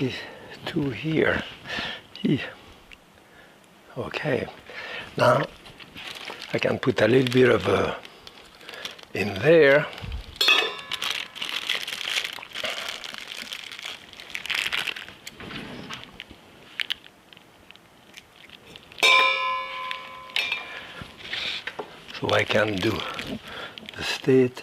these two here. Okay, now I can put a little bit of in there. So I can do the state.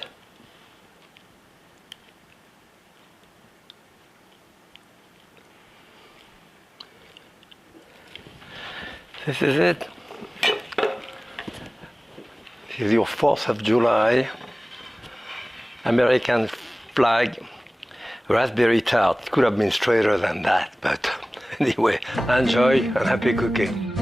This is it. This is your 4th of July American flag raspberry tart. Could have been straighter than that, but anyway, enjoy and happy cooking.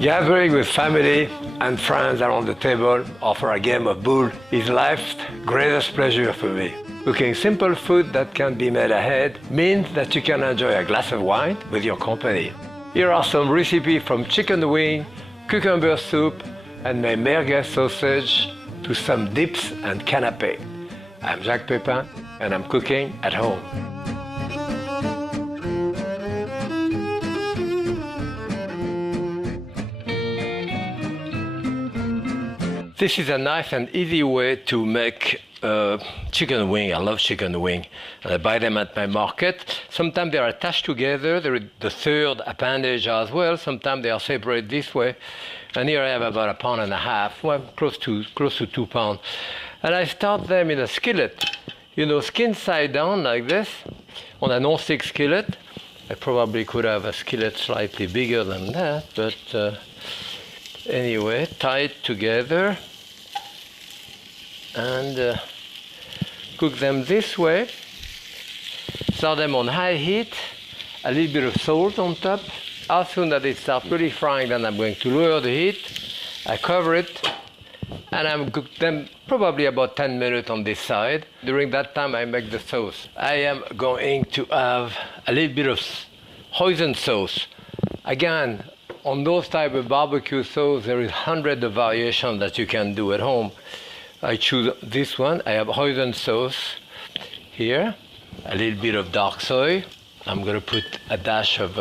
Gathering with family and friends around the table over a game of pool is life's greatest pleasure for me. Cooking simple food that can be made ahead means that you can enjoy a glass of wine with your company. Here are some recipes from chicken wing, cucumber soup, and my merguez sausage to some dips and canapé. I'm Jacques Pépin and I'm cooking at home. This is a nice and easy way to make chicken wing. I love chicken wing. And I buy them at my market. Sometimes they are attached together. There is the third appendage as well. Sometimes they are separated this way. And here I have about 1.5 pounds, well, close to 2 pounds. And I start them in a skillet. You know, skin side down like this on a non-stick skillet. I probably could have a skillet slightly bigger than that, but anyway, tied together. And cook them this way. Start them on high heat, a little bit of salt on top. As soon as it starts really frying, then I'm going to lower the heat. I cover it, and I'm cook them probably about 10 minutes on this side. During that time, I make the sauce. I am going to have a little bit of hoisin sauce. Again, on those type of barbecue sauce, there is hundreds of variations that you can do at home. I choose this one. I have hoisin sauce here, a little bit of dark soy. I'm going to put a dash of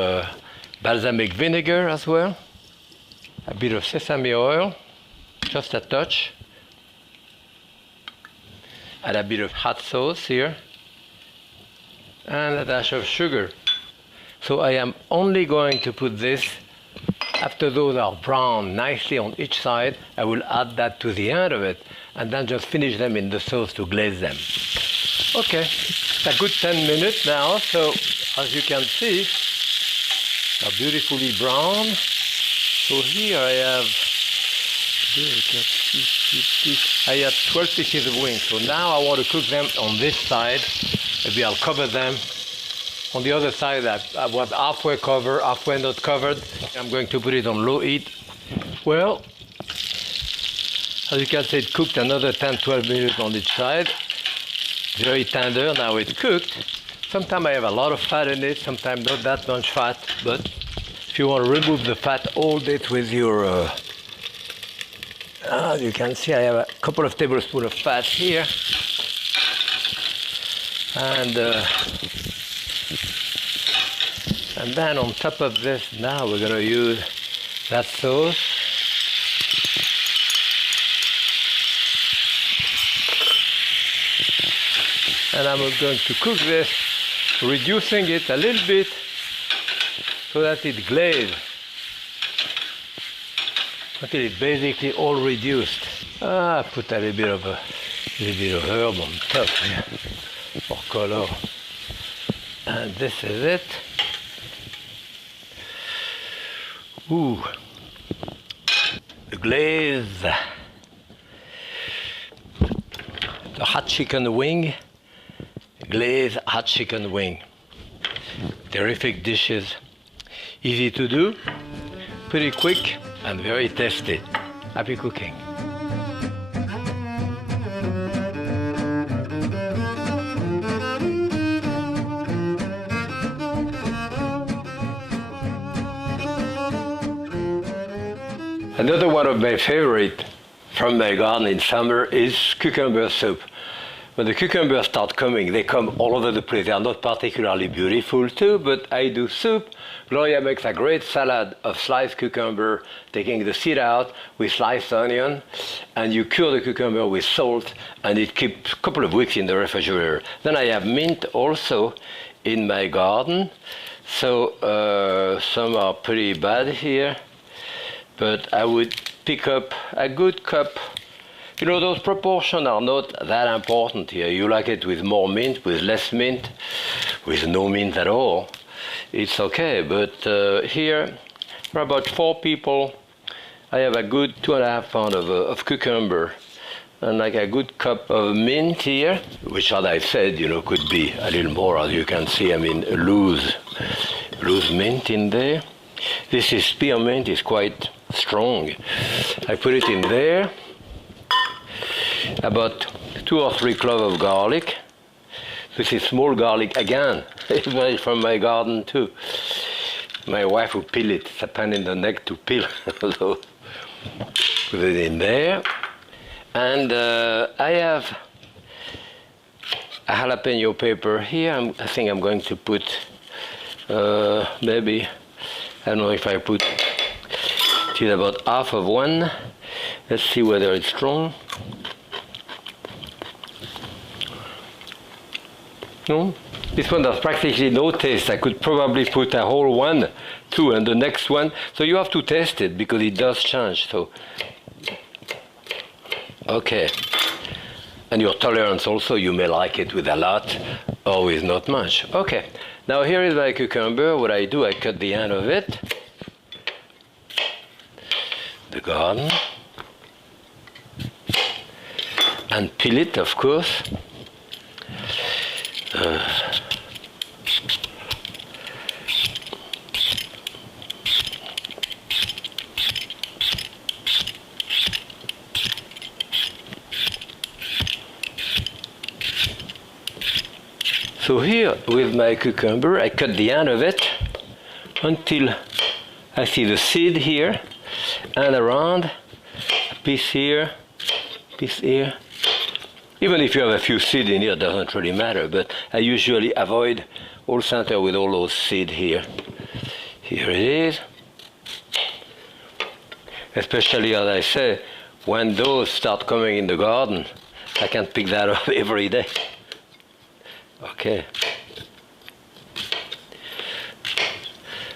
balsamic vinegar as well, a bit of sesame oil, just a touch, and a bit of hot sauce here, and a dash of sugar. So I am only going to put this after those are browned nicely on each side. I will add that to the end of it and then just finish them in the sauce to glaze them. Okay, it's a good 10 minutes now, so as you can see, they're beautifully brown. So here I have 12 pieces of wings. So now I want to cook them on this side. Maybe I'll cover them. On the other side, I was halfway covered, halfway not covered. I'm going to put it on low heat. Well, as you can see, it cooked another 10-12 minutes on each side. Very tender, now it's cooked. Sometimes I have a lot of fat in it, sometimes not that much fat, but if you want to remove the fat, hold it with your, as you can see, I have a couple of tablespoons of fat here. And then on top of this, now we're going to use that sauce. And I'm going to cook this, reducing it a little bit so that it glazes until it's basically all reduced. Put a little bit of herb on top here for color. And this is it. Ooh, the glaze, the hot chicken wing, glazed hot chicken wing. Terrific dishes, easy to do, pretty quick, and very tasty. Happy cooking. Another one of my favorite from my garden in summer is cucumber soup. When the cucumbers start coming, they come all over the place. They are not particularly beautiful too, but I do soup. Gloria makes a great salad of sliced cucumber, taking the seed out with sliced onion, and you cure the cucumber with salt, and it keeps a couple of weeks in the refrigerator. Then I have mint also in my garden. So some are pretty bad here, but I would pick up a good cup. You know, those proportions are not that important here. You like it with more mint, with less mint, with no mint at all. It's okay, but here, for about 4 people, I have a good 2.5 pounds of cucumber and like a good cup of mint here, which, as I said, you know, could be a little more. As you can see, I mean, loose mint in there. This is spearmint, it's quite strong. I put it in there. About 2 or 3 cloves of garlic. This is small garlic again. It's from my garden too. My wife will peel it. It's a pain in the neck to peel. So put it in there. And I have a jalapeno pepper here. I think I'm going to put maybe, I don't know if I put it is about half of one. Let's see whether it's strong. No? This one has practically no taste. I could probably put a whole one, 2, and the next one. So you have to test it because it does change. So, okay. And your tolerance also, you may like it with a lot or with not much. Okay. Now here is my cucumber. What I do, I cut the end of it. The garden. And peel it, of course. So here with my cucumber, I cut the end of it until I see the seed here and around, a piece here, piece here. Even if you have a few seeds in here, it doesn't really matter, but I usually avoid all center with all those seeds here. Here it is. Especially, as I say, when those start coming in the garden, I can pick that up every day. Okay.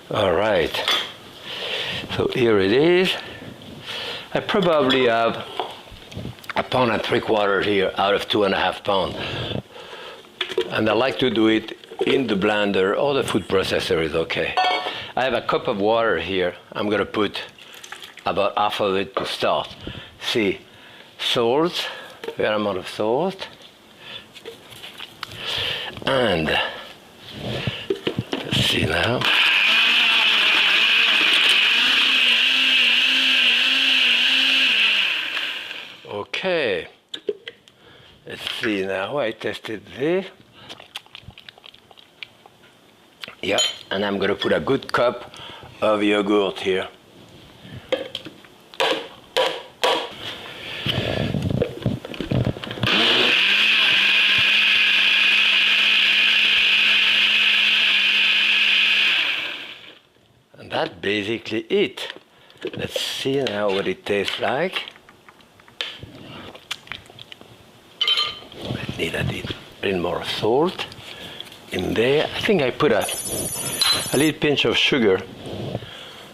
All right. So here it is. I probably have 1.75 pounds here out of 2.5 pounds. And I like to do it in the blender or the food processor is okay. I have a cup of water here. I'm going to put about half of it to start. See, salt, fair amount of salt. And let's see now. Okay, let's see now. I tested this. Yeah, and I'm going to put a good cup of yogurt here. And that's basically it. Let's see now what it tastes like. I need a little more salt in there. I think I put a little pinch of sugar.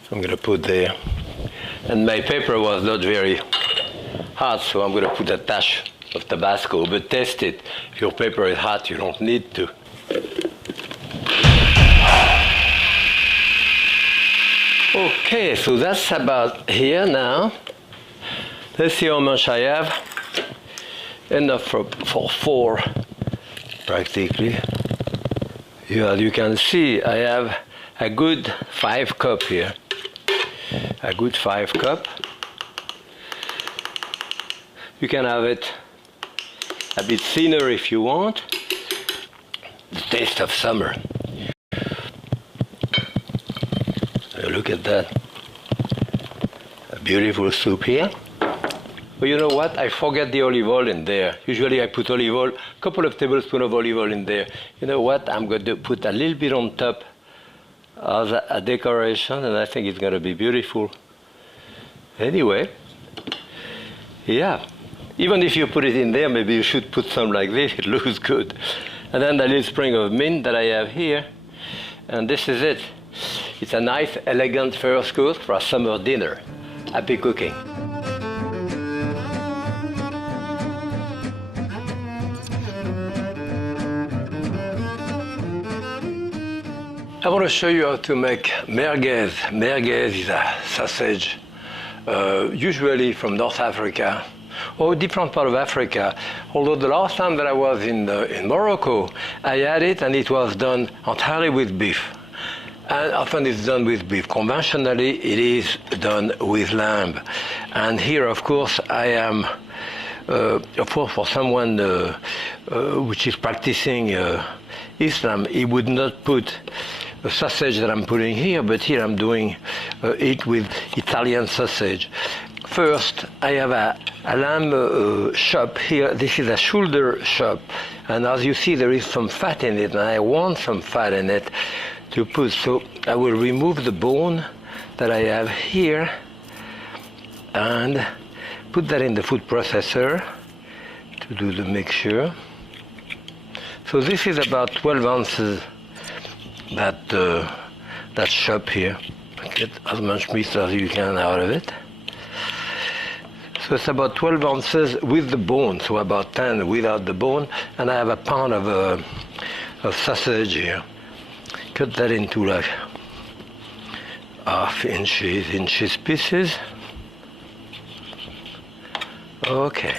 I'm going to put there. And my pepper was not very hot, so I'm going to put a dash of Tabasco. But taste it. If your pepper is hot, you don't need to. Okay, so that's about here now. Let's see how much I have. Enough for 4, practically. Yeah, you can see I have a good 5 cup here. A good 5 cup. You can have it a bit thinner if you want. The taste of summer. Look at that. A beautiful soup here. But you know what? I forget the olive oil in there. Usually I put olive oil, a couple of tablespoons of olive oil in there. You know what? I'm going to put a little bit on top as a decoration, and I think it's going to be beautiful. Anyway, yeah. Even if you put it in there, maybe you should put some like this. It looks good. And then the little sprig of mint that I have here. And this is it. It's a nice, elegant first course for a summer dinner. Happy cooking. I want to show you how to make merguez. Merguez is a sausage, usually from North Africa, or different part of Africa. Although the last time that I was in Morocco, I had it and it was done entirely with beef. And often it's done with beef. Conventionally, it is done with lamb. And here, of course, I am, of course, for someone which is practicing Islam, he would not put the sausage that I'm putting here, but here I'm doing it with Italian sausage. First, I have a lamb chop here. This is a shoulder chop, and as you see, there is some fat in it, and I want some fat in it to put. So I will remove the bone that I have here and put that in the food processor to do the mixture. So this is about 12 ounces. That chop here. Get as much meat as you can out of it. So it's about 12 ounces with the bone, so about 10 without the bone, and I have a pound of sausage here. Cut that into like half inches pieces. Okay,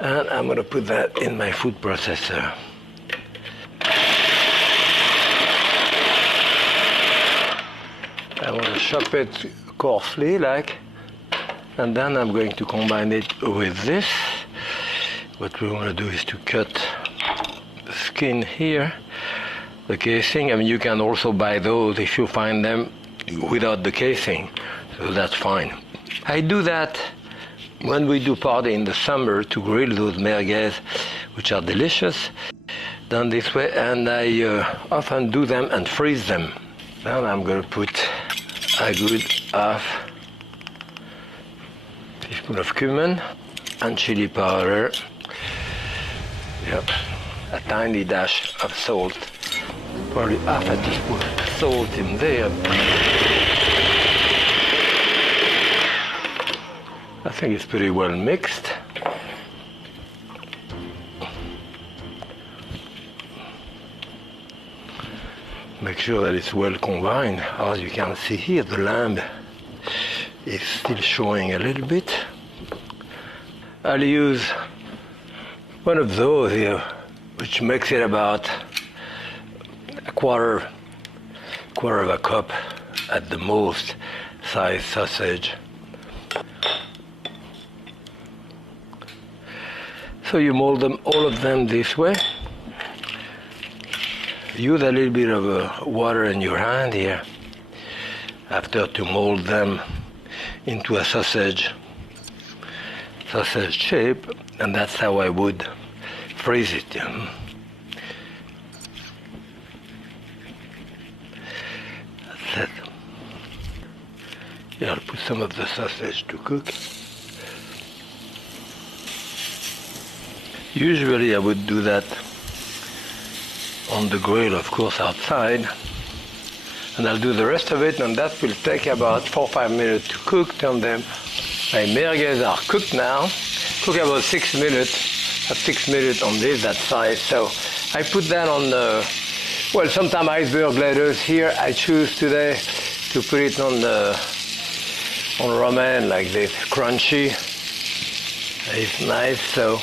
and I'm gonna put that in my food processor. I want to chop it coarsely, and then I'm going to combine it with this. What we want to do is to cut the skin here, the casing. I mean, you can also buy those if you find them without the casing, so that's fine. I do that when we do party in the summer to grill those merguez, which are delicious, done this way, and I often do them and freeze them. Then I'm going to put a good half teaspoon of cumin and chili powder. Yep, a tiny dash of salt, probably half a teaspoon of salt in there. I think it's pretty well mixed. Make sure that it's well combined. As you can see here, the lamb is still showing a little bit. I'll use one of those here, which makes it about a quarter of a cup at the most size sausage. So you mold them, all of them this way. Use a little bit of water in your hand here after to mold them into a sausage shape, and that's how I would freeze it. That's it. Yeah, I'll put some of the sausage to cook. Usually I would do that on the grill, of course, outside, and I'll do the rest of it, and that will take about 4 or 5 minutes to cook. Turn them. My merguez are cooked now. Cook about 6 minutes. Have 6 minutes on that side. So I put that on well, sometimes iceberg lettuce. Here I choose today to put it on romaine like this, crunchy. It's nice. So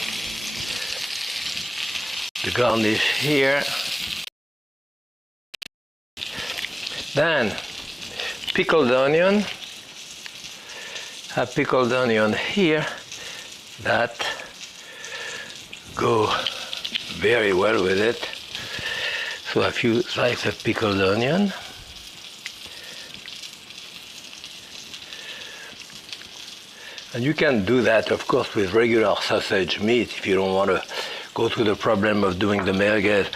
the garnish here. Then pickled onion. Have pickled onion here. That go very well with it. So a few slices of pickled onion. And you can do that, of course, with regular sausage meat if you don't want to go through the problem of doing the merguez.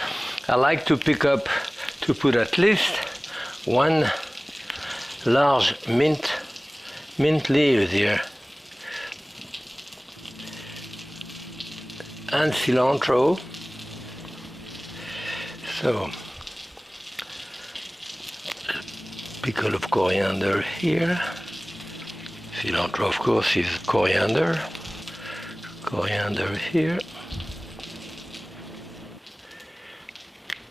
I like to put at least one large mint leaves here. And cilantro. So, pickle of coriander here. Cilantro, of course, is coriander. Coriander here.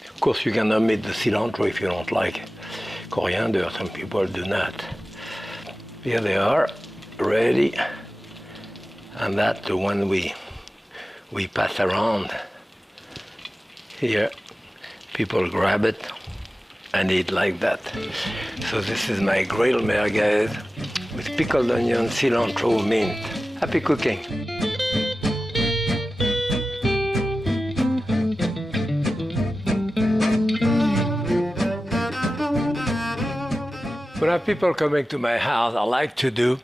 Of course, you can omit the cilantro if you don't like coriander. Some people do not. Here they are, ready. And that's the one we pass around. Here, people grab it and eat like that. So this is my grilled merguez with pickled onion, cilantro, mint. Happy cooking. When I have people coming to my house, I like to do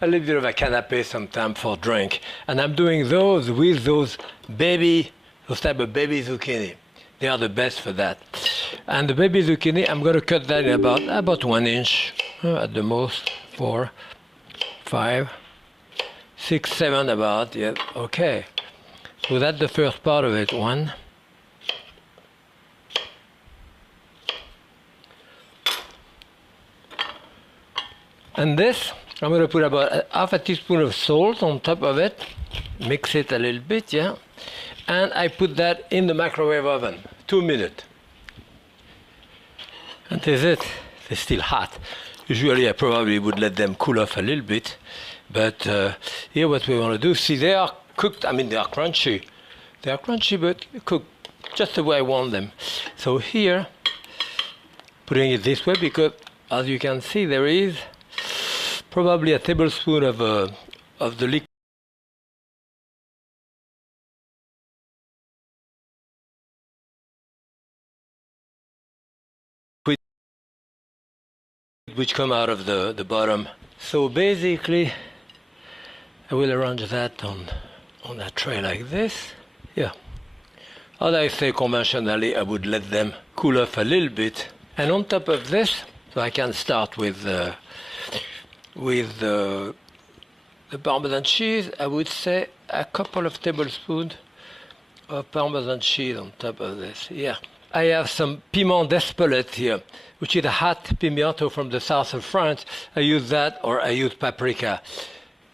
a little bit of a canapé sometime for drink. And I'm doing those with those type of baby zucchini. They are the best for that. And the baby zucchini, I'm going to cut that in about 1 inch, at the most, 4, 5, 6, 7 about, yeah, okay. So that's the first part of it, 1. And this, I'm going to put about half a teaspoon of salt on top of it. Mix it a little bit, yeah. And I put that in the microwave oven, 2 minutes. And that's it. They're still hot. Usually I probably would let them cool off a little bit. But here what we want to do, see, they are cooked, I mean they are crunchy. They are crunchy but cooked just the way I want them. So here, putting it this way because as you can see there is probably a tablespoon of the liquid which come out of the bottom. So basically, I will arrange that on that tray like this. Yeah. As I say conventionally, I would let them cool off a little bit. And on top of this, so I can start with the Parmesan cheese, I would say a couple of tablespoons of Parmesan cheese on top of this. Yeah. I have some piment d'Espelette here, which is a hot pimiento from the south of France. I use that, or I use paprika.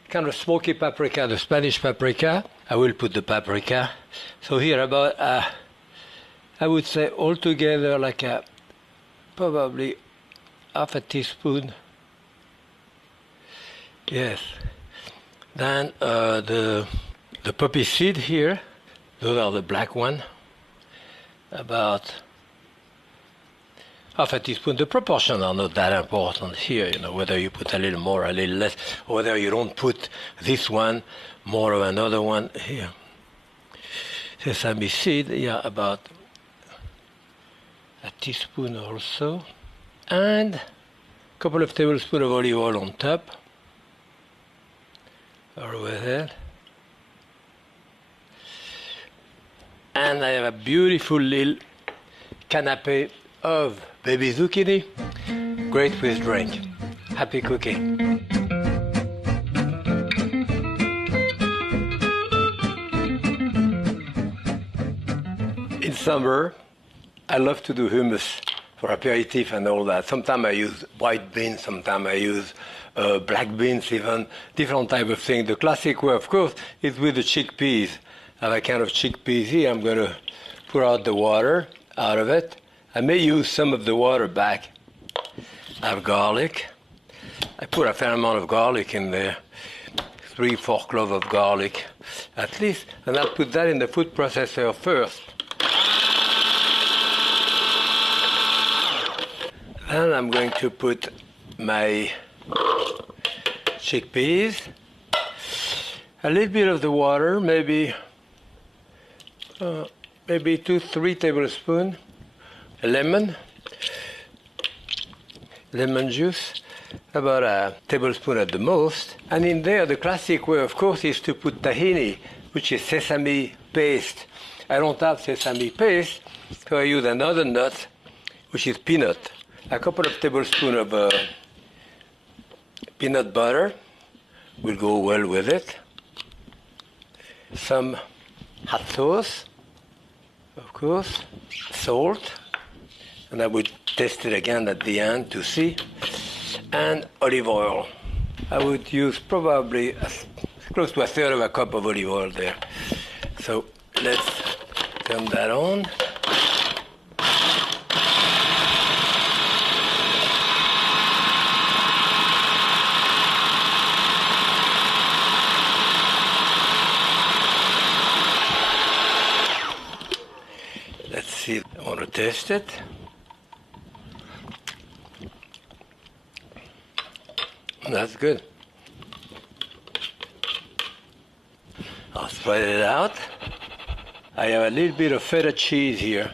Kind of smoky paprika, the Spanish paprika. I will put the paprika. So here about, I would say altogether like probably half a teaspoon. Yes. Then the poppy seed here, those are the black one. About half a teaspoon. The proportions are not that important here, you know, whether you put a little more, a little less, or whether you don't put this one more of another one here. Sesame seed, yeah, about a teaspoon or so. And a couple of tablespoons of olive oil on top. Over there. And I have a beautiful little canapé of baby zucchini. Great with drink. Happy cooking. In summer, I love to do hummus for aperitif and all that. Sometimes I use white beans, sometimes I use black beans even, different type of thing. The classic way, of course, is with the chickpeas. I have a kind of chickpeas here. I'm going to pour out the water out of it. I may use some of the water back. I have garlic. I put a fair amount of garlic in there. 3-4 cloves of garlic at least. And I'll put that in the food processor first. Then I'm going to put my chickpeas. A little bit of the water, maybe 2-3 tablespoons. Lemon juice. about a tablespoon at the most. And in there, the classic way, of course, is to put tahini, which is sesame paste. I don't have sesame paste, so I use another nut, which is peanut. A couple of tablespoons of peanut butter will go well with it. Some hot sauce, of course, salt, and I would test it again at the end to see, and olive oil. I would use probably close to a third of a cup of olive oil there. So let's turn that on. Let's see, I want to test it. That's good. I'll spread it out. I have a little bit of feta cheese here.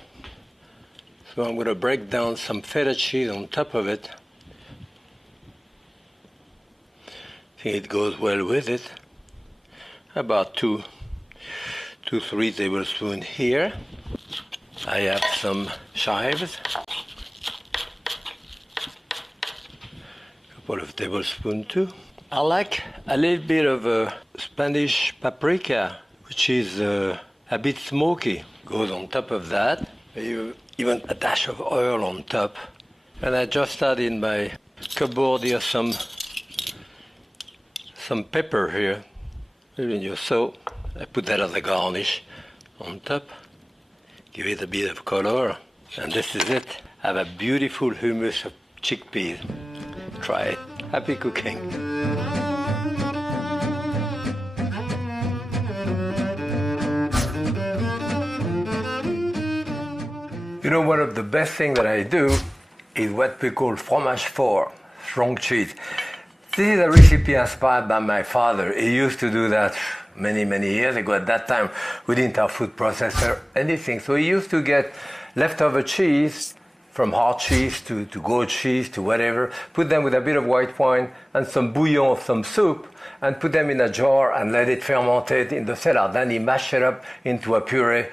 So I'm going to break down some feta cheese on top of it. I think it goes well with it. About 2 to 3 tablespoons here. I have some chives. Couple of tablespoons too. I like a little bit of Spanish paprika, which is a bit smoky. Goes on top of that. Even a dash of oil on top. And I just had in my cupboard here some pepper here. So I put that as a garnish on top. Give it a bit of color. And this is it. I have a beautiful hummus of chickpeas. Try it. Happy cooking. You know, one of the best things that I do is what we call fromage fort, strong cheese. This is a recipe inspired by my father. He used to do that many, many years ago. At that time, we didn't have food processor, anything. So he used to get leftover cheese, from hard cheese to goat cheese to whatever, put them with a bit of white wine and some bouillon of some soup, and put them in a jar and let it ferment in the cellar. Then he mashed it up into a puree,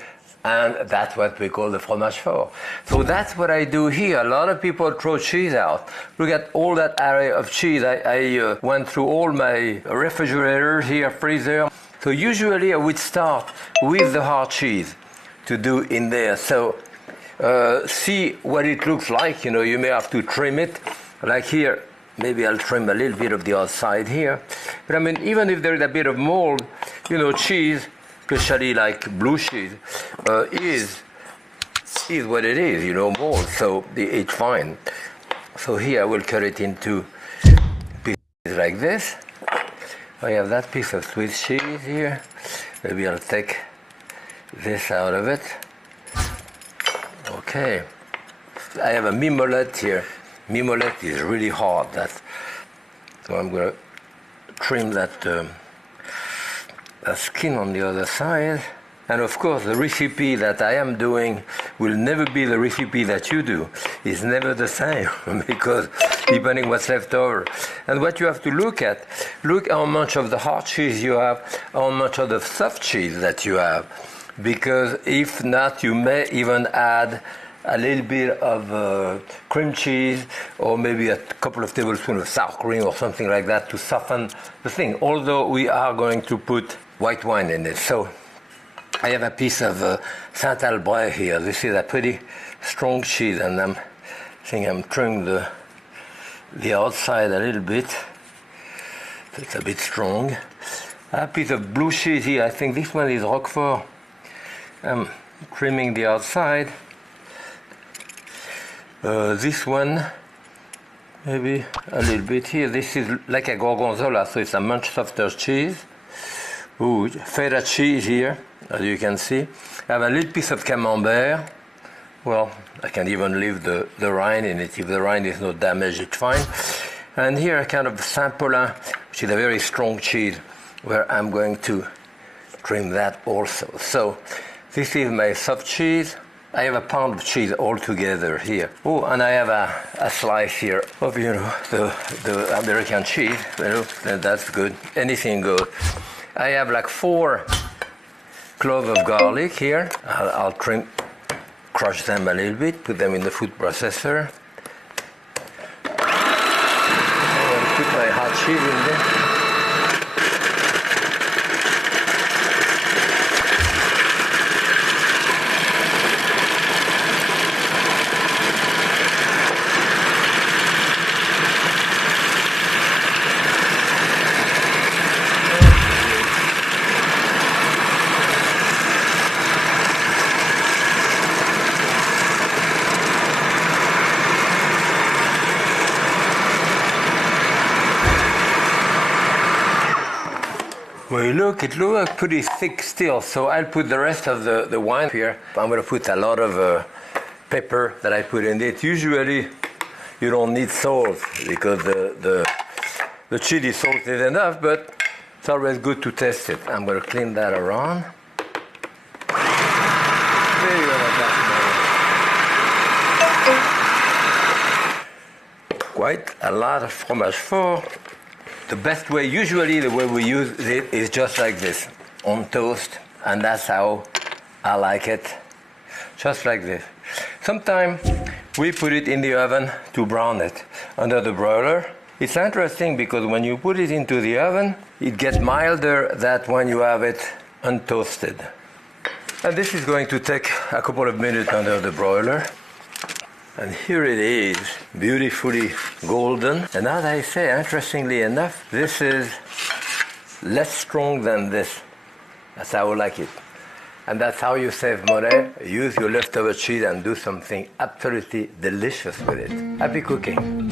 and that's what we call the fromage fort. So that's what I do here. A lot of people throw cheese out. Look at all that array of cheese. I went through all my refrigerators here, freezer. So usually I would start with the hard cheese to do in there. So see what it looks like. You know, you may have to trim it. Like here, maybe I'll trim a little bit of the outside here. But I mean, even if there is a bit of mold, you know, cheese, especially like blue cheese, is what it is, you know, mold. So it's fine. So here I will cut it into pieces like this. I have that piece of Swiss cheese here. Maybe I'll take this out of it. Okay. I have a mimolette here. Mimolette is really hard. So I'm going to trim that skin on the other side. And of course, the recipe that I am doing will never be the recipe that you do. It's never the same because depending what's left over. And what you have to look how much of the hard cheese you have, how much of the soft cheese that you have. Because if not, you may even add a little bit of cream cheese or maybe a couple of tablespoons of sour cream or something like that to soften the thing. Although we are going to put white wine in it. So I have a piece of Saint-Albret here. This is a pretty strong cheese, and I'm trimming the outside a little bit. So it's a bit strong. A piece of blue cheese here. I think this one is Roquefort. I'm trimming the outside. This one, maybe a little bit here. This is like a gorgonzola, so it's a much softer cheese. Ooh, feta cheese here, as you can see. I have a little piece of camembert. Well, I can even leave the rind in it. If the rind is not damaged, it's fine. And here a kind of Saint-Paulin, which is a very strong cheese, where I'm going to trim that also. So this is my soft cheese. I have a pound of cheese all together here. Oh, and I have a slice here of, the American cheese. That's good. Anything good. I have like 4 cloves of garlic here. I'll crush them a little bit, put them in the food processor. I'll put my hot cheese in there. Well, look, it looks pretty thick still, so I'll put the rest of the wine here. I'm going to put a lot of pepper that I put in it. Usually, you don't need salt because the chili is salted enough, but it's always good to test it. I'm going to clean that around. There you go. Quite a lot of fromage fort. The best way, usually the way we use it is just like this, on toast, and that's how I like it, just like this. Sometimes we put it in the oven to brown it under the broiler. It's interesting because when you put it into the oven, it gets milder than when you have it untoasted. And this is going to take a couple of minutes under the broiler. And here it is, beautifully golden. And as I say, interestingly enough, this is less strong than this. That's how I like it. And that's how you save money. Use your leftover cheese and do something absolutely delicious with it. Happy cooking.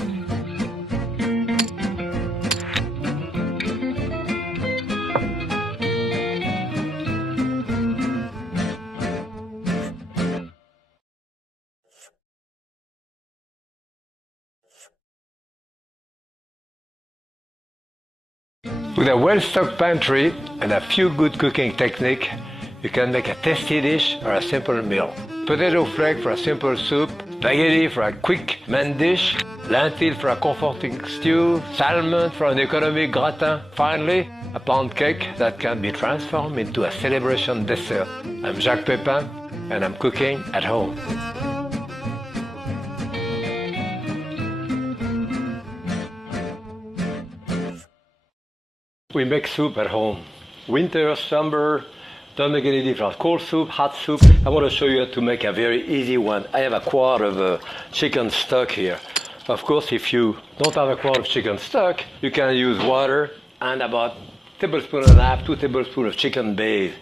With a well-stocked pantry and a few good cooking techniques, you can make a tasty dish or a simple meal. Potato flake for a simple soup, spaghetti for a quick main dish, lentil for a comforting stew, salmon for an economic gratin. Finally, a pound cake that can be transformed into a celebration dessert. I'm Jacques Pepin, and I'm cooking at home. We make soup at home. Winter, summer, don't make any difference. Cold soup, hot soup. I want to show you how to make a very easy one. I have a quart of chicken stock here. Of course, if you don't have a quart of chicken stock, you can use water and about a tablespoon and a half, 2 tablespoons of chicken base.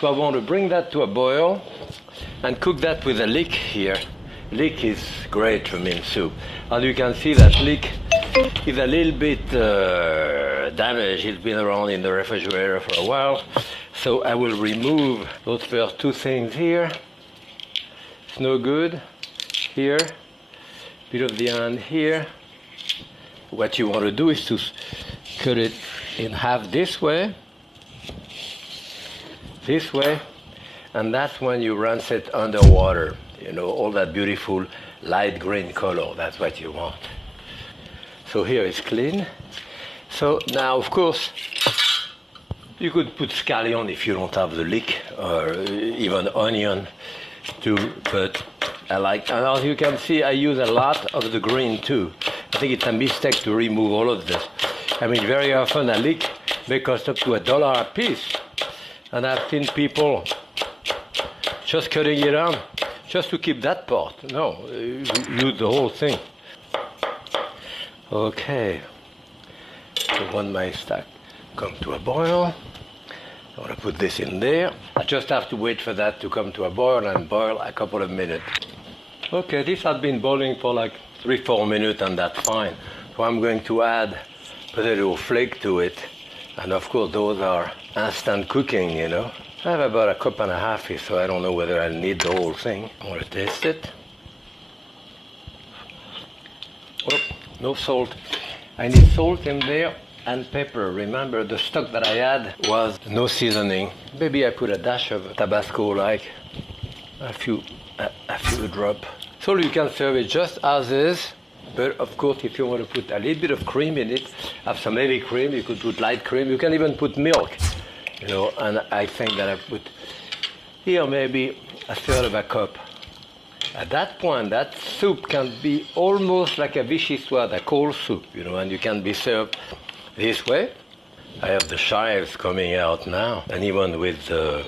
So I want to bring that to a boil and cook that with a leek here. Leek is great for mint soup. As you can see, that leek is a little bit damaged. It's been around in the refrigerator for a while. So I will remove those first 2 things here. It's no good. Here, bit of the end here. What you want to do is to cut it in half this way, and that's when you rinse it under water. You know, all that beautiful light green color, that's what you want. So here it's clean. So now, of course, you could put scallion if you don't have the leek, or even onion too, but I like, and as you can see, I use a lot of the green too. I think it's a mistake to remove all of this. I mean, very often a leek may cost up to $1 a piece, and I've seen people just cutting it on just to keep that part. No, use the whole thing. Okay, so when my stack comes to a boil, I want to put this in there. I just have to wait for that to come to a boil and boil a couple of minutes. Okay, this has been boiling for like 3-4 minutes, and that's fine. So I'm going to add potato flake to it, and of course those are instant cooking, you know. I have about 1.5 cups here, so I don't know whether I'll need the whole thing. I want to taste it. Oh, no salt. I need salt in there and pepper. Remember, the stock that I had was no seasoning. Maybe I put a dash of Tabasco, like a few, a few drops. So you can serve it just as is, but of course if you want to put a little bit of cream in it, have some heavy cream, you could put light cream, you can even put milk, you know, and I think that I put here maybe a third of a cup. At that point, that soup can be almost like a vichyssoise, a cold soup, you know, and you can be served this way. I have the chives coming out now, and even with the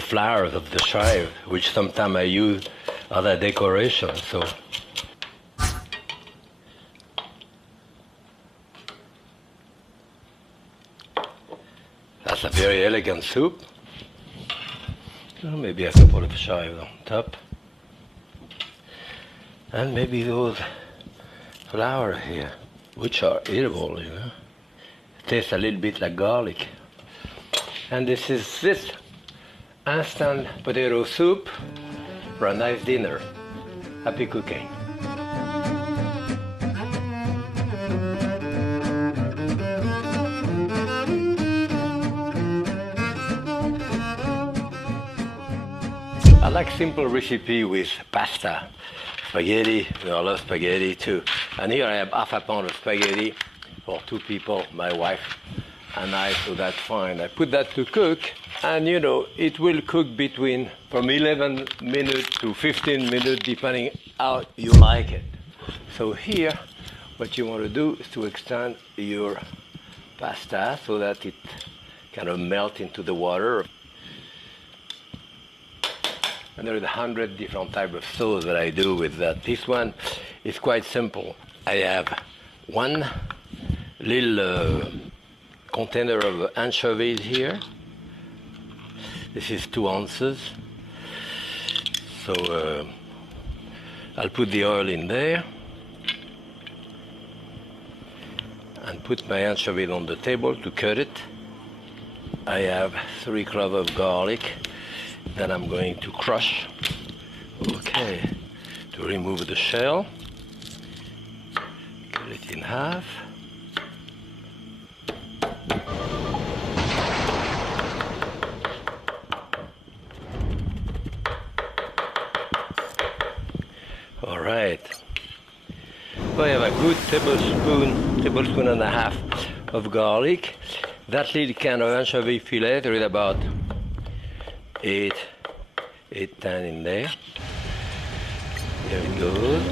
flowers of the chive, which sometimes I use as a decoration. So that's a very elegant soup. Maybe a couple of chives on top. And maybe those flowers here, which are edible, you know. Tastes a little bit like garlic. And this is this instant potato soup for a nice dinner. Happy cooking. I like simple recipe with pasta, spaghetti. You know, I love spaghetti too. And here I have half a pound of spaghetti for 2 people, my wife and I, so that's fine. I put that to cook, and you know, it will cook from 11 minutes to 15 minutes, depending how you like it. So here, what you want to do is to extend your pasta so that it kind of melt into the water. And there are 100 different types of sauce that I do with that. This one is quite simple. I have one little container of anchovies here. This is 2 ounces. So I'll put the oil in there and put my anchovies on the table to cut it. I have 3 cloves of garlic that I'm going to crush. Okay, to remove the shell. Cut it in half. All right. So I have a good tablespoon and a half of garlic. That little can of anchovy fillet, there is about 10 in there. There it goes.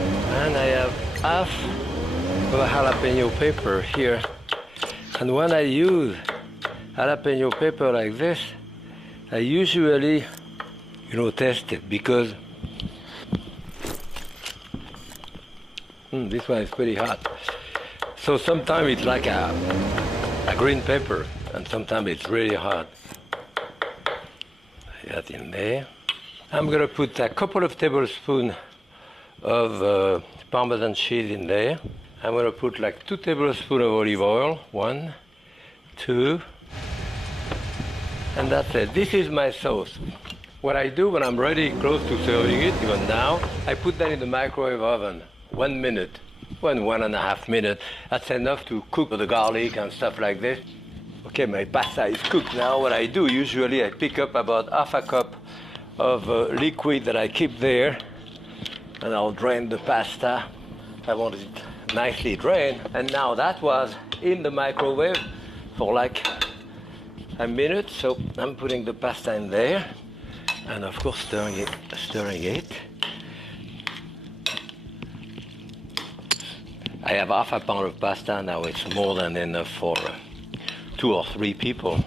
And I have half of a jalapeno pepper here. And when I use jalapeno pepper like this, I usually, you know, test it, because this one is pretty hot. So sometimes it's like a green pepper, and sometimes it's really hot. That in there. I'm going to put a couple of tablespoons of Parmesan cheese in there. I'm going to put like 2 tablespoons of olive oil. 1, 2, and that's it. This is my sauce. What I do when I'm ready, close to serving it, even now, I put that in the microwave oven. 1 minute, 1.5 minutes. That's enough to cook the garlic and stuff like this. Okay, my pasta is cooked now. What I do, usually I pick up about half a cup of liquid that I keep there, and I'll drain the pasta. I want it nicely drained. And now that was in the microwave for like a minute, so I'm putting the pasta in there, and of course stirring it. I have half a pound of pasta now. It's more than enough for 2 or 3 people.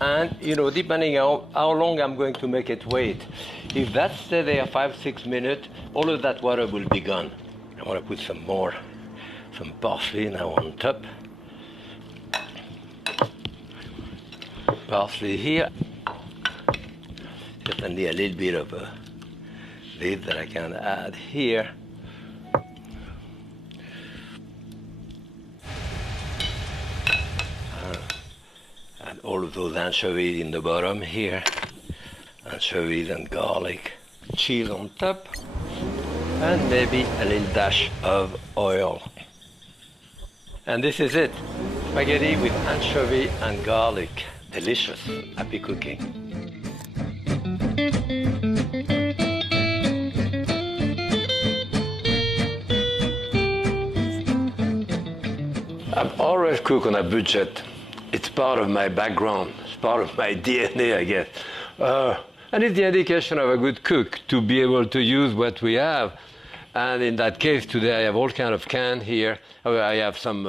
And you know, depending on how long I'm going to make it wait, if that stays there 5-6 minutes, all of that water will be gone. I want to put some parsley now on top. Parsley here. Just need a little bit of this that I can add here. All of those anchovies in the bottom here, anchovies and garlic, cheese on top, and maybe a little dash of oil. And this is it, spaghetti with anchovy and garlic. Delicious. Happy cooking. I've always cooked on a budget. It's part of my background. It's part of my DNA, I guess. And it's the indication of a good cook to be able to use what we have. And in that case, today I have all kind of can here. I have some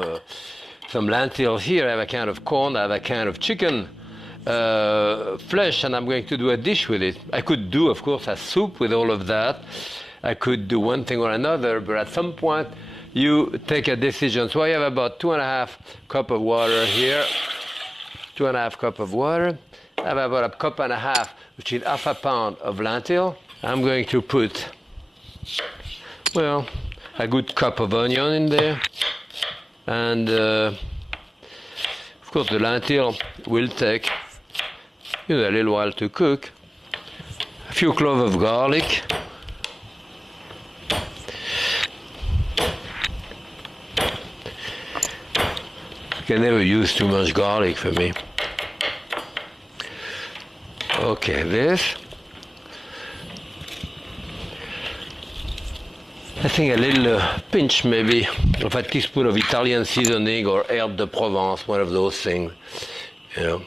lentils here. I have a can of corn. I have a can of chicken flesh, and I'm going to do a dish with it. I could do, of course, a soup with all of that. I could do one thing or another, but at some point, you take a decision. So I have about 2.5 cups of water here. 2.5 cups of water. I have about 1.5 cups, which is half a pound of lentil. I'm going to put, well, a good cup of onion in there. And of course the lentil will take a little while to cook. A few cloves of garlic. You can never use too much garlic for me. Okay, this. I think a little pinch maybe of a teaspoon of Italian seasoning or herbe de Provence, one of those things, you know,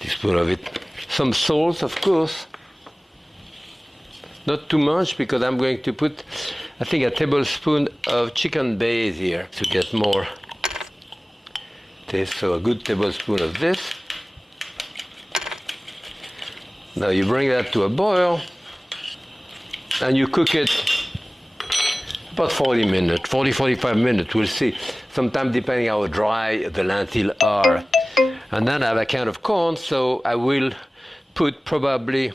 teaspoon of it. Some salt, of course, not too much because I'm going to put, I think, a tablespoon of chicken base here to get more taste, so a good tablespoon of this. Now you bring that to a boil and you cook it about 40 minutes, 45 minutes, we'll see. Sometimes depending how dry the lentils are. And then I have a can of corn, so I will put probably,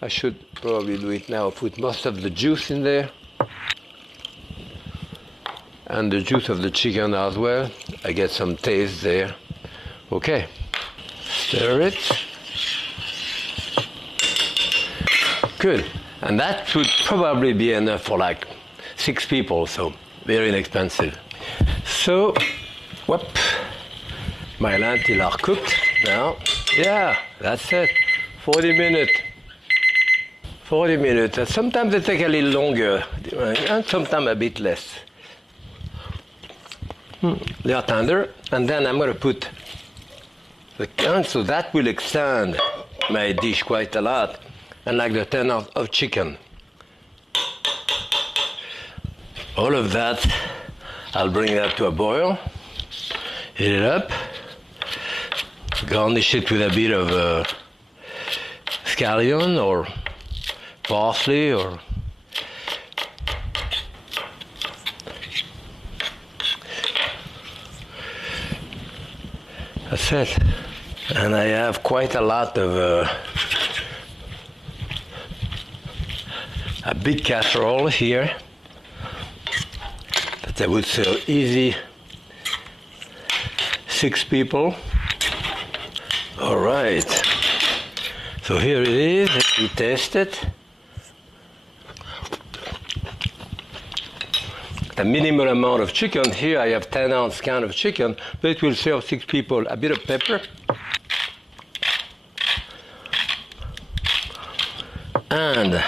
I should probably do it now, put most of the juice in there. And the juice of the chicken as well. I get some taste there. Okay, stir it. Good, and that should probably be enough for like 6 people, so very inexpensive. So, whoop, my lentils are cooked now. Yeah, that's it, 40 minutes. 40 minutes, and sometimes they take a little longer, and sometimes a bit less. They are tender, and then I'm going to put the can, so that will extend my dish quite a lot, and like the tenders of chicken. All of that, I'll bring that to a boil, heat it up, garnish it with a bit of scallion or parsley or that's it. And I have quite a lot of a big casserole here that I would serve easy 6 people. All right, so here it is. Let me taste it. The minimal amount of chicken here, I have 10-ounce can of chicken, but it will serve 6 people. A bit of pepper and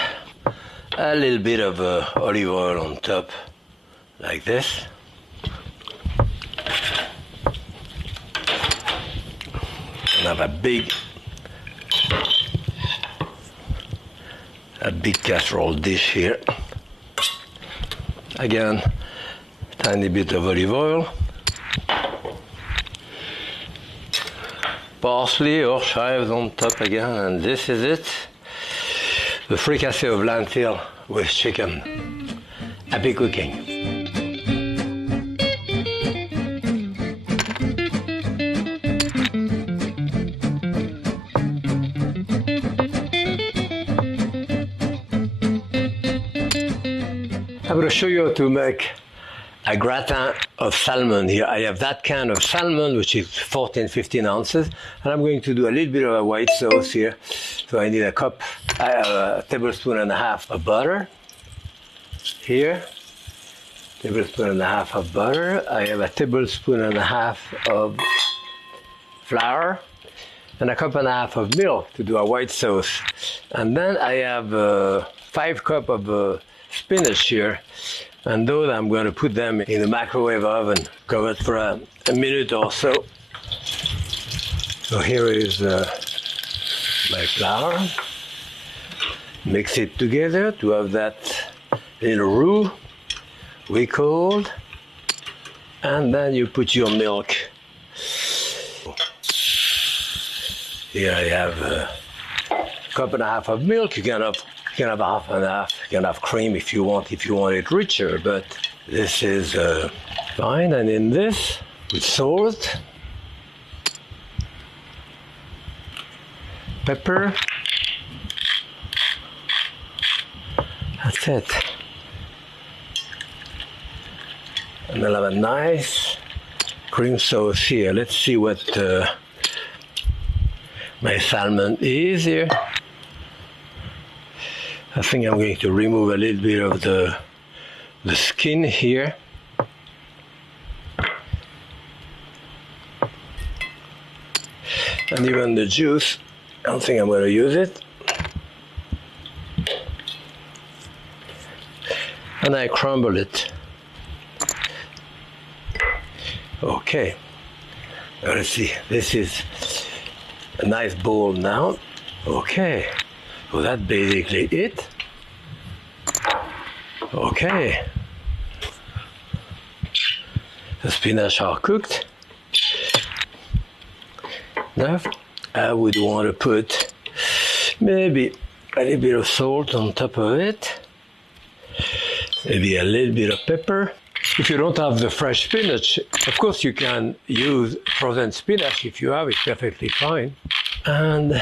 a little bit of olive oil on top, like this. And I have a big casserole dish here. Again, tiny bit of olive oil, parsley or chives on top again, and this is it. The fricassee of lentil with chicken. Happy cooking. I'm going to show you how to make a gratin of salmon here. I have that can of salmon, which is 14-15 ounces, and I'm going to do a little bit of a white sauce here. So I need a tablespoon and a half of butter here, tablespoon and a half of butter. I have a tablespoon and a half of flour and a cup and a half of milk to do a white sauce. And then I have 5 cups of spinach here. And those I'm going to put them in the microwave oven, covered for a minute or so. So here is my flour. Mix it together to have that little roux we called. And then you put your milk. Here I have a cup and a half of milk. You can have half and half. You can have cream if you want it richer, but this is fine. And in this, with salt, pepper, that's it. And I'll have a nice cream sauce here. Let's see what my salmon is here. I think I'm going to remove a little bit of the skin here. And even the juice, I don't think I'm going to use it. And I crumble it. Okay, now let's see, this is a nice bowl now. Okay, so that's basically it. Okay, the spinach are cooked. Now I would want to put maybe a little bit of salt on top of it, maybe a little bit of pepper. If you don't have the fresh spinach, of course you can use frozen spinach if you have it, perfectly fine. And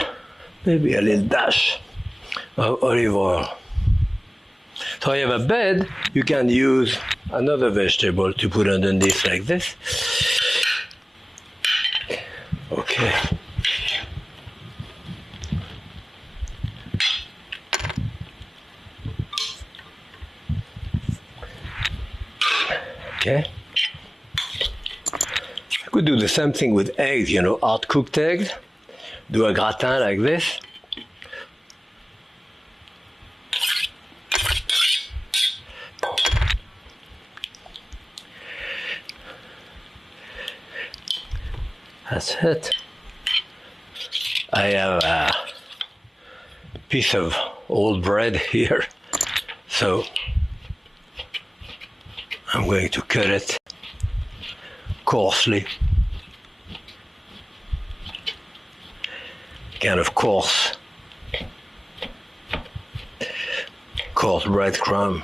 maybe a little dash of olive oil. So you have a bed, you can use another vegetable to put underneath like this. Okay. Okay. I could do the same thing with eggs, you know, hard cooked eggs. Do a gratin like this. That's it. I have a piece of old bread here, so I'm going to cut it coarsely, kind of coarse breadcrumb.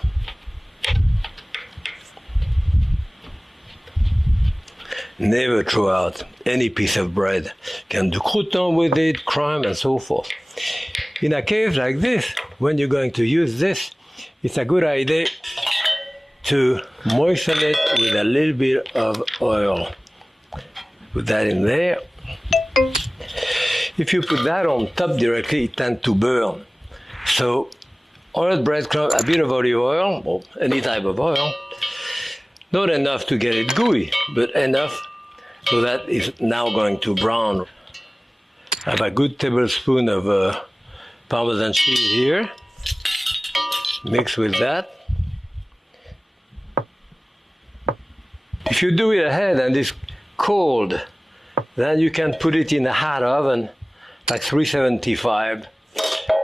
Never throw out any piece of bread. Can do crouton with it, crumb, and so forth. In a case like this, when you're going to use this, it's a good idea to moisten it with a little bit of oil. Put that in there. If you put that on top directly, it tends to burn. So, oiled breadcrumb, a bit of olive oil, or any type of oil. Not enough to get it gooey, but enough so that it's now going to brown. I have a good tablespoon of Parmesan cheese here. Mix with that. If you do it ahead and it's cold, then you can put it in a hot oven, like 375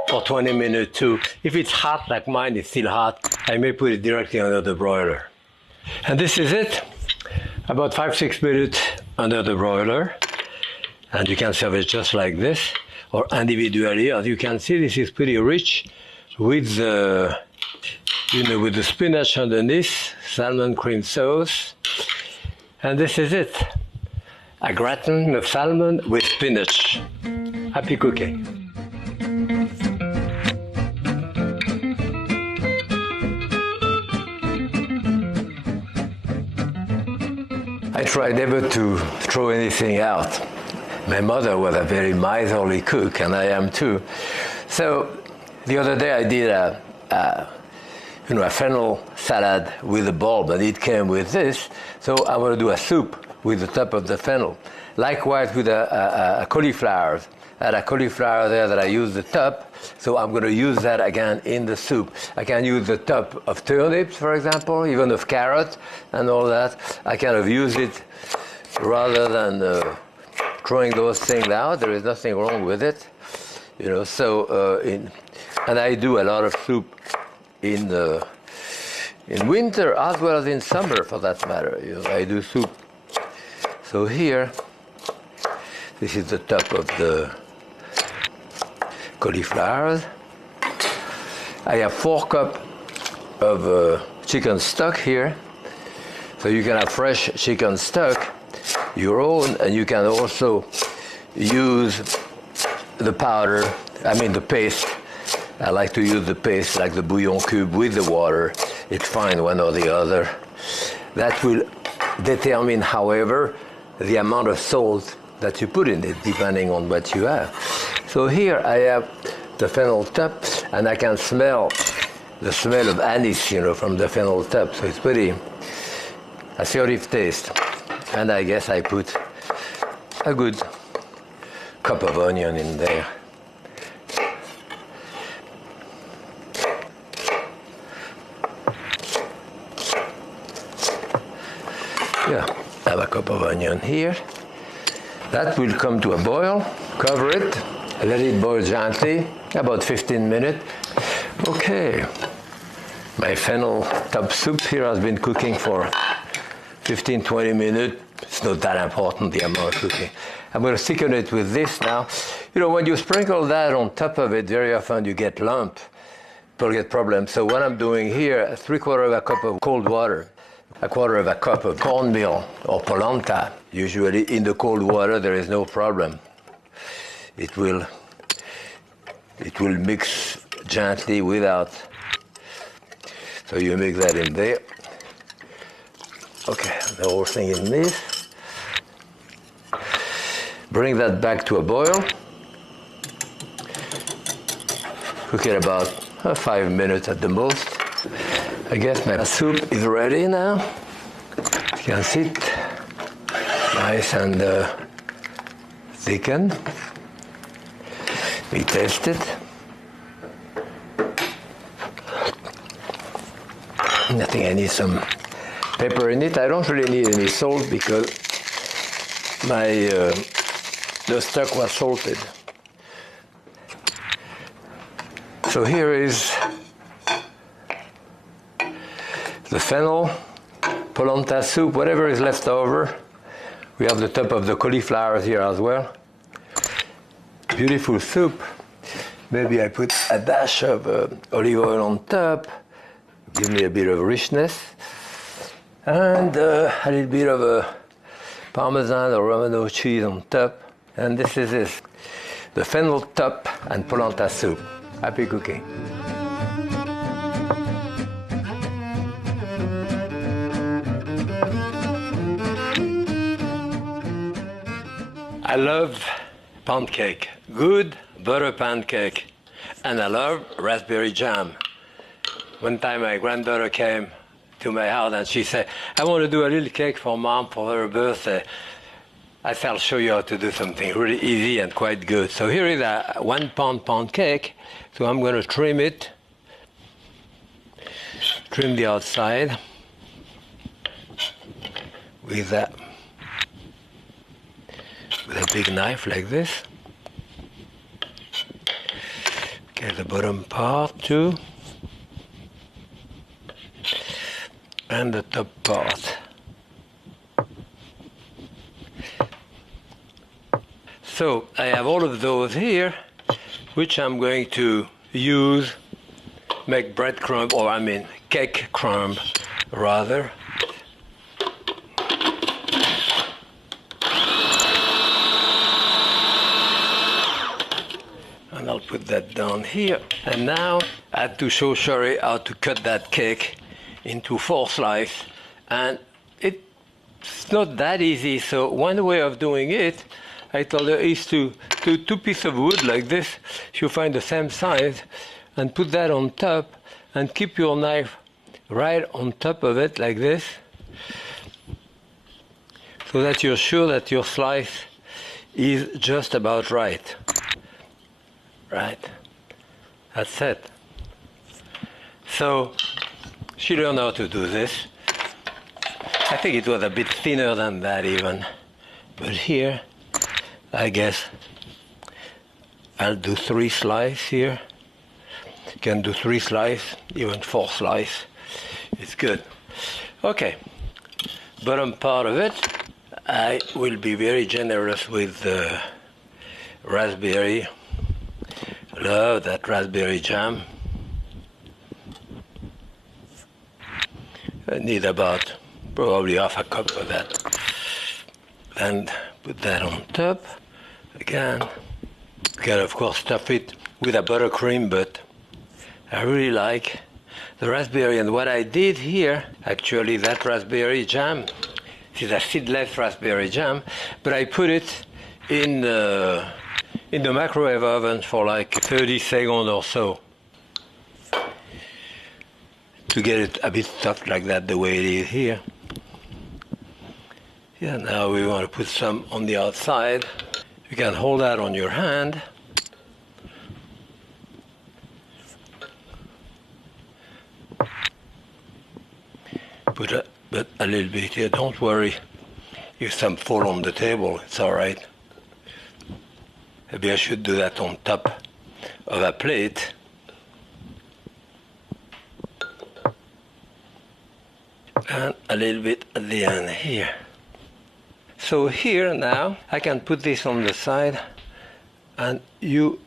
for 20 minutes too. If it's hot like mine, it's still hot, I may put it directly under the broiler. And this is it, about 5-6 minutes under the broiler. And you can serve it just like this, or individually. As you can see, this is pretty rich with the, with the spinach underneath, salmon cream sauce. And this is it, a gratin of salmon with spinach. Happy cooking. I try never to throw anything out. My mother was a very miserly cook, and I am too. So the other day I did a fennel salad with a bulb, and it came with this. So I want to do a soup with the top of the fennel. Likewise with a cauliflower. I had a cauliflower there that I used the top, so I'm going to use that again in the soup. I can use the top of turnips, for example, even of carrot and all that. I kind of use it rather than throwing those things out. There is nothing wrong with it, you know. So and I do a lot of soup in winter as well as in summer, for that matter. You know, I do soup. So here, this is the top of the cauliflowers. I have 4 cups of chicken stock here. So you can have fresh chicken stock, your own, and you can also use the powder, I mean the paste. I like to use the paste like the bouillon cube with the water. It's fine, one or the other. That will determine, however, the amount of salt that you put in it, depending on what you have. So here I have the fennel top, and I can smell the smell of anise, you know, from the fennel top. So it's pretty assertive taste. And I guess I put a good cup of onion in there. Yeah, I have a cup of onion here. That will come to a boil. Cover it, let it boil gently, about 15 minutes. Okay, my fennel top soup here has been cooking for 15-20 minutes. It's not that important, the amount of cooking. I'm going to thicken it with this now. You know, when you sprinkle that on top of it, very often you get lump. People get problems. So what I'm doing here, 3/4 of a cup of cold water, 1/4 of a cup of cornmeal or polenta. Usually in the cold water there is no problem. It will mix gently without. So you mix that in there. Okay, the whole thing in this. Bring that back to a boil. Cook it about 5 minutes at the most. I guess my soup is ready now. You can see it. Nice and thickened. We taste it. I think I need some pepper in it. I don't really need any salt because the stock was salted. So here is the fennel, polenta soup, whatever is left over. We have the top of the cauliflower here as well. Beautiful soup. Maybe I put a dash of olive oil on top. Give me a bit of richness. And a little bit of Parmesan or Romano cheese on top. And this is it. The fennel top and polenta soup. Happy cooking. I love pound cake, good butter pancake, and I love raspberry jam. One time my granddaughter came to my house and she said, I want to do a little cake for Mom for her birthday. I said, I'll show you how to do something really easy and quite good. So here is a 1 pound cake. So I'm going to trim it, trim the outside with a big knife like this. Okay, the bottom part too, and the top part. So I have all of those here, which I'm going to use, make breadcrumb, or I mean cake crumb rather. And I'll put that down here. And now I have to show Sherry how to cut that cake into 4 slices. And it's not that easy. So one way of doing it, I told her, is to do 2 pieces of wood like this. You find the same size and put that on top and keep your knife right on top of it like this. so that you're sure that your slice is just about right. Right. That's it. So she learned how to do this. I think it was a bit thinner than that even. But here, I guess I'll do 3 slices here. You can do 3 slices, even 4 slices. It's good. Okay. Bottom part of it, I will be very generous with the raspberry. Love that raspberry jam. I need about probably half a cup of that. And put that on top. Again, you can of course stuff it with a buttercream, but I really like the raspberry. And what I did here, actually that raspberry jam, this is a seedless raspberry jam, but I put it in the microwave oven for like 30 seconds or so to get it a bit soft like that, the way it is here. Yeah, now we want to put some on the outside. You can hold that on your hand. Put a little bit here. Don't worry if some fall on the table. It's all right. Maybe I should do that on top of a plate. And a little bit at the end here. So here now, I can put this on the side and you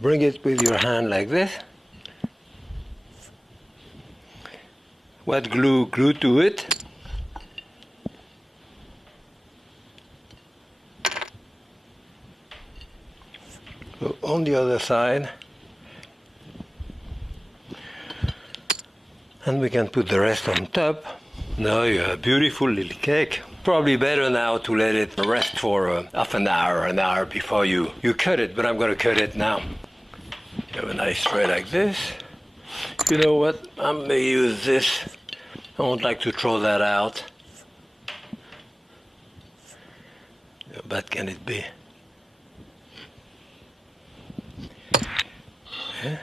bring it with your hand like this. What glue to it. So on the other side. And we can put the rest on top. Now you have a beautiful little cake. Probably better now to let it rest for half an hour before you cut it, but I'm going to cut it now. You have a nice tray like this. You know what? I'm going to use this. I don't like to throw that out. How bad can it be? Yeah.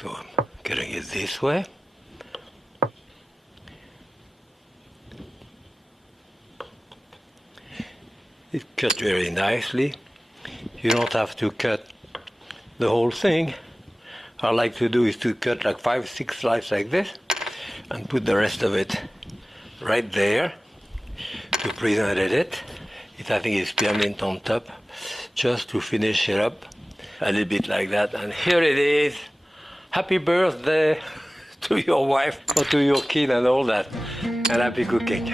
So I'm cutting it this way. It cut very nicely. You don't have to cut the whole thing. What I like to do is to cut like 5-6 slices like this and put the rest of it right there to present it. I think it's spearmint on top, just to finish it up a little bit like that. And here it is. Happy birthday to your wife or to your kid and all that, and happy cooking.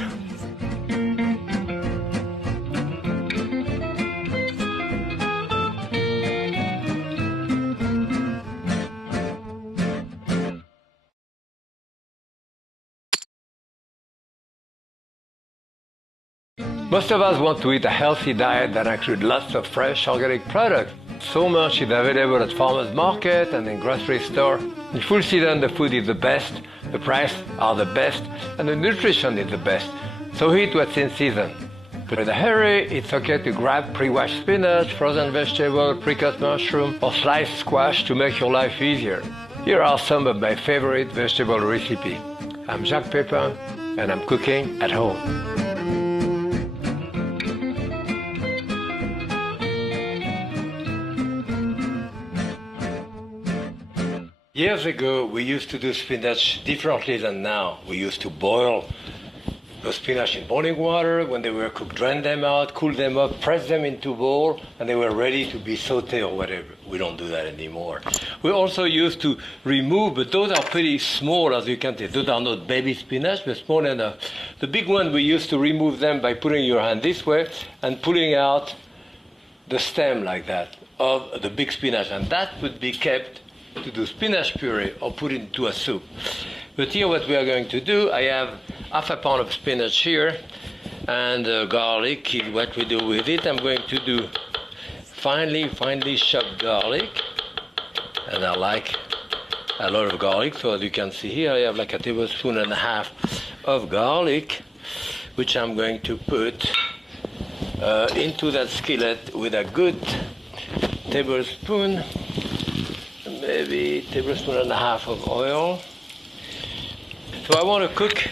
Most of us want to eat a healthy diet that includes lots of fresh organic products. So much is available at farmers market and in grocery store. In full season, the food is the best, the prices are the best, and the nutrition is the best. So eat what's in season. But in a hurry, it's okay to grab pre-washed spinach, frozen vegetable, pre-cut mushroom, or sliced squash to make your life easier. Here are some of my favorite vegetable recipes. I'm Jacques Pepin, and I'm cooking at home. Years ago, we used to do spinach differently than now. We used to boil the spinach in boiling water. When they were cooked, drain them out, cool them up, press them into a bowl, and they were ready to be sautéed or whatever. We don't do that anymore. We also used to remove, but those are pretty small, as you can see. Those are not baby spinach, but small enough. The big one, we used to remove them by putting your hand this way and pulling out the stem like that of the big spinach, and that would be kept to do spinach puree or put it into a soup. But here what we are going to do, I have half a pound of spinach here and garlic is what we do with it. I'm going to do finely chopped garlic, and I like a lot of garlic. So as you can see here, I have like a tablespoon and a half of garlic, which I'm going to put into that skillet with a good tablespoon, maybe tablespoon and a half of oil. So I want to cook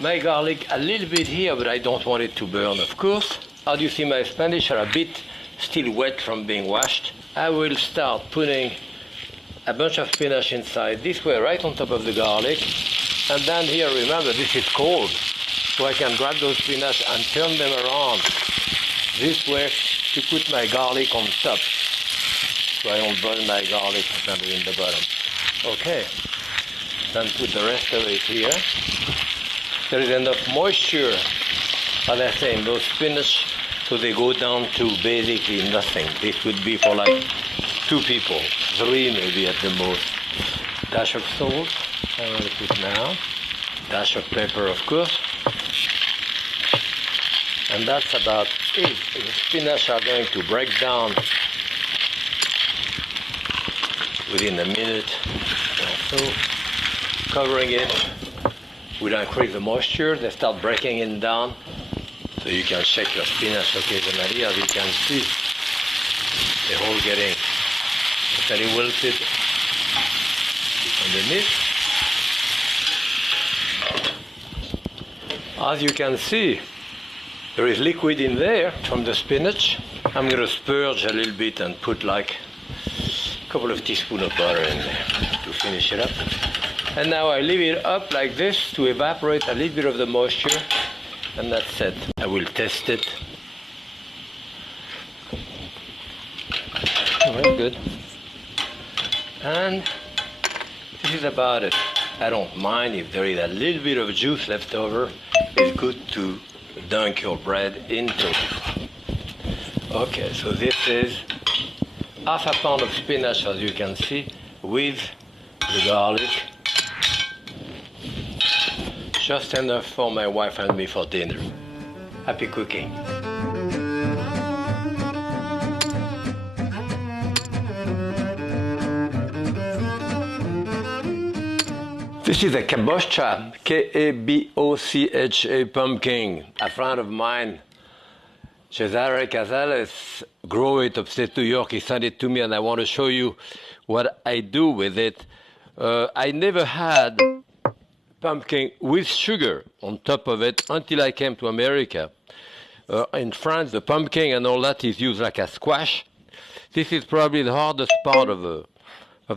my garlic a little bit here, but I don't want it to burn, of course. As you see, my Spanish are a bit still wet from being washed. I will start putting a bunch of spinach inside this way, right on top of the garlic. And then here, remember, this is cold, so I can grab those spinach and turn them around this way to put my garlic on top, so I don't burn my garlic and in the bottom. Okay, then put the rest of it here. There is enough moisture, as I say, in those spinach, so they go down to basically nothing. This would be for like 2 people, 3 maybe at the most. Dash of salt, I'm going to put now. Dash of pepper, of course. And that's about it. The spinach are going to break down within a minute or so. Covering it will increase the moisture. They start breaking it down. So you can shake your spinach occasionally. As you can see, they're all getting very wilted underneath. As you can see, there is liquid in there from the spinach. I'm going to spurge a little bit and put like a couple of teaspoons of butter in there to finish it up. And now I leave it up like this to evaporate a little bit of the moisture, and that's it. I will test it. Very good. And this is about it. I don't mind if there is a little bit of juice left over. It's good to dunk your bread into it. Okay, so this is half a pound of spinach, as you can see, with the garlic. Just enough for my wife and me for dinner. Happy cooking. This is a kabocha, K-A-B-O-C-H-A pumpkin. A friend of mine, Cesare Casales, grew it upstate New York. He sent it to me, and I want to show you what I do with it. I never had pumpkin with sugar on top of it until I came to America. In France, the pumpkin and all that is used like a squash. This is probably the hardest part of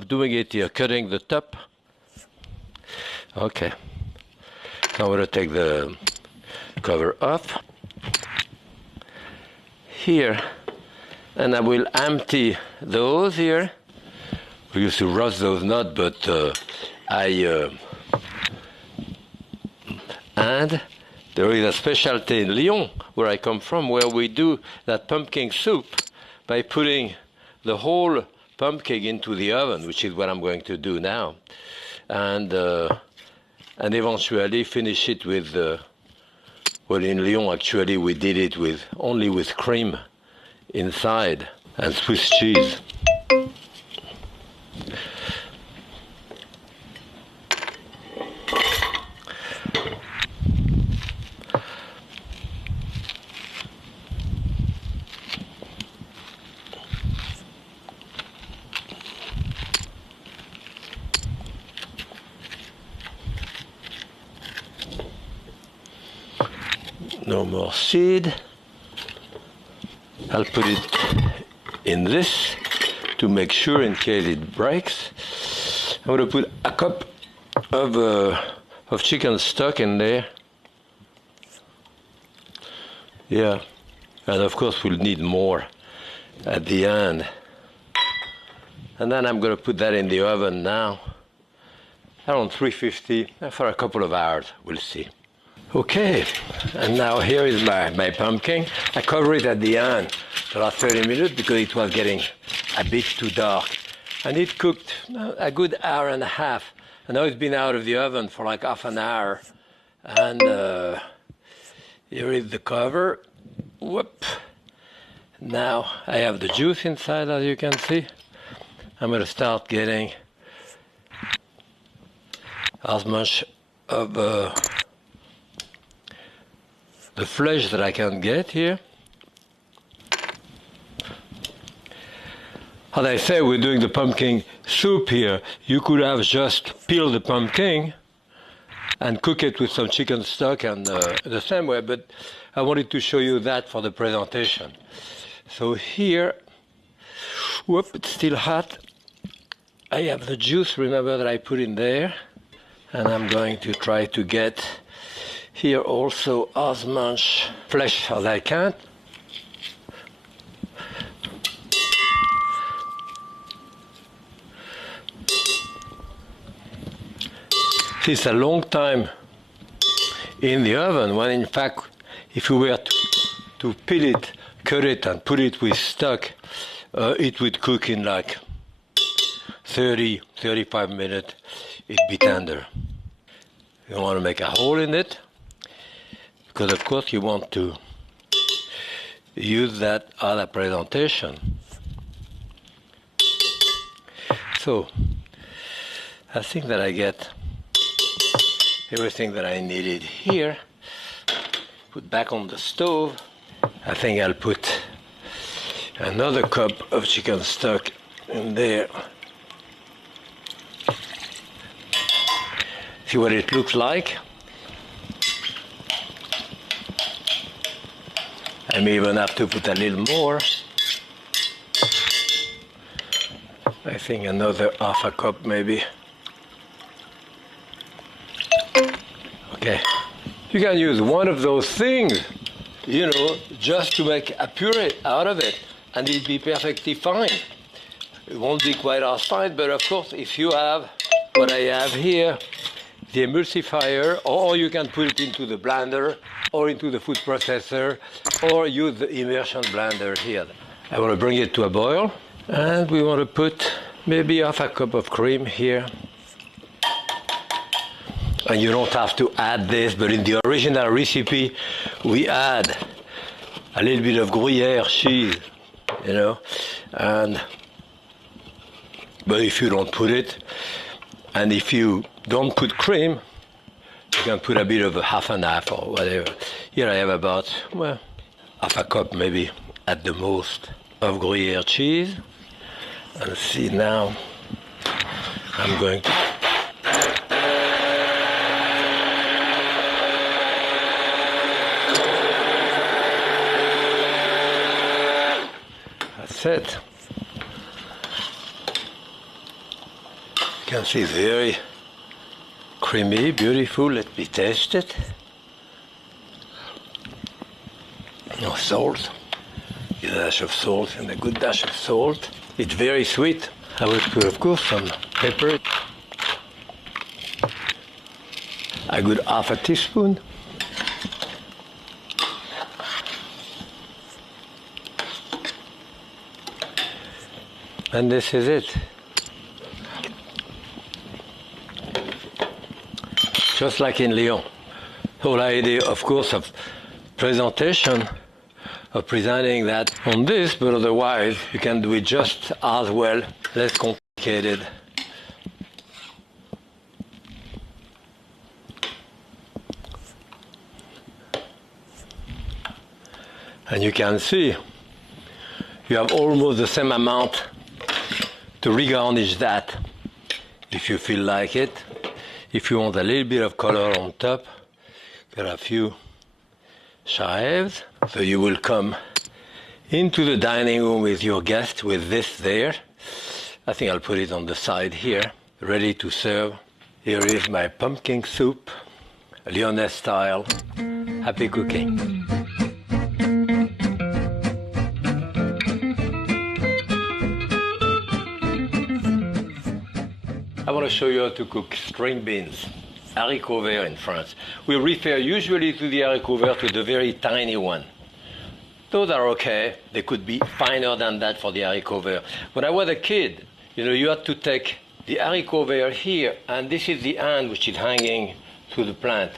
doing it here, cutting the top. Okay, so I'm going to take the cover off here, and I will empty those here. We used to roast those nuts, but and there is a specialty in Lyon, where I come from, where we do that pumpkin soup by putting the whole pumpkin into the oven, which is what I'm going to do now, and eventually finish it with, well, in Lyon actually we did it with only with cream inside and Swiss cheese. No more seed. I'll put it in this to make sure in case it breaks. I'm going to put a cup of chicken stock in there. Yeah, and of course we'll need more at the end. And then I'm going to put that in the oven now, around 350 for a couple of hours. We'll see. Okay, and now here is my pumpkin. I cover it at the end the last 30 minutes because it was getting a bit too dark. And it cooked a good hour and a half. And now it's been out of the oven for like half an hour. And here is the cover. Whoop. Now I have the juice inside, as you can see. I'm going to start getting as much of the flesh that I can get here. As I say, we're doing the pumpkin soup here. You could have just peeled the pumpkin and cook it with some chicken stock and the same way, but I wanted to show you that for the presentation. So here, whoop, it's still hot. I have the juice, remember, that I put in there, and I'm going to try to get here also as much flesh as I can. It's a long time in the oven, when in fact, if you were to peel it, cut it and put it with stock, it would cook in like 30-35 minutes. It'd be tender. You want to make a hole in it, because of course you want to use that as a presentation. So I think that I get everything that I needed here. Put back on the stove. I think I'll put another cup of chicken stock in there. See what it looks like. I may even have to put a little more. I think another half a cup maybe. Okay, you can use one of those things, you know, just to make a puree out of it, and it'll be perfectly fine. It won't be quite as fine, but of course, if you have what I have here, the emulsifier, or you can put it into the blender, or into the food processor, or use the immersion blender here. I want to bring it to a boil, and we want to put maybe half a cup of cream here. And you don't have to add this, but in the original recipe, we add a little bit of Gruyere cheese, you know, but if you don't put it, and if you don't put cream, you can put a bit of a half and half or whatever. Here I have about, well, half a cup maybe at the most of Gruyere cheese. And see now, I'm going to it. You can see it's very creamy, beautiful. Let me taste it. No salt. A dash of salt and a good dash of salt. It's very sweet. I will put, of course, some pepper. A good half a teaspoon. And this is it. Just like in Lyon. The whole idea, of course, of presentation, of presenting that on this, but otherwise you can do it just as well, less complicated. And you can see you have almost the same amount to regarnish that if you feel like it. If you want a little bit of color on top, got a few chives. So you will come into the dining room with your guest with this there. I think I'll put it on the side here, ready to serve. Here is my pumpkin soup, Lyonnais style. Happy cooking. I want to show you how to cook string beans, haricots verts in France. We refer usually to the haricots verts, to the very tiny one. Those are okay. They could be finer than that for the haricots verts. When I was a kid, you know, you had to take the haricots verts here, and this is the end which is hanging to the plant.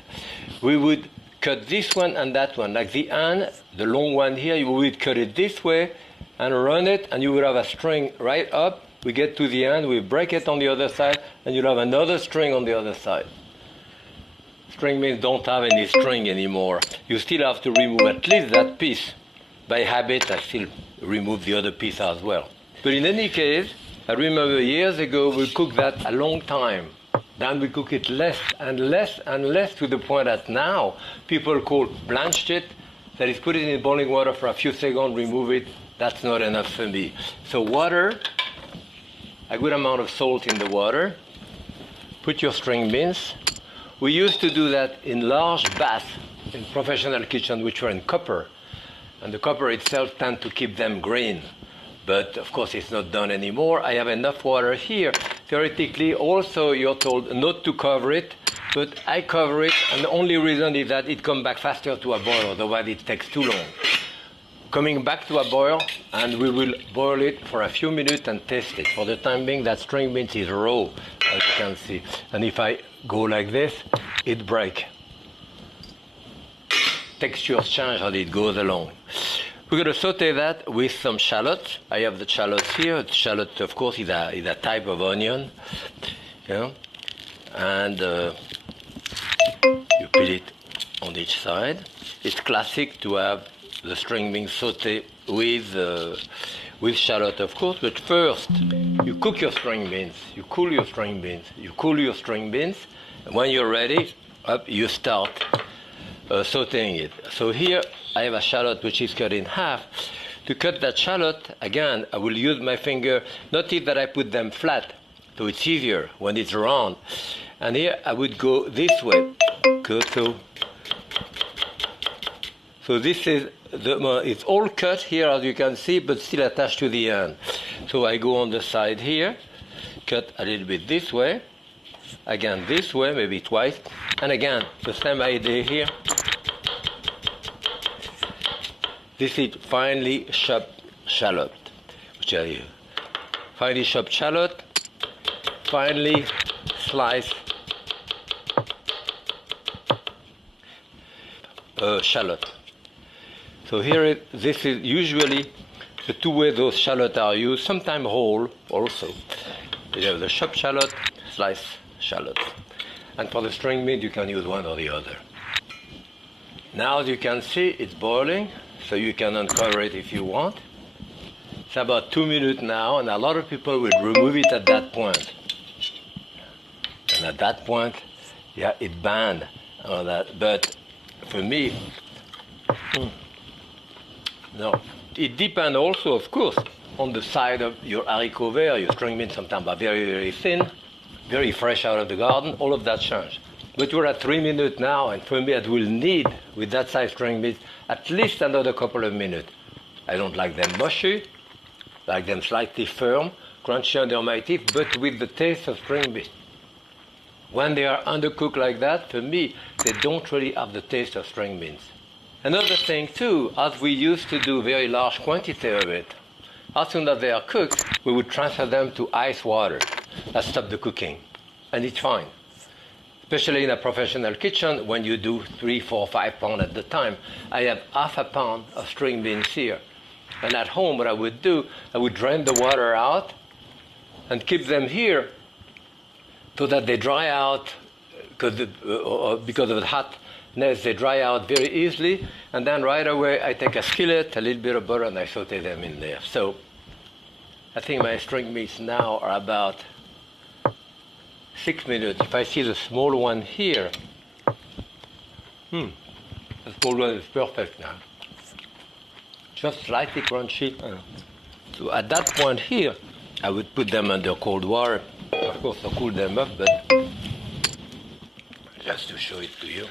We would cut this one and that one. Like the end, the long one here, you would cut it this way and run it, and you would have a string right up. We get to the end, we break it on the other side, and you'll have another string on the other side. String beans don't have any string anymore. You still have to remove at least that piece. By habit, I still remove the other piece as well. But in any case, I remember years ago we cooked that a long time. Then we cook it less and less and less, to the point that now people call blanched it. That is, put it in boiling water for a few seconds, remove it. That's not enough for me. So water, a good amount of salt in the water. Put your string beans. We used to do that in large baths in professional kitchens, which were in copper. And the copper itself tends to keep them green. But of course it's not done anymore. I have enough water here. Theoretically also you're told not to cover it, but I cover it, and the only reason is that it comes back faster to a boil, otherwise it takes too long. Coming back to a boil, and we will boil it for a few minutes and taste it. For the time being, that string beans is raw, as you can see. And if I go like this, it breaks. Textures change as it goes along. We're going to saute that with some shallots. I have the shallots here. The shallot, of course, is a type of onion. Yeah. And you put it on each side. It's classic to have the string beans sauté with shallot, of course. But first, you cook your string beans. You cool your string beans. You cool your string beans. And when you're ready, up you start sauteing it. So here I have a shallot which is cut in half. To cut that shallot, again, I will use my finger. Notice that I put them flat, so it's easier when it's round. And here I would go this way. So this is, it's all cut here, as you can see, but still attached to the end. So I go on the side here, cut a little bit this way, again this way, maybe twice, and again, the same idea here. This is finely chopped shallot, which are here. Finely chopped shallot, finely sliced shallot. So here, this is usually the two ways those shallots are used, sometimes whole also. You have the chopped shallot, sliced shallot. And for the string meat, you can use one or the other. Now, as you can see, it's boiling, so you can uncover it if you want. It's about 2 minutes now, and a lot of people will remove it at that point. And at that point, yeah, it banned on that. But for me, no. It depends also, of course, on the side of your haricot vert. Your string beans sometimes are very, very thin, very fresh out of the garden. All of that changes. But we're at 3 minutes now, and for me, it will need, with that size string beans, at least another couple of minutes. I don't like them mushy, like them slightly firm, crunchy under my teeth, but with the taste of string beans. When they are undercooked like that, for me, they don't really have the taste of string beans. Another thing too, as we used to do very large quantity of it, as soon as they are cooked, we would transfer them to ice water. That stops the cooking, and it's fine. Especially in a professional kitchen, when you do 3, 4, 5 pounds at the time. I have half a pound of string beans here. And at home, what I would do, I would drain the water out and keep them here so that they dry out, because of the hotness, they dry out very easily. And then right away, I take a skillet, a little bit of butter, and I saute them in there. So I think my string beans now are about 6 minutes. If I see the small one here, the small one is perfect now. Just slightly crunchy. So at that point here, I would put them under cold water. Of course, to cool them up, but just to show it to you.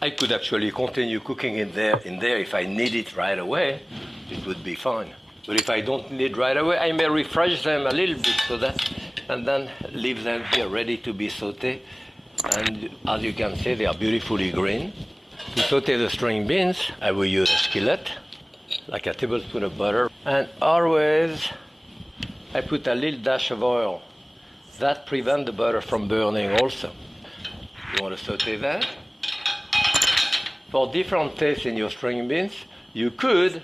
I could actually continue cooking in there if I need it right away. It would be fine. But if I don't need right away, I may refresh them a little bit so that, and then leave them here ready to be sauté. And as you can see, they are beautifully green. To saute the string beans, I will use a skillet, like a tablespoon of butter. And always, I put a little dash of oil. That prevents the butter from burning also. You want to saute that? For different tastes in your string beans, you could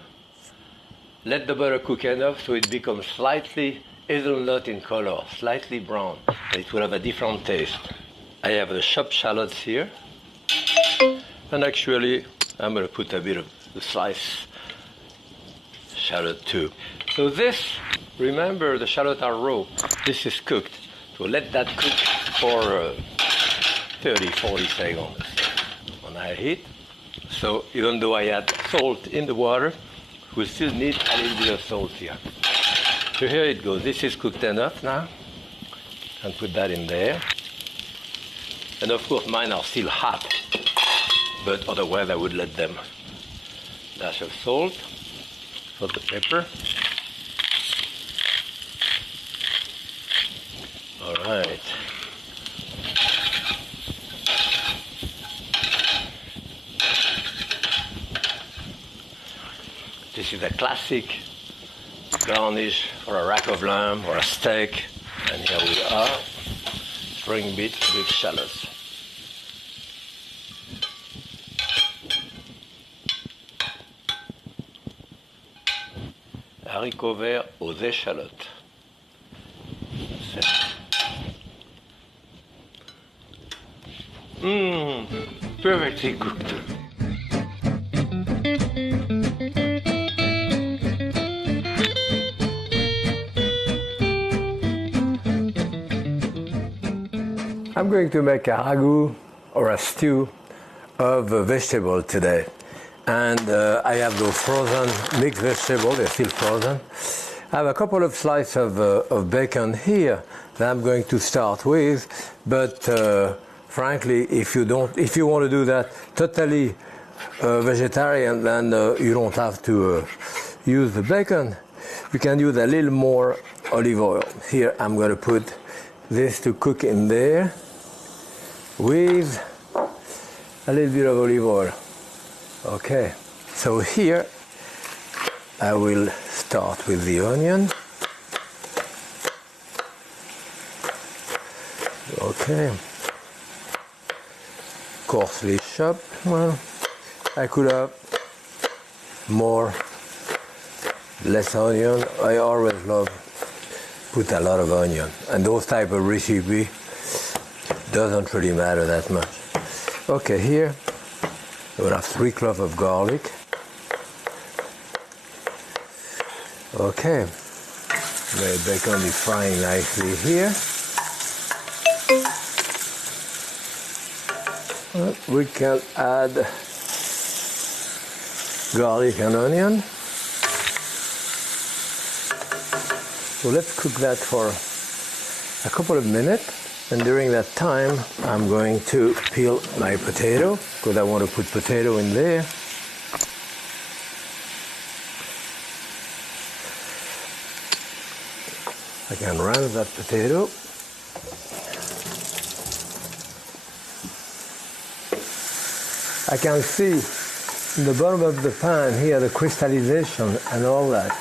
let the butter cook enough so it becomes slightly hazelnut in color, slightly brown. It will have a different taste. I have the chopped shallots here. And actually, I'm going to put a bit of the sliced shallot too. So this, remember the shallot are raw. This is cooked. So let that cook for 30-40 seconds on high heat. So even though I add salt in the water, we still need a little bit of salt here. So here it goes. This is cooked enough now. And put that in there. And of course mine are still hot, but otherwise I would let them. Dash of salt, for the pepper. All right. This is a classic garnish for a rack of lamb or a steak. And here we are, spring beet with shallots. Haricots verts aux échalotes. Perfectly cooked. I'm going to make a ragout or a stew of vegetable today. And I have those frozen mixed vegetables, they're still frozen. I have a couple of slices of bacon here that I'm going to start with, but frankly, if you want to do that totally vegetarian, then you don't have to use the bacon. You can use a little more olive oil. Here I'm going to put this to cook in there with a little bit of olive oil. Okay, so here I will start with the onion. Okay, coarsely chopped. Well, I could have less onion. I always love put a lot of onion, and those type of recipe doesn't really matter that much. Okay, here we have 3 cloves of garlic. Okay, the bacon is frying nicely here. We can add garlic and onion. So let's cook that for a couple of minutes. And during that time, I'm going to peel my potato, because I want to put potato in there. I can rinse that potato. I can see in the bottom of the pan here the crystallization and all that.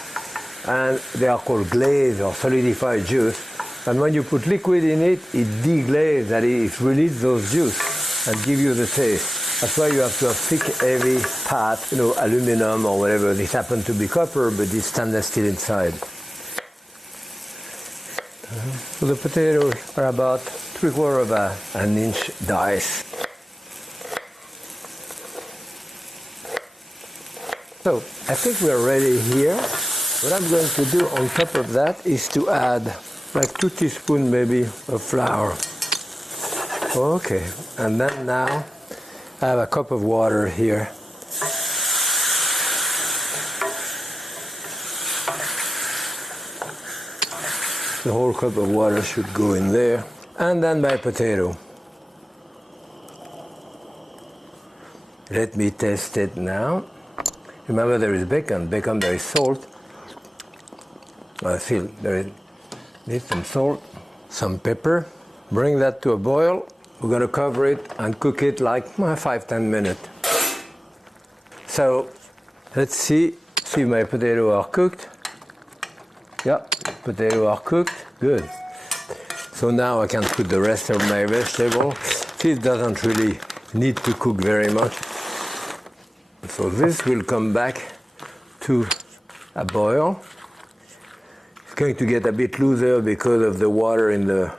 And they are called glaze or solidified juice. And when you put liquid in it, it deglazes, that it releases those juice and give you the taste. That's why you have to have thick, heavy pot, aluminum or whatever. This happens to be copper, but it's stainless steel inside. So the potatoes are about 3/4 of an inch dice. So I think we're ready here. What I'm going to do on top of that is to add like 2 teaspoons maybe of flour. Okay, and then now I have a cup of water here. The whole cup of water should go in there. And then my potato. Let me taste it now. Remember, there is bacon, there is salt. Still, there needs some salt, some pepper. Bring that to a boil. We're going to cover it and cook it like 5-10 minutes. So let's see my potatoes are cooked. Yeah, potatoes are cooked. Good. So now I can put the rest of my vegetable. This doesn't really need to cook very much. So this will come back to a boil. It's going to get a bit looser because of the water in the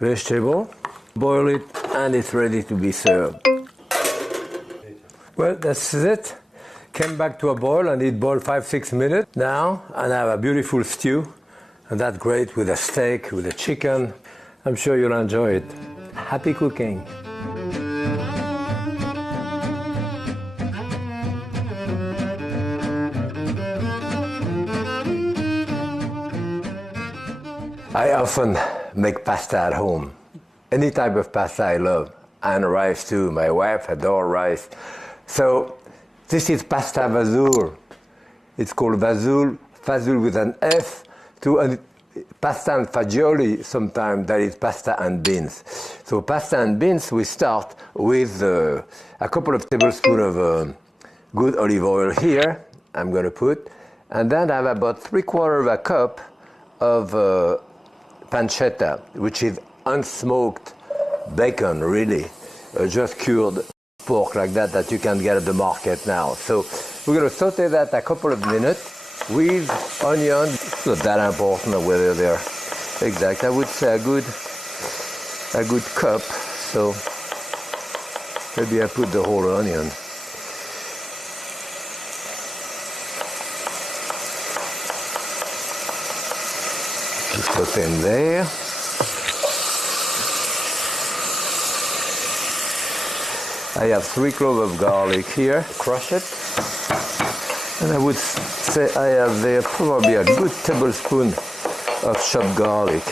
vegetable. Boil it and it's ready to be served. Well, that's it. Came back to a boil and it boiled 5-6 minutes now, and I have a beautiful stew, and that's great with a steak, with a chicken. I'm sure you'll enjoy it. Happy cooking. I often make pasta at home. Any type of pasta I love, and rice too. My wife adores rice. So this is pasta fazool. It's called fazool with an F, pasta and fagioli sometimes, that is pasta and beans. So pasta and beans, we start with a couple of tablespoons of good olive oil here, I'm going to put, and then I have about 3/4 of a cup of pancetta, which is unsmoked bacon, really, just cured pork like that you can get at the market now. So we're going to saute that a couple of minutes with onion. It's not that important whether they're exact. I would say a good cup. So maybe I put the whole onion. Just put in there. I have 3 cloves of garlic here. Crush it. And I would say I have there probably a good tablespoon of chopped garlic.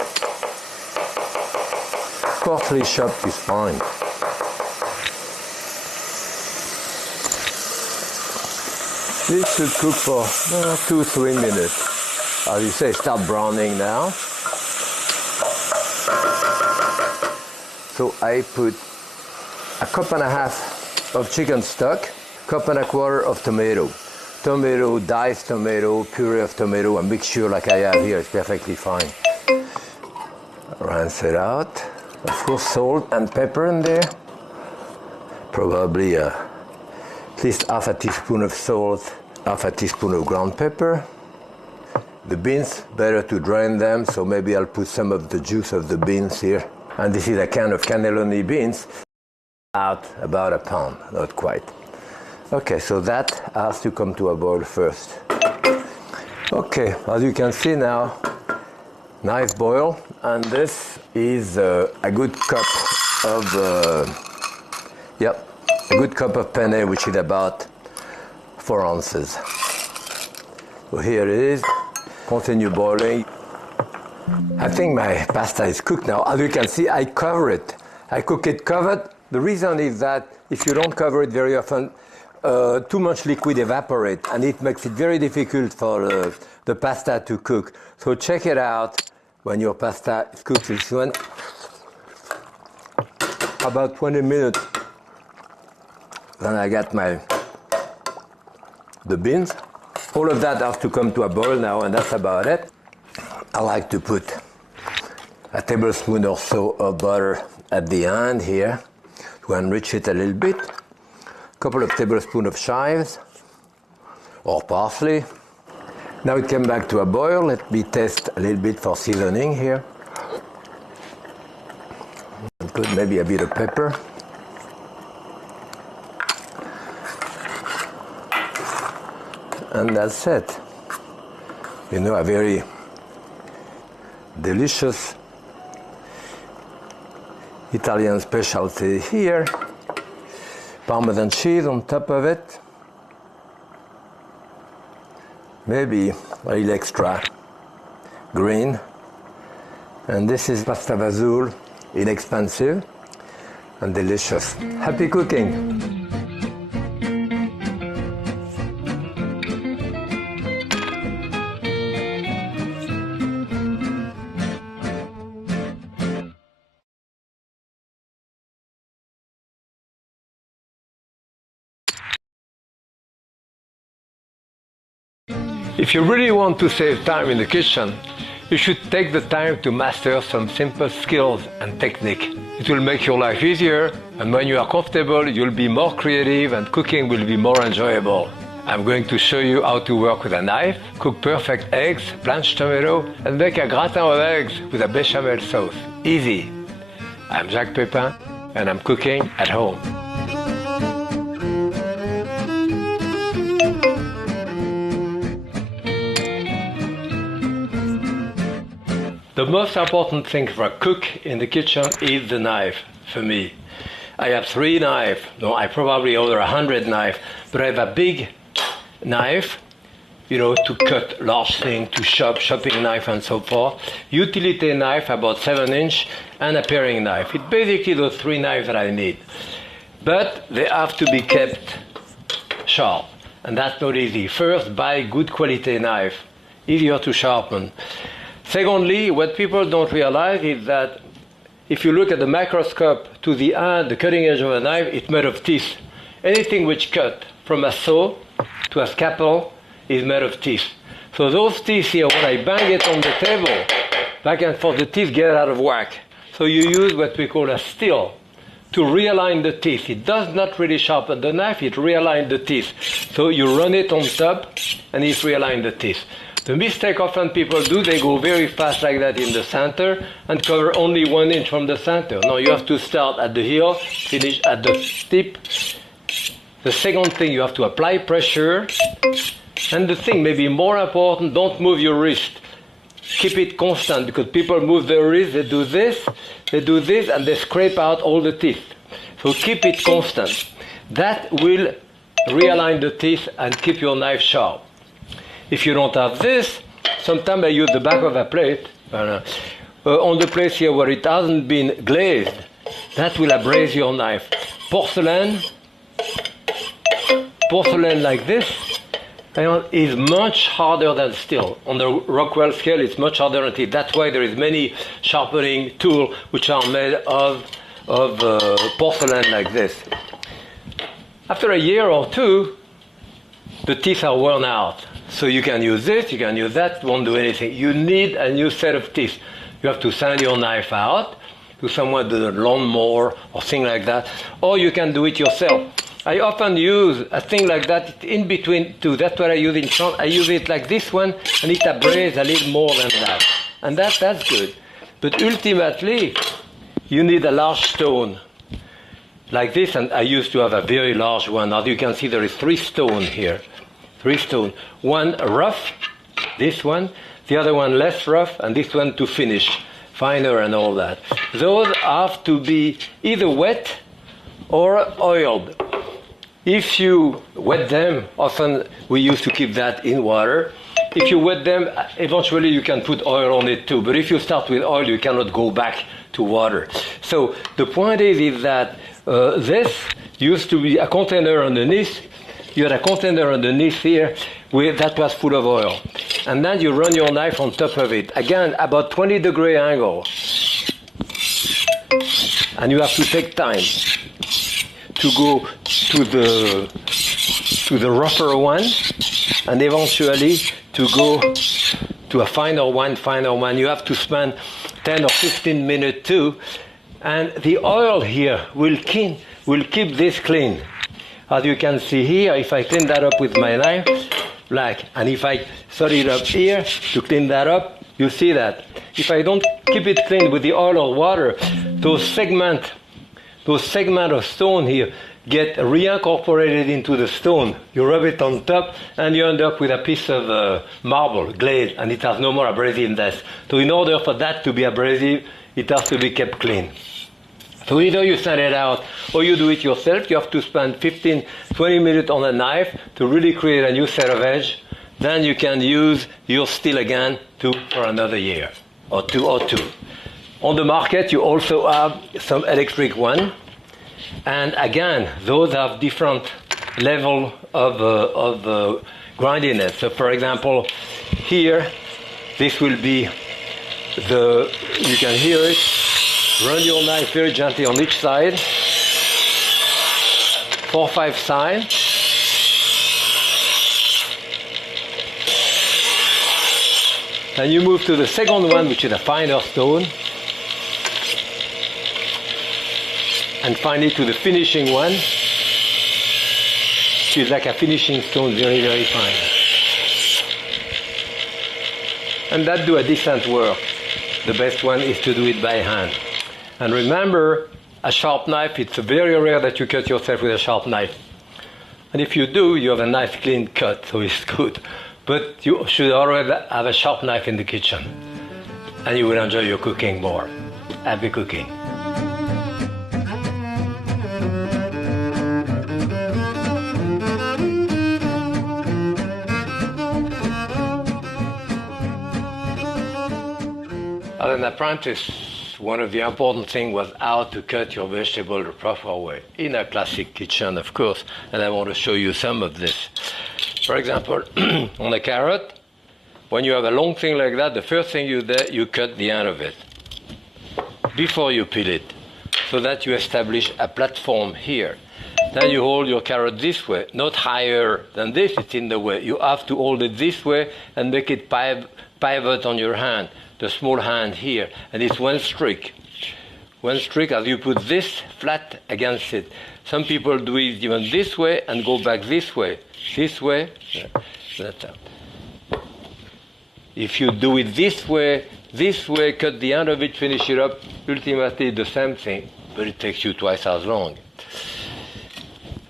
Coarsely chopped is fine. This should cook for 2-3 minutes. As you say, start browning now. So I put 1.5 cups of chicken stock, 1.25 cups of tomato, diced tomato, puree of tomato, a mixture like I have here is perfectly fine. Rinse it out. Of course, salt and pepper in there. Probably at least half a teaspoon of salt, half a teaspoon of ground pepper. The beans, better to drain them, so maybe I'll put some of the juice of the beans here. And this is a can of cannelloni beans. Out about 1 pound, not quite. Okay, so that has to come to a boil first. Okay, as you can see now, nice boil, and this is a good cup of a good cup of penne, which is about 4 ounces. So here it is. Continue boiling. I think my pasta is cooked now. As you can see, I cover it. I cook it covered. The reason is that if you don't cover it very often, too much liquid evaporates, and it makes it very difficult for the pasta to cook. So check it out when your pasta is cooked. This one, about 20 minutes. Then I got the beans. All of that has to come to a boil now, and that's about it. I like to put a tablespoon or so of butter at the end here to enrich it a little bit. A couple of tablespoons of chives or parsley. Now it came back to a boil. Let me taste a little bit for seasoning here. Put maybe a bit of pepper. And that's it. You know, a very delicious Italian specialty here. Parmesan cheese on top of it. Maybe a little extra green. And this is pasta fazool, inexpensive and delicious. Happy cooking! If you really want to save time in the kitchen, you should take the time to master some simple skills and technique. It will make your life easier, and when you are comfortable, you'll be more creative and cooking will be more enjoyable. I'm going to show you how to work with a knife, cook perfect eggs, blanched tomato, and make a gratin of eggs with a bechamel sauce. Easy. I'm Jacques Pépin, and I'm cooking at home. The most important thing for a cook in the kitchen is the knife, for me. I have 3 knives. No, I probably order 100 knives, but I have a big knife, you know, to cut large things, to shopping knife and so forth. Utility knife, about 7-inch, and a paring knife. It's basically those 3 knives that I need. But they have to be kept sharp, and that's not easy. First, buy good quality knife, easier to sharpen. Secondly, what people don't realize is that if you look at the microscope to the end, the cutting edge of a knife, it's made of teeth. Anything which cut from a saw to a scalpel is made of teeth. So those teeth here, when I bang it on the table, back and forth, the teeth get out of whack. So you use what we call a steel to realign the teeth. It does not really sharpen the knife, it realigns the teeth. So you run it on top and it realigns the teeth. The mistake often people do, they go very fast like that in the center and cover only 1 inch from the center. No, you have to start at the heel, finish at the tip. The second thing, you have to apply pressure. And the thing, maybe more important, don't move your wrist. Keep it constant, because people move their wrist, they do this, and they scrape out all the teeth. So keep it constant. That will realign the teeth and keep your knife sharp. If you don't have this, sometimes I use the back of a plate. On the place here where it hasn't been glazed, that will abrade your knife. Porcelain like this is much harder than steel. On the Rockwell scale, it's much harder than steel. That's why there is many sharpening tools which are made of porcelain like this. After a year or 2, the teeth are worn out. So you can use this, you can use that, won't do anything. You need a new set of teeth. You have to send your knife out to someone with a lawnmower or thing like that, or you can do it yourself. I often use a thing like that in between two. That's what I use in front. I use it like this one, and it abrades a little more than that. And that's good. But ultimately, you need a large stone like this, and I used to have a very large one. As you can see, there is 3 stones here. 3 stones. One rough, this one, the other one less rough, and this one to finish, finer and all that. Those have to be either wet or oiled. If you wet them, often we used to keep that in water. If you wet them, eventually you can put oil on it too. But if you start with oil, you cannot go back to water. So the point is that this used to be a container underneath. You had a container underneath here that was full of oil. And then you run your knife on top of it. Again, about 20-degree angle. And you have to take time to go to the rougher one, and eventually to go to a finer one. You have to spend 10 or 15 minutes too. And the oil here will keep this clean. As you can see here, if I clean that up with my knife, and if I set it up here to clean that up, you see that. If I don't keep it clean with the oil or water, those segments of stone here get reincorporated into the stone. You rub it on top, and you end up with a piece of marble, glaze, and it has no more abrasiveness. So in order for that to be abrasive, it has to be kept clean. So either you send it out or you do it yourself. You have to spend 15, 20 minutes on a knife to really create a new set of edge. Then you can use your steel again for another year or two. On the market, you also have some electric one. And again, those have different level of grindiness. So for example, here, this will be you can hear it. Run your knife very gently on each side. 4 or 5 sides. Then you move to the second one, which is a finer stone. And finally to the finishing one. It's like a finishing stone, very, very fine. And that do a decent work. The best one is to do it by hand. And remember, a sharp knife, it's very rare that you cut yourself with a sharp knife. And if you do, you have a nice clean cut, so it's good. But you should always have a sharp knife in the kitchen. And you will enjoy your cooking more. Happy cooking. As an apprentice, one of the important things was how to cut your vegetable the proper way, in a classic kitchen, of course, and I want to show you some of this. For example, on a carrot, when you have a long thing like that, the first thing you do, you cut the end of it before you peel it, so that you establish a platform here. Then you hold your carrot this way, not higher than this, it's in the way. You have to hold it this way and make it pivot on your hand. The small hand here, and it's one streak. One streak as you put this flat against it. Some people do it even this way and go back this way. This way. If you do it this way, cut the end of it, finish it up, ultimately the same thing, but it takes you twice as long.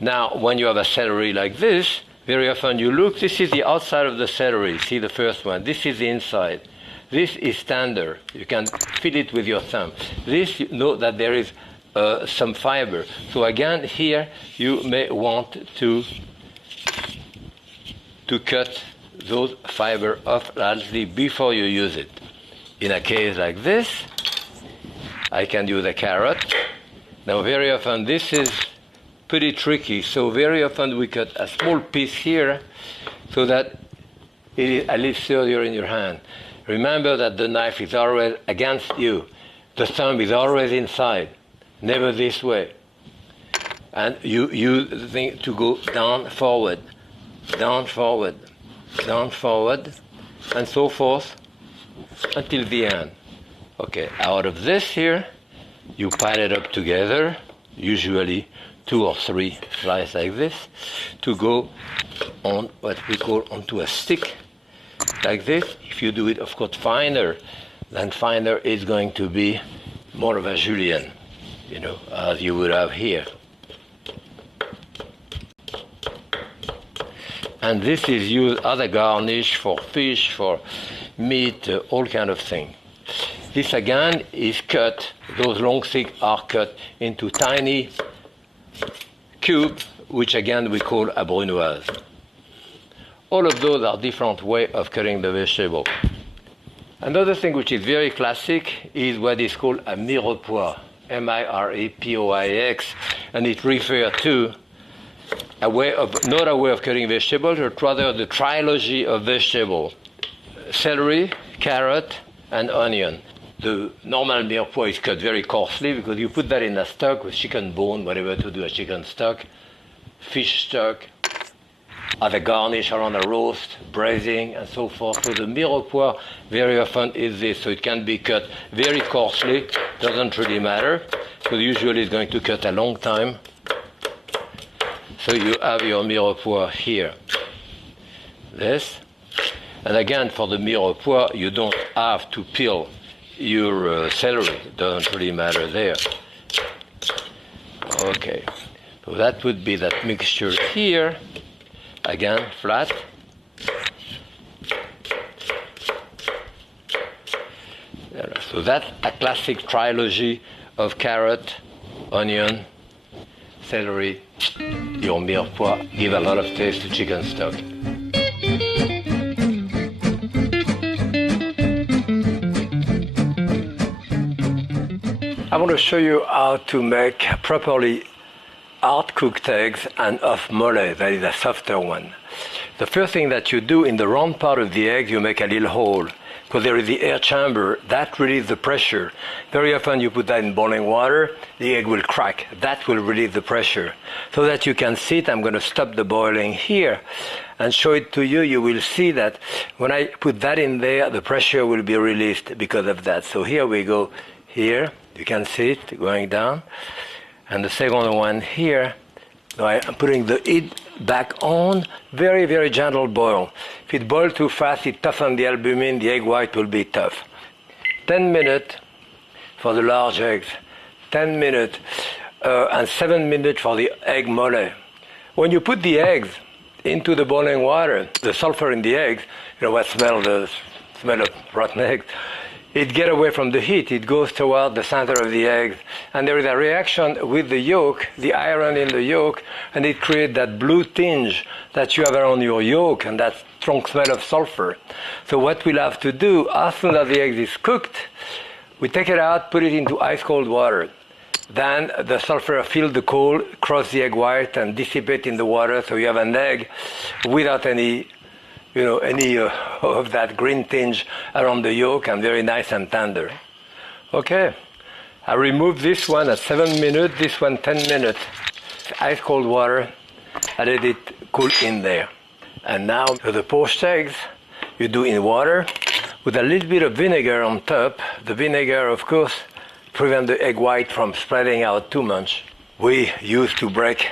Now, when you have a celery like this, very often you look, this is the outside of the celery. See the first one. This is the inside. This is tender. You can feel it with your thumb. This, you know that there is some fiber. So again, here you may want to cut those fiber off largely before you use it. In a case like this, I can use a carrot. Now, very often this is pretty tricky. So very often we cut a small piece here so that it is a little sturdier in your hand. Remember that the knife is always against you. The thumb is always inside, never this way. And you use the thing to go down, forward, down, forward, down, forward, and so forth until the end. Okay, out of this here, you pile it up together, usually 2 or 3 slices like this, to go on what we call onto a stick. Like this. If you do it, of course, finer, then finer is going to be more of a julienne, you know, as you would have here. And this is used as a garnish for fish, for meat, all kind of thing. This again is cut, those long sticks are cut into tiny cubes, which again we call a brunoise. All of those are different ways of cutting the vegetable. Another thing which is very classic is what is called a mirepoix, M-I-R-E-P-O-I-X, and it refers to a way of, not a way of cutting vegetables, but rather the trilogy of vegetables: celery, carrot, and onion. The normal mirepoix is cut very coarsely because you put that in a stock with chicken bone, whatever to do a chicken stock, fish stock, as a garnish around a roast, braising, and so forth. So the mirepoix very often is this. So it can be cut very coarsely, doesn't really matter, because usually it's going to cut a long time. So you have your mirepoix here. This. And again, for the mirepoix, you don't have to peel your celery. It doesn't really matter there. Okay. So that would be that mixture here. Again, flat. So that's a classic trilogy of carrot, onion, celery, your mirepoix. Give a lot of taste to chicken stock. I want to show you how to make properly hard-cooked eggs and off mole, that is a softer one. The first thing that you do in the round part of the egg, you make a little hole, because there is the air chamber, that releases the pressure. Very often you put that in boiling water, the egg will crack. That will release the pressure. So that you can see it, I'm going to stop the boiling here and show it to you. You will see that when I put that in there, the pressure will be released because of that. So here we go, here, you can see it going down. And the second one here, I'm putting the back on. Very, very gentle boil. If it boils too fast, it toughens the albumin, the egg white will be tough. 10 minutes for the large eggs, 10 minutes, and 7 minutes for the egg mole. When you put the eggs into the boiling water, the sulfur in the eggs, you know what smell of rotten eggs, it gets away from the heat, it goes toward the center of the eggs, and there is a reaction with the yolk, the iron in the yolk, and it creates that blue tinge that you have around your yolk and that strong smell of sulfur. So what we'll have to do, as soon as the egg is cooked, we take it out, put it into ice cold water. Then the sulfur fills the coal, cross the egg white, and dissipate in the water, so you have an egg without any of that green tinge around the yolk, and very nice and tender. Okay, I remove this one at 7 minutes, this one 10 minutes. Ice cold water, I let it cool in there. And now the poached eggs, you do in water with a little bit of vinegar on top. The vinegar, of course, prevent the egg white from spreading out too much. We used to break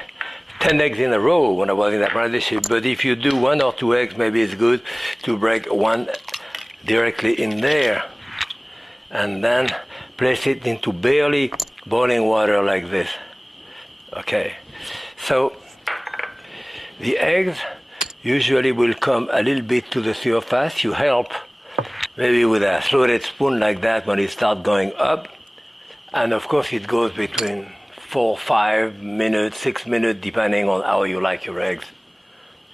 10 eggs in a row when I was in apprenticeship, but if you do 1 or 2 eggs, maybe it's good to break one directly in there and then place it into barely boiling water like this. Okay, so the eggs usually will come a little bit to the surface. You help maybe with a slotted spoon like that when it starts going up. And of course it goes between 4, 5 minutes, 6 minutes, depending on how you like your eggs.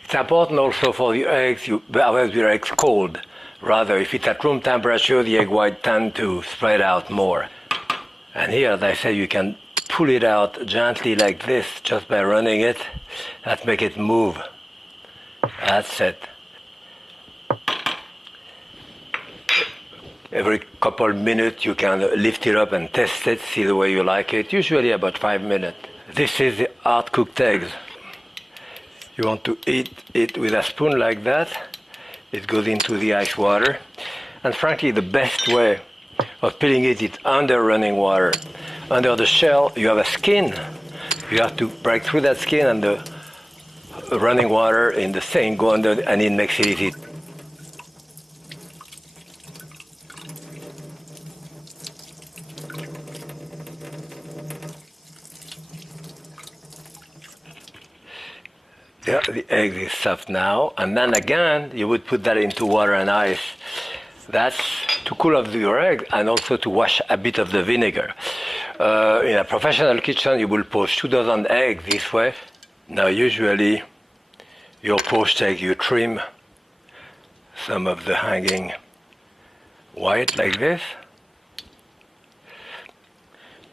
It's important also for the eggs, you have your eggs cold. Rather, if it's at room temperature, the egg white tend to spread out more. And here, as I said, you can pull it out gently like this, just by running it. That make it move. That's it. Every couple minutes you can lift it up and test it, see the way you like it, usually about 5 minutes. This is the hard cooked eggs. You want to eat it with a spoon like that. It goes into the ice water. And frankly, the best way of peeling it is under running water. Under the shell, you have a skin. You have to break through that skin, and the running water in the sink go under, and it makes it easy. Yeah, the egg is soft now, and then again you would put that into water and ice. That's to cool off your egg and also to wash a bit of the vinegar. In a professional kitchen you will poach 2 dozen eggs this way. Now usually your poached egg, you trim some of the hanging white like this.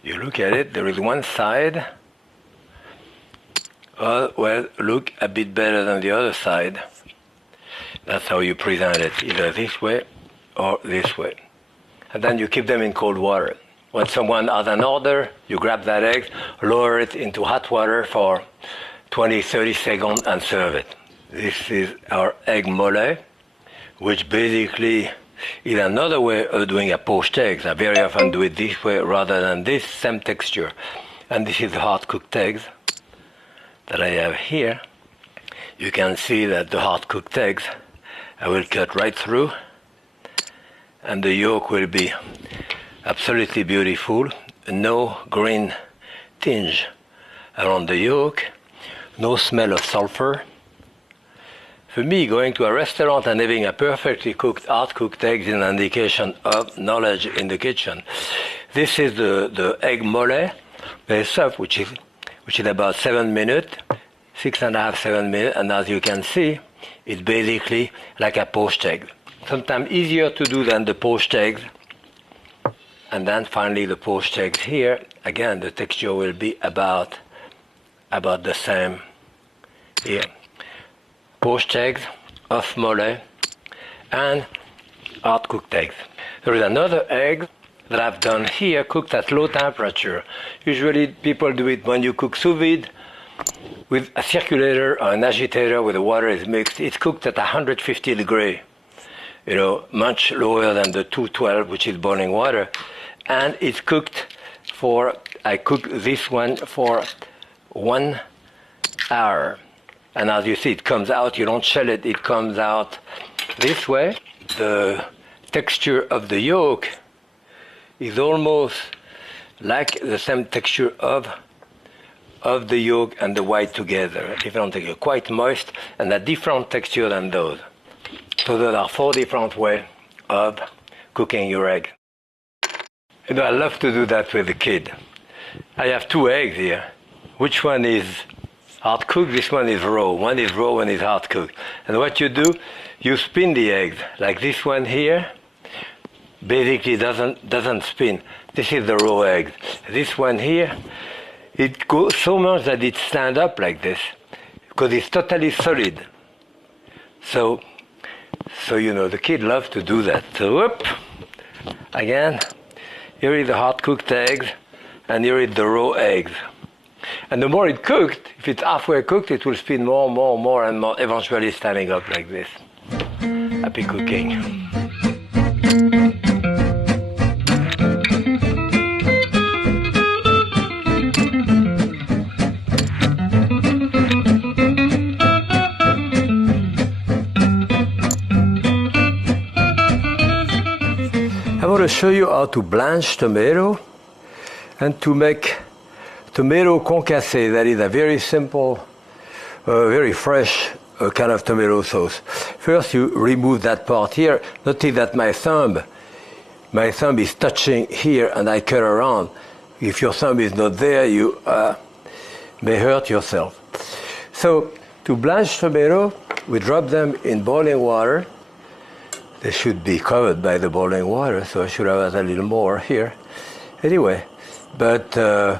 You look at it, there is one side. Well, look a bit better than the other side. That's how you present it, either this way or this way. And then you keep them in cold water. When someone has an order, you grab that egg, lower it into hot water for 20-30 seconds and serve it. This is our egg mole, which basically is another way of doing a poached eggs. I very often do it this way rather than this, same texture. And this is the hard cooked eggs that I have here. You can see that the hard cooked eggs I will cut right through, and the yolk will be absolutely beautiful. No green tinge around the yolk, no smell of sulfur. For me, going to a restaurant and having a perfectly cooked, hard cooked egg is an indication of knowledge in the kitchen. This is the egg mole, very soft, which is about 7 minutes, 6.5, 7 minutes, and as you can see, it's basically like a poached egg. Sometimes easier to do than the poached eggs. And then finally the poached eggs here, again the texture will be about the same here. Poached eggs, off mole, and hard cooked eggs. There is another egg that I've done here, cooked at low temperature. Usually people do it when you cook sous vide with a circulator or an agitator where the water is mixed. It's cooked at 150 degrees, much lower than the 212, which is boiling water. And it's cooked I cook this one for 1 hour. And as you see, it comes out, you don't shell it, it comes out this way. The texture of the yolk is almost like the same texture of the yolk and the white together. Different texture, quite moist, and a different texture than those. So there are 4 different ways of cooking your egg. You know, I love to do that with the kid. I have 2 eggs here. Which one is hard cooked? This one is raw. One is raw, one is hard cooked. And what you do, you spin the eggs, like this one here. Basically doesn't spin. This is the raw egg. This one here, it goes so much that it stands up like this, because it's totally solid. So you know, the kid loves to do that. So whoop, again, here is the hard cooked eggs, and here is the raw eggs. And the more it cooked, if it's halfway cooked, it will spin more, and more, eventually standing up like this. Happy cooking. I want to show you how to blanch tomato and to make tomato concassé. That is a very simple, very fresh kind of tomato sauce. First, you remove that part here. Notice that my thumb is touching here, and I cut around. If your thumb is not there, you may hurt yourself. So, to blanch tomato, we drop them in boiling water. They should be covered by the boiling water, so I should have a little more here. Anyway, but the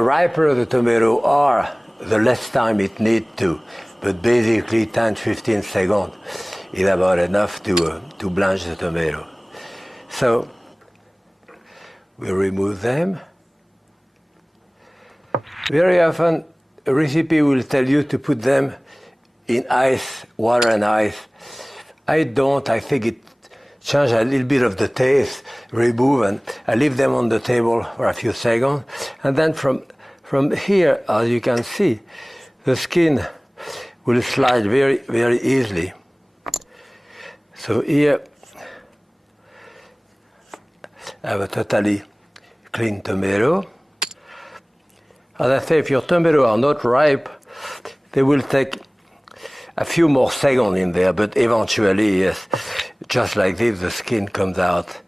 riper the tomato are, the less time it needs to. But basically 10-15 seconds is about enough to blanch the tomato. So we remove them. Very often a recipe will tell you to put them in ice, water and ice. I don't. I think it changes a little bit of the taste, remove, and I leave them on the table for a few seconds. And then from here, as you can see, the skin will slide very, very easily. So here, I have a totally clean tomato. As I say, if your tomatoes are not ripe, they will take a few more seconds in there, but eventually, yes, just like this, the skin comes out.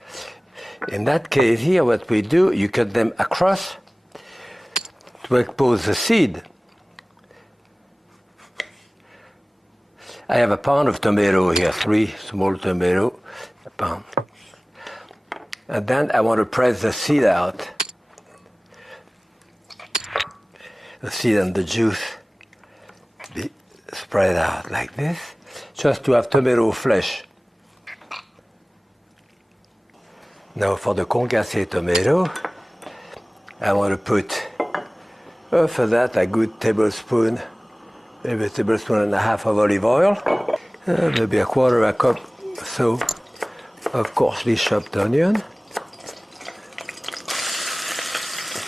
In that case here, what we do, you cut them across to expose the seed. I have a pound of tomato here, 3 small tomatoes, a pound. And then I want to press the seed out. The seed and the juice be spread out like this, just to have tomato flesh. Now for the concassé tomato, I want to put, for that, a good tablespoon, maybe a tablespoon and a half of olive oil, maybe a quarter of a cup or so of coarsely chopped onion,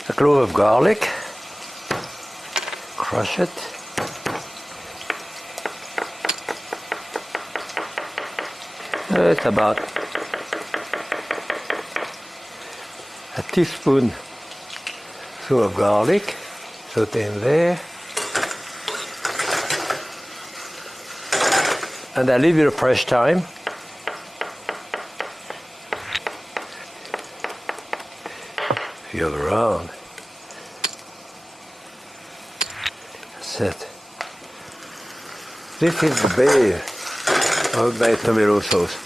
a clove of garlic, crush it, it's about a teaspoon so of garlic, saute in there, and I leave it a fresh thyme. Feel around. That's it. This is the base of my tomato sauce.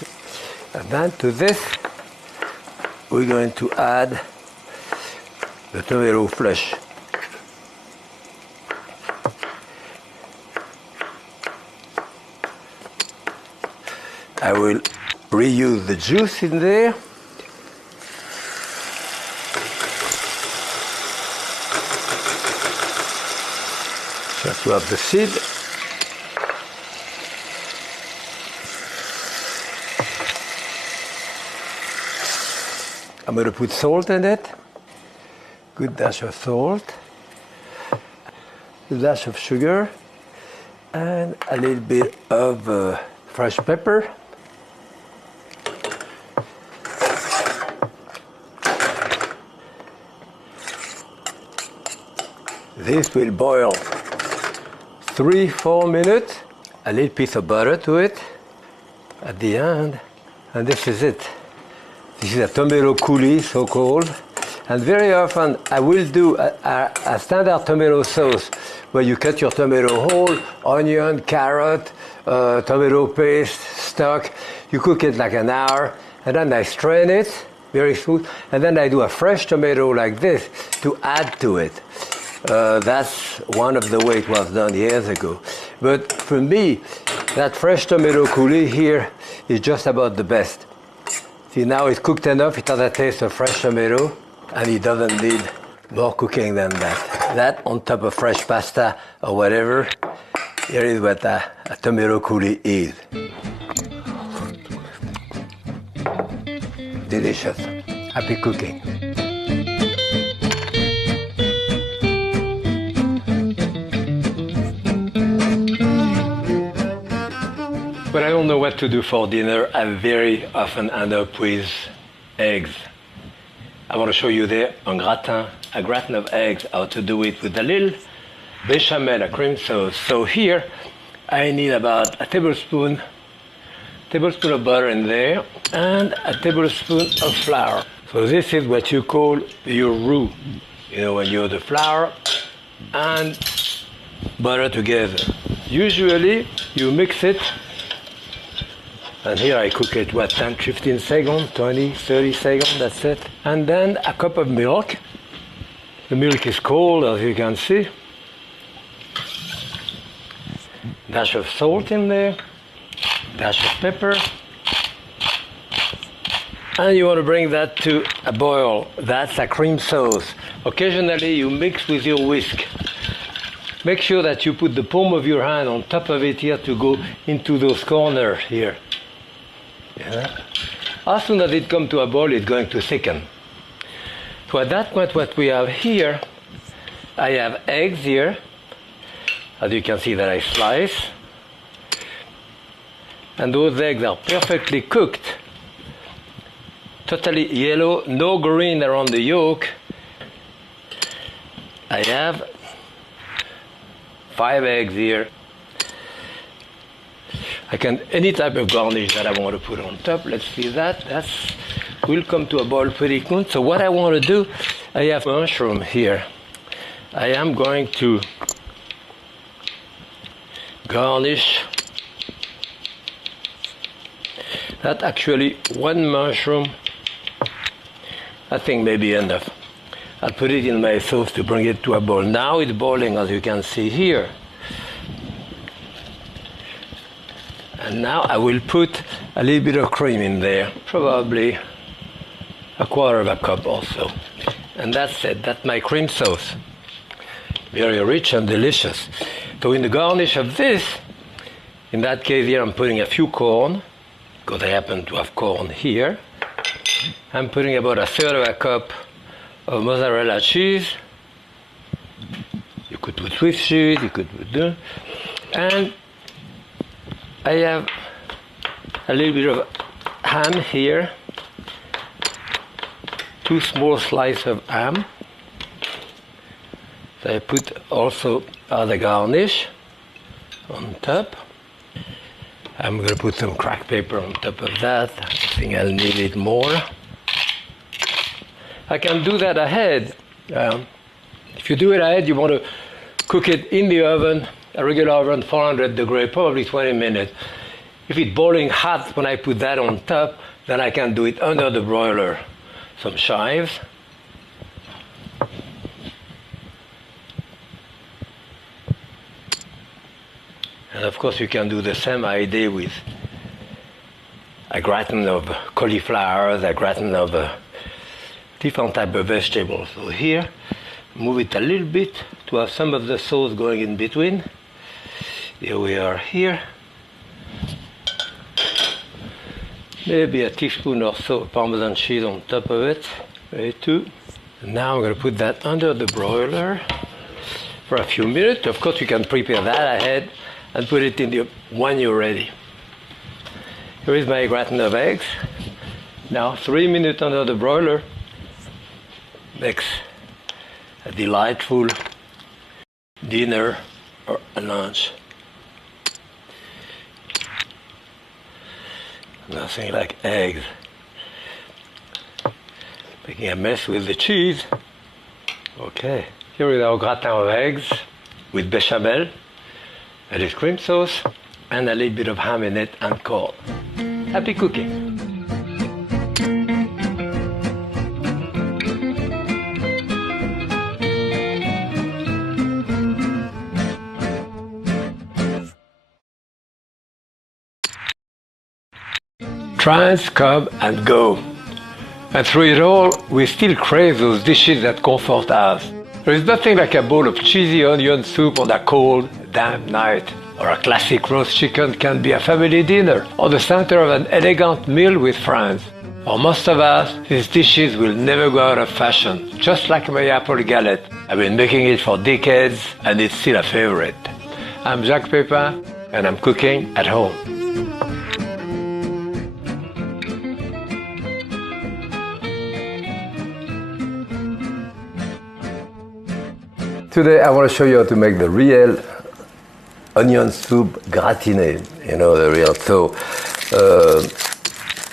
And then to this, we're going to add the tomato flesh. I will reuse the juice in there. Just to have the seed. I'm going to put salt in it. Good dash of salt. A dash of sugar. and a little bit of fresh pepper. This will boil 3-4 minutes. A little piece of butter to it at the end, and this is it. This is a tomato coulis, so called. And very often I will do a standard tomato sauce where you cut your tomato whole, onion, carrot, tomato paste, stock. You cook it like an hour, and then I strain it, very smooth, and then I do a fresh tomato like this to add to it. That's one of the way it was done years ago. But for me, that fresh tomato coulis here is just about the best. See, now it's cooked enough, it has a taste of fresh tomato, and it doesn't need more cooking than that. That on top of fresh pasta or whatever, here is what a tomato coulis is. Delicious. Happy cooking. When I don't know what to do for dinner, I very often end up with eggs. I want to show you there a gratin of eggs, how to do it with a little bechamel, a cream sauce. So here I need about a tablespoon of butter in there and a tablespoon of flour. So this is what you call your roux. You know, when you have the flour and butter together. Usually you mix it, and here I cook it, 10, 15 seconds, 20, 30 seconds, that's it. And then a cup of milk. The milk is cold, as you can see. Dash of salt in there, dash of pepper. And you want to bring that to a boil. That's a cream sauce. Occasionally you mix with your whisk. Make sure that you put the palm of your hand on top of it here to go into those corners here. Yeah. As soon as it comes to a boil, it's going to thicken. So at that point, what we have here, I have eggs here, as you can see that I slice. And those eggs are perfectly cooked, totally yellow, no green around the yolk. I have 5 eggs here. I can, any type of garnish that I want to put on top. Let's see that. That's will come to a boil pretty soon. So what I want to do, I have mushroom here. I am going to garnish that. Actually, 1 mushroom, I think maybe enough. I'll put it in my sauce to bring it to a boil. Now it's boiling, as you can see here. And now I will put a little bit of cream in there, probably 1/4 cup or so. And that's it, that's my cream sauce. Very rich and delicious. So in the garnish of this, in that case here I'm putting a few corn, because I happen to have corn here. I'm putting about 1/3 cup of mozzarella cheese. You could put Swiss cheese, you could put and I have a little bit of ham here, 2 small slices of ham. So I put also the garnish on top. I'm going to put some cracked pepper on top of that. I think I'll need it more. I can do that ahead. If you do it ahead, you want to cook it in the oven, a regular oven, 400 degrees, probably 20 minutes. If it's boiling hot when I put that on top, then I can do it under the broiler. Some chives. And of course you can do the same idea with a gratin of cauliflowers, a gratin of different type of vegetables. So here, move it a little bit to have some of the sauce going in between. Here we are here. Maybe a teaspoon or so of Parmesan cheese on top of it. Ready to. Now I'm going to put that under the broiler for a few minutes. Of course you can prepare that ahead. and put it in when you're ready. Here is my gratin of eggs. Now 3 minutes under the broiler makes a delightful dinner or a lunch. Nothing like eggs. Making a mess with the cheese. Okay, here is our gratin of eggs with bechamel, a little cream sauce, and a little bit of ham in it and corn. Happy cooking! Tries come and go. And through it all, we still crave those dishes that comfort us. There is nothing like a bowl of cheesy onion soup on a cold, damp night. Or a classic roast chicken can be a family dinner, or the center of an elegant meal with friends. For most of us, these dishes will never go out of fashion, just like my apple galette. I've been making it for decades, and it's still a favorite. I'm Jacques Pepin, and I'm cooking at home. Today I want to show you how to make the real onion soup gratiné, the real. So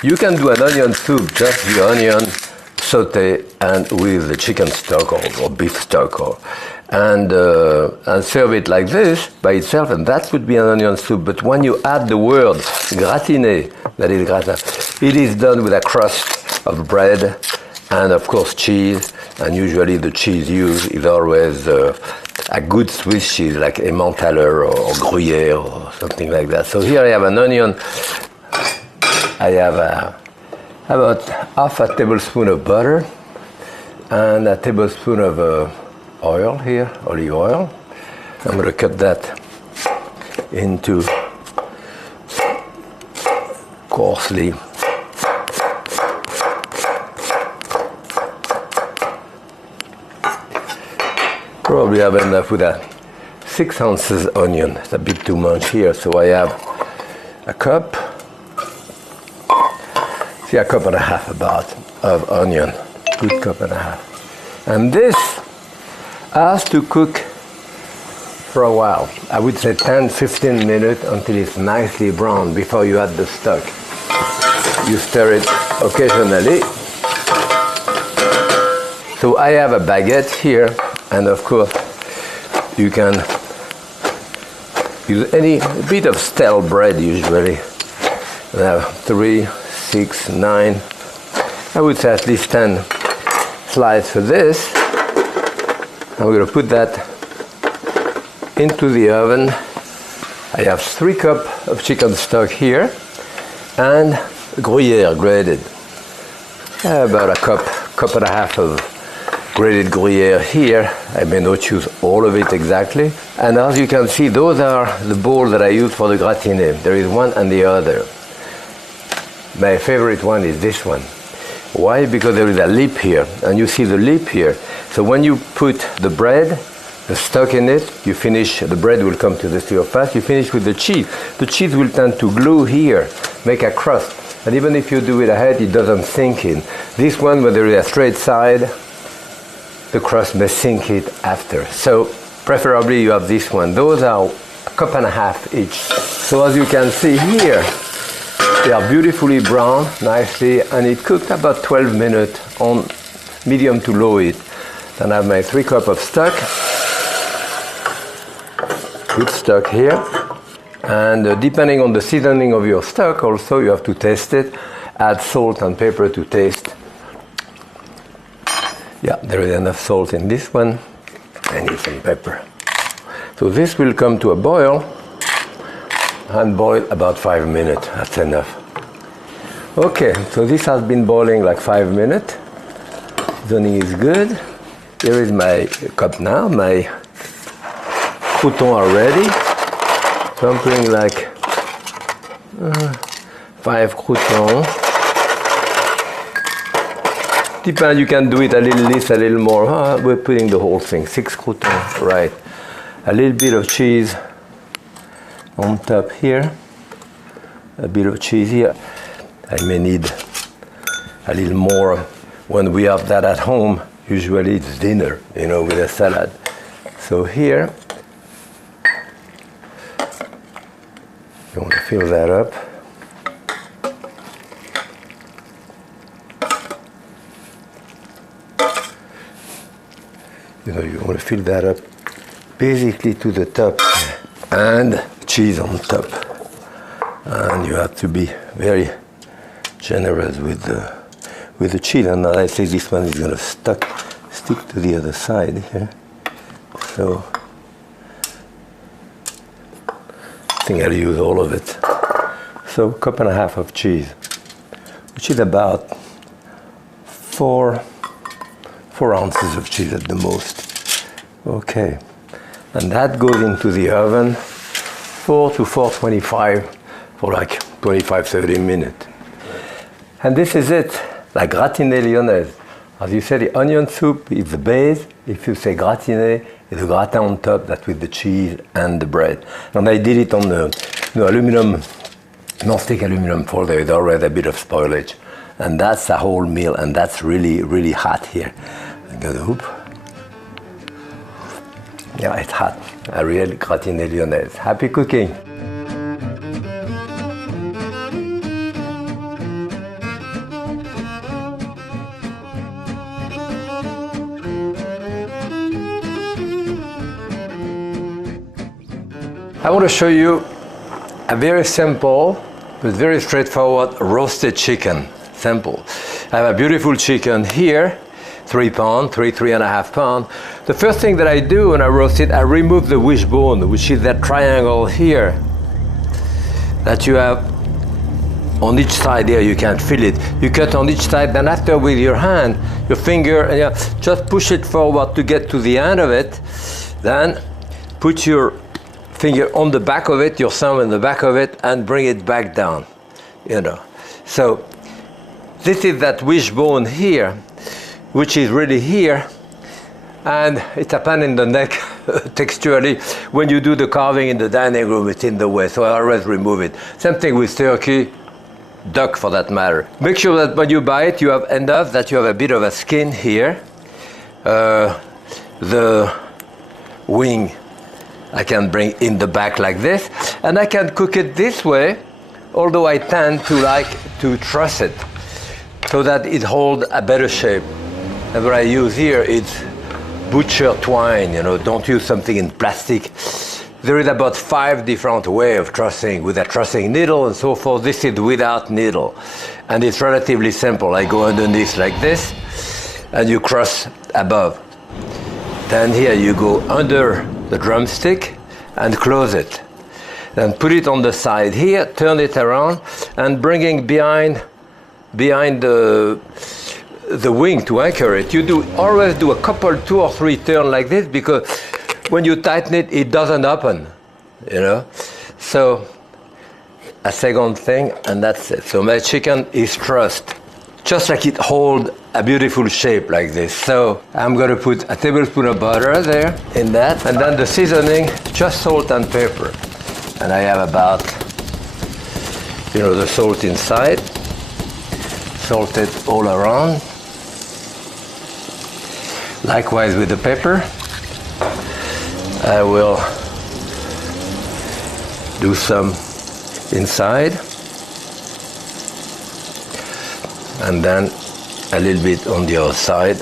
you can do an onion soup, just the onion, saute, and with the chicken stock or beef stock, and serve it like this by itself, and that would be an onion soup. But when you add the word gratiné, that is gratin, it is done with a crust of bread and of course cheese, and usually the cheese used is always a good Swiss cheese like Emmentaler or Gruyère or something like that. So here I have an onion. I have about half a tablespoon of butter and a tablespoon of oil here, olive oil. I'm going to cut that into coarsely. Probably have enough with a 6 ounces onion. It's a bit too much here, so I have a cup, a cup and a half about of onion, good cup and a half. And this has to cook for a while. I would say 10-15 minutes until it's nicely brown before you add the stock. You stir it occasionally. So I have a baguette here. And of course, you can use any bit of stale bread usually. I have 3, 6, 9, I would say at least 10 slices for this. I'm going to put that into the oven. I have 3 cups of chicken stock here and Gruyère grated. About a cup and a half of grated Gruyère here. I may not use all of it exactly. And as you can see, those are the bowls that I use for the gratiné. There is one and the other. My favorite one is this one. Why? Because there is a lip here, and you see the lip here. So when you put the bread, the stock in it, you finish, the bread will come to the stir fast, you finish with the cheese. The cheese will tend to glue here, make a crust. And even if you do it ahead, it doesn't sink in. This one, when there is a straight side, the crust may sink it after. So preferably you have this one. Those are a cup and a half each. So as you can see here, they are beautifully brown, nicely, and it cooked about 12 minutes on medium to low heat. Then I have my 3 cups of stock. Good stock here. And depending on the seasoning of your stock, also you have to taste it. Add salt and pepper to taste. Yeah, there is enough salt in this one. I need some pepper. So this will come to a boil and boil about 5 minutes. That's enough. Okay, so this has been boiling like 5 minutes. Seasoning is good. Here is my cup now. My croutons are ready. So I'm putting like 5 croutons. Depends, you can do it a little less, a little more. We're putting the whole thing, 6 croutons, right. A little bit of cheese, on top here, a bit of cheese here. I may need a little more when we have that at home. Usually it's dinner, you know, with a salad. So here, you want to fill that up. You know, you want to fill that up basically to the top, and cheese on top. And you have to be very generous with the cheese. And I think this one is going to stick to the other side here. So I think I'll use all of it. So 1.5 cups of cheese, which is about 4 ounces of cheese at the most. Okay, and that goes into the oven 4 to 425 for like 25-30 minutes. And this is it, la gratinée lyonnaise. As you say, the onion soup is the base. If you say gratinée, it's the gratin on top, that with the cheese and the bread. And I did it on the aluminum, non-stick aluminum foil. There is already a bit of spoilage. And that's a whole meal, and that's really, really hot here. Yeah, it's hot. A real gratinée lyonnaise. Happy cooking. I want to show you a very simple but very straightforward roasted chicken. Simple. I have a beautiful chicken here, 3 pounds, 3.5 pounds. The first thing that I do when I roast it, I remove the wishbone, which is that triangle here that you have on each side here. You can't feel it. You cut on each side, then after with your hand, your finger, and you just push it forward to get to the end of it. Then put your finger on the back of it, your thumb in the back of it, and bring it back down, you know. So this is that wishbone here, which is really here, and it's a pain in the neck texturally. When you do the carving in the dining room, it's in the way, so I always remove it. Same thing with turkey, duck for that matter. Make sure that when you buy it, you have enough that you have a bit of a skin here. The wing I can bring in the back like this, and I can cook it this way, although I tend to like to truss it so that it holds a better shape. And what I use here is butcher twine, you know, don't use something in plastic. There is about 5 different ways of trussing, with a trussing needle and so forth. This is without needle, and it's relatively simple. I go underneath like this, and you cross above. Then here you go under the drumstick and close it. Then put it on the side here, turn it around, and bringing behind the wing to anchor it. You always do a couple, 2 or 3 turns like this, because when you tighten it, it doesn't open, you know. So a second thing, and that's it. So my chicken is trussed, just like it holds a beautiful shape like this. So I'm going to put a tablespoon of butter there in that, and then the seasoning, just salt and pepper. And I have about, you know, the salt inside, salt it all around. Likewise with the pepper. I will do some inside, and then a little bit on the other side.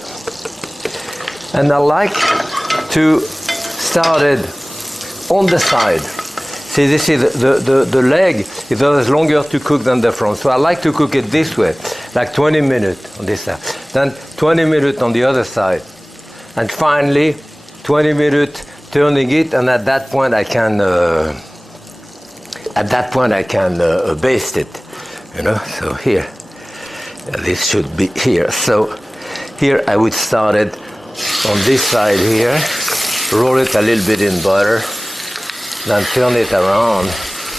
And I like to start it on the side. See, this is the leg is always longer to cook than the front. So I like to cook it this way, like 20 minutes on this side, then 20 minutes on the other side. And finally, 20 minutes turning it, and at that point I can baste it, you know. So here, this should be here. So here I would start it on this side here, roll it a little bit in butter, then turn it around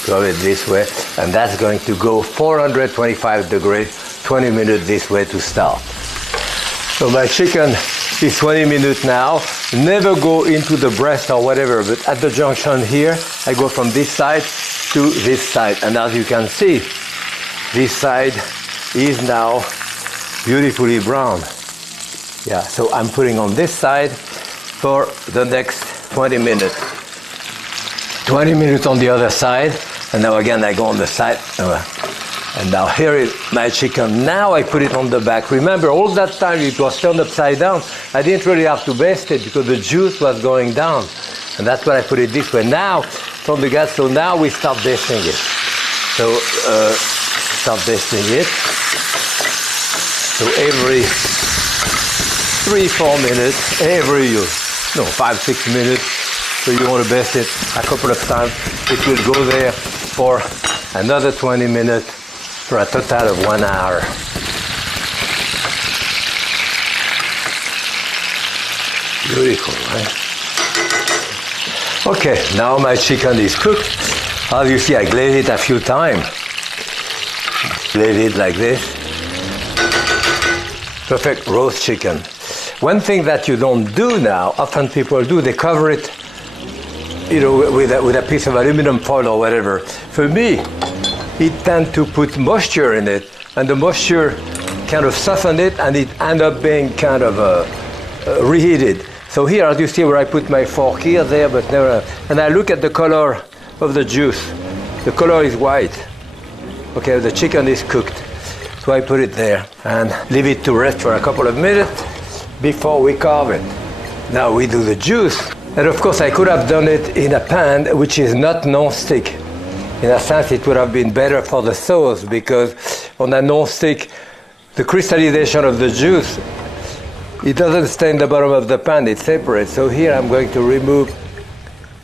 to have it this way, and that's going to go 425 degrees, 20 minutes this way to start. So my chicken is 20 minutes now. Never go into the breast or whatever, but at the junction here, I go from this side to this side. And as you can see, this side is now beautifully brown. Yeah, so I'm putting on this side for the next 20 minutes. 20 minutes on the other side, and now again I go on the side. And now here is my chicken. Now I put it on the back. Remember, all that time it was turned upside down. I didn't really have to baste it because the juice was going down. And that's why I put it this way. Now, from the gas, so now we start basting it. So, start basting it. So every 3-4 minutes, 5-6 minutes. So you want to baste it a couple of times. It will go there for another 20 minutes for a total of 1 hour. Beautiful, right? Okay, now my chicken is cooked. As you see, I glazed it a few times. Glaze it like this. Perfect roast chicken. One thing that you don't do now, often people do, they cover it, with a piece of aluminum foil or whatever. For me, it tends to put moisture in it, and the moisture kind of softens it, and it ends up being kind of reheated. So here, as you see where I put my fork here, there, but never, and I look at the color of the juice. The color is white. Okay, the chicken is cooked. So I put it there and leave it to rest for a couple of minutes before we carve it. Now we do the juice. And of course, I could have done it in a pan which is not non-stick. In a sense, it would have been better for the sauce because on a non-stick, the crystallization of the juice, it doesn't stay in the bottom of the pan, it separates. So here I'm going to remove,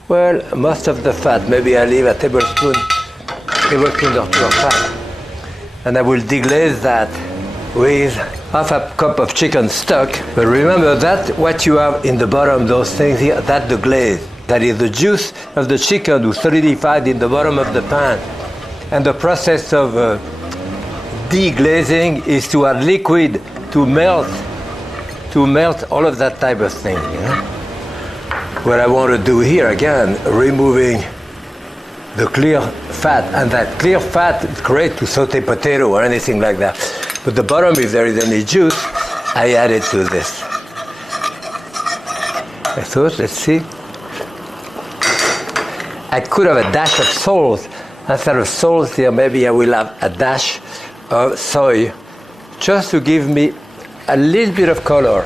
well, most of the fat. Maybe I leave a tablespoon or two of fat. And I will deglaze that with half a cup of chicken stock. But remember that what you have in the bottom, those things here, that's the glaze. That is the juice of the chicken who solidified in the bottom of the pan. And the process of deglazing is to add liquid to melt all of that type of thing. What I want to do here, again, removing the clear fat, and that clear fat is great to saute potato or anything like that. But the bottom, if there is any juice, I add it to this. So let's see. I could have a dash of salt. Instead of salt here, maybe I will have a dash of soy, just to give me a little bit of color.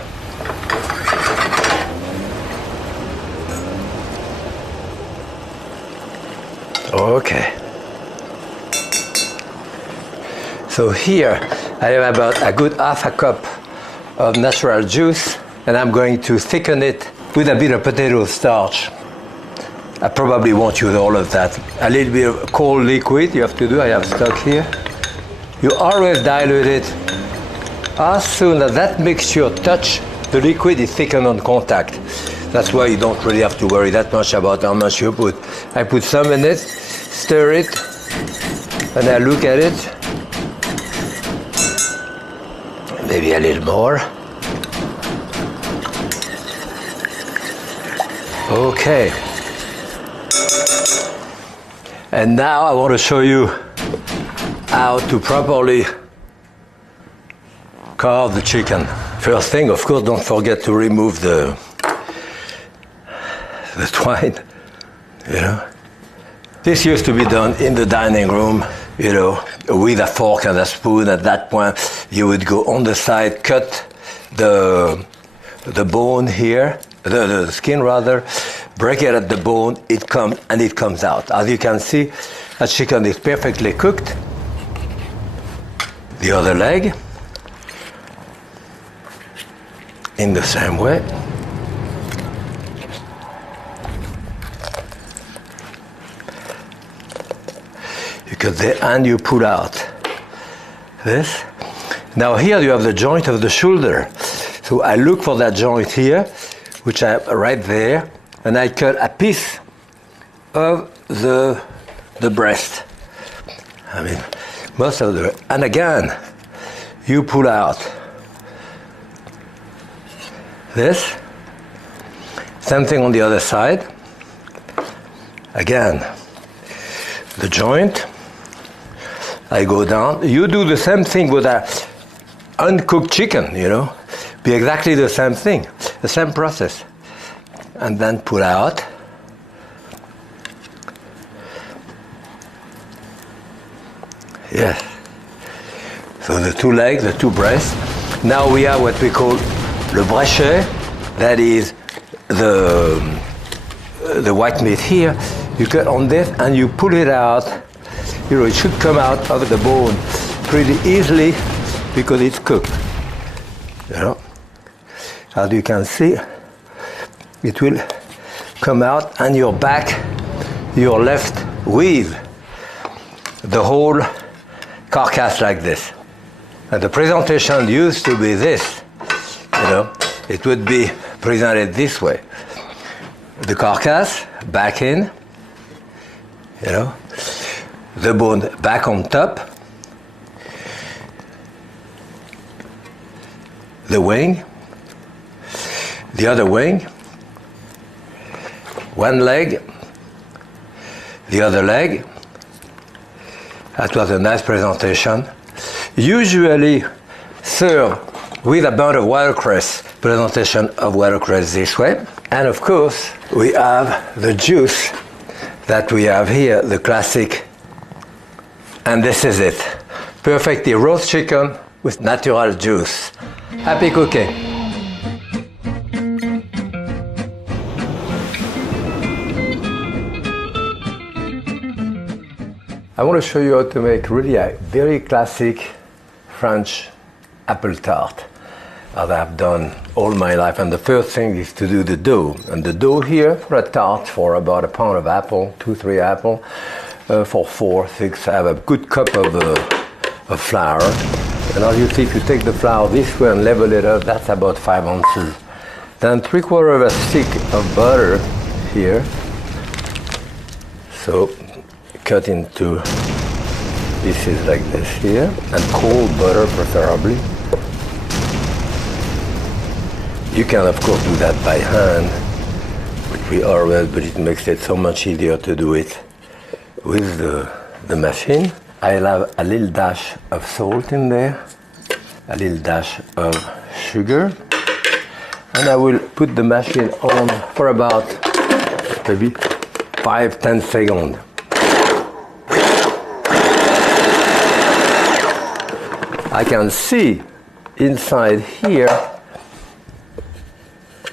Okay. So here I have about a good half a cup of natural juice, and I'm going to thicken it with a bit of potato starch. I probably won't use all of that. A little bit of cold liquid you have to do. I have stock here. You always dilute it. As soon as that mixture touch the liquid, is thickened on contact. That's why you don't really have to worry that much about how much you put. I put some in it, stir it, and I look at it. Maybe a little more. Okay. And now I want to show you how to properly carve the chicken. First thing, of course, don't forget to remove the twine, This used to be done in the dining room, with a fork and a spoon. At that point, you would go on the side, cut the bone here, the skin rather, break it at the bone, it comes out. As you can see, a chicken is perfectly cooked. The other leg, in the same way. You cut there and you pull out this. Now here you have the joint of the shoulder. So I look for that joint here, which I have right there, and I cut a piece of the breast. I mean, most of the, and again, you pull out this. Same thing on the other side. Again, the joint. I go down. You do the same thing with a uncooked chicken, you know. Be exactly the same thing, the same process. And then pull out. Yes. So the two legs, the two breasts. Now we have what we call le brochet. That is the white meat here. You cut on this and you pull it out. You know, it should come out of the bone pretty easily because it's cooked. You know, as you can see, it will come out and you're left with the whole carcass like this. And the presentation used to be this, you know, it would be presented this way. The carcass back in, you know, the bone back on top, the wing, the other wing, one leg, the other leg. That was a nice presentation. Usually served with a bunch of watercress, presentation of watercress this way. And of course, we have the juice that we have here, the classic. And this is it. Perfectly roast chicken with natural juice. Happy cooking. I want to show you how to make really a very classic French apple tart, as I've done all my life. And the first thing is to do the dough. And the dough here for a tart for about a pound of apple, 2-3 apple, for 4-6, I have a good cup of flour. And as you see, if you take the flour this way and level it up, that's about 5 ounces. Then 3/4 of a stick of butter here. So cut into pieces like this here, and cold butter preferably. You can of course do that by hand, which we always, but it makes it so much easier to do it with the machine. I'll have a little dash of salt in there, a little dash of sugar, and I will put the machine on for about maybe 5-10 seconds. I can see inside here,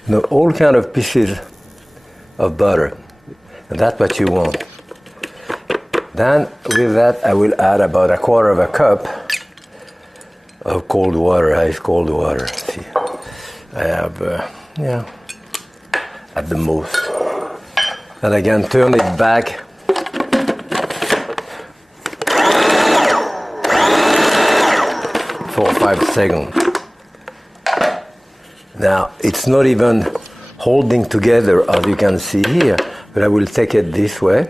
you know, all kind of pieces of butter, and that's what you want. Then with that I will add about 1/4 of a cup of cold water, ice cold water. See, I have, yeah, at the most. And again, turn it back. For 5 seconds. Now, it's not even holding together as you can see here, but I will take it this way.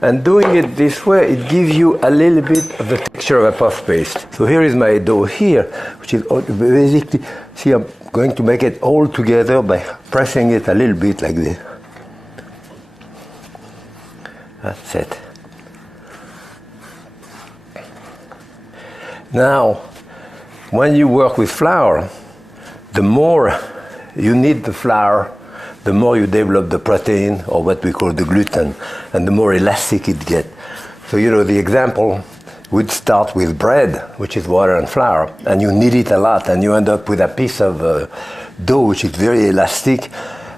And doing it this way, it gives you a little bit of the texture of a puff paste. So here is my dough here, which is basically, see, I'm going to make it all together by pressing it a little bit like this. That's it. Now, when you work with flour, the more you need the flour, the more you develop the protein, or what we call the gluten, and the more elastic it gets. So, you know, the example would start with bread, which is water and flour, and you knead it a lot, and you end up with a piece of dough which is very elastic,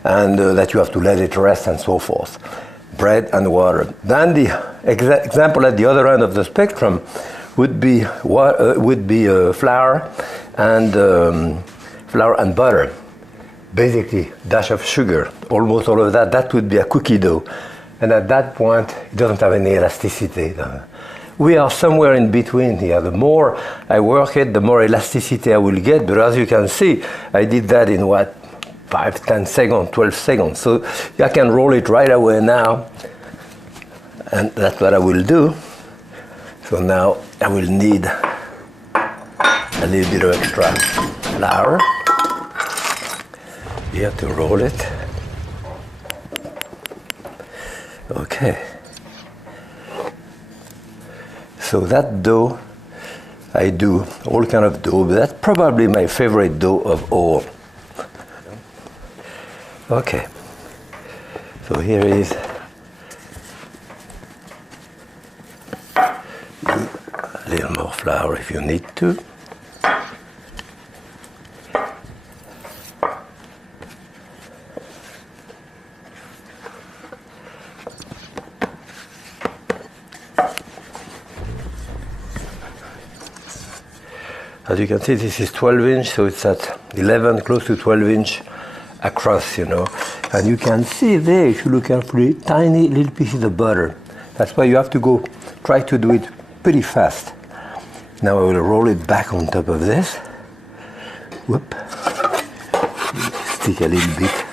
and that you have to let it rest and so forth. Bread and water. Then the example at the other end of the spectrum would be flour and butter. Basically, dash of sugar, almost all of that. That would be a cookie dough, and at that point, it doesn't have any elasticity. We are somewhere in between here. The more I work it, the more elasticity I will get. But as you can see, I did that in what, 5, 10 seconds, 12 seconds. So I can roll it right away now, and that's what I will do. So now I will need a little bit of extra flour here to roll it. Okay. So that dough, I do all kind of dough, but that's probably my favorite dough of all. Okay. So here is a little more flour if you need to. As you can see, this is 12 inch, so it's at 11, close to 12 inch across, you know. And you can see there, if you look carefully, tiny little pieces of butter. That's why you have to try to do it pretty fast. Now I will roll it back on top of this. Whoop. Stick a little bit.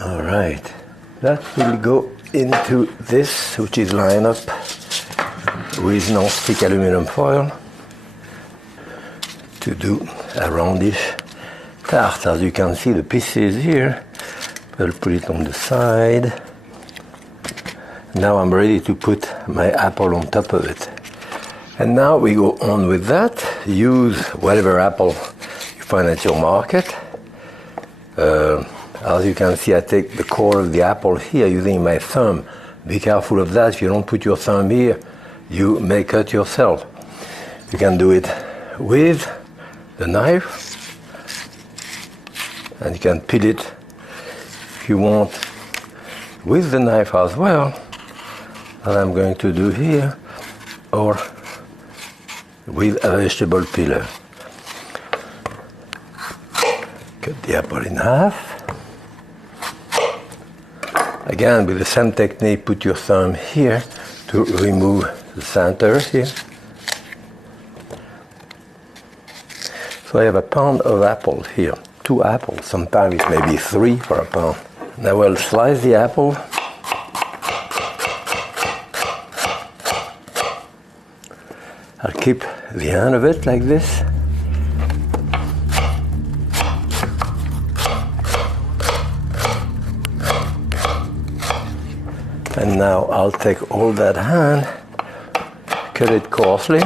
All right. That will go into this, which is lined up with non-stick aluminum foil to do a roundish tart. As you can see, the pieces here, I'll put it on the side. Now I'm ready to put my apple on top of it. And now we go on with that. Use whatever apple you find at your market. As you can see, I take the core of the apple here using my thumb. Be careful of that. If you don't put your thumb here, you may cut yourself. You can do it with the knife, and you can peel it if you want with the knife as well, as I'm going to do here, or with a vegetable peeler. Cut the apple in half. Again, with the same technique, put your thumb here to remove the center here. So I have a pound of apple here. 2 apples, sometimes it may be 3 for a pound. Now I'll slice the apple. I'll keep the end of it like this. And now I'll take all that hand, cut it coarsely.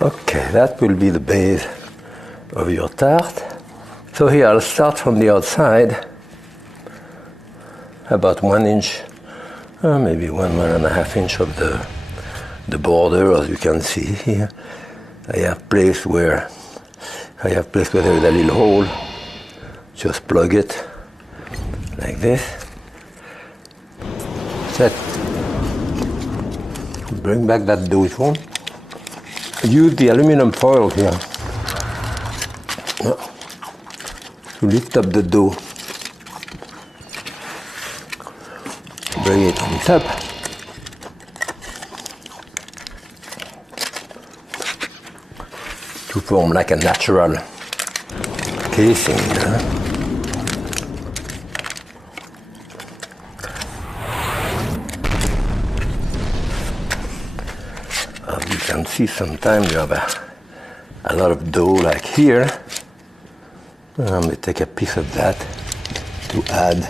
Okay, that will be the base of your tart. So here I'll start from the outside, about 1 inch, maybe 1.5 inch of the border, as you can see here. I have place where there is a little hole. Just plug it like this. Set. Bring back that dough form. Use the aluminum foil here to lift up the dough. Bring it on top. To form like a natural casing. As you can see, sometimes you have a lot of dough like here. I'm going to take a piece of that to add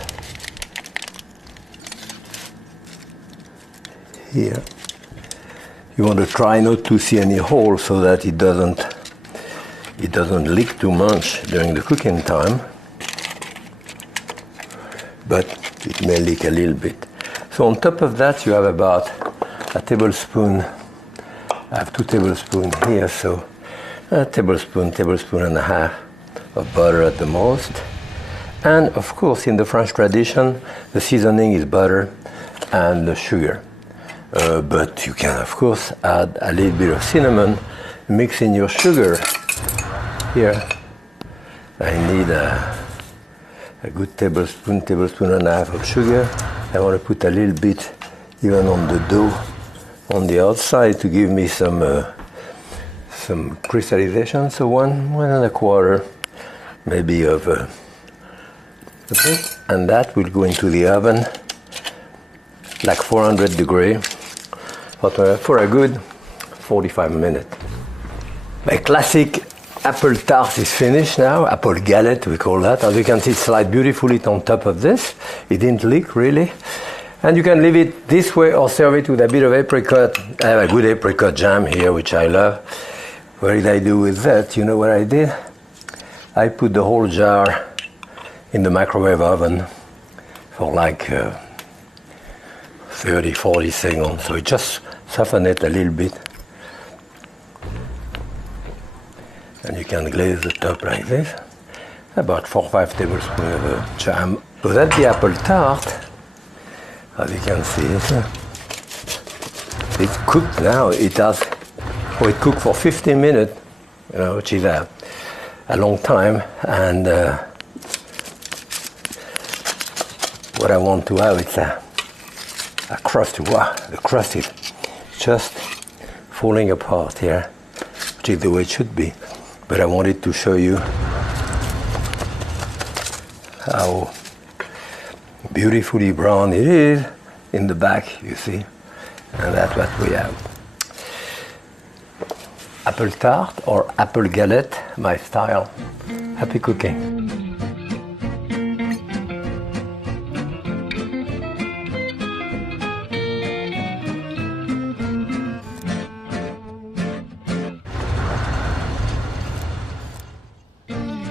here. You want to try not to see any holes so that it doesn't leak too much during the cooking time, but it may leak a little bit. So on top of that you have about a tablespoon. I have 2 tablespoons here, so a tablespoon and a half of butter at the most. And of course, in the French tradition, the seasoning is butter and the sugar. But you can of course add a little bit of cinnamon, mix in your sugar. Here I need a good tablespoon and a half of sugar. I want to put a little bit even on the dough on the outside to give me some crystallization. So one and a quarter maybe of this, and that will go into the oven like 400 degrees for a good 45 minutes. My classic apple tart is finished now, apple galette we call that. As you can see, it slides beautifully on top of this. It didn't leak really. And you can leave it this way or serve it with a bit of apricot. I have a good apricot jam here, which I love. What did I do with that? You know what I did? I put the whole jar in the microwave oven for like 30, 40 seconds. So it just softens it a little bit. And you can glaze the top like this. About 4 or 5 tablespoons of jam. So that's the apple tart. As you can see, it's cooked now. It cooked for 15 minutes, you know, which is a long time. And what I want to have is a crust. Wow, the crust is just falling apart here, which is the way it should be. But I wanted to show you how beautifully brown it is in the back, you see. And that's what we have. Apple tart or apple galette, my style. Happy cooking.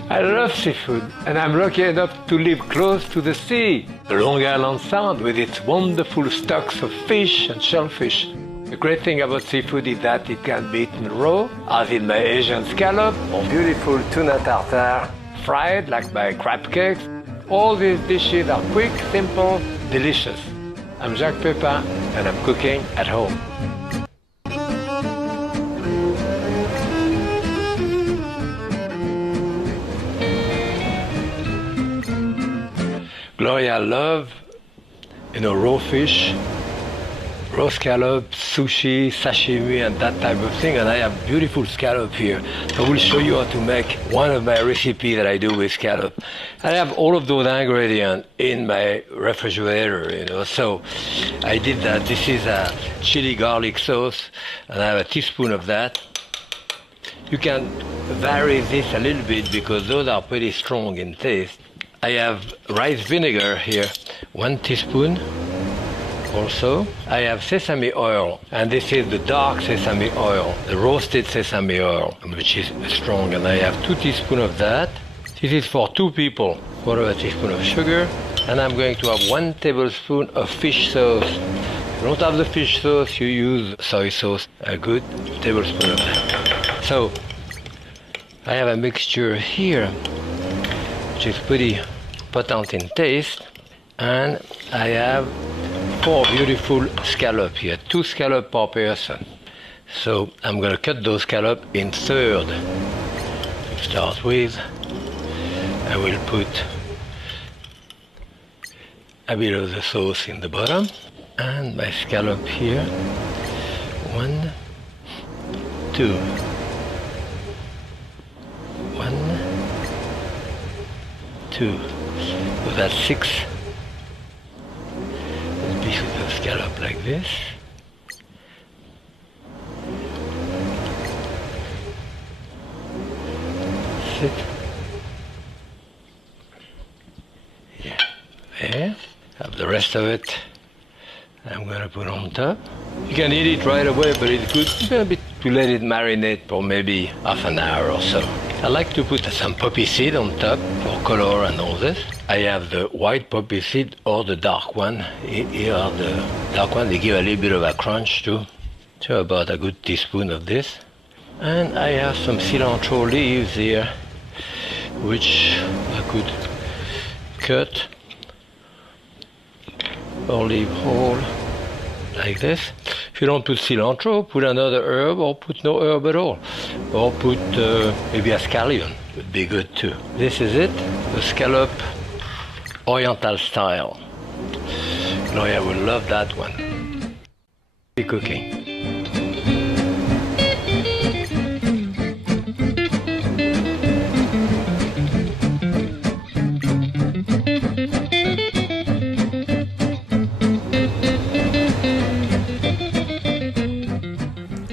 I love seafood, and I'm lucky enough to live close to the sea. The Long Island Sound with its wonderful stocks of fish and shellfish. The great thing about seafood is that it can be eaten raw, as in my Asian scallop, or beautiful tuna tartare, fried like my crab cakes. All these dishes are quick, simple, delicious. I'm Jacques Pepin, and I'm cooking at home. Gloria love, raw fish, raw scallop, sushi, sashimi, and that type of thing. And I have beautiful scallop here. So I will show you how to make one of my recipes that I do with scallop. And I have all of those ingredients in my refrigerator, So I did that. This is a chili garlic sauce, and I have a teaspoon of that. You can vary this a little bit because those are pretty strong in taste. I have rice vinegar here, 1 teaspoon also. I have sesame oil, and this is the dark sesame oil, the roasted sesame oil, which is strong, and I have 2 teaspoons of that. This is for 2 people, 1/4 teaspoon of sugar, and I'm going to have 1 tablespoon of fish sauce. If you don't have the fish sauce, you use soy sauce, a good tablespoon of that. So I have a mixture here, which is pretty potent in taste, and I have 4 beautiful scallops here, 2 scallops per person. So I'm going to cut those scallops in thirds. To start with, I will put a bit of the sauce in the bottom, and my scallop here, 1, 2, 1, 2. So that's 6 pieces of scallop like this. That's it. Yeah, there. Have the rest of it. I'm going to put on top. You can eat it right away, but it's good to let it marinate for maybe half an hour or so. I like to put some poppy seed on top for color and all this. I have the white poppy seed or the dark one. Here are the dark one. They give a little bit of a crunch too. So about a good teaspoon of this. And I have some cilantro leaves here, which I could cut or leave whole like this. If you don't put cilantro, put another herb or put no herb at all. Or put maybe a scallion, would be good too. This is it, the scallop Oriental style. Gloria will love that one. Be cooking.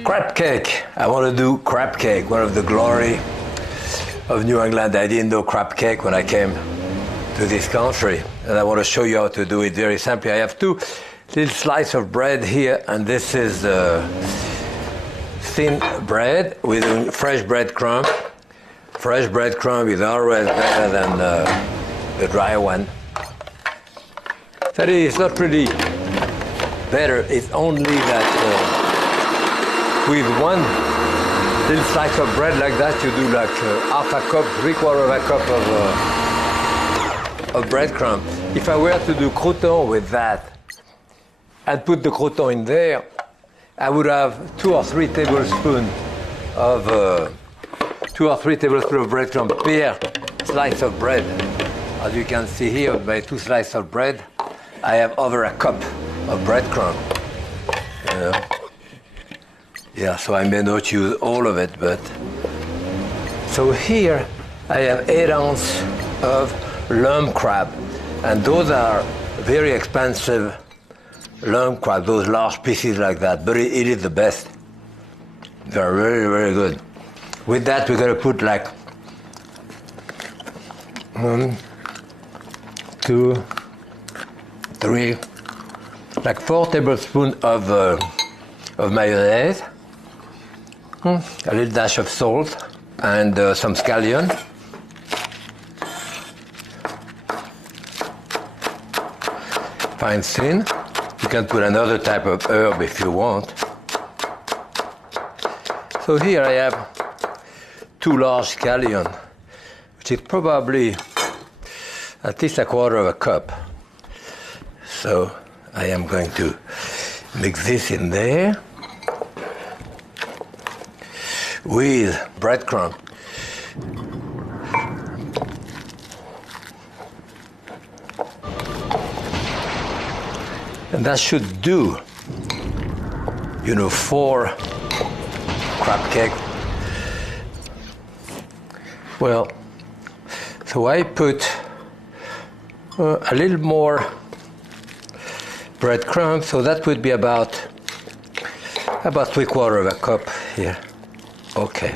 Crab cake. I want to do crab cake, one of the glory of New England. I didn't know crab cake when I came to this country, and I want to show you how to do it very simply. I have two little slices of bread here, and this is thin bread with fresh breadcrumb. Fresh breadcrumb is always better than the dry one. That is, it's not really better, it's only that with one little slice of bread like that, you do like half a cup, 3/4 of a cup of breadcrumb. If I were to do croûton with that and put the croûton in there, I would have 2 or 3 tablespoons of breadcrumb per slice of bread. As you can see here, by 2 slices of bread, I have over a cup of breadcrumb. You know? Yeah, so I may not use all of it, but... So here I have 8 ounces of lump crab, and those are very expensive lump crab, those large pieces like that, but it is the best. They're very, very good. With that, we're going to put like 1, 2, 3, like 4 tablespoons of mayonnaise, a little dash of salt, and some scallion. Fine thin. You can put another type of herb if you want. So here I have 2 large scallion, which is probably at least 1/4 of a cup. So I am going to mix this in there with breadcrumb. And that should do, 4 crab cake. Well, so I put a little more breadcrumbs, so that would be about 3/4 of a cup here. Okay.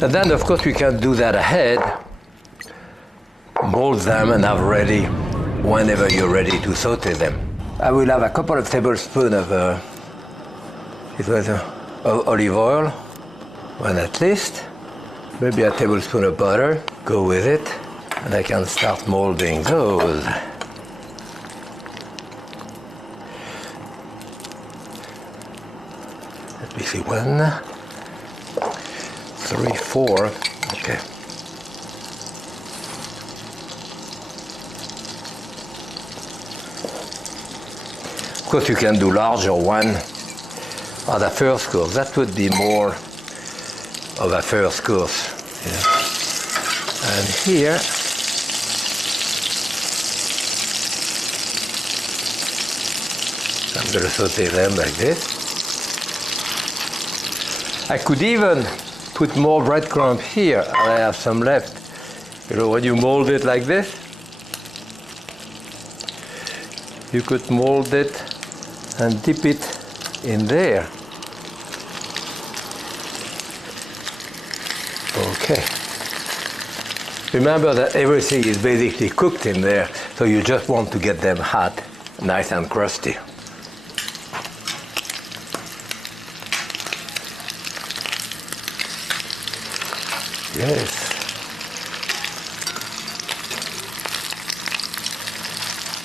And then, of course, we can do that ahead, mold them and have ready whenever you're ready to saute them. I will have a couple of tablespoons of olive oil, one at least, maybe a tablespoon of butter, go with it, and I can start molding those. Let me see, 1, 3, 4, okay. Of course, you can do larger one on the first course. That would be more of a first course. Yeah. And here, I'm going to saute them like this. I could even put more breadcrumb here, and I have some left. When you mold it like this, you could mold it and dip it in there. Okay. Remember that everything is basically cooked in there, so you just want to get them hot, nice and crusty. Yes.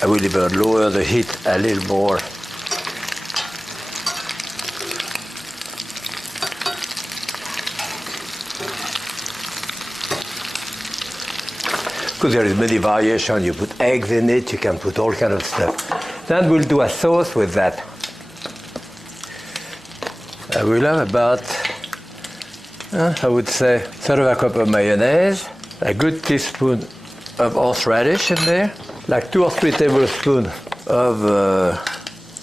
I will even lower the heat a little more. Because there is many variations. You put eggs in it, you can put all kind of stuff. Then we'll do a sauce with that. I will have about, I would say, 1/3 cup of mayonnaise, a good teaspoon of horseradish in there, like 2 or 3 tablespoons of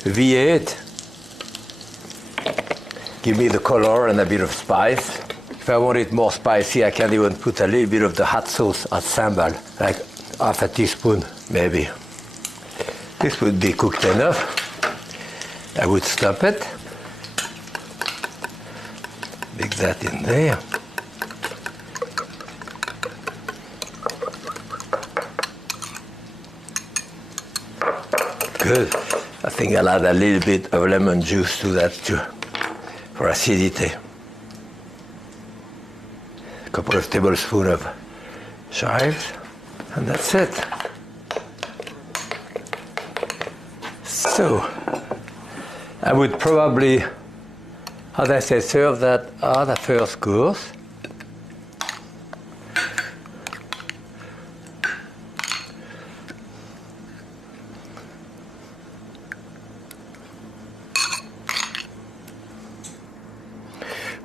V8. Give me the color and a bit of spice. If I want it more spicy, I can even put a little bit of the hot sauce at sambal, like half a teaspoon maybe. This would be cooked enough. I would stop it. Mix that in there. Good. I think I'll add a little bit of lemon juice to that too, for acidity. A couple of tablespoons of chives, and that's it. So, I would probably, as I said, serve that as the first course.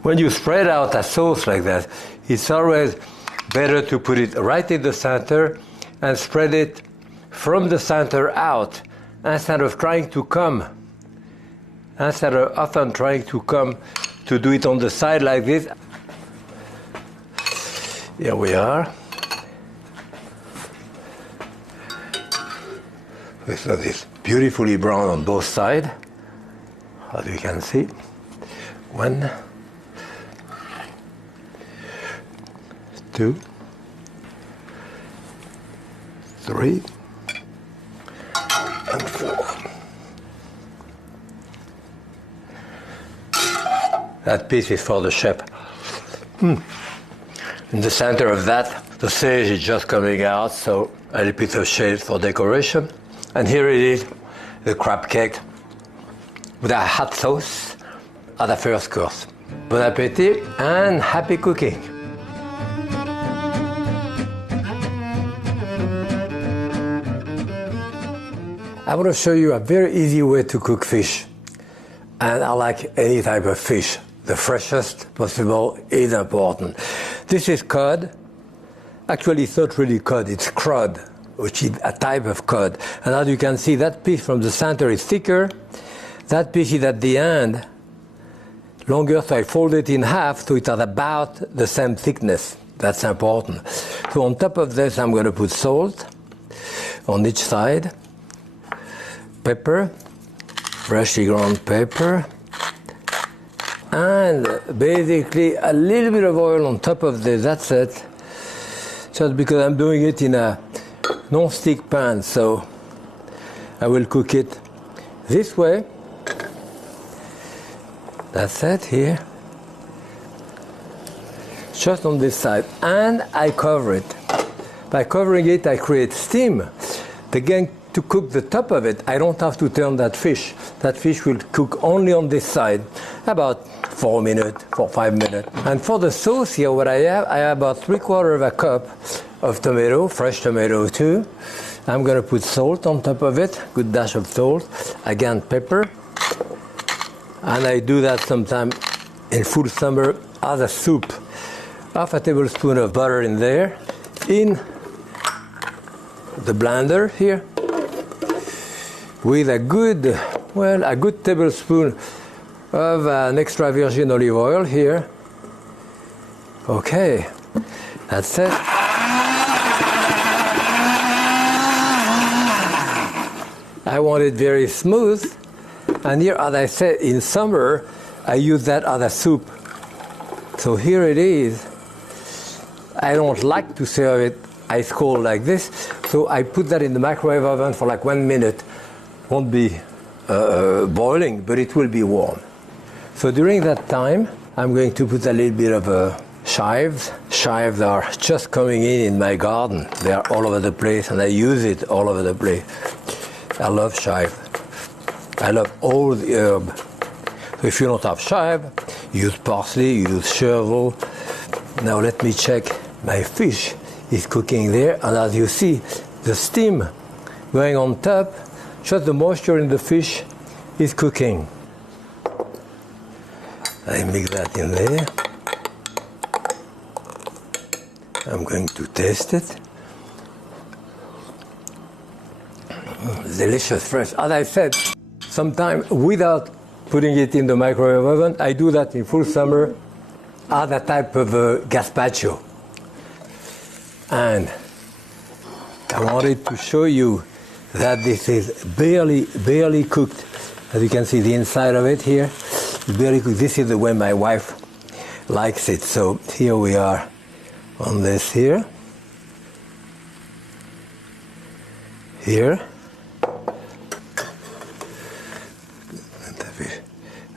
When you spread out a sauce like that, it's always better to put it right in the center and spread it from the center out instead of trying to come. Instead of often trying to come to do it on the side like this. Here we are. So it's beautifully brown on both sides, as you can see. 1, 2, 3, and 4. That piece is for the chef. In the center of that, the sage is just coming out, so a little bit of shade for decoration. And here it is, the crab cake with a hot sauce at the first course. Bon appetit and happy cooking. I want to show you a very easy way to cook fish. And I like any type of fish. The freshest possible is important. This is cod. Actually, it's not really cod, it's crud, which is a type of cod. And as you can see, that piece from the center is thicker. That piece is at the end longer, so I fold it in half so it has about the same thickness. That's important. So on top of this, I'm going to put salt on each side. Pepper, freshly ground pepper, and basically a little bit of oil on top of this. That's it. Just because I'm doing it in a non-stick pan, so I will cook it this way. That's it here. Just on this side, and I cover it. By covering it, I create steam. Again, to cook the top of it, I don't have to turn that fish. That fish will cook only on this side, about 4 minutes, 5 minutes. And for the sauce here, what I have about 3/4 of a cup of tomato, fresh tomato too. I'm going to put salt on top of it, good dash of salt, again pepper. And I do that sometime in full summer as a soup. Half a tablespoon of butter in there, in the blender here, with a good tablespoon of an extra virgin olive oil here. Okay, that's it. I want it very smooth, and here, as I said, in summer, I use that as a soup. So here it is. I don't like to serve it ice cold like this, so I put that in the microwave oven for like 1 minute. Won't be boiling, but it will be warm. So during that time, I'm going to put a little bit of chives. Chives are just coming in my garden. They are all over the place, and I use it all over the place. I love chive. I love all the herb. So if you don't have chive, use parsley, use chervil. Now let me check. My fish is cooking there, and as you see, the steam going on top, just the moisture in the fish is cooking. I mix that in there. I'm going to taste it. Delicious fresh. As I said, sometimes without putting it in the microwave oven, I do that in full summer as a type of gazpacho. And I wanted to show you that this is barely cooked. As you can see the inside of it here, it's barely cooked. This is the way my wife likes it. So here we are on this here. Here.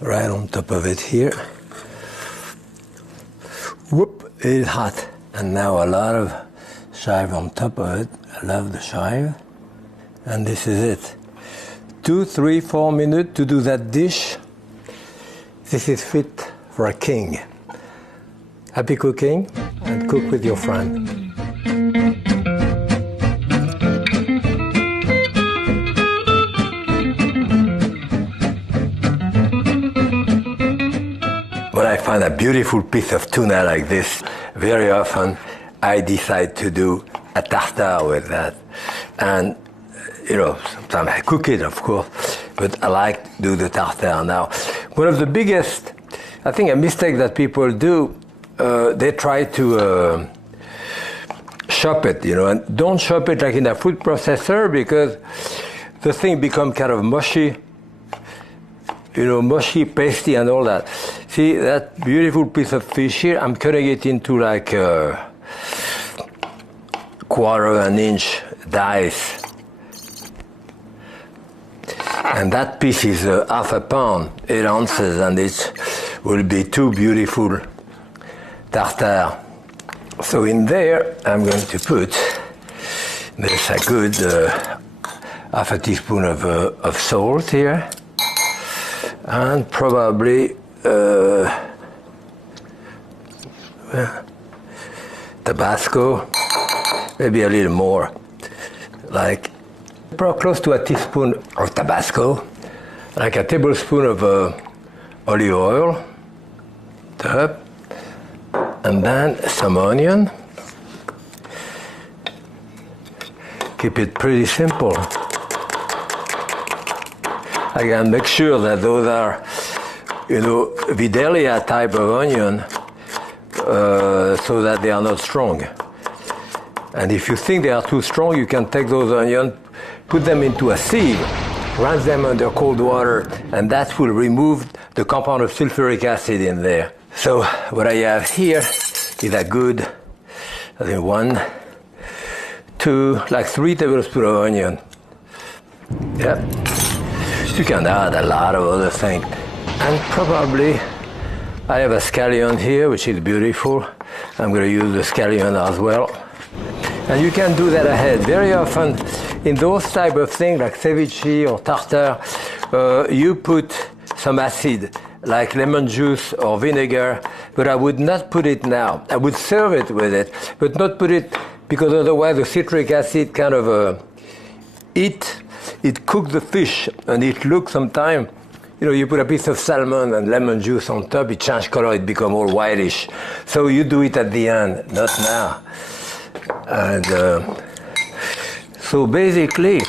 Right on top of it here. Whoop, it's hot. And now a lot of chive on top of it. I love the chive. And this is it. 2, 3, 4 minutes to do that dish. This is fit for a king. Happy cooking, and cook with your friend. When I find a beautiful piece of tuna like this, very often I decide to do a tartare with that. And you know, sometimes I cook it, of course, but I like to do the tartare now. One of the biggest, I think, a mistake that people do, they try to chop it, you know, and don't chop it like in a food processor because the thing becomes kind of mushy, you know, mushy, pasty, and all that. See that beautiful piece of fish here? I'm cutting it into like a 1/4 inch dice. And that piece is half a pound, 8 ounces, and it will be 2 beautiful tartare. So in there, I'm going to put this a good half a teaspoon of salt here, and probably Tabasco, maybe a little more, like close to a teaspoon of Tabasco, like a tablespoon of olive oil, top, and then some onion. Keep it pretty simple. Again, make sure that those are, you know, Vidalia type of onion, so that they are not strong. And if you think they are too strong, you can take those onions, put them into a sieve, rinse them under cold water, and that will remove the compound of sulfuric acid in there. So what I have here is a good, I think 1, 2, like 3 tablespoons of onion. Yep. You can add a lot of other things. And probably I have a scallion here, which is beautiful. I'm going to use the scallion as well. And you can do that ahead. Very often in those type of things like ceviche or tartare, you put some acid like lemon juice or vinegar, but I would not put it now. I would serve it with it, but not put it, because otherwise the citric acid kind of it cooks the fish, and it looks sometimes, you know, you put a piece of salmon and lemon juice on top, it changes color, it becomes all whitish. So you do it at the end, not now. And so basically,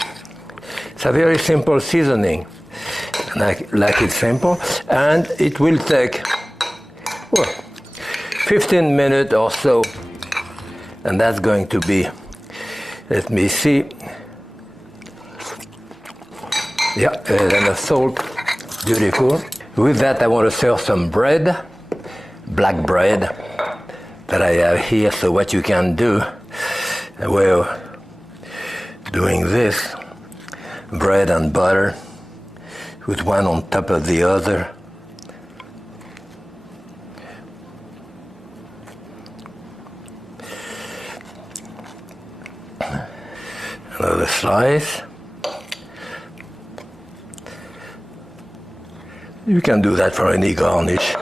it's a very simple seasoning, like it's simple, and it will take 15 minutes or so, and that's going to be, let me see, yeah, enough salt, beautiful. With that, I want to serve some bread, black bread that I have here. So what you can do, well, doing this, bread and butter, with one on top of the other. Another slice. You can do that for any garnish.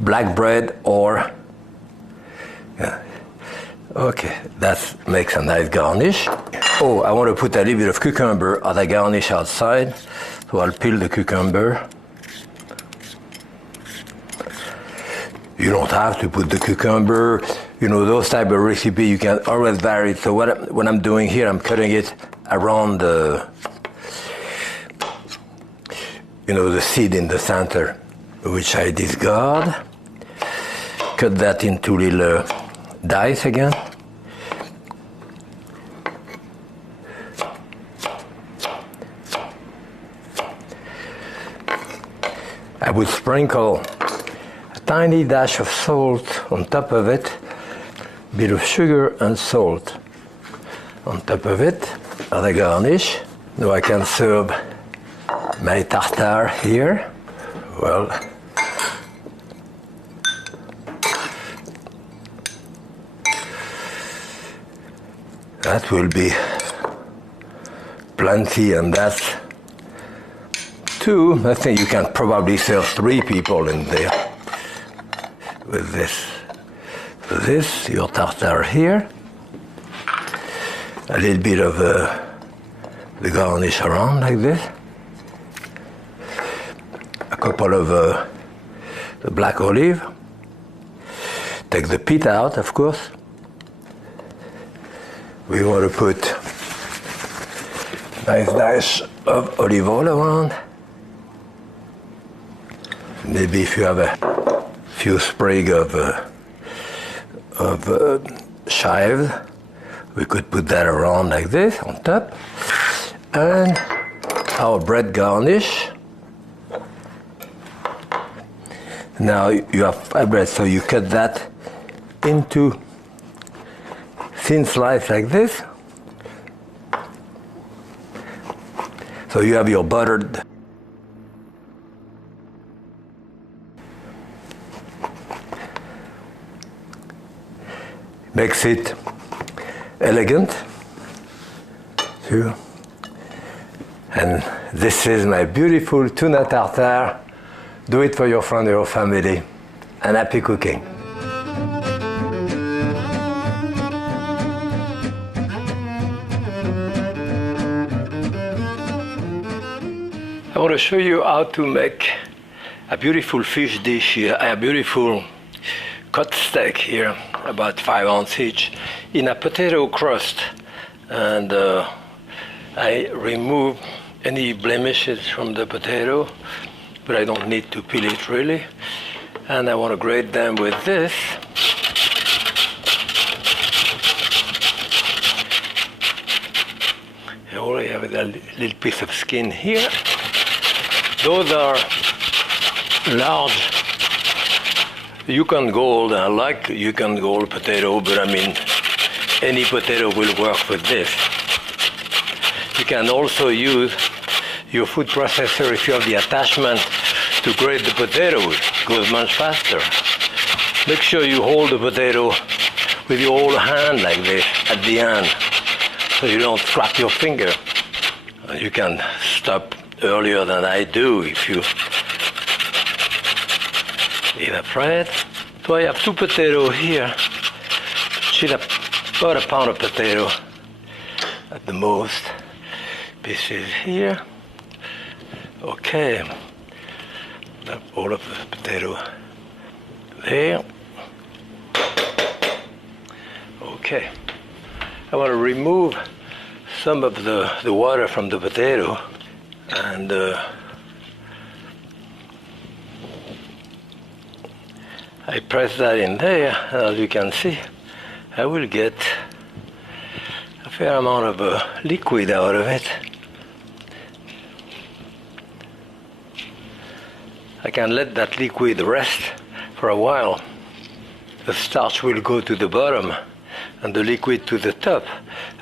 Black bread or, yeah. Okay, that makes a nice garnish. Oh, I want to put a little bit of cucumber as a garnish outside. So I'll peel the cucumber. You don't have to put the cucumber. You know, those type of recipe, you can always vary it. So what I'm doing here, I'm cutting it around the, the seed in the center, which I discard. Cut that into little dice again. I would sprinkle a tiny dash of salt on top of it, a bit of sugar and salt on top of it as a garnish. Now I can serve my tartare here. Well, that will be plenty, and that's two. I think you can probably serve 3 people in there with this. So this, your tartare here. A little bit of the garnish around like this. A couple of the black olive. Take the pit out, of course. We want to put nice dash of olive oil around. Maybe if you have a few sprig of chives, we could put that around like this on top. And our bread garnish. Now you have fried bread, so you cut that into thin slice like this. So you have your buttered makes it elegant too. And this is my beautiful tuna tartare. Do it for your friend or your family, and happy cooking. I want to show you how to make a beautiful fish dish here, a beautiful cut steak here, about 5 ounces each, in a potato crust. And I remove any blemishes from the potato, but I don't need to peel it really. And I want to grate them with this. I already have a little piece of skin here. Those are large Yukon Gold. I like Yukon Gold potato, but I mean, any potato will work with this. You can also use your food processor if you have the attachment to grate the potato. It goes much faster. Make sure you hold the potato with your whole hand like this at the end, so you don't crack your finger. You can stop earlier than I do if you evaporate. So I have 2 potatoes here. She'll have about a pound of potato at the most. Pieces here. Okay. All of the potato there. Okay. I want to remove some of the water from the potato, and I press that in there, and as you can see, I will get a fair amount of liquid out of it. I can let that liquid rest for a while. The starch will go to the bottom and the liquid to the top,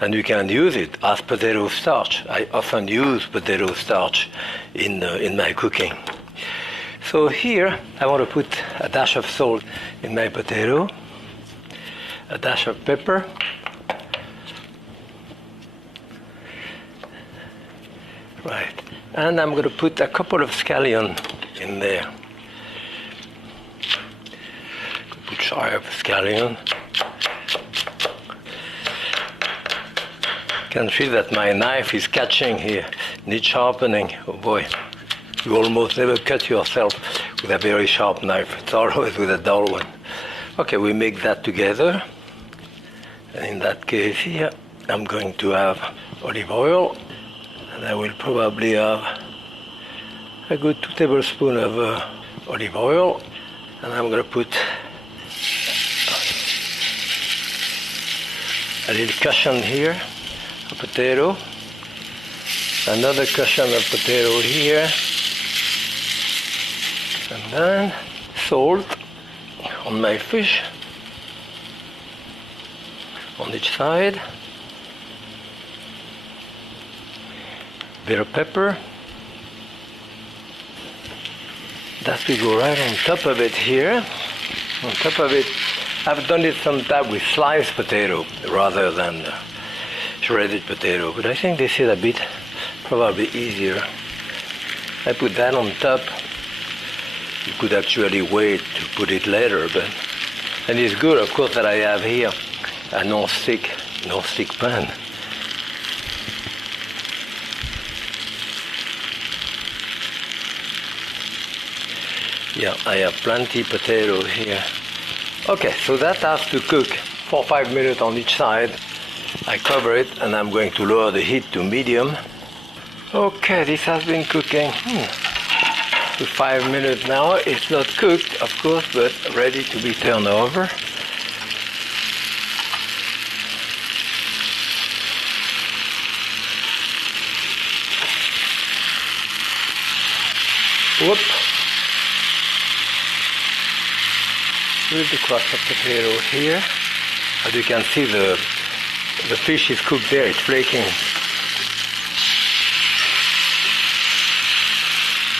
and you can use it as potato starch. I often use potato starch in my cooking. So here I want to put a dash of salt in my potato, a dash of pepper, right, and I'm going to put a couple of scallions in there. Put shy of scallion. Can feel that my knife is catching here, needs sharpening. Oh boy, you almost never cut yourself with a very sharp knife. It's always with a dull one. Okay, we make that together. And in that case here, I'm going to have olive oil, and I will probably have a good 2 tablespoons of olive oil, and I'm going to put a little cushion here, a potato, another cushion of potato here, and then salt on my fish on each side, bit of pepper. That will go right on top of it here. On top of it, I've done it sometimes with sliced potato rather than shredded potato, but I think this is a bit probably easier. I put that on top. You could actually wait to put it later, and it's good, of course, that I have here a non-stick pan. Yeah, I have plenty potato here. Okay, so that has to cook for 5 minutes on each side. I cover it and I'm going to lower the heat to medium. Okay, this has been cooking for 5 minutes now. It's not cooked, of course, but ready to be turned over. Whoop. With the crust of potato here. As you can see, the fish is cooked there, it's flaking.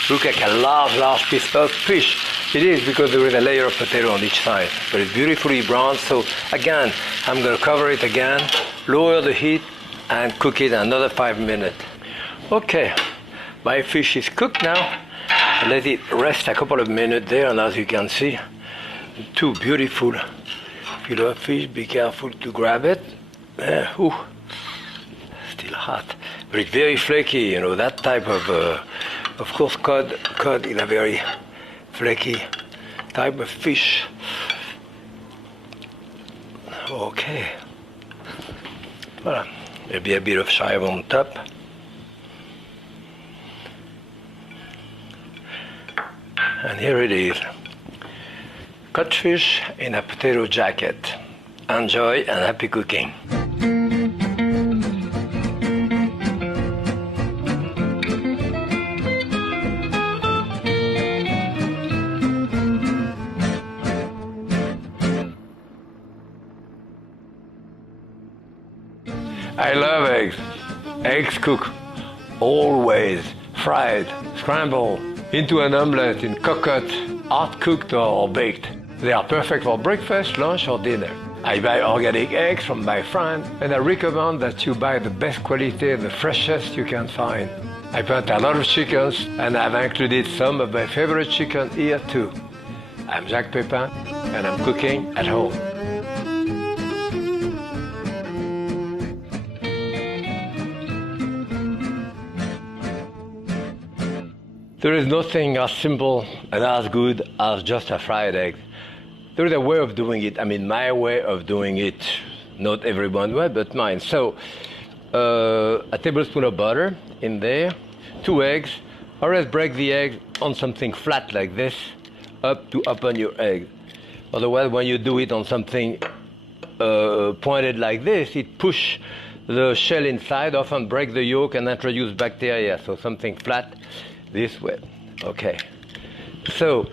Look like a large piece of fish. It is because there is a layer of potato on each side, but it's beautifully browned. So again, I'm going to cover it again, lower the heat, and cook it another 5 minutes. Okay, my fish is cooked now. Let it rest a couple of minutes there, and as you can see, two beautiful fillet of fish. Be careful to grab it. Ooh, still hot, but it's very flaky. You know, that type of course, cod is a very flaky type of fish. Okay, voilà. Maybe a bit of chive on top. And here it is. Codfish in a potato jacket. Enjoy and happy cooking. I love eggs. Eggs cook always fried, scrambled, into an omelette, in cocotte, hard cooked or baked. They are perfect for breakfast, lunch or dinner. I buy organic eggs from my friend, and I recommend that you buy the best quality, the freshest you can find. I plant a lot of chickens, and I've included some of my favorite chicken here too. I'm Jacques Pepin, and I'm cooking at home. There is nothing as simple and as good as just a fried egg. There is a way of doing it. I mean, my way of doing it, not everyone's way, but mine. So, a tablespoon of butter in there, 2 eggs. Always break the egg on something flat like this, up to open your egg. Otherwise, when you do it on something pointed like this, it pushes the shell inside, often break the yolk and introduce bacteria. So something flat this way. Okay. So,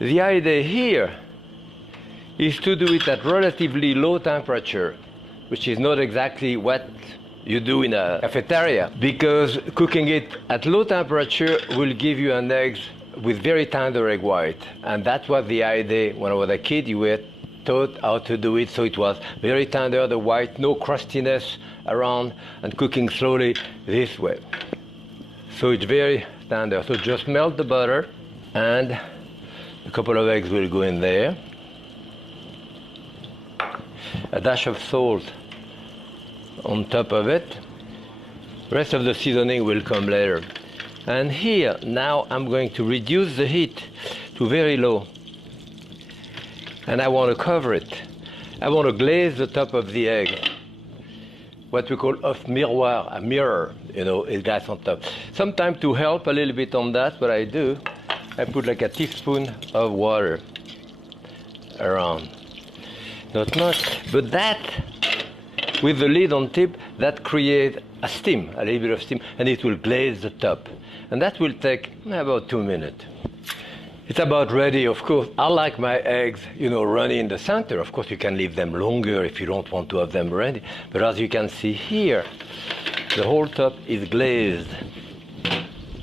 the idea here is to do it at relatively low temperature, which is not exactly what you do in a cafeteria, because cooking it at low temperature will give you an egg with very tender egg white. And that was the idea when I was a kid. You were taught how to do it, so it was very tender, the white, no crustiness around, and cooking slowly this way. So it's very tender. So just melt the butter, and a couple of eggs will go in there. A dash of salt on top of it. Rest of the seasoning will come later. And here, now I'm going to reduce the heat to very low. And I want to cover it. I want to glaze the top of the egg. what we call off miroir, a mirror, you know, a glass on top. Sometimes to help a little bit on that, what I do, I put like a teaspoon of water around. Not much, but that, with the lid on tip, that creates a steam, a little bit of steam, and it will glaze the top. And that will take about 2 minutes. It's about ready, of course. I like my eggs, you know, runny in the center. Of course, you can leave them longer if you don't want to have them ready. But as you can see here, the whole top is glazed.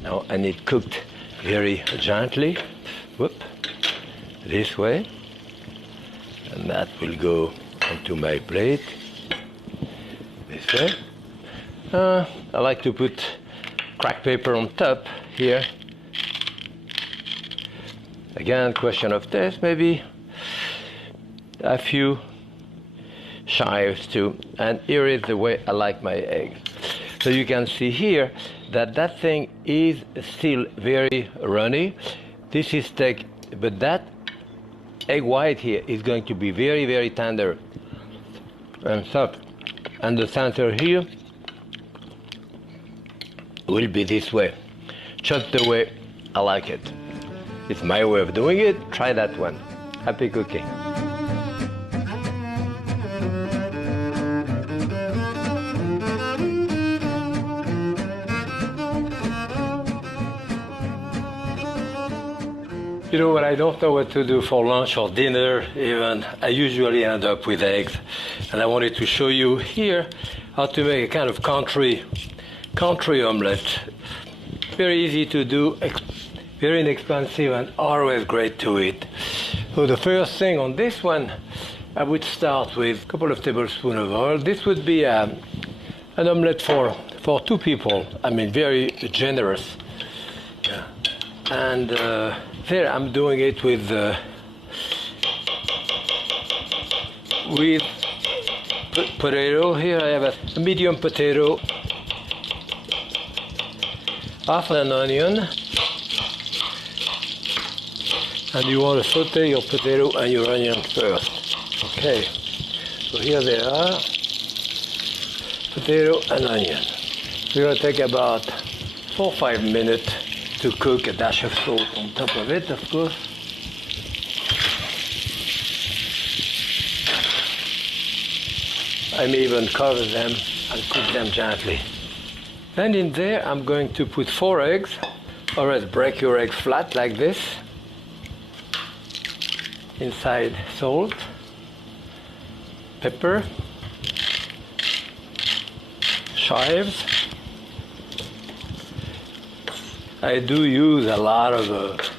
Now, and it cooked very gently. Whoop, this way. And that will go onto my plate. This way. I like to put crack paper on top here. Again, question of taste, maybe a few chives too. And here is the way I like my eggs. So you can see here that that thing is still very runny. This is thick, but that egg white here is going to be very, very tender and soft. And the center here will be this way, just the way I like it. It's my way of doing it. Try that one. Happy cooking. You know, when I don't know what to do for lunch or dinner even, I usually end up with eggs. And I wanted to show you here how to make a kind of country omelette. Very easy to do, very inexpensive, and always great to eat. So the first thing on this one, I would start with a couple of tablespoons of oil. This would be an omelette for 2 people. I mean, very generous. Yeah. And there I'm doing it with potato. Here I have a medium potato, half an onion, and you want to saute your potato and your onion first. Okay, so here they are, potato and onion. It's going to take about 4 or 5 minutes to cook, a dash of salt on top of it, of course. I may even cover them and cook them gently. Then in there I'm going to put 4 eggs, or else break your egg flat like this. Inside salt, pepper, chives. I do use a lot of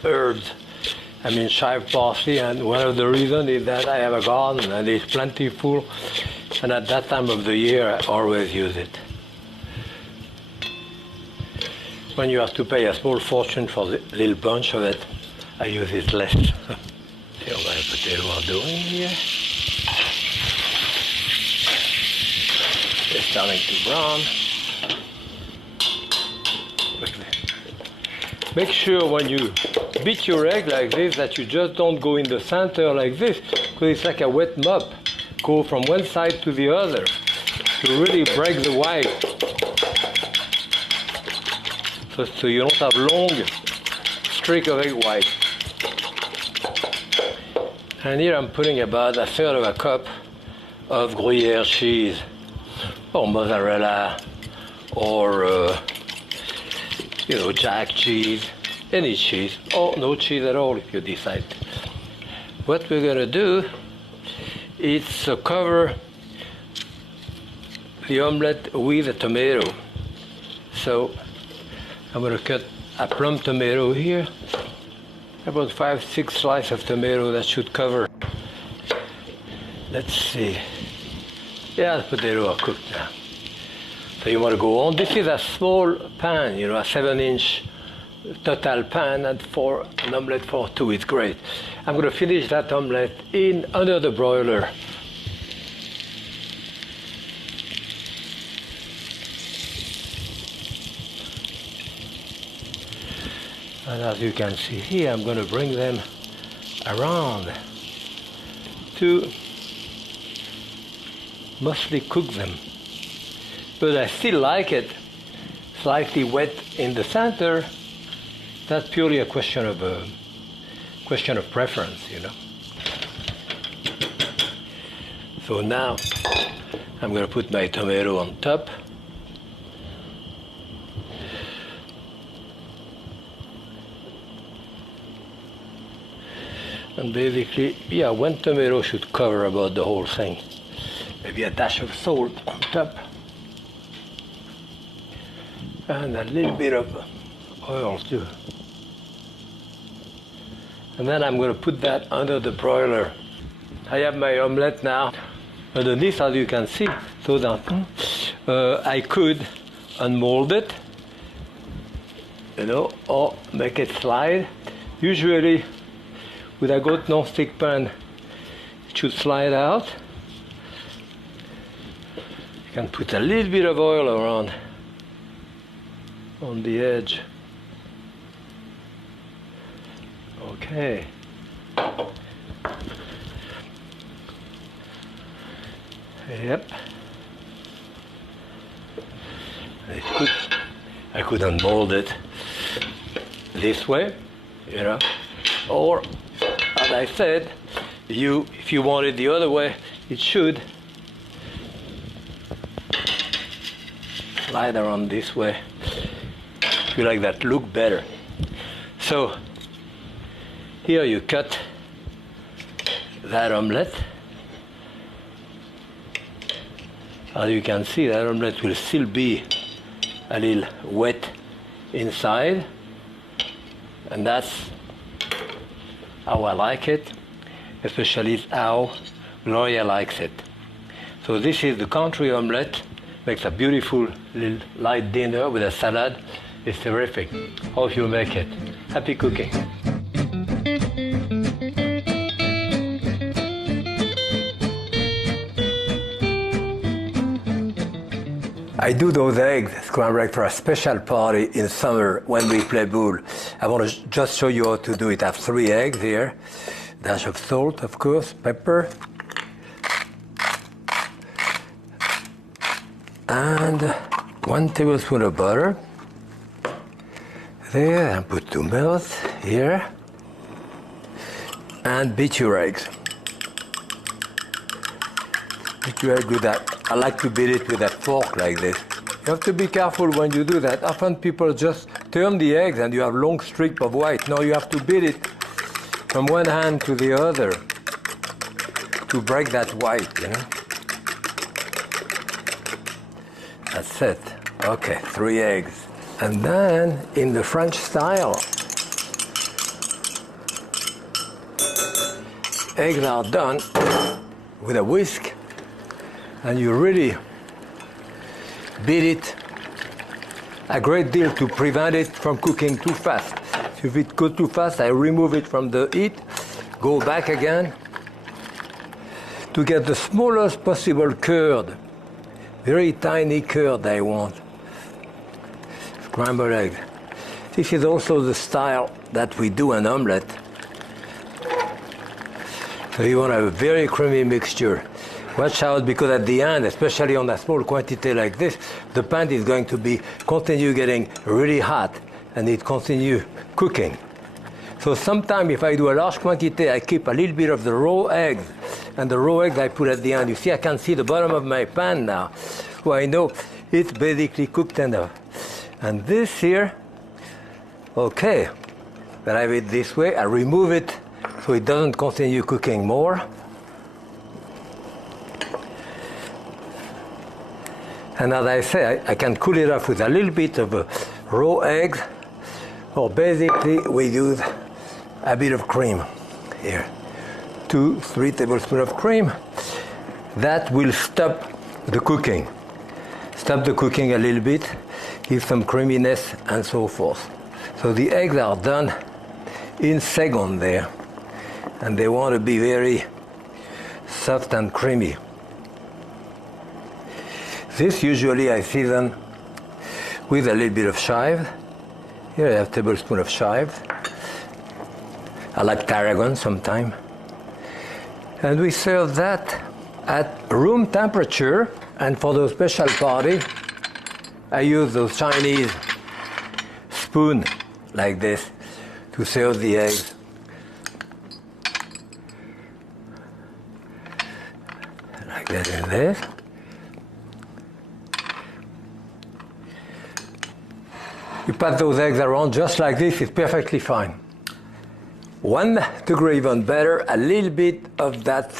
herbs. I mean chive parsley, and one of the reasons is that I have a garden and it's plentiful, and at that time of the year I always use it. When you have to pay a small fortune for the little bunch of it, I use it less. See how my potatoes are doing here. They're starting to brown. Make sure when you beat your egg like this that you just don't go in the center like this, because it's like a wet mop. Go from one side to the other to really break the white. So you don't have long streak of egg white. And here I'm putting about 1/3 of a cup of Gruyere cheese, or mozzarella, or jack cheese, any cheese, or no cheese at all if you decide. What we're going to do is cover the omelette with a tomato. So I'm going to cut a plum tomato here, about 5 or 6 slices of tomato that should cover. Let's see. Yeah, the potatoes are cooked now. So you want to go on. This is a small pan, a 7-inch total pan, and for an omelette for 2, it's great. I'm going to finish that omelette under the broiler. And as you can see here, I'm going to bring them around to mostly cook them. but I still like it slightly wet in the center. That's purely a question of preference, you know. So now I'm going to put my tomato on top. And basically, yeah, one tomato should cover about the whole thing. Maybe a dash of salt on top. And a little bit of oil too. And then I'm going to put that under the broiler. I have my omelette now underneath, as you can see, so that I could unmold it, you know, or make it slide. Usually, with a good non-stick pan, it should slide out. You can put a little bit of oil around on the edge. Okay. Yep. I could unmold it this way, you know, or as I said, if you want it the other way, it should slide around this way. If you like that look better. So here you cut that omelette. As you can see, that omelette will still be a little wet inside, and that's how I like it, especially how Gloria likes it. So this is the country omelette. Makes a beautiful little light dinner with a salad. It's terrific. Hope you make it. Happy cooking. I do those eggs, scrambled eggs, for a special party in summer when we play pool. I want to just show you how to do it. I have 3 eggs here. Dash of salt, of course, pepper. And 1 tablespoon of butter. There, and put 2 milk here. And beat your eggs. Beat your egg with that. I like to beat it with a fork like this. You have to be careful when you do that. Often people just turn the eggs and you have long streak of white. No, you have to beat it from one hand to the other to break that white, you know. That's it. Okay, 3 eggs. And then in the French style, eggs are done with a whisk, and you really beat it a great deal to prevent it from cooking too fast. So if it goes too fast, I remove it from the heat, go back again to get the smallest possible curd. Very tiny curd I want. Scrambled egg. This is also the style that we do an omelette. So you want a very creamy mixture. Watch out, because at the end, especially on a small quantity like this, the pan is going to continue getting really hot, and it continue cooking. So sometimes if I do a large quantity, I keep a little bit of the raw eggs, and the raw eggs I put at the end. You see, I can see the bottom of my pan now, so I know it's basically cooked enough. And this here, okay, but I have it this way. I remove it so it doesn't continue cooking more. And as I say, I can cool it off with a little bit of raw eggs, or basically we use a bit of cream here. 2-3 tablespoons of cream. That will stop the cooking. Stop the cooking a little bit, give some creaminess and so forth. So the eggs are done in second there, and they want to be very soft and creamy. This usually I season with a little bit of chive. Here I have a tablespoon of chive. I like tarragon sometimes. And we serve that at room temperature, and for the special party, I use those Chinese spoon like this to serve the eggs. Like that in this. You pat those eggs around just like this, it's perfectly fine. 1 degree even better, a little bit of that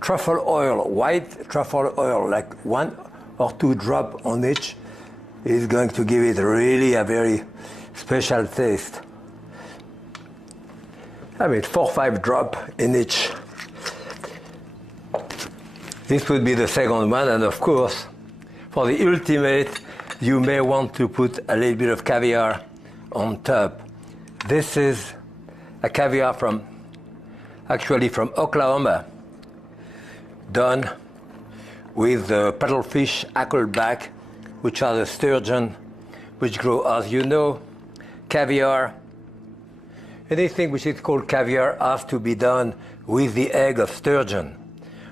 truffle oil, white truffle oil, like 1 or 2 drops on each, is going to give it really a very special taste. I mean 4 or 5 drops in each. This would be the second one, and of course, for the ultimate, you may want to put a little bit of caviar on top. This is a caviar from Oklahoma, done with the paddlefish hackleback, which are the sturgeon, which grow, as you know. Caviar, anything which is called caviar has to be done with the egg of sturgeon.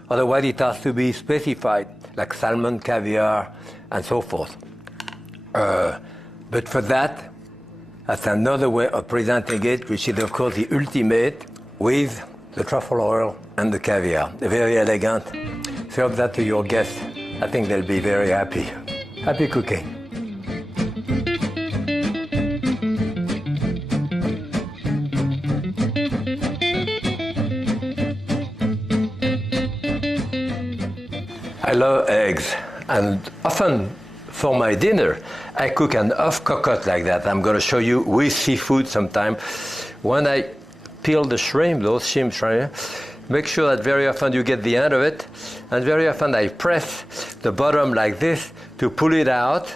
Otherwise it has to be specified, like salmon caviar and so forth. But for that, that's another way of presenting it, which is of course the ultimate, with the truffle oil and the caviar. They're very elegant. Serve that to your guests. I think they'll be very happy. Happy cooking. I love eggs, and often for my dinner, I cook an off cocotte like that. I'm going to show you with seafood sometime. When I peel the shrimp, those shrimps right here, make sure that very often you get the end of it, and very often I press the bottom like this to pull it out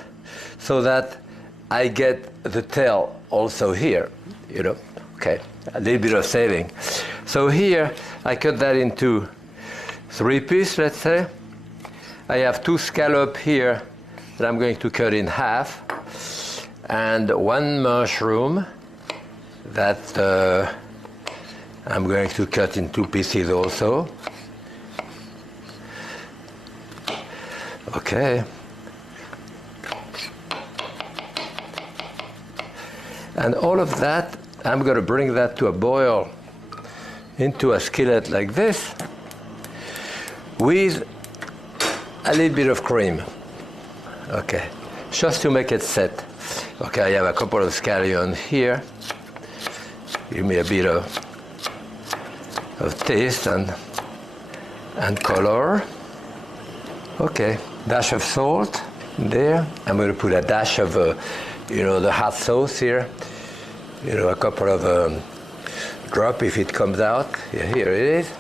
so that I get the tail also here, you know. Okay, a little bit of saving. So here, I cut that into 3 pieces, let's say. I have 2 scallops here that I'm going to cut in half, and 1 mushroom that I'm going to cut in 2 pieces also. Okay. And all of that, I'm going to bring that to a boil into a skillet like this with a little bit of cream. Okay, just to make it set. Okay, I have a couple of scallions here. Give me a bit of taste and color. Okay, dash of salt there. I'm going to put a dash of, the hot sauce here. A couple of drop if it comes out. Yeah, here it is.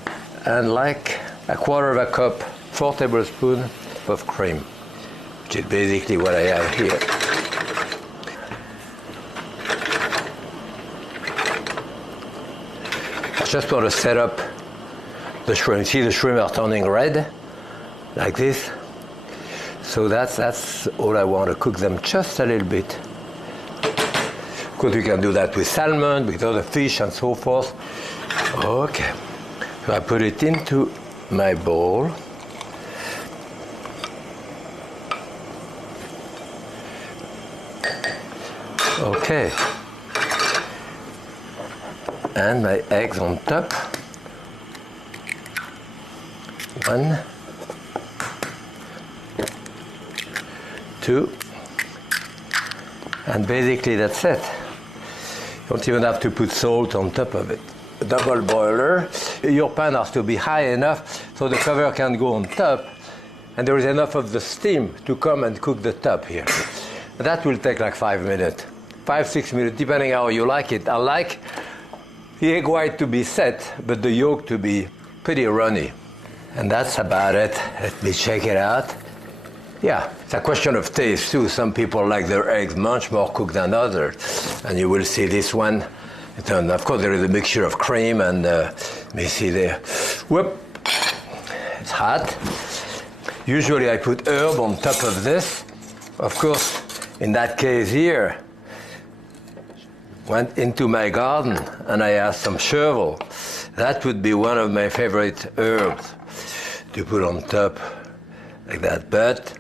And like a 1/4 cup, 4 tablespoons of cream, which is basically what I have here. I just want to set up the shrimp. See, the shrimp are turning red, like this. So that's all I want to cook them just a little bit. Of course, you can do that with salmon, with other fish, and so forth. Okay, so I put it into my bowl. Okay, and my eggs on top. 1, 2, and basically that's it. You don't even have to put salt on top of it. A double boiler. Your pan has to be high enough so the cover can go on top, and there is enough of the steam to come and cook the top here. That will take like 5 minutes. 5-6 minutes, depending how you like it. I like the egg white to be set, but the yolk to be pretty runny. And that's about it. Let me check it out. Yeah, it's a question of taste too. Some people like their eggs much more cooked than others. And you will see this one. And of course, there is a mixture of cream and, let me see there. Whoop, it's hot. Usually I put herb on top of this. Of course, in that case here, went into my garden and I asked some chervil. That would be one of my favorite herbs to put on top like that. But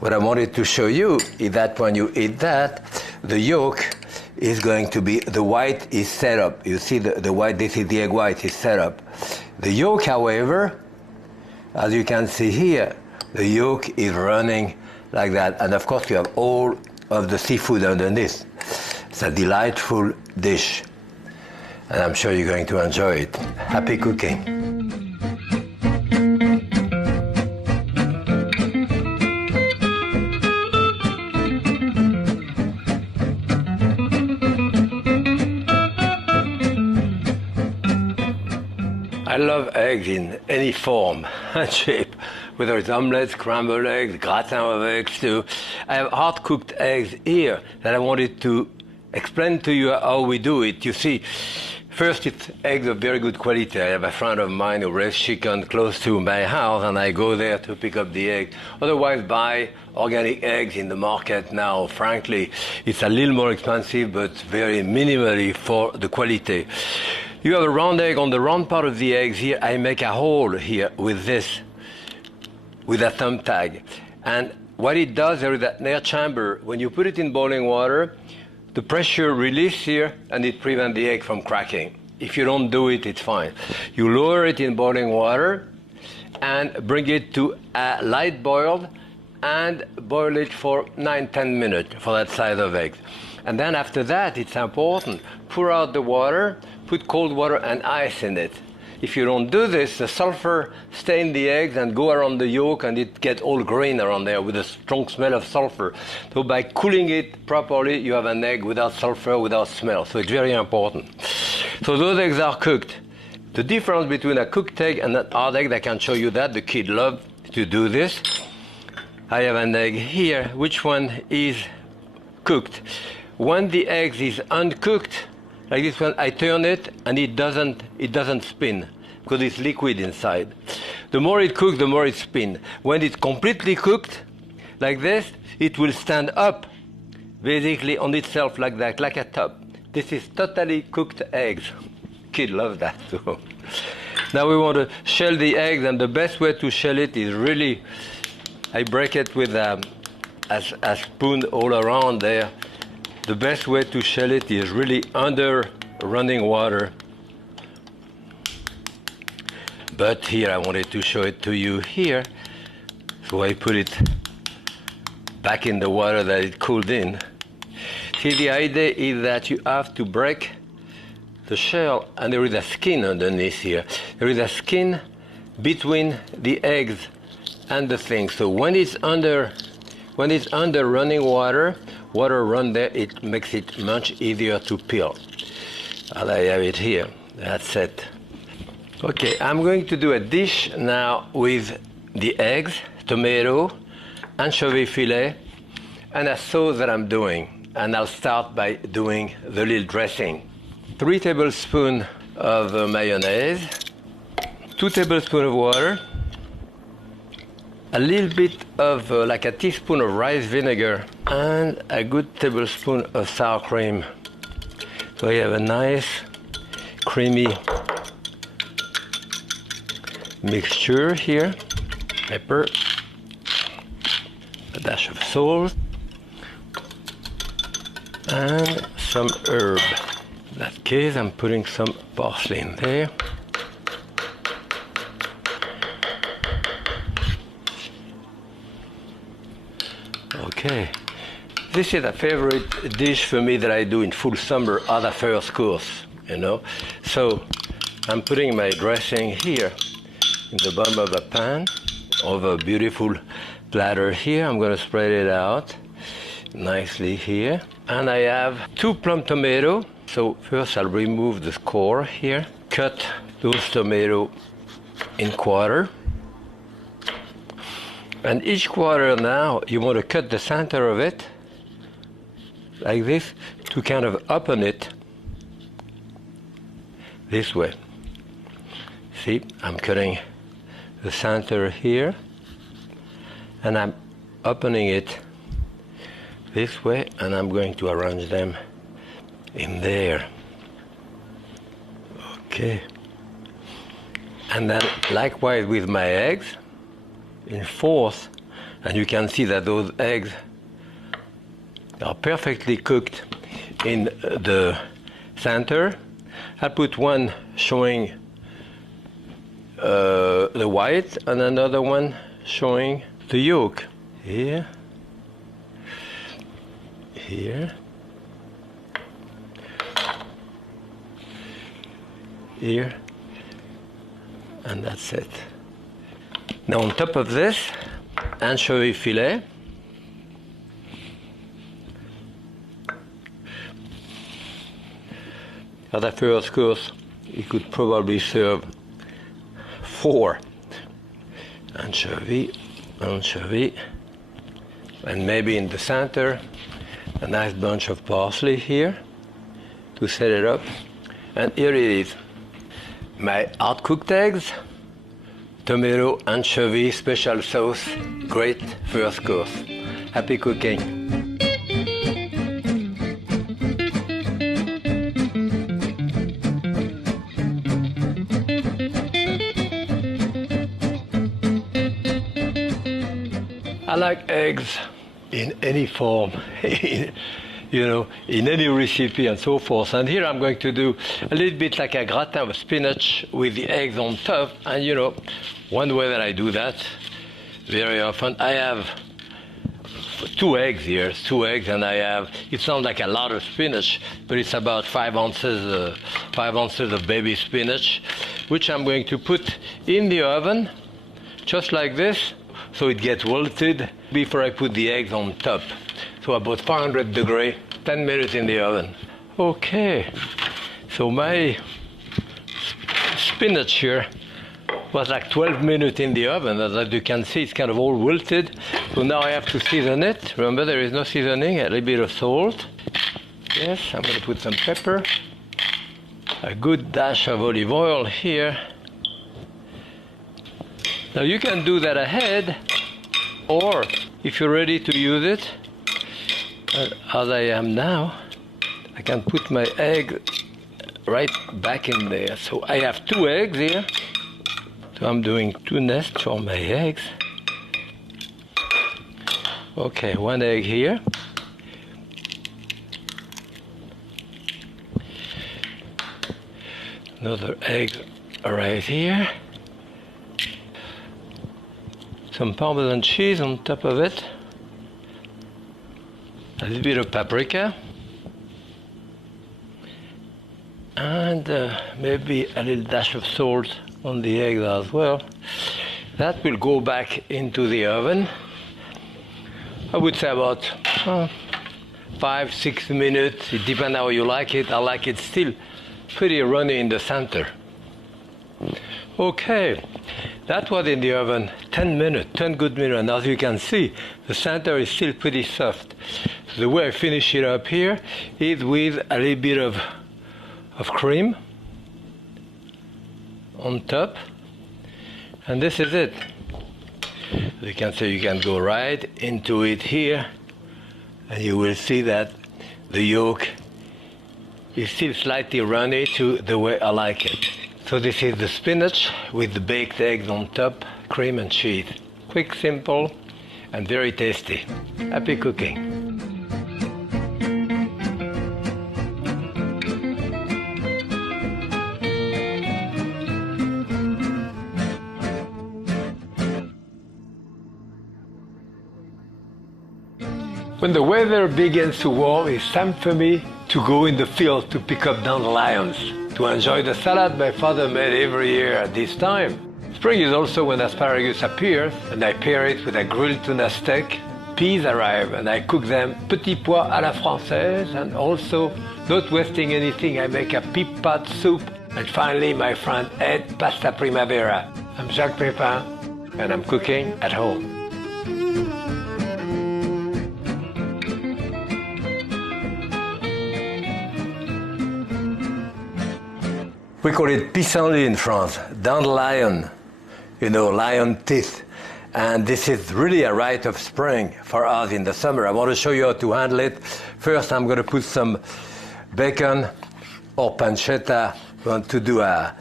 What I wanted to show you is that when you eat that, the yolk is going to be, the white is set up. You see the white, this is the egg white is set up. The yolk, however, as you can see here, the yolk is running like that. And of course you have all of the seafood underneath. It's a delightful dish. And I'm sure you're going to enjoy it. Happy cooking. I love eggs in any form and shape, whether it's omelets, scrambled eggs, gratin of eggs too. I have hard-cooked eggs here that I wanted to explain to you how we do it. You see, first it's eggs of very good quality. I have a friend of mine who raises chicken close to my house and I go there to pick up the eggs. Otherwise, buy organic eggs in the market now. Frankly, it's a little more expensive, but very minimally for the quality. You have a round egg. On the round part of the eggs here, I make a hole here with this, with a thumbtack. And what it does, there is an air chamber. When you put it in boiling water, the pressure releases here and it prevents the egg from cracking. If you don't do it, it's fine. You lower it in boiling water and bring it to a light boil and boil it for 9-10 minutes for that size of eggs. And then after that, it's important, pour out the water, put cold water and ice in it. If you don't do this, the sulfur stains the eggs and go around the yolk and it gets all green around there with a strong smell of sulfur. So by cooling it properly, you have an egg without sulfur, without smell. So it's very important. So those eggs are cooked. The difference between a cooked egg and an hard egg, I can show you that. The kids love to do this. I have an egg here. Which one is cooked? When the egg is uncooked, like this one, I turn it and it doesn't spin because it's liquid inside. The more it cooks, the more it spins. When it's completely cooked, like this, it will stand up basically on itself like that, like a top. This is totally cooked eggs. Kids love that too. Now we want to shell the eggs, and the best way to shell it is really, I break it with a spoon all around there. The best way to shell it is really under running water. But here I wanted to show it to you here. So I put it back in the water that it cooled in. See, the idea is that you have to break the shell, and there is a skin underneath here. There is a skin between the eggs and the thing. So when it's under running water run there, it makes it much easier to peel. And I have it here. That's it. Okay, I'm going to do a dish now with the eggs, tomato, anchovy fillet, and a sauce that I'm doing. And I'll start by doing the little dressing. 3 tablespoons of mayonnaise, 2 tablespoons of water, a little bit of like a teaspoon of rice vinegar, and a good tablespoon of sour cream. So you have a nice creamy mixture here. Pepper, a dash of salt, and some herb. In that case, I'm putting some parsley in there. Okay, this is a favorite dish for me that I do in full summer as a first course, you know. So I'm putting my dressing here in the bottom of a pan over a beautiful platter here. I'm going to spread it out nicely here. And I have 2 plum tomatoes. So first I'll remove the core here. Cut those tomatoes in quarter. And each quarter now, you want to cut the center of it, like this, to kind of open it this way. See, I'm cutting the center here, and I'm opening it this way, and I'm going to arrange them in there. Okay. And then likewise with my eggs, in fourth, And you can see that those eggs are perfectly cooked in the center. I put one showing the white and another one showing the yolk. Here, here, here, and that's it. Now on top of this, anchovy fillet. At the first course, you could probably serve 4 anchovy, and maybe in the center, a nice bunch of parsley here to set it up. And here it is, my hard-cooked eggs, tomato, anchovy, special sauce, great first course. Happy cooking. I like eggs in any form, in any recipe and so forth. And here I'm going to do a little bit like a gratin of spinach with the eggs on top. And one way that I do that very often, I have 2 eggs here, 2 eggs, and it sounds like a lot of spinach, but it's about 5 ounces of baby spinach, which I'm going to put in the oven, just like this, so it gets wilted before I put the eggs on top. So about 400 degrees, 10 minutes in the oven. Okay, so my spinach here was like 12 minutes in the oven. As you can see, it's kind of all wilted. So now I have to season it. Remember, there is no seasoning, a little bit of salt. Yes, I'm going to put some pepper. A good dash of olive oil here. Now you can do that ahead, or if you're ready to use it, as I am now, I can put my egg right back in there. So I have 2 eggs here. So I'm doing 2 nests for my eggs. Okay, 1 egg here. Another egg right here. Some Parmesan cheese on top of it. A little bit of paprika. And maybe a little dash of salt on the eggs as well. That will go back into the oven. I would say about 5-6 minutes. It depends how you like it. I like it still pretty runny in the center. Okay, that was in the oven 10 minutes, 10 good minutes. And as you can see, the center is still pretty soft. So the way I finish it up here is with a little bit of cream on top. And this is it. As you can see, you can go right into it here. And you will see that the yolk is still slightly runny to the way I like it. So this is the spinach with the baked eggs on top, cream and cheese. Quick, simple, and very tasty. Happy cooking. When the weather begins to warm, it's time for me to go in the field to pick up dandelions, to enjoy the salad my father made every year at this time. Spring is also when asparagus appears, and I pair it with a grilled tuna steak. Peas arrive, and I cook them petits pois à la française, and also, not wasting anything, I make a pea pot soup. And finally, my friend Ed, pasta primavera. I'm Jacques Pépin, and I'm cooking at home. We call it pissenlit in France, dandelion, lion teeth. And this is really a rite of spring for us in the summer. I want to show you how to handle it. First, I'm going to put some bacon or pancetta. I want to do a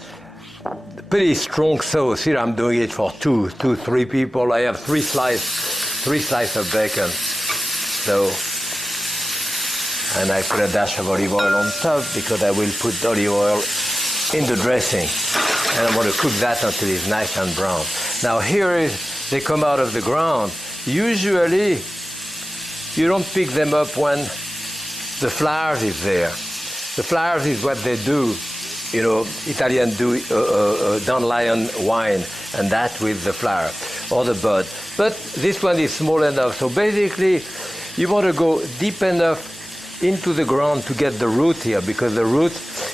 pretty strong sauce. Here I'm doing it for 2-3 people. I have 3 slices 3 slices of bacon. So, and I put a dash of olive oil on top because I will put olive oil in the dressing. And I want to cook that until it's nice and brown. Now here is, they come out of the ground. Usually, you don't pick them up when the flowers is there. The flowers is what they do. You know, Italians do dandelion wine, and that with the flower or the bud. But this one is small enough. So basically, you want to go deep enough into the ground to get the root here, because the root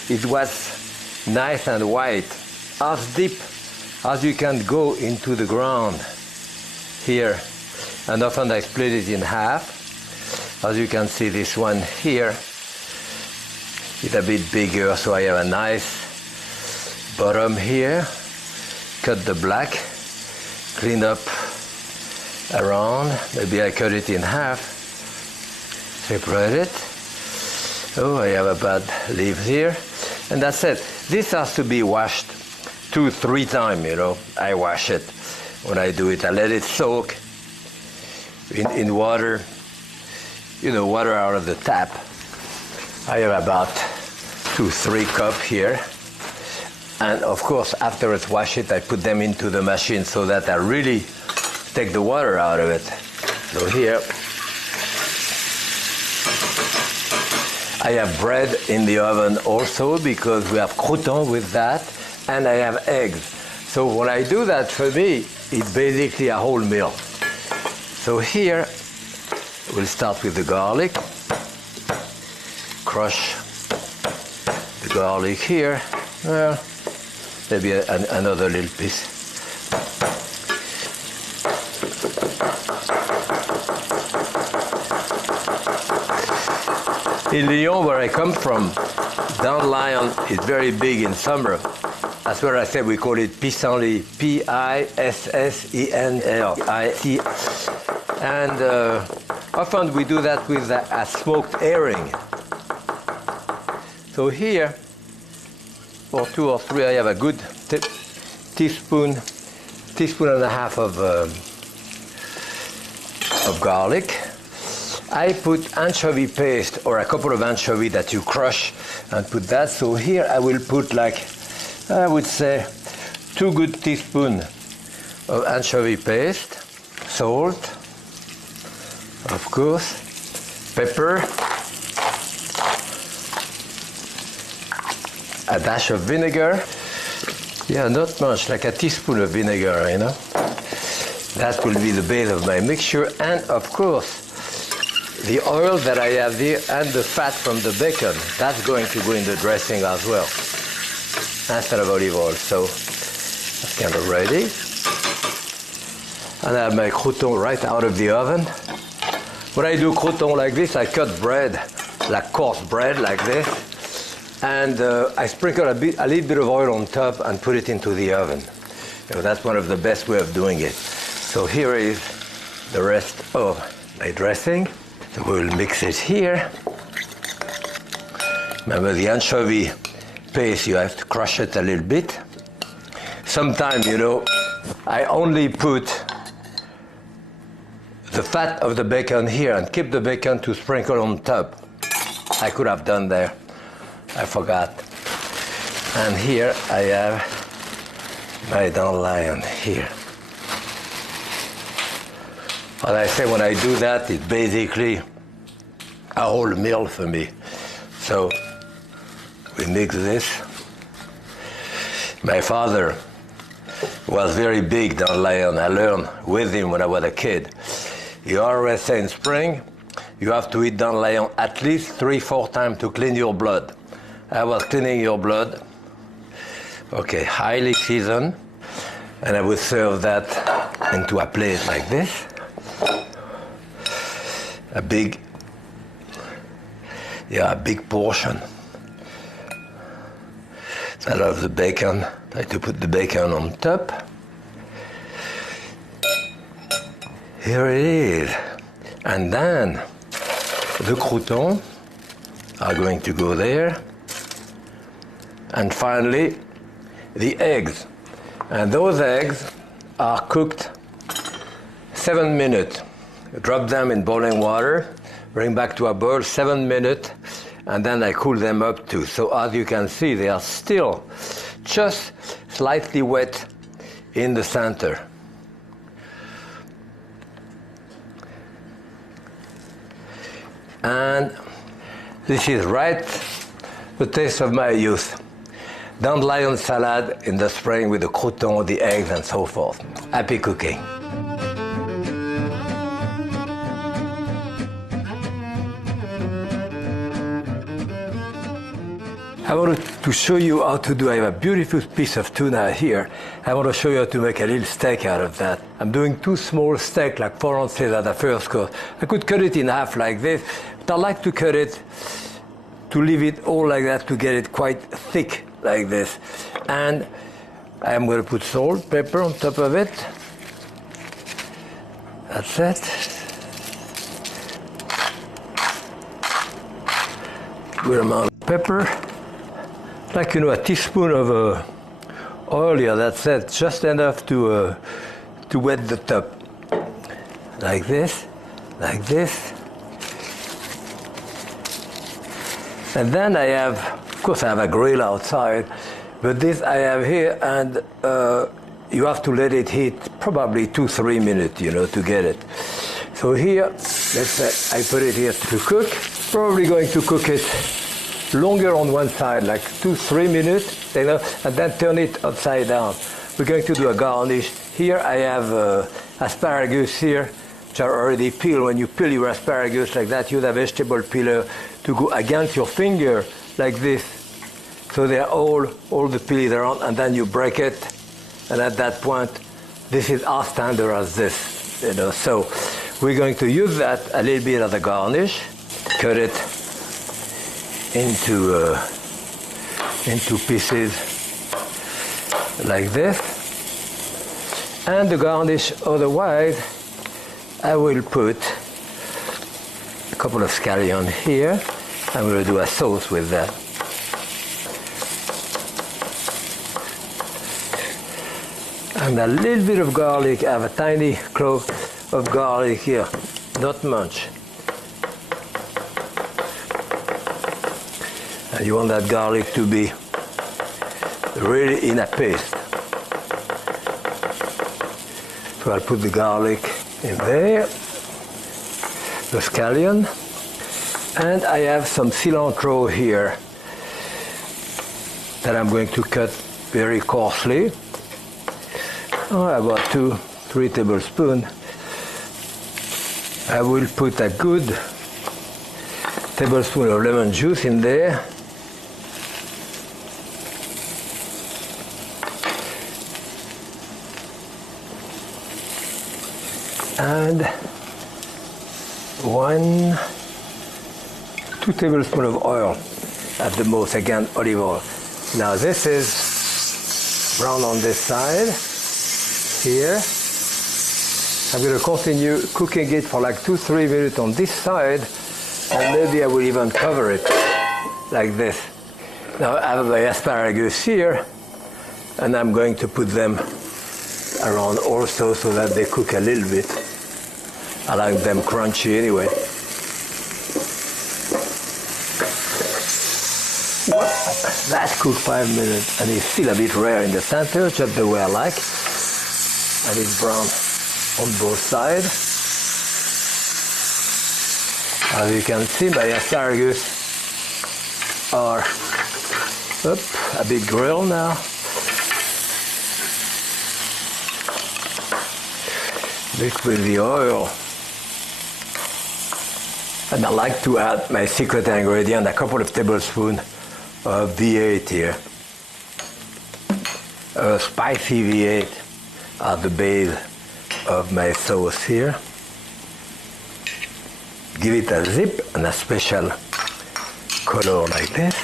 is what's nice and white. As deep as you can go into the ground here. And often I split it in half. As you can see, this one here is a bit bigger, so I have a nice bottom here. Cut the black, clean up around. Maybe I cut it in half, separate it. Oh, I have a bad leaf here. And that's it. This has to be washed 2-3 times, you know. I wash it. When I do it, I let it soak in water, you know, water out of the tap. I have about 2-3 cups here. And of course, after it's washed it, I put them into the machine so that I really take the water out of it. So here, I have bread in the oven also because we have croutons with that, and I have eggs. So when I do that, for me, it's basically a whole meal. So here, we'll start with the garlic. Crush the garlic here. Well, maybe another little piece. In Lyon, where I come from, dandelion is very big in summer. That's where I say we call it pissenlit, P-I-S-S-E-N-L-I-T. And often we do that with a smoked herring. So here, for 2 or 3, I have a good teaspoon and a half of garlic. I put anchovy paste, or a couple of anchovy that you crush and put that. So here I will put, like, I would say 2 good teaspoons of anchovy paste, salt, of course, pepper, a dash of vinegar. Yeah, not much, like a teaspoon of vinegar, you know. That will be the base of my mixture. And of course, the oil that I have here and the fat from the bacon, that's going to go in the dressing as well, instead of olive oil. So that's kind of ready. And I have my crouton right out of the oven. When I do crouton like this, I cut bread, like coarse bread like this, and I sprinkle a little bit of oil on top and put it into the oven. You know, that's one of the best way of doing it. So here is the rest of my dressing. So we'll mix it here. Remember, the anchovy paste, you have to crush it a little bit. Sometimes, you know, I only put the fat of the bacon here and keep the bacon to sprinkle on top. I could have done there. I forgot. And here I have my dandelion here. As I say, when I do that, it's basically a whole meal for me. So we mix this. My father was very big dandelion. I learned with him when I was a kid. He always said in spring, you have to eat dandelion at least 3-4 times to clean your blood. I was cleaning your blood. Okay, highly seasoned. And I would serve that into a plate like this. A big portion. So I love the bacon. I like to put the bacon on top. Here it is. And then the croutons are going to go there. And finally, the eggs. And those eggs are cooked 7 minutes. drop them in boiling water, bring back to a boil 7 minutes, and then I cool them up too. So as you can see, they are still just slightly wet in the center. And this is right the taste of my youth. Dandelion salad in the spring with the croutons, the eggs, and so forth. Happy cooking. I wanted to show you how to do, I have a beautiful piece of tuna here. I want to show you how to make a little steak out of that. I'm doing 2 small steaks, like 4 ounces at the first course. I could cut it in half like this, but I like to cut it, to leave it all like that, to get it quite thick like this. And I'm going to put salt, pepper on top of it. That's it. Good amount of pepper. Like, a teaspoon of oil here, that's it. Just enough to wet the top. Like this, like this. And then I have, of course I have a grill outside, but this I have here, and you have to let it heat probably 2-3 minutes, to get it. So here, let's say I put it here to cook. Probably going to cook it longer on one side, like 2-3 minutes, and then turn it upside down. We're going to do a garnish. Here I have asparagus here, which are already peeled. When you peel your asparagus like that, use a vegetable peeler to go against your finger like this. So they're all the peel around, and then you break it. And at that point, this is as tender as this, So we're going to use that a little bit as a garnish, cut it into pieces like this. And the garnish, otherwise, I will put a couple of scallions here. I'm going to do a sauce with that. And a little bit of garlic. I have a tiny clove of garlic here, not much. And you want that garlic to be really in a paste. So I'll put the garlic in there, the scallion, and I have some cilantro here that I'm going to cut very coarsely. About 2-3 tablespoons. I will put a good tablespoon of lemon juice in there. And 2 tablespoons of oil at the most, again olive oil. Now this is brown on this side here. I'm going to continue cooking it for like 2-3 minutes on this side, and maybe I will even cover it like this. Now I have my asparagus here, and I'm going to put them around also so that they cook a little bit. I like them crunchy anyway. That cooked 5 minutes, and it's still a bit rare in the center, just the way I like. And it's brown on both sides. As you can see, my asparagus are a bit grilled now. Mixed with the oil. And I like to add my secret ingredient, a couple of tablespoons of V8 here. A spicy V8 at the base of my sauce here. Give it a zip and a special color like this.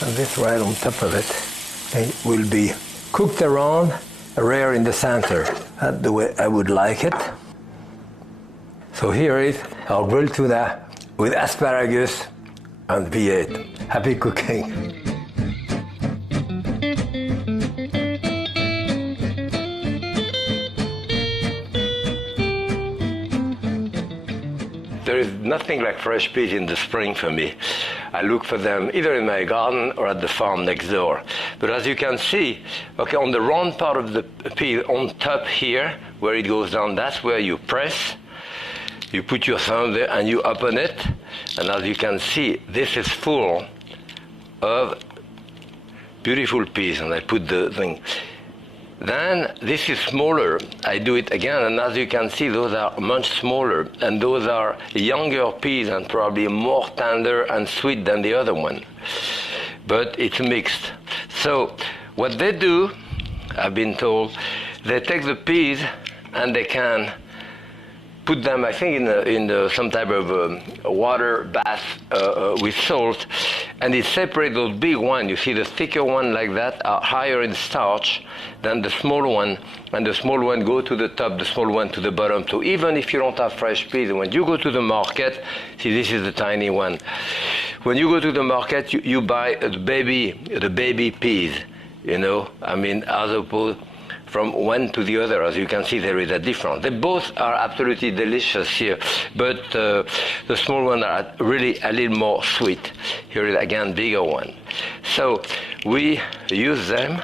And this right on top of it. It will be cooked around, rare in the center. That's the way I would like it. So here is our grilled tuna with asparagus and V8. Happy cooking. nothing like fresh peas in the spring for me. I look for them either in my garden or at the farm next door. But as you can see, okay, on the round part of the pea, on top here, where it goes down, that's where you press. You put your thumb there and you open it. And as you can see, this is full of beautiful peas. And I put the thing. Then this is smaller. I do it again, and as you can see, those are much smaller, and those are younger peas and probably more tender and sweet than the other one. But it's mixed. So what they do, I've been told, they take the peas and they can put them, I think, in some type of water bath with salt, and it separates those big ones. You see, the thicker one like that are higher in starch than the small one, and the small one go to the top, the small one to the bottom. So even if you don't have fresh peas, when you go to the market, see, this is the tiny one. When you go to the market, you buy the baby peas, you know, I mean, as opposed from one to the other. As you can see, there is a difference. They both are absolutely delicious here, but the small ones are really a little more sweet. Here is again bigger one. So we use them,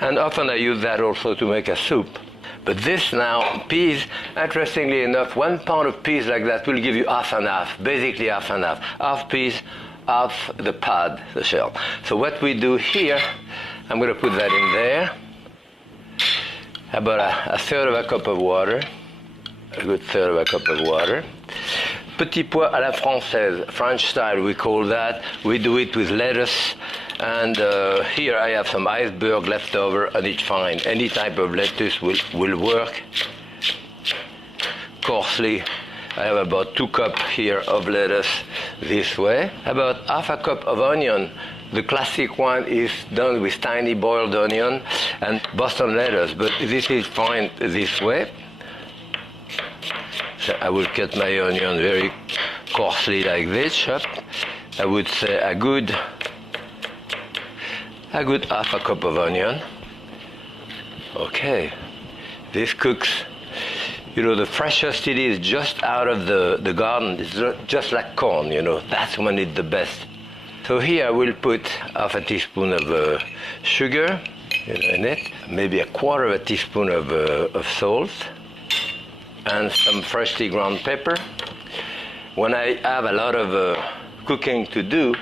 and often I use that also to make a soup. But this now, peas, interestingly enough, 1 pound of peas like that will give you half and half, basically half and half. Half peas, half the pod, the shell. So what we do here, I'm going to put that in there. About a third of a cup of water, a good third of a cup of water. Petit pois à la française, French style we call that. We do it with lettuce, and here I have some iceberg left over, and it's fine. Any type of lettuce will work. Coarsely, I have about 2 cups here of lettuce this way. About half a cup of onion. The classic one is done with tiny boiled onion and Boston lettuce, but this is fine this way. So I will cut my onion very coarsely like this. I would say a good half a cup of onion. Okay, this cooks. You know, the freshest it is just out of the garden. It's just like corn, you know. That's when it's the best. So here I will put half a teaspoon of sugar in it, maybe a quarter of a teaspoon of salt, and some freshly ground pepper. When I have a lot of cooking to do,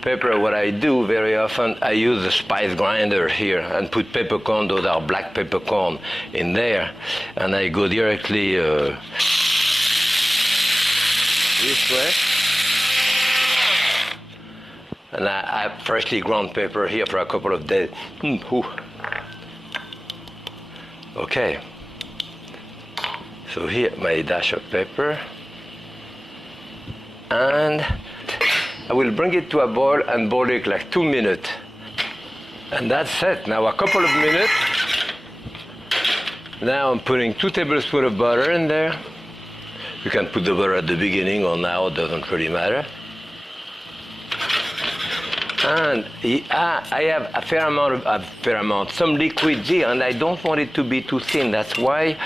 pepper, what I do very often, I use the spice grinder here and put peppercorn, those are black peppercorn, in there, and I go directly this way. And I have freshly ground pepper here for a couple of days. Okay. So here, my dash of pepper. And I will bring it to a boil and boil it like 2 minutes. And that's it. Now a couple of minutes. Now I'm putting 2 tablespoons of butter in there. You can put the butter at the beginning or now, it doesn't really matter. And I have a fair amount, some liquid here, and I don't want it to be too thin. That's why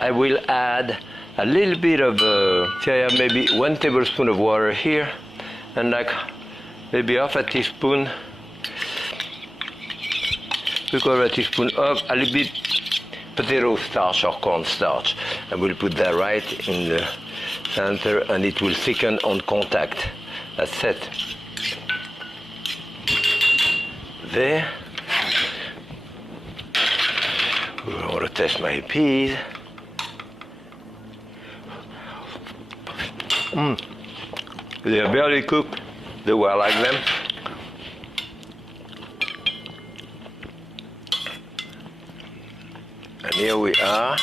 I will add a little bit of, see, I have maybe 1 tablespoon of water here, and like maybe half a teaspoon, 3/4 teaspoon of a little bit potato starch or corn starch. I will put that right in the center, and it will thicken on contact. That's it. There. We want to test my peas. They are barely cooked the way I like them. And here we are.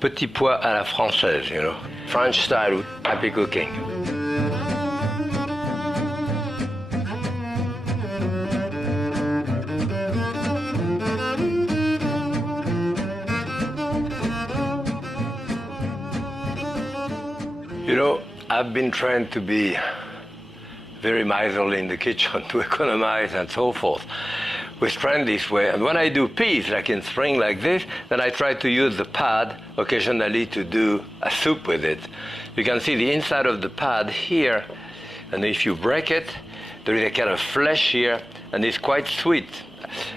Petit pois à la française, you know. French style, happy cooking. You know, I've been trained to be very miserly in the kitchen, to economize and so forth. we strain this way. And when I do peas, like in spring like this, then I try to use the pad occasionally to do a soup with it. You can see the inside of the pad here, and if you break it, there is a kind of flesh here, and it's quite sweet.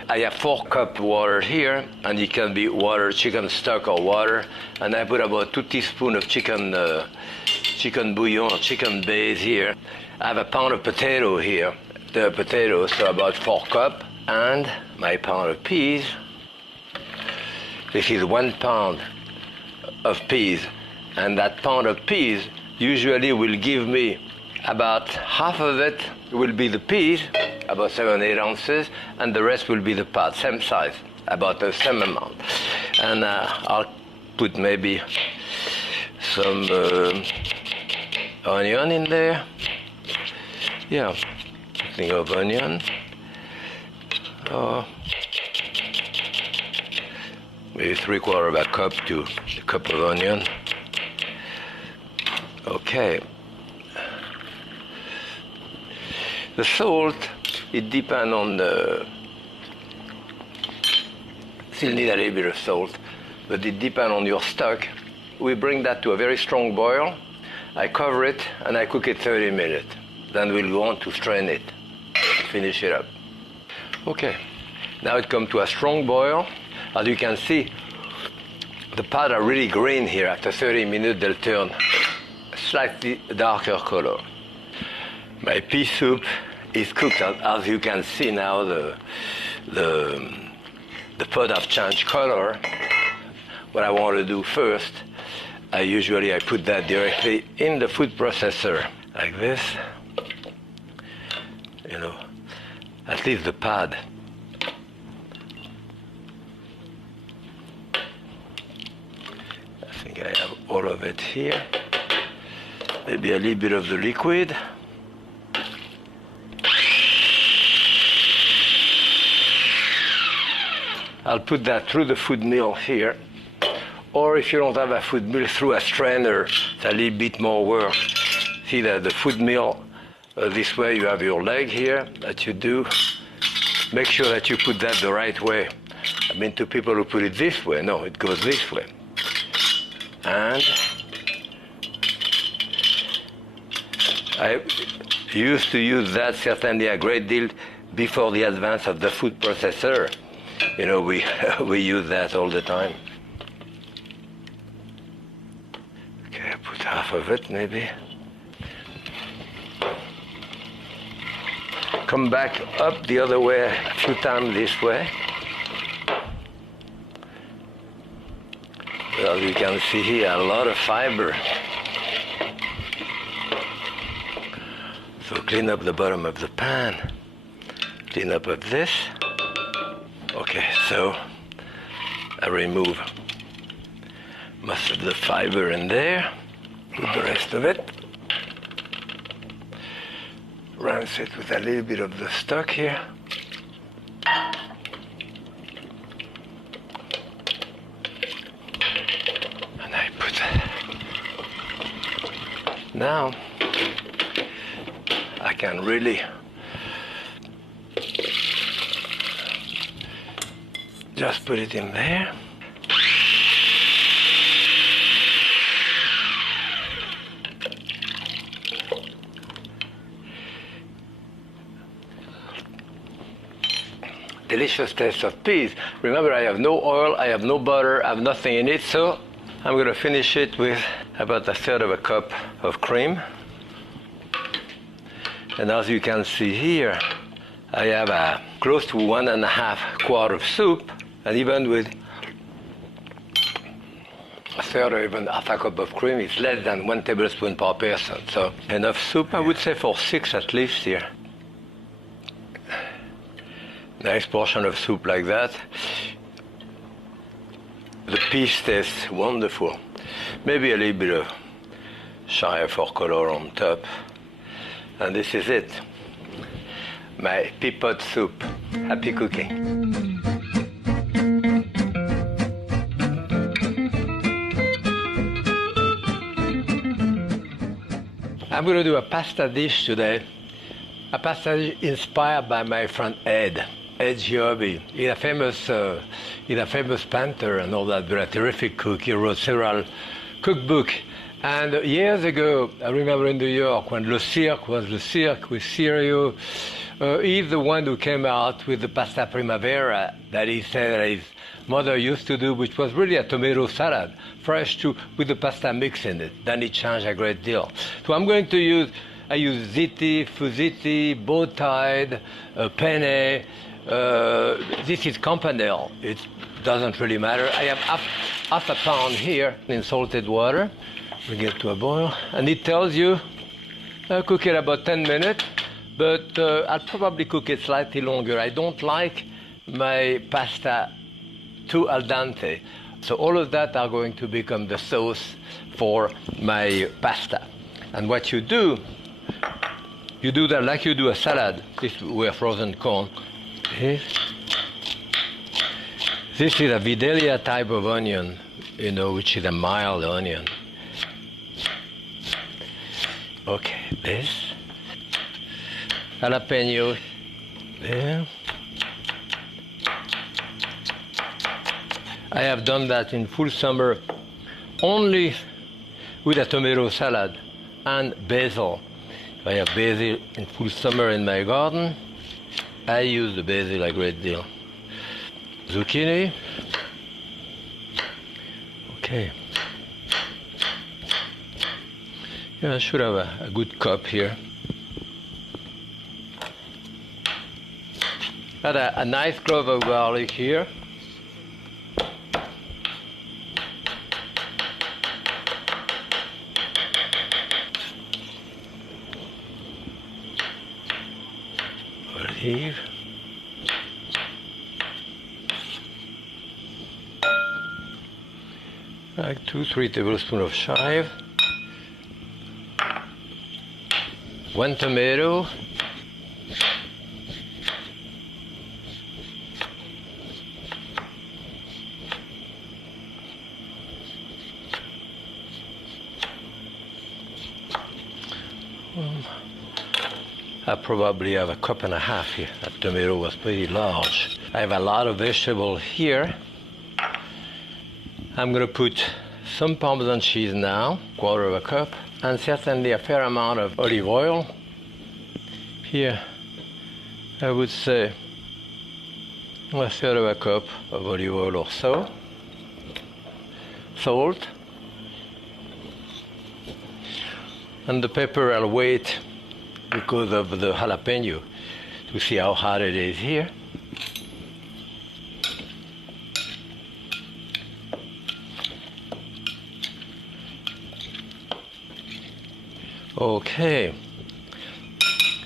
I have 4 cups water here, and it can be water, chicken stock or water, and I put about 2 teaspoons of chicken bouillon or chicken base here. I have a pound of potato here, the potatoes, so about 4 cups, and my pound of peas. This is 1 pound of peas, and that pound of peas usually will give me about half of it will be the peas, about 7-8 ounces, and the rest will be the pad, same size, about the same amount. And I'll put maybe some onion in there. Yeah, think of onion. Maybe 3/4 of a cup to a cup of onion. Okay. The salt, it depends on the, still need a little bit of salt, but it depends on your stock. We bring that to a very strong boil. I cover it and I cook it 30 minutes. Then we'll go on to strain it, finish it up. Okay, now it comes to a strong boil. As you can see, the pad are really green here. After 30 minutes, they'll turn slightly darker color. My pea soup is cooked. As you can see now, the pot have changed color. What I want to do first, I put that directly in the food processor, like this. You know, at least the pad. I think I have all of it here. Maybe a little bit of the liquid. I'll put that through the food mill here. Or if you don't have a food mill, through a strainer. It's a little bit more work. See that the food mill, this way you have your leg here that you do. Make sure that you put that the right way. I mean, to people who put it this way, no, it goes this way. And I used to use that certainly a great deal before the advance of the food processor. You know, we use that all the time. Okay, I put half of it maybe. Come back up the other way a few times this way. Well, you can see here a lot of fiber. So clean up the bottom of the pan. Clean up of this. Okay, so I remove most of the fiber in there. Put the rest of it. Rinse it with a little bit of the stock here. And I put. Now I can really just put it in there. Delicious taste of peas. Remember, I have no oil, I have no butter, I have nothing in it, so I'm going to finish it with about 1/3 of a cup of cream. And as you can see here, I have close to 1.5 quart of soup, and even with 1/3 or even half a cup of cream, it's less than 1 tablespoon per person. So enough soup, I would say, for 6 at least here. Nice portion of soup like that. The peas taste wonderful. Maybe a little bit of shire for color on top. And this is it. My pea pot soup. Happy cooking. I'm going to do a pasta dish today. A pasta dish inspired by my friend Ed. Ed Giobi. He's a famous painter and all that, but a terrific cook. He wrote several cookbooks. And years ago, I remember in New York when Le Cirque was Le Cirque with Sirio, he's the one who came out with the pasta primavera that he said that his mother used to do, which was really a tomato salad, fresh too, with the pasta mix in it. Then it changed a great deal. So I use ziti, fusilli, bow-tied, penne. This is campanelle. It doesn't really matter. I have half a pound here in salted water. We get to a boil, and it tells you cook it about 10 minutes, but I'll probably cook it slightly longer. I don't like my pasta too al dente, so all of that are going to become the sauce for my pasta. And what you do that like you do a salad. This were frozen corn. This is a Vidalia type of onion, which is a mild onion. Okay, this jalapeno there. I have done that in full summer only with a tomato salad and basil. I have basil in full summer in my garden. I use the basil a great deal. Zucchini. Okay. Yeah, I should have a good cup here. Got a nice clove of garlic here. Olive. Like 2-3 tablespoons of chive. 1 tomato. I probably have a cup and a half here. That tomato was pretty large. I have a lot of vegetable here. I'm going to put some Parmesan cheese now, 1/4 cup, and certainly a fair amount of olive oil. Here, I would say 1/3 cup of olive oil or so. Salt. And the pepper I'll wait because of the jalapeno to see how hot it is here. Okay.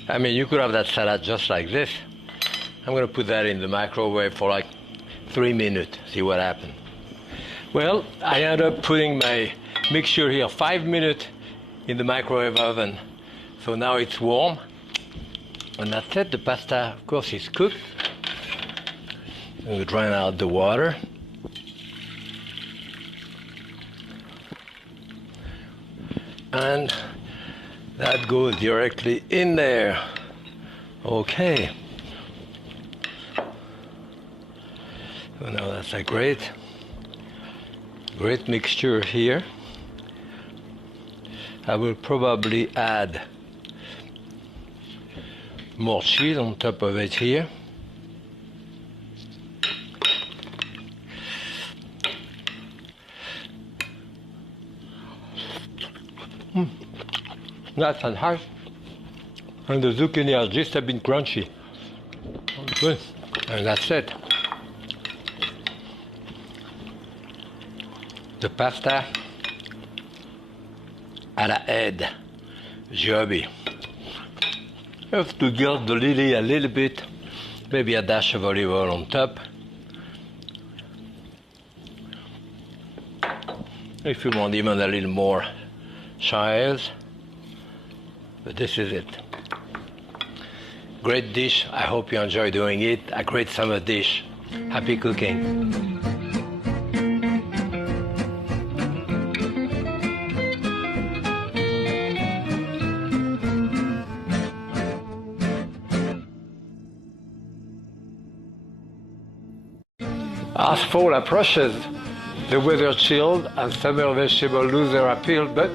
I mean, you could have that salad just like this. I'm going to put that in the microwave for like 3 minutes, see what happens. Well, I ended up putting my mixture here 5 minutes in the microwave oven. So now it's warm. And that's it. The pasta, of course, is cooked. We drain out the water. And that goes directly in there. Okay. So now that's a great mixture here. I will probably add more cheese on top of it here. Nice and hot. And the zucchini are just a bit crunchy. Good. And that's it. The pasta alla Ed Giobi. You have to gild the lily a little bit, maybe a dash of olive oil on top. If you want even a little more chives. But this is it. Great dish. I hope you enjoy doing it. A great summer dish. Happy cooking. As fall approaches, the weather chilled and summer vegetables lose their appeal, but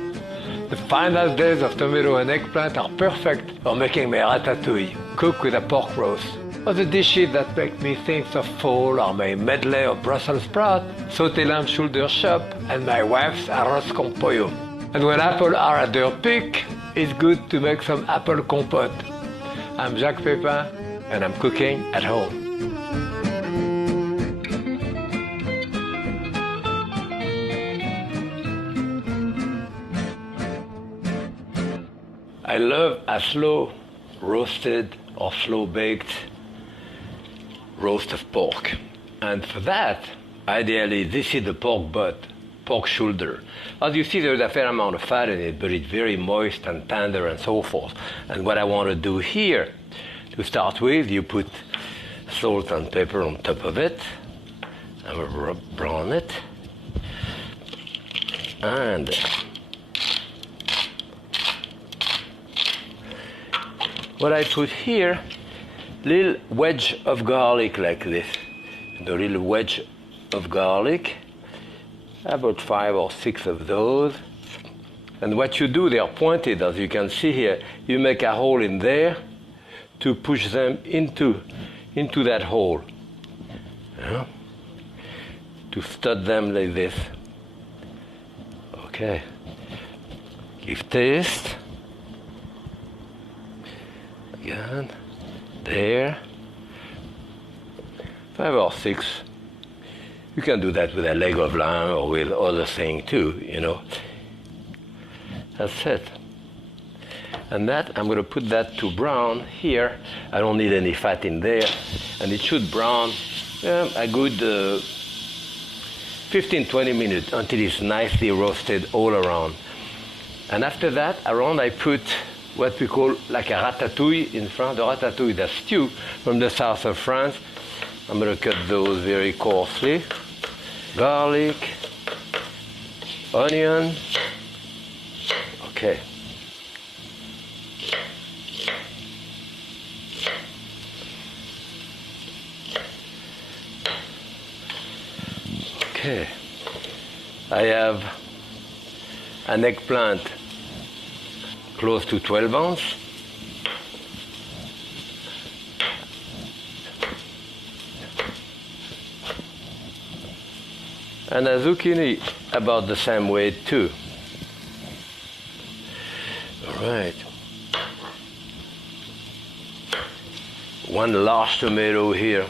the final days of tomato and eggplant are perfect for making my ratatouille, cooked with a pork roast. Other dishes that make me think of fall are my medley of Brussels sprout, sauté lamb shoulder chop, and my wife's arroz con pollo. And when apples are at their peak, it's good to make some apple compote. I'm Jacques Pépin, and I'm cooking at home. I love a slow roasted or slow baked roast of pork. And for that, ideally, this is the pork butt, pork shoulder. As you see, there's a fair amount of fat in it, but it's very moist and tender and so forth. And what I want to do here, to start with, you put salt and pepper on top of it. I will brown it. And what I put here, little wedge of garlic like this. The little wedge of garlic, about 5 or 6 of those. And what you do, they are pointed, as you can see here. You make a hole in there to push them into that hole. To stud them like this. Okay. Give taste. Again, there, 5 or 6. You can do that with a leg of lamb or with other thing too, you know. That's it. And that, I'm going to put that to brown here. I don't need any fat in there. And it should brown a good 15-20 minutes until it's nicely roasted all around. And after that, around I put what we call like a ratatouille in France. The ratatouille, the stew from the south of France. I'm going to cut those very coarsely. Garlic, onion. Okay. Okay. I have an eggplant close to 12 ounce. And a zucchini about the same weight too. All right. 1 large tomato here.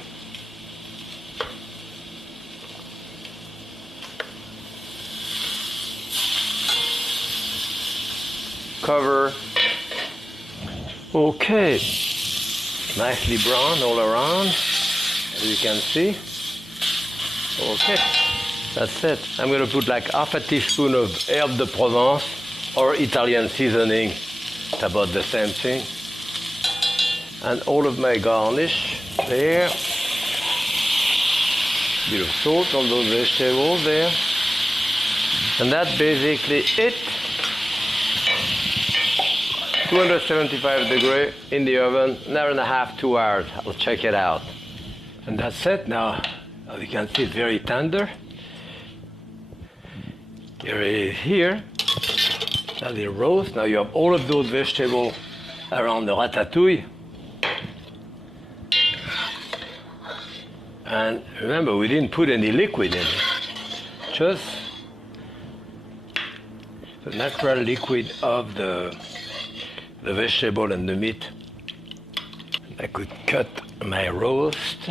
Cover. Okay, nicely brown all around, as you can see. Okay, that's it. I'm going to put like half a teaspoon of herbe de Provence or Italian seasoning. It's about the same thing. And all of my garnish there. Bit of salt on those vegetables there. And that's basically it. 275 degrees in the oven, an hour and a half, 2 hours. I'll check it out. And that's it now. As you can see, it's very tender. Here it is here. Now the roast. Now you have all of those vegetables around the ratatouille. And remember, we didn't put any liquid in it. Just the natural liquid of the vegetable and the meat. I could cut my roast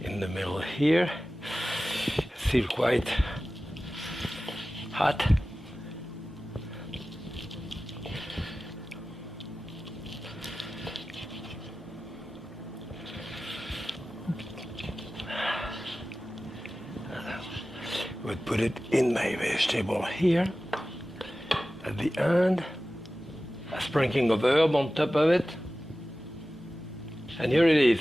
in the middle here. Still quite hot. Would put it in my vegetable here. At the end, a sprinkling of herb on top of it. And here it is,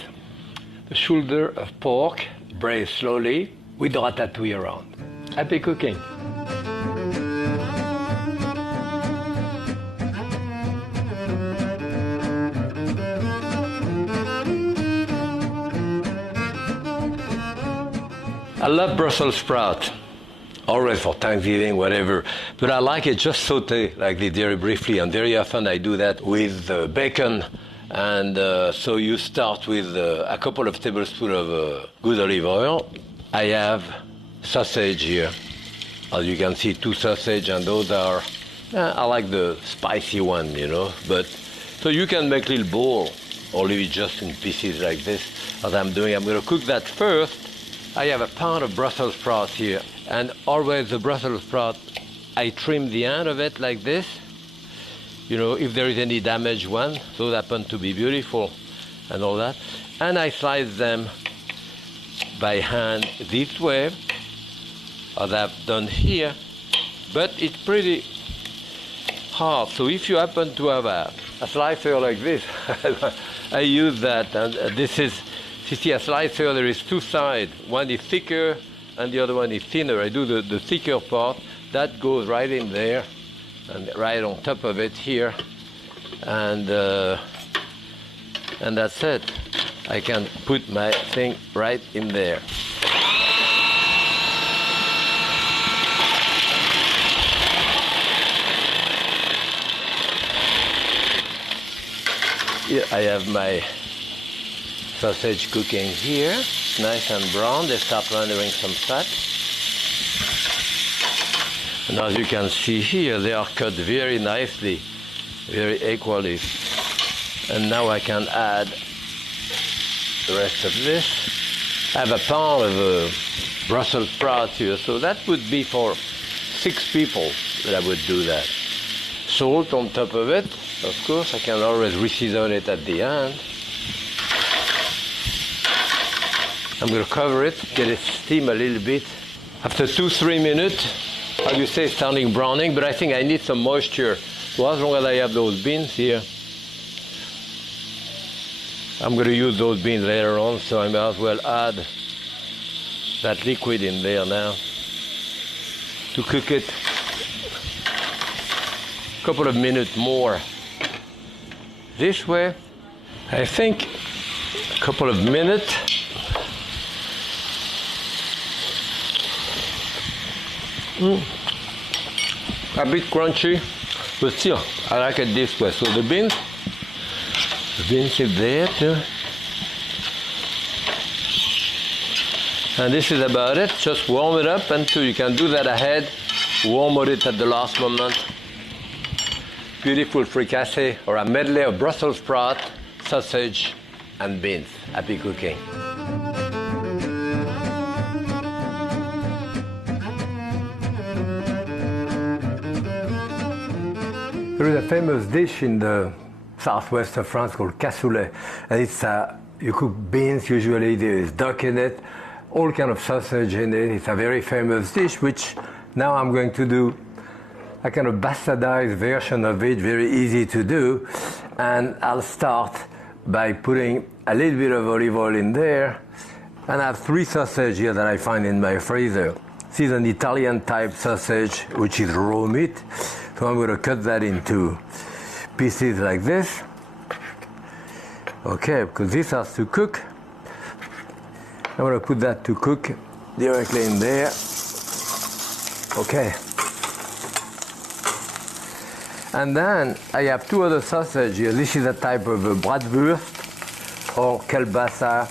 the shoulder of pork, braised slowly, with ratatouille around. Happy cooking! I love Brussels sprout, always for Thanksgiving, whatever. But I like it just sauté like this very briefly, and very often I do that with bacon. And so you start with a couple of tablespoons of good olive oil. I have sausage here. As you can see, 2 sausage, and those are, I like the spicy one, you know. But so you can make little bowl or leave it just in pieces like this, as I'm doing. I'm going to cook that first. I have a pound of Brussels sprouts here, and always the Brussels sprout, I trim the end of it like this. You know, if there is any damaged one, those happen to be beautiful and all that. And I slice them by hand this way, as I've done here, but it's pretty hard. So if you happen to have a slicer like this, I use that, and this is, you see a slicer, there is 2 sides. One is thicker and the other one is thinner. I do the thicker part. That goes right in there and right on top of it here. And that's it. I can put my thing right in there. Here I have my sausage cooking here, nice and brown. They start rendering some fat. And as you can see here, they are cut very nicely, very equally. And now I can add the rest of this. I have a pound of Brussels sprouts here, so that would be for 6 people that I would do that. Salt on top of it, of course. I can always re-season it at the end. I'm going to cover it, get it steam a little bit. After 2-3 minutes, as you say, it's starting browning, but I think I need some moisture. So as long as I have those beans here, I'm going to use those beans later on, so I may as well add that liquid in there now to cook it a couple of minutes more. This way, I think a couple of minutes. A bit crunchy, but still, I like it this way. So the beans is there too. And this is about it. Just warm it up until you can do that ahead. Warm it at the last moment. Beautiful fricassee or a medley of Brussels sprout, sausage, and beans. Happy cooking. There is a famous dish in the southwest of France called cassoulet, and it's you cook beans. Usually there is duck in it, all kind of sausage in it. It's a very famous dish, which now I'm going to do a kind of bastardized version of it, very easy to do. And I'll start by putting a little bit of olive oil in there, and I have 3 sausages here that I find in my freezer. This is an Italian type sausage, which is raw meat. So I'm going to cut that into pieces like this. Okay, because this has to cook. I'm going to put that to cook directly in there. Okay. And then I have 2 other sausages here. This is a type of a bratwurst or kielbasa,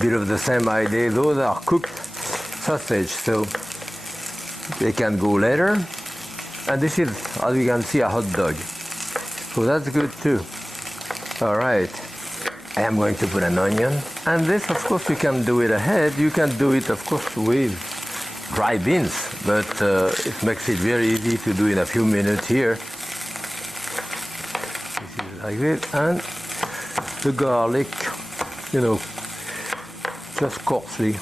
bit of the same idea. Those are cooked sausage, so they can go later. And this is, as you can see, a hot dog. So that's good too. All right. I am going to put an onion. And this, of course, you can do it ahead. You can do it, of course, with dry beans. But it makes it very easy to do in a few minutes here. This is like this. And the garlic, you know, just coarsely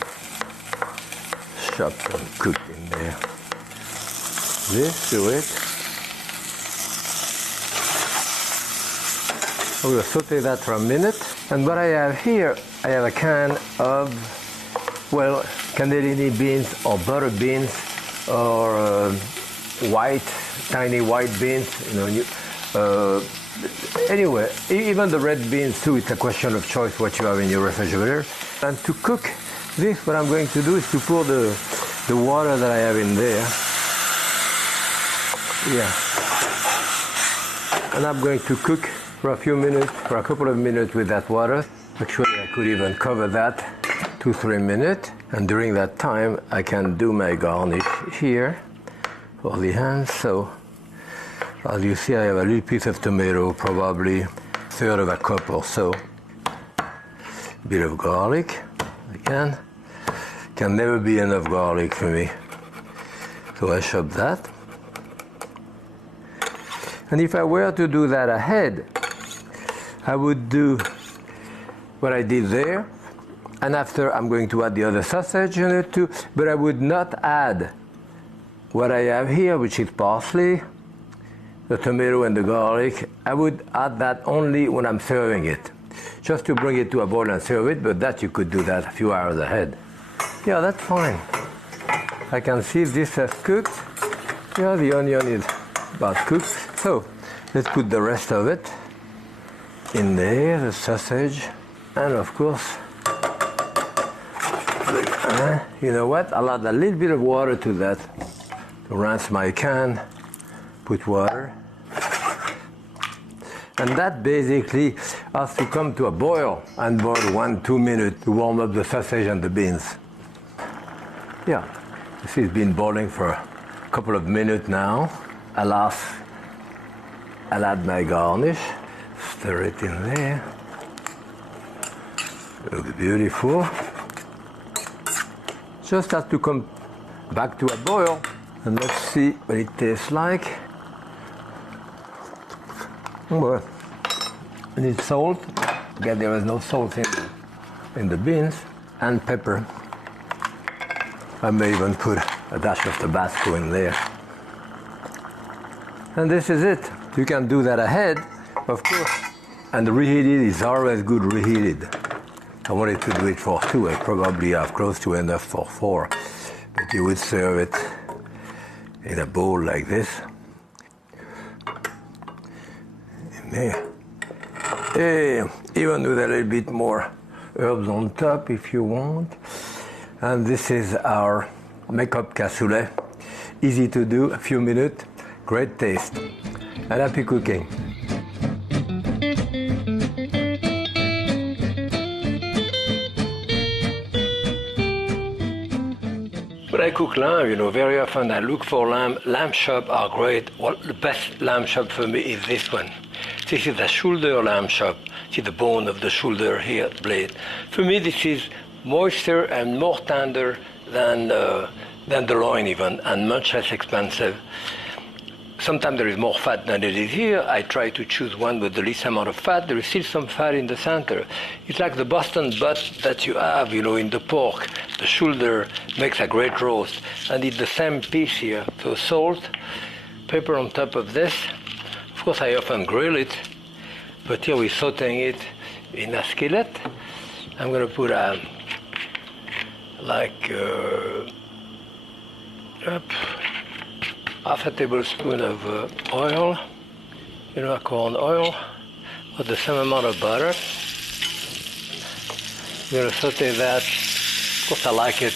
chopped and cooked in there. This to it. I'm going to saute that for a minute. And what I have here, I have a can of, well, cannellini beans or butter beans or white, tiny white beans. You know, anyway, even the red beans too. It's a question of choice what you have in your refrigerator. And to cook This, what I'm going to do is to pour the water that I have in there. Yeah. And I'm going to cook for a few minutes, for a couple of minutes with that water. Actually, I could even cover that 2-3 minutes. And during that time, I can do my garnish here for the hands. So, as you see, I have a little piece of tomato, probably 1/3 of a cup or so. A bit of garlic, again. Can never be enough garlic for me. So I chop that. And if I were to do that ahead, I would do what I did there. And after, I'm going to add the other sausage in it too, but I would not add what I have here, which is parsley, the tomato and the garlic. I would add that only when I'm serving it, just to bring it to a boil and serve it, but that you could do that a few hours ahead. Yeah, that's fine. I can see this has cooked. Yeah, the onion is about cooked. So, let's put the rest of it in there, the sausage, and of course, you know what? I'll add a little bit of water to that to rinse my can. Put water. And that basically has to come to a boil and boil 1-2 minutes to warm up the sausage and the beans. Yeah, this has been boiling for a couple of minutes now. I'll add my garnish. Stir it in there. Looks beautiful. Just has to come back to a boil, and let's see what it tastes like. Well, I need salt. Again, there is no salt in the beans, and pepper. I may even put a dash of Tabasco in there. And this is it. You can do that ahead, of course. And reheated is always good reheated. I wanted to do it for 2. I probably have close to enough for 4. But you would serve it in a bowl like this. In there. Hey, even with a little bit more herbs on top if you want. And this is our makeup cassoulet. Easy to do, a few minutes, great taste. And happy cooking. When I cook lamb, very often I look for lamb. Lamb chops are great. Well, the best lamb chop for me is this one. This is a shoulder lamb chop. See the bone of the shoulder here, blade. For me, this is moister and more tender than the loin even, and much less expensive. Sometimes there is more fat than it is here. I try to choose one with the least amount of fat. There is still some fat in the center. It's like the Boston butt that you have, in the pork. The shoulder makes a great roast. And it's the same piece here. So salt, pepper on top of this. Of course, I often grill it, but here we're sauteing it in a skillet. I'm going to put half a tablespoon of oil, corn oil, with the same amount of butter. I'm going to saute that. Of course, I like it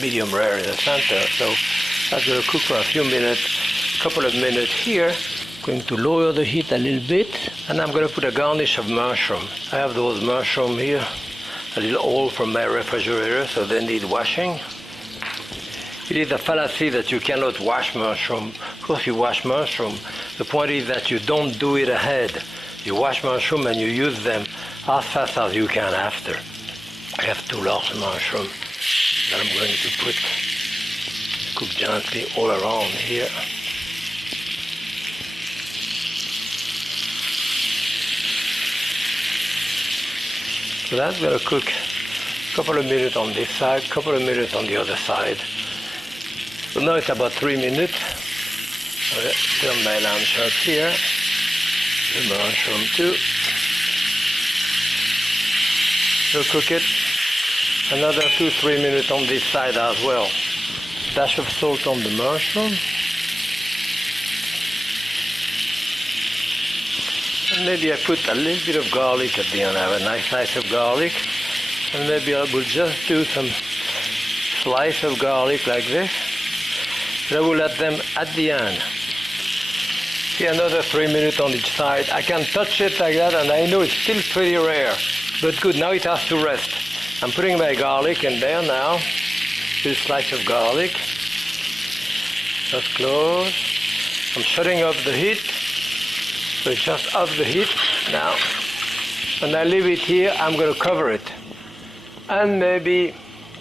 medium rare in the center, so that's going to cook for a few minutes, a couple of minutes here. I'm going to lower the heat a little bit, and I'm going to put a garnish of mushroom. I have those mushroom here, a little old from my refrigerator, so they need washing. It is a fallacy that you cannot wash mushroom. Of course you wash mushroom. The point is that you don't do it ahead. You wash mushroom and you use them as fast as you can after. I have 2 large mushrooms that I'm going to cook gently all around here. So that's going to cook a couple of minutes on this side, a couple of minutes on the other side. So now it's about 3 minutes. Turn my lamb chops here. The mushroom too. So cook it another 2-3 minutes on this side as well. Dash of salt on the mushroom. And maybe I put a little bit of garlic at the end. I have a nice slice of garlic. And maybe I will just do some slice of garlic like this. And I will add them at the end. See, another 3 minutes on each side. I can touch it like that, and I know it's still pretty rare. But good, now it has to rest. I'm putting my garlic in there now. This slice of garlic. Just close. I'm shutting off the heat. So it's just off the heat now. And I leave it here. I'm going to cover it. And maybe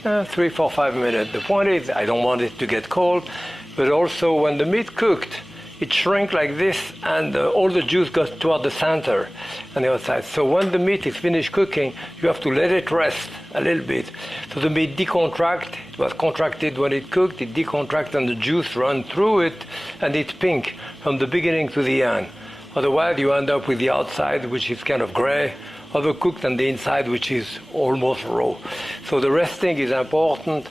3, 4, 5 minutes. The point is, I don't want it to get cold. But also, when the meat cooked, it shrinks like this, and all the juice goes toward the center and the outside. So when the meat is finished cooking, you have to let it rest a little bit. So the meat decontract. It was contracted when it cooked. It decontracts, and the juice runs through it, and it's pink from the beginning to the end. Otherwise, you end up with the outside, which is kind of gray, overcooked, and the inside, which is almost raw. So the resting is important.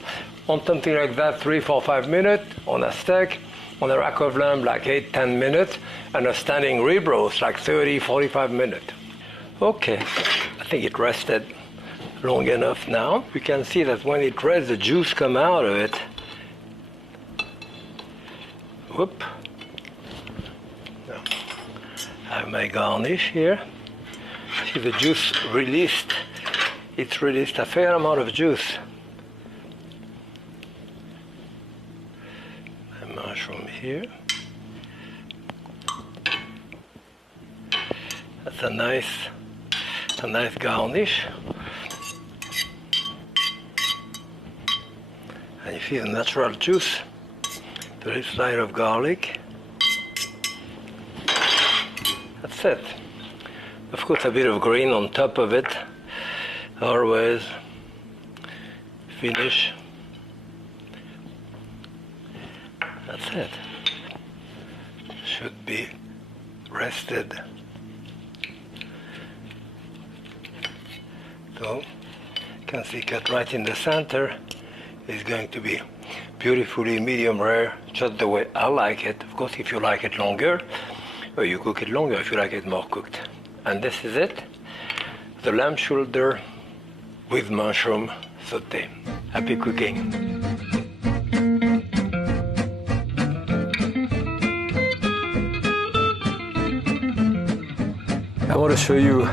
On something like that, 3, 4, 5 minutes on a steak. On a rack of lamb, like 8, 10 minutes, and a standing rib roast, like 30, 45 minutes. Okay, I think it rested long enough now. You can see that when it rests, the juice come out of it. Whoop. Now, I have my garnish here. See the juice released. It's released a fair amount of juice. Mushroom here. That's a nice garnish. And you see the natural juice. The little slice of garlic. That's it. Of course, a bit of green on top of it. Always finish. That's it. Should be rested. So, you can see cut right in the center. It's going to be beautifully medium rare, just the way I like it. Of course, if you like it longer, or you cook it longer if you like it more cooked. And this is it. The lamb shoulder with mushroom sauté. Happy cooking. I want to show you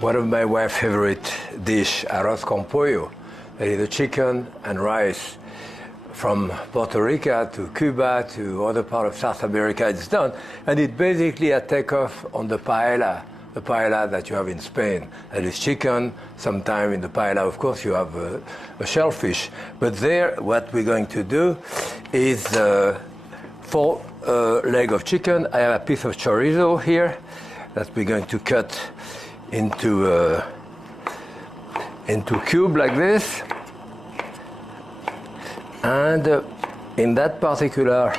one of my wife's favorite dish, arroz con pollo. That is the chicken and rice. From Puerto Rico to Cuba to other part of South America, it's done. And it basically a takeoff on the paella that you have in Spain. That is chicken. Sometime in the paella, of course, you have a shellfish. But there, what we're going to do is 4 leg of chicken. I have a piece of chorizo here that we're going to cut into cube like this. And in that particular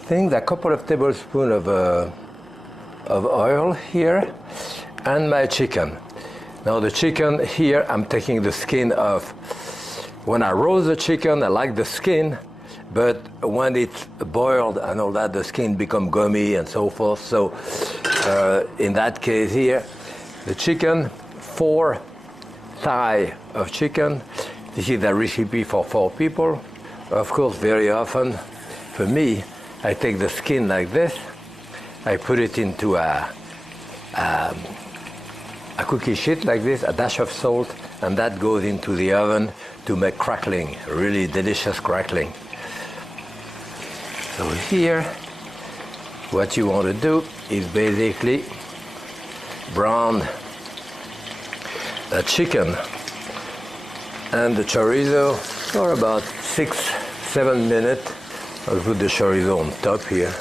thing, a couple of tablespoons of oil here, and my chicken. Now the chicken here, I'm taking the skin off. When I roast the chicken, I like the skin. But when it's boiled and all that, the skin becomes gummy and so forth. So in that case here, the chicken, 4 thigh of chicken. This is a recipe for 4 people. Of course, very often, for me, I take the skin like this. I put it into a cookie sheet like this, a dash of salt, and that goes into the oven to make crackling, really delicious crackling. So here, what you want to do is basically brown the chicken and the chorizo for about 6-7 minutes. I'll put the chorizo on top here.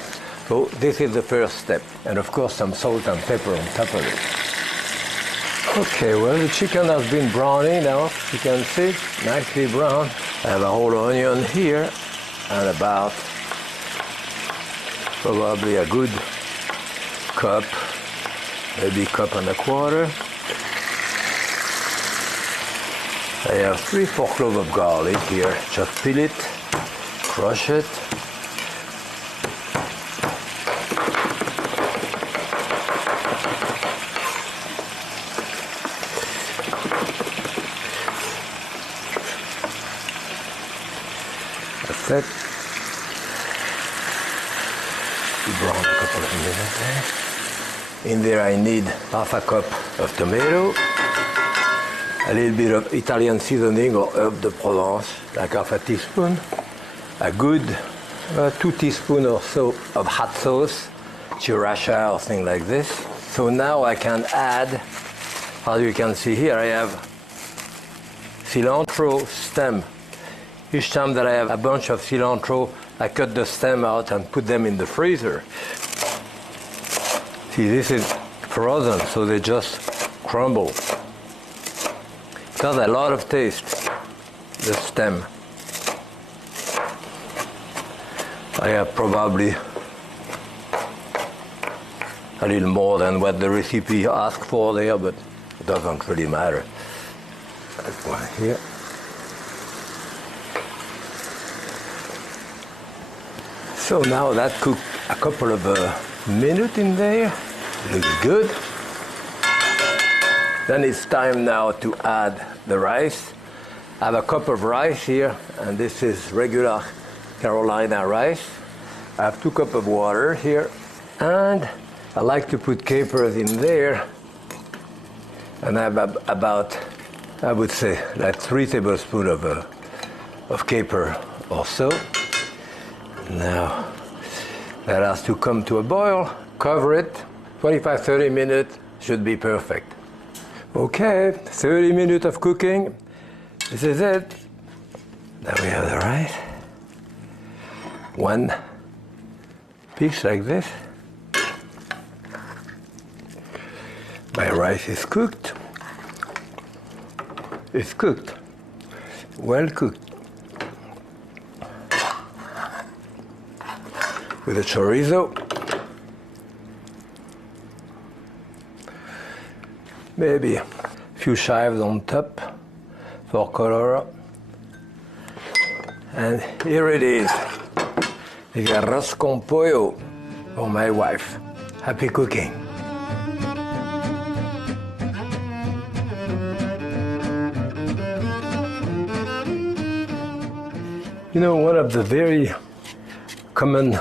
So this is the first step. And of course some salt and pepper on top of it. Okay, well the chicken has been browning now, you can see, nicely brown. I have a whole onion here and about probably a good cup, maybe cup and a quarter. I have 3-4 cloves of garlic here. Just peel it, crush it. Set. Brown a couple of minutes there. In there I need half a cup of tomato, a little bit of Italian seasoning or herb de Provence, like half a teaspoon, a good 2 teaspoons or so of hot sauce, sriracha or thing like this. So now I can add, as you can see here, I have cilantro stem. Each time that I have a bunch of cilantro, I cut the stem out and put them in the freezer. See, this is frozen, so they just crumble. It has a lot of taste, the stem. I have probably a little more than what the recipe asks for there, but it doesn't really matter. That one here. So now that cooked a couple of minutes in there. Looks good. Then it's time now to add the rice. I have a cup of rice here, and this is regular Carolina rice. I have 2 cups of water here, and I like to put capers in there, and I have about, I would say, like 3 tablespoons of caper or so. Now that has to come to a boil. Cover it. 25-30 minutes should be perfect. Okay, 30 minutes of cooking. This is it. Now we have the rice. 1 piece like this. My rice is cooked. It's cooked. Well cooked. With a chorizo. Maybe a few chives on top for color. And here it is. The arroz con pollo for my wife. Happy cooking. You know, one of the very common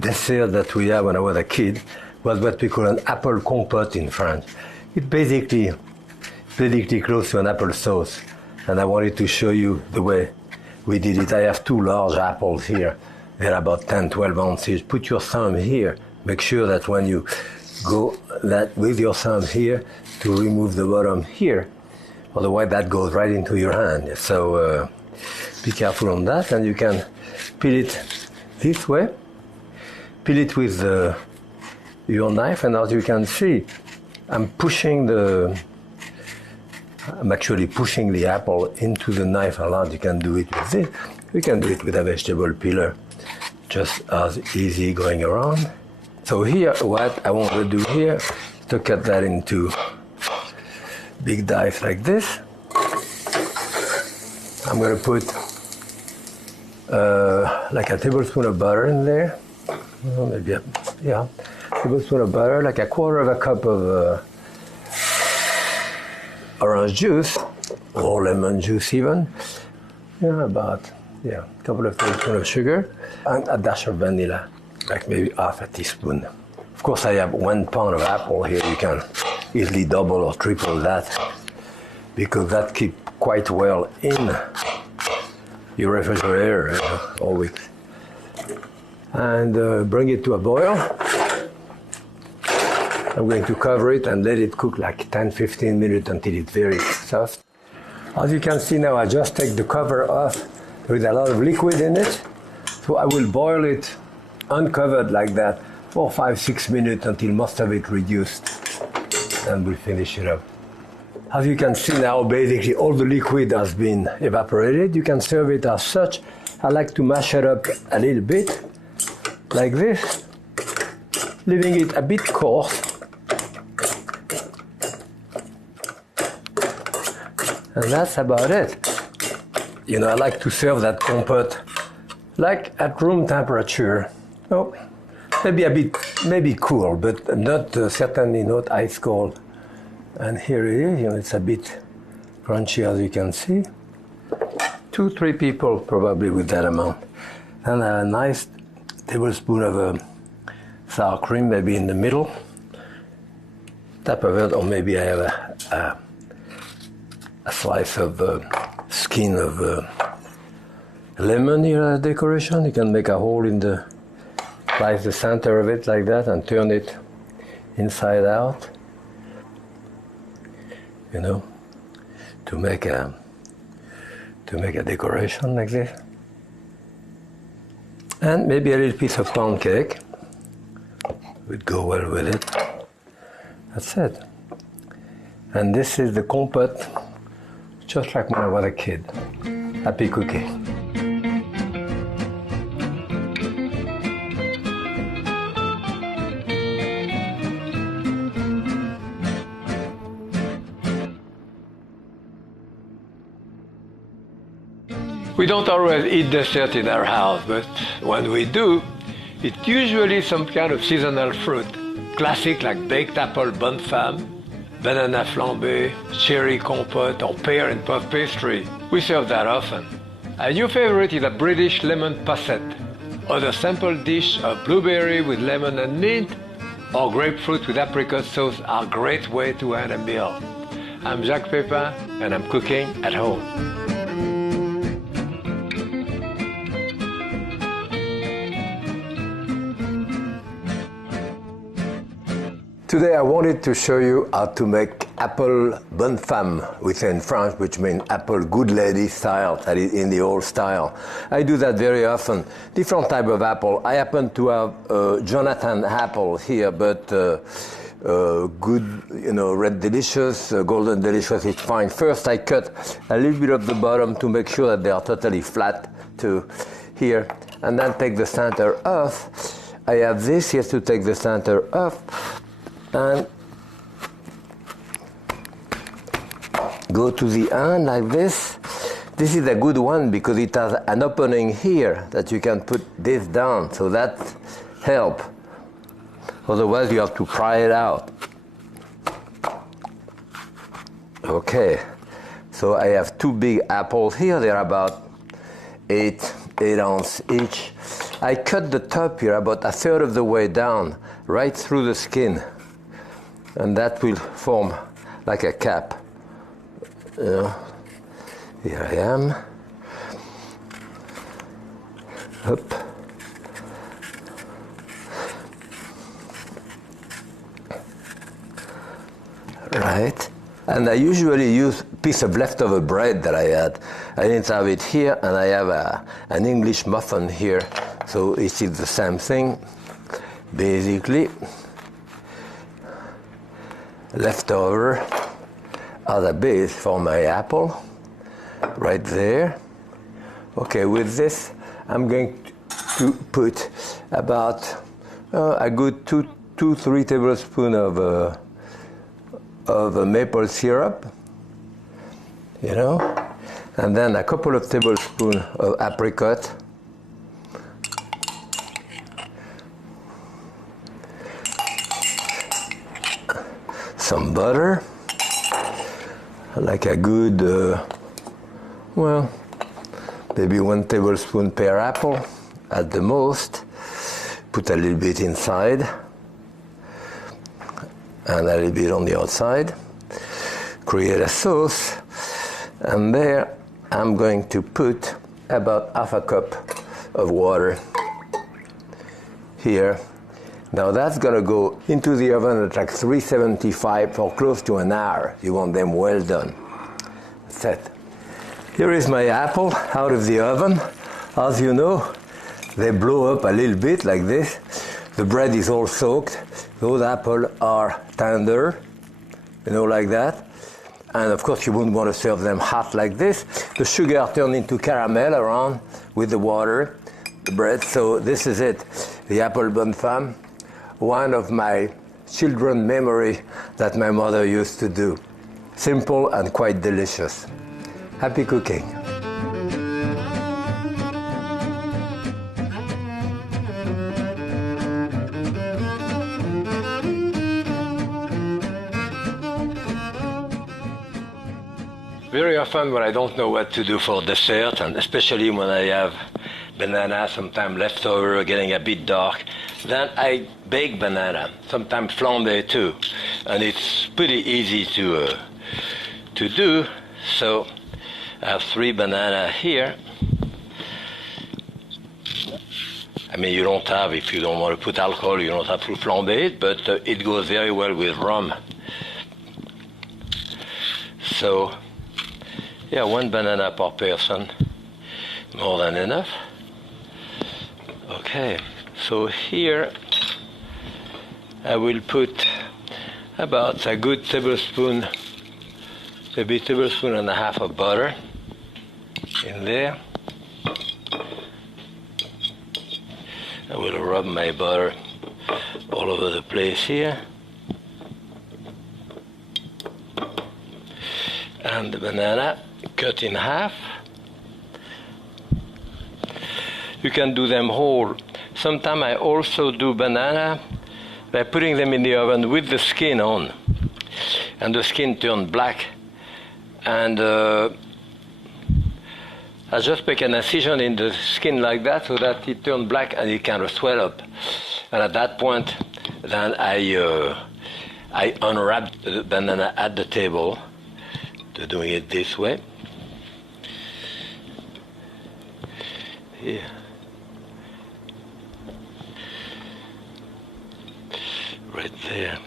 dessert that we had when I was a kid was what we call an apple compote in France. It's basically close to an apple sauce, and I wanted to show you the way we did it. I have 2 large apples here. They're about 10-12 ounces. Put your thumb here. Make sure that when you go that with your thumb here to remove the bottom here, otherwise that goes right into your hand. So be careful on that, and you can peel it this way. Peel it with your knife, and as you can see, I'm actually pushing the apple into the knife a lot. You can do it with this. You can do it with a vegetable peeler, just as easy going around. So here, what I want to do here is to cut that into big dice like this. I'm going to put like a tablespoon of butter in there. Well, maybe a tablespoon of butter, like a 1/4 of a cup of orange juice, or lemon juice even. A couple of tablespoons of sugar, and a dash of vanilla, like maybe half a teaspoon. Of course, I have 1 pound of apple here. You can easily double or triple that, because that keeps quite well in your refrigerator all week. And bring it to a boil. I'm going to cover it and let it cook like 10-15 minutes until it's very soft. As you can see now, I just take the cover off with a lot of liquid in it. So I will boil it uncovered like that for 5-6 minutes until most of it reduced. And we'll finish it up. As you can see now, basically all the liquid has been evaporated. You can serve it as such. I like to mash it up a little bit, like this, leaving it a bit coarse. And that's about it. You know, I like to serve that compote like at room temperature. Oh, maybe cool, but not certainly not ice cold. And here it is. You know, it's a bit crunchy, as you can see. 2-3 people probably with that amount. And a nice tablespoon of sour cream, maybe in the middle. Tap of it, or maybe I have a slice of skin of lemon here as decoration. You can make a hole in the, slice the center of it like that and turn it inside out, you know, to make a decoration like this. And maybe a little piece of pound cake would go well with it. That's it. And this is the compote, just like when I was a kid. Happy cooking. We don't always eat dessert in our house, but when we do, it's usually some kind of seasonal fruit. Classic like baked apple bonne femme, banana flambé, cherry compote, or pear and puff pastry. We serve that often. A new favorite is a British lemon posset, or the simple dish of blueberry with lemon and mint, or grapefruit with apricot sauce are a great way to end a meal. I'm Jacques Pepin, and I'm cooking at home. Today I wanted to show you how to make apple bonne femme, we say in French, which means apple good lady style, that is in the old style. I do that very often. Different type of apple. I happen to have Jonathan apple here, but good, you know, red delicious, golden delicious is fine. First I cut a little bit of the bottom to make sure that they are totally flat to here, and then take the center off. I have this here to take the center off. And go to the end like this. This is a good one because it has an opening here that you can put this down, so that helps. Otherwise you have to pry it out. Okay, so I have 2 big apples here. They're about 8 ounces each. I cut the top here about 1/3 of the way down, right through the skin. And that will form like a cap. You know, here I am. Up. Right. And I usually use a piece of leftover bread that I had. I didn't have it here, and I have an English muffin here. So it is the same thing, basically. Leftover as a base for my apple, right there. Okay, with this, I'm going to put about a good 2-3 tablespoons of maple syrup, you know, and then a couple of tablespoons of apricot. Some butter, like a good, well, maybe 1 tablespoon per apple at the most. Put a little bit inside and a little bit on the outside. Create a sauce, and there I'm going to put about 1/2 cup of water here. Now that's going to go into the oven at like 375 for close to an hour. You want them well done. That's it. Here is my apple out of the oven. As you know, they blow up a little bit like this. The bread is all soaked. Those apples are tender, you know, like that. And of course you wouldn't want to serve them hot like this. The sugar turned into caramel around with the water, the bread. So this is it, the apple bonne femme. One of my children's memory that my mother used to do. Simple and quite delicious. Happy cooking. Very often when I don't know what to do for dessert, and especially when I have banana sometimes left over getting a bit dark, then I bake banana, sometimes flambe too, and it's pretty easy to do. So I have 3 banana here. I mean, you don't have, if you don't want to put alcohol, you don't have to flambe it, but it goes very well with rum. So, yeah, 1 banana per person, more than enough. Okay, so here I will put about a good tablespoon, maybe 1.5 tablespoons of butter in there. I will rub my butter all over the place here. And the banana cut in half. You can do them whole. Sometimes I also do banana by putting them in the oven with the skin on. And the skin turns black. And I just make an incision in the skin like that so that it turns black and it kind of swell up. And at that point, then I unwrap the banana at the table. Doing it this way. Here. Right there.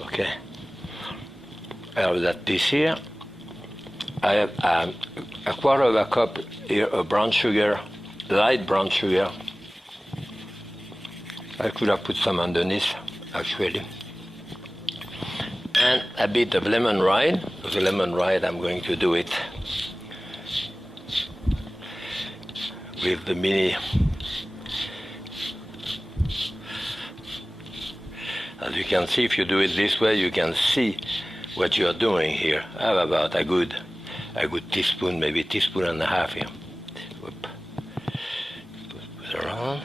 Okay. I have that piece here. I have a 1/4 cup here of brown sugar, light brown sugar. I could have put some underneath, actually. And a bit of lemon rind. With the lemon rind, I'm going to do it with the mini. As you can see, if you do it this way, you can see what you are doing here. I have about a good teaspoon, maybe 1.5 teaspoons here. Whoop. Put it around.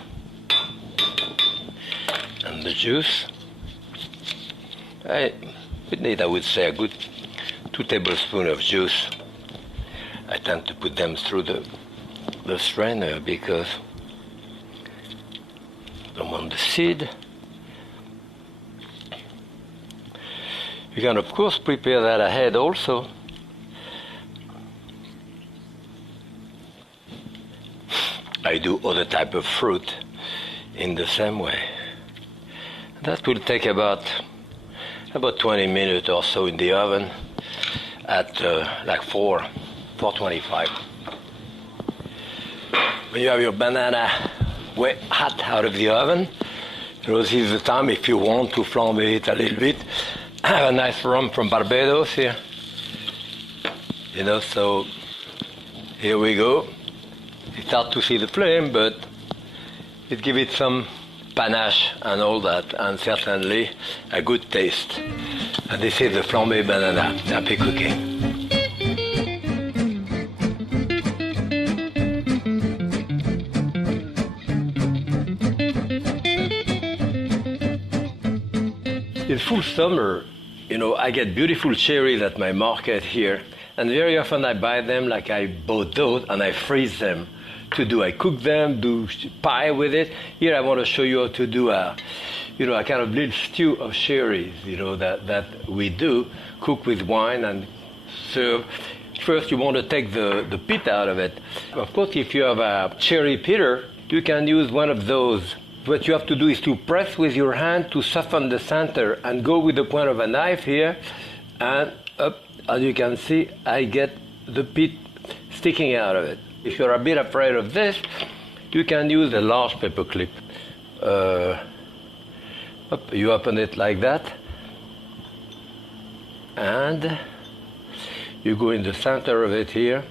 And the juice. We need, I would say, a good 2 tablespoons of juice. I tend to put them through the strainer because I don't want the seed. You can, of course, prepare that ahead also. I do other type of fruit in the same way. That will take about 20 minutes or so in the oven at like 425. When you have your banana way hot out of the oven, this is the time if you want to flambe it a little bit. I have a nice rum from Barbados here. You know, so here we go. It's hard to see the flame, but it gives it some panache and all that, and certainly a good taste. And this is the flambé banana. Happy cooking. In full summer, you know, I get beautiful cherries at my market here, and very often I buy them like I bought those, and I freeze them. I cook them, do pie with it. Here I want to show you how to do a kind of little stew of cherries, that we do, cook with wine and serve. First you want to take the pit out of it. Of course, if you have a cherry pitter, you can use one of those. What you have to do is to press with your hand to soften the center and go with the point of a knife here, and up, as you can see, I get the pit sticking out of it. If you're a bit afraid of this, you can use a large paper clip. You open it like that, and you go in the center of it here,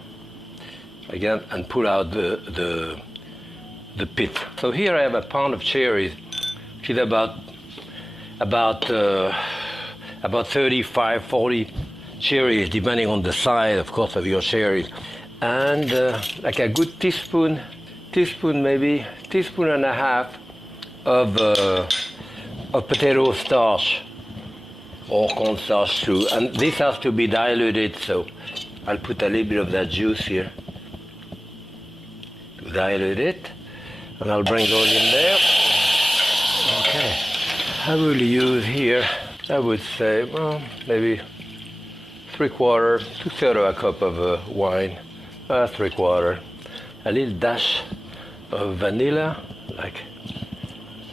again, and pull out the pit. So here I have a pound of cherries, which is about 35, 40 cherries, depending on the size, of course, of your cherries. And like a good teaspoon maybe, 1.5 teaspoons of potato starch or cornstarch too. And this has to be diluted, so I'll put a little bit of that juice here to dilute it, and I'll bring those in there. Okay, I will use here, I would say, well, maybe 3/4, 2/3 of a cup of wine, 3/4, a little dash of vanilla, like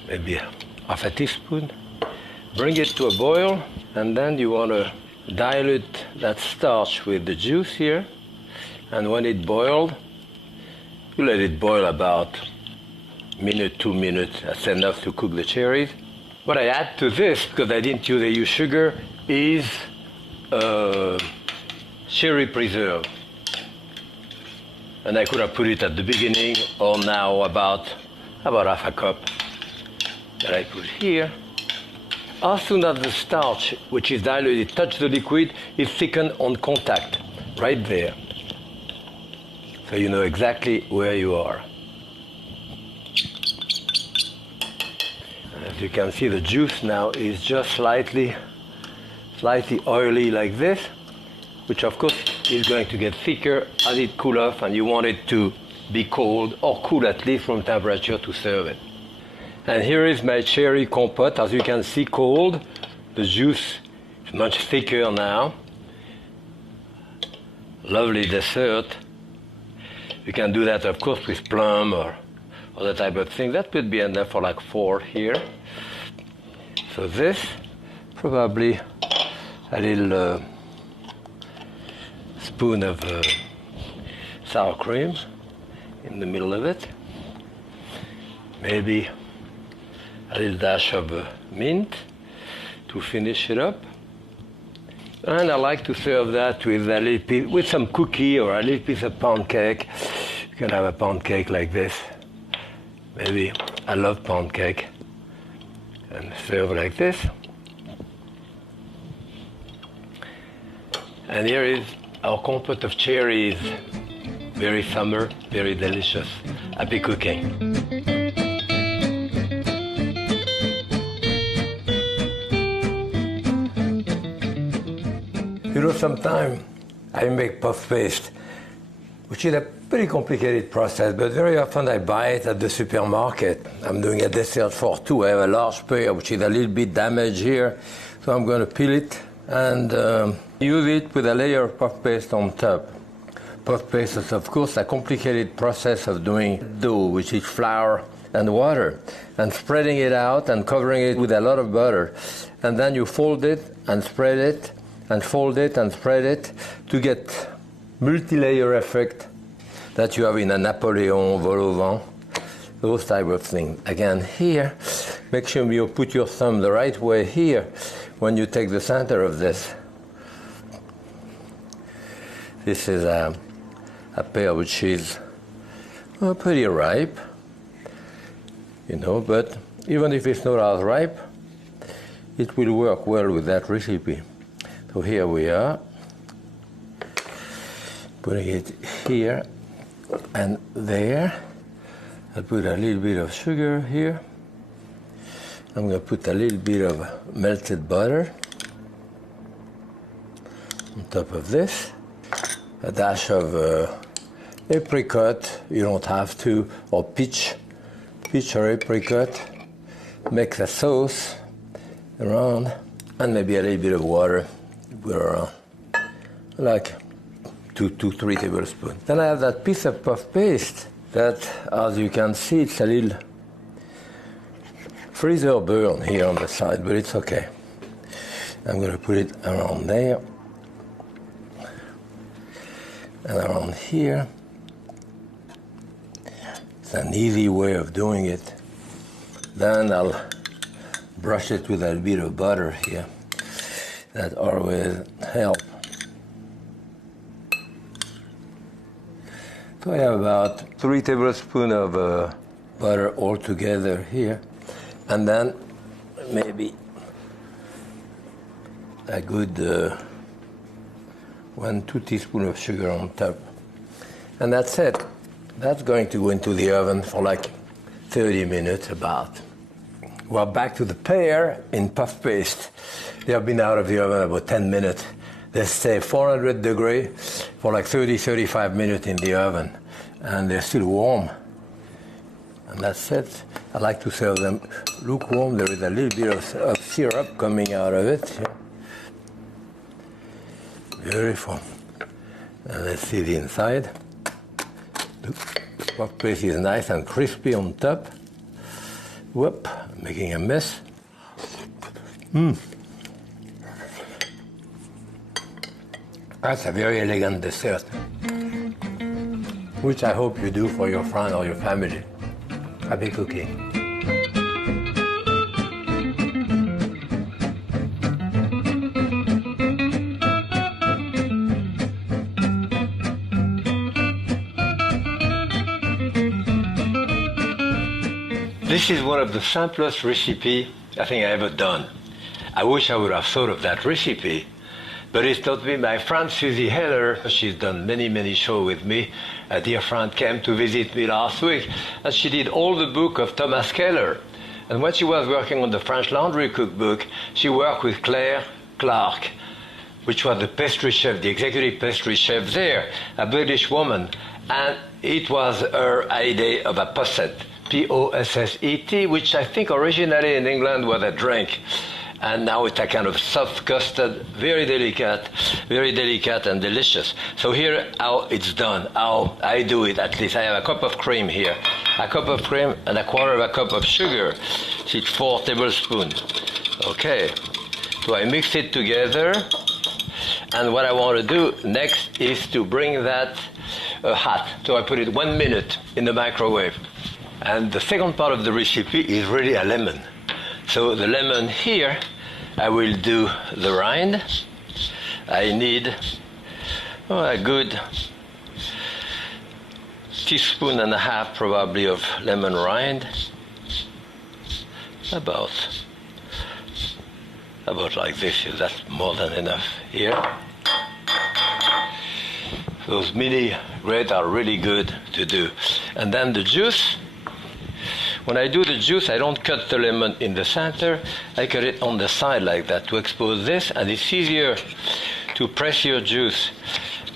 maybe half a teaspoon. Bring it to a boil, and then you want to dilute that starch with the juice here, and when it boiled, you let it boil about a minute, 2 minutes. That's enough to cook the cherries. What I add to this, because I didn't use sugar, is cherry preserve. And I could have put it at the beginning or now, about half a cup that I put here. As soon as the starch, which is diluted, touches the liquid, it thickens on contact, right there. So you know exactly where you are. And as you can see, the juice now is just slightly oily like this, which of course is going to get thicker as it cools off, and you want it to be cold, or cool at least from temperature, to serve it. And here is my cherry compote. As you can see, cold. The juice is much thicker now. Lovely dessert. You can do that, of course, with plum or other type of thing. That would be enough for like 4 here. So this, probably a little spoon of sour cream in the middle of it. Maybe a little dash of mint to finish it up. And I like to serve that with a little piece, with some cookie or a little piece of pound cake. You can have a pound cake like this. Maybe, I love pound cake. And serve like this. And here is our compote of cherries. Very summer, very delicious. Happy cooking. You know, sometimes I make puff paste, which is a pretty complicated process, but very often I buy it at the supermarket. I'm doing a dessert for 2. I have a large pear, which is a little bit damaged here, so I'm going to peel it and use it with a layer of puff paste on top. Puff paste is, of course, a complicated process of doing dough, which is flour and water, and spreading it out and covering it with a lot of butter. And then you fold it and spread it, and fold it and spread it to get multi-layer effect that you have in a Napoleon, vol au vent, those type of things. Again, here, make sure you put your thumb the right way here when you take the center of this. This is a pear which is pretty ripe, you know, but even if it's not as ripe, it will work well with that recipe. So here we are, putting it here and there. I put a little bit of sugar here. I'm going to put a little bit of melted butter on top of this. A dash of apricot, you don't have to, or peach or apricot. Make the sauce around, and maybe a little bit of water. Put around, like 2-3 tablespoons. Then I have that piece of puff paste that, as you can see, it's a little freezer burn here on the side, but it's okay. I'm going to put it around there and around here. It's an easy way of doing it. Then I'll brush it with a bit of butter here. That always helps. So I have about 3 tablespoons of butter altogether here, and then maybe a good 1-2 teaspoons of sugar on top. And that's it. That's going to go into the oven for like 30 minutes about. Well, back to the pear in puff paste. They have been out of the oven about 10 minutes. They stay 400 degrees for like 30-35 minutes in the oven, and they're still warm. And that's it. I like to serve them lukewarm. There is a little bit of syrup coming out of it. Beautiful. And let's see the inside. The pork paste is nice and crispy on top. Whoop, making a mess. That's a very elegant dessert, which I hope you do for your friend or your family. Happy cooking. This is one of the simplest recipes I think I ever done. I wish I would have thought of that recipe, but it's not me. My friend Susie Heller, she's done many shows with me. A dear friend came to visit me last week, and she did all the book of Thomas Keller. And when she was working on the French Laundry cookbook, she worked with Claire Clark, which was the pastry chef, the executive pastry chef there, a British woman. And it was her idea of a posset, P-O-S-S-E-T, which I think originally in England was a drink. And now it's a kind of soft custard, very delicate and delicious. So here how it's done, how I do it at least. I have a cup of cream here, a cup of cream and a quarter of a cup of sugar. It's 4 tablespoons. Okay, so I mix it together. And what I want to do next is to bring that hot. So I put it 1 minute in the microwave. And the second part of the recipe is really a lemon. So the lemon here, I will do the rind. I need a good teaspoon and a half probably of lemon rind. About like this. That's more than enough here. Those mini grate are really good to do. And then the juice. When I do the juice, I don't cut the lemon in the center. I cut it on the side like that to expose this, and it's easier to press your juice.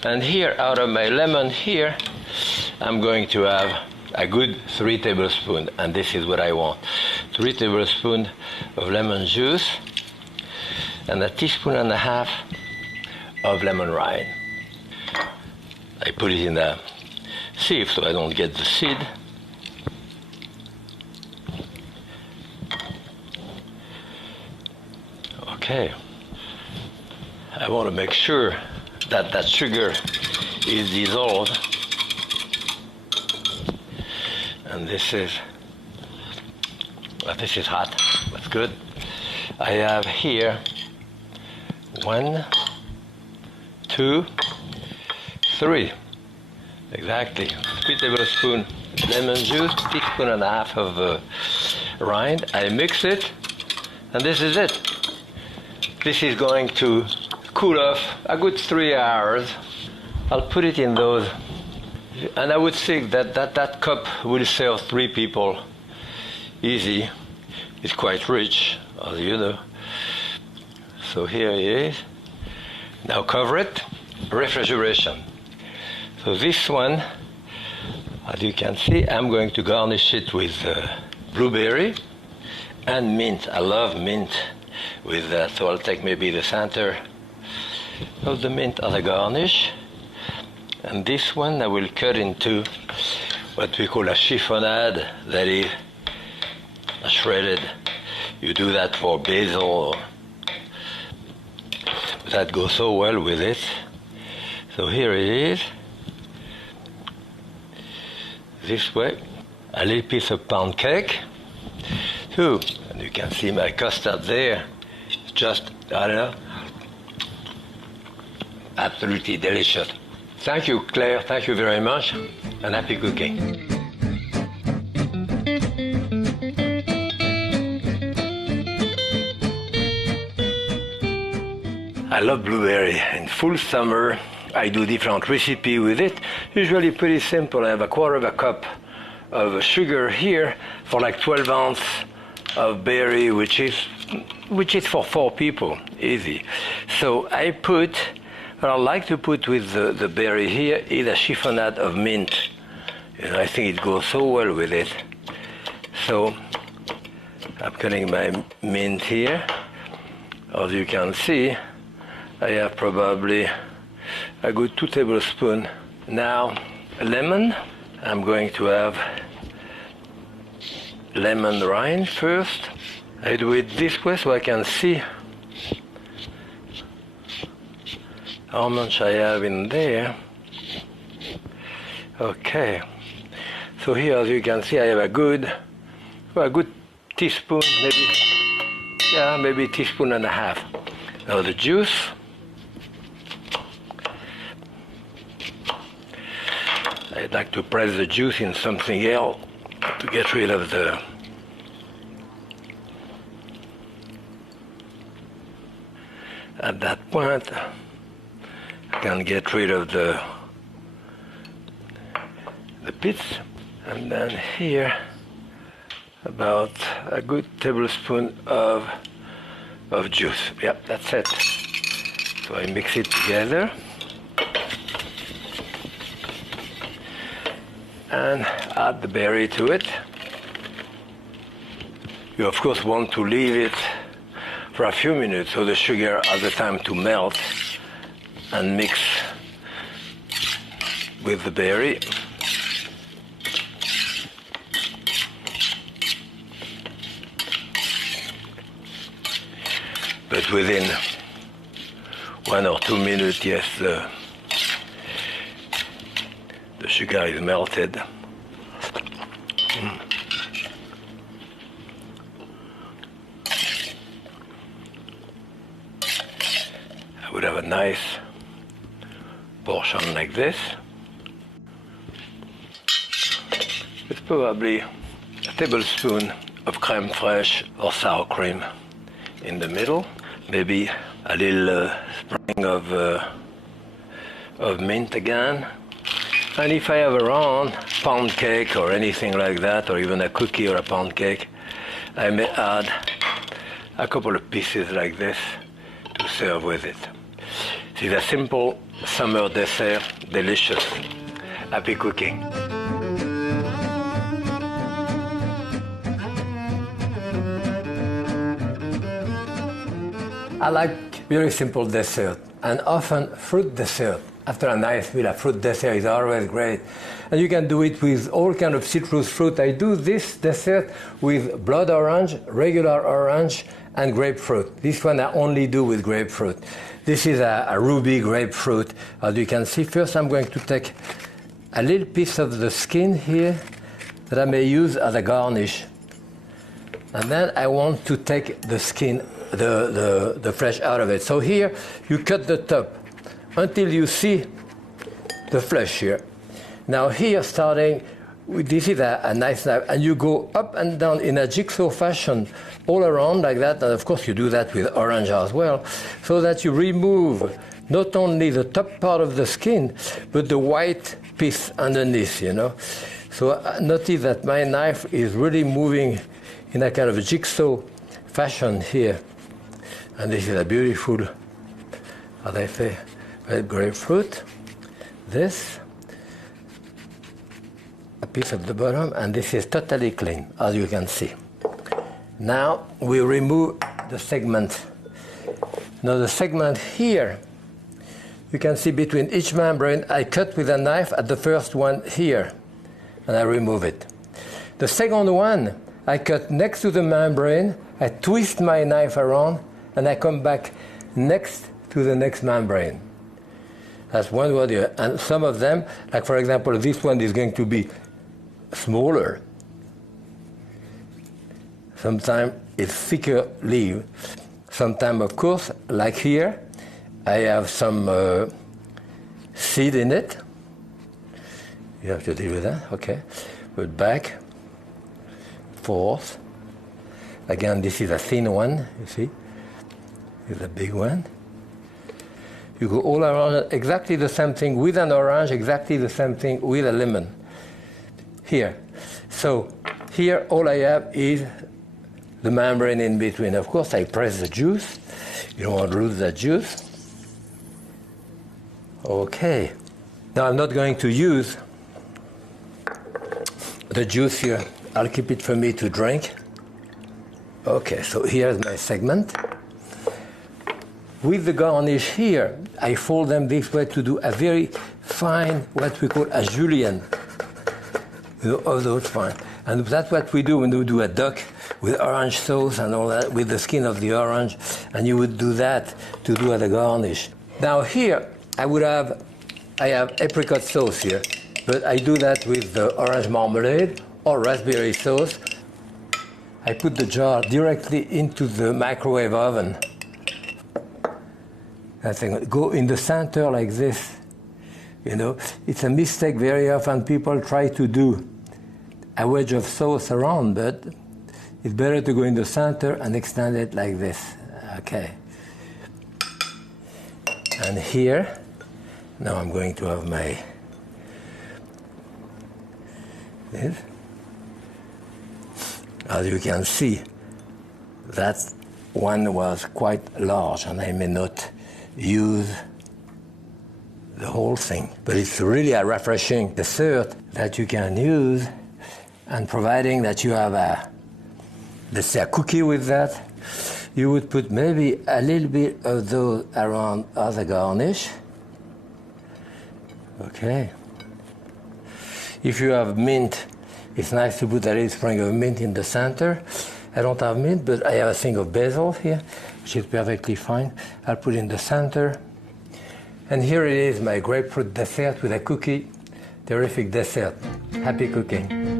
And here, out of my lemon here, I'm going to have a good 3 tablespoons, and this is what I want. 3 tablespoons of lemon juice and a teaspoon and a half of lemon rind. I put it in a sieve so I don't get the seed. Okay, I want to make sure that that sugar is dissolved, and this is hot. That's good. I have here 1, 2, 3, exactly 3 tablespoons lemon juice, teaspoon and a half of rind. I mix it, and this is it. This is going to cool off a good 3 hours. I'll put it in those, and I would think that cup will serve 3 people easy. It's quite rich, as you know. So here it is. Now cover it, refrigeration. So this one, as you can see, I'm going to garnish it with blueberry and mint. I love mint with that, so I'll take maybe the center of the mint as a garnish. And this one I will cut into what we call a chiffonade, that is a shredded. You do that for basil. That goes so well with it. So here it is. This way. A little piece of pound cake. Too. And you can see my custard there. It's just, I don't know, absolutely delicious. Thank you, Claire. Thank you very much. And happy cooking. I love blueberry. In full summer, I do different recipe with it. Usually pretty simple. I have a quarter of a cup of sugar here for like 12 ounces of berry, which is for 4 people, easy. So I put What I like to put with the berry here is a chiffonade of mint. You know, I think it goes so well with it. So I'm cutting my mint here. As you can see, I have probably a good 2 tablespoons. Now, lemon. I'm going to have lemon rind first. I do it this way so I can see how much I have in there. Okay. So here, as you can see, I have a good teaspoon, maybe a teaspoon and a half. Now the juice. I'd like to press the juice in something else to get rid of the at that point I can get rid of the pits. And then here about a good tablespoon of juice. Yep, that's it. So I mix it together and add the berry to it. You of course want to leave it for a few minutes so the sugar has the time to melt and mix with the berry. But within 1 or 2 minutes, yes, the sugar is melted. I would have a nice portion like this. With probably a tablespoon of crème fraîche or sour cream in the middle. Maybe a little sprinkling of mint again. And if I have around pound cake or anything like that, or even a cookie or a pound cake, I may add a couple of pieces like this to serve with it. It's a simple summer dessert, delicious. Happy cooking. I like very simple dessert, and often fruit dessert. After a nice meal, a fruit dessert is always great. And you can do it with all kinds of citrus fruit. I do this dessert with blood orange, regular orange, and grapefruit. This one I only do with grapefruit. This is a ruby grapefruit. As you can see, first I'm going to take a little piece of the skin here that I may use as a garnish. And then I want to take the skin, the flesh out of it. So here you cut the top until you see the flesh here. Now here, starting with, this is a nice knife, and you go up and down in a jigsaw fashion all around like that. And of course you do that with orange as well, so that you remove not only the top part of the skin, but the white piece underneath, you know. So notice that my knife is really moving in a kind of a jigsaw fashion here. And this is a beautiful, as I say, red grapefruit. This, a piece of the bottom, and this is totally clean, as you can see. Now we remove the segment. Now the segment here, you can see between each membrane, I cut with a knife at the first one here, and I remove it. The second one, I cut next to the membrane, I twist my knife around, and I come back next to the next membrane. That's one word here. And some of them, like for example, this one is going to be smaller. Sometimes it's thicker leaf. Sometimes, of course, like here, I have some seed in it. You have to deal with that, okay. Put back, forth. Again, this is a thin one, you see. This is a big one. You go all around, exactly the same thing with an orange, exactly the same thing with a lemon. Here. So here all I have is the membrane in between. Of course, I press the juice. You don't want to lose that juice. Okay. Now I'm not going to use the juice here. I'll keep it for me to drink. Okay, so here's my segment. With the garnish here, I fold them this way to do a very fine, what we call a julienne. You know, of those fine. And that's what we do when we do a duck with orange sauce and all that, with the skin of the orange. And you would do that to do the garnish. Now here, I have apricot sauce here, but I do that with the orange marmalade or raspberry sauce. I put the jar directly into the microwave oven. I think go in the center like this. You know, it's a mistake very often. People try to do a wedge of sauce around, but it's better to go in the center and extend it like this. Okay. And here, now I'm going to have my this. As you can see, that one was quite large, and I may not use the whole thing. But it's really a refreshing dessert that you can use, and providing that you have let's say a cookie with that, you would put maybe a little bit of those around as a garnish. Okay. If you have mint, it's nice to put a little sprig of mint in the center. I don't have mint, but I have a thing of basil here, which is perfectly fine. I'll put in the center. And here it is, my grapefruit dessert with a cookie. Terrific dessert. Happy cooking.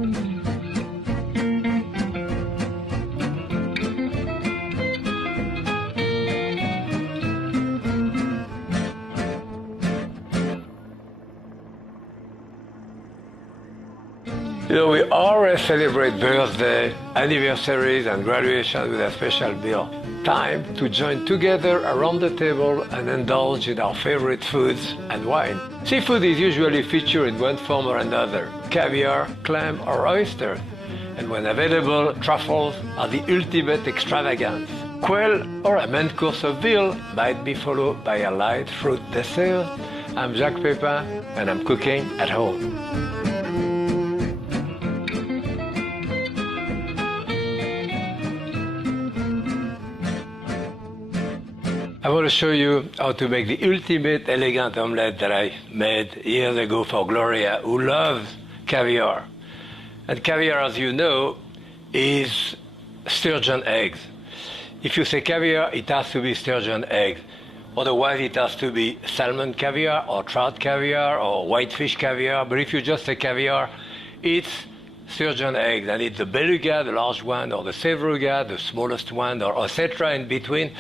You know, we always celebrate birthday, anniversaries, and graduation with a special meal. Time to join together around the table and indulge in our favorite foods and wine. Seafood is usually featured in one form or another: caviar, clam, or oyster. And when available, truffles are the ultimate extravagance. Quail or a main course of veal might be followed by a light fruit dessert. I'm Jacques Pepin, and I'm cooking at home. I want to show you how to make the ultimate elegant omelette that I made years ago for Gloria, who loves caviar. And caviar, as you know, is sturgeon eggs. If you say caviar, it has to be sturgeon eggs. Otherwise, it has to be salmon caviar or trout caviar or whitefish caviar. But if you just say caviar, it's sturgeon eggs, and it's the beluga, the large one, or the sevruga, the smallest one, or etc. in between.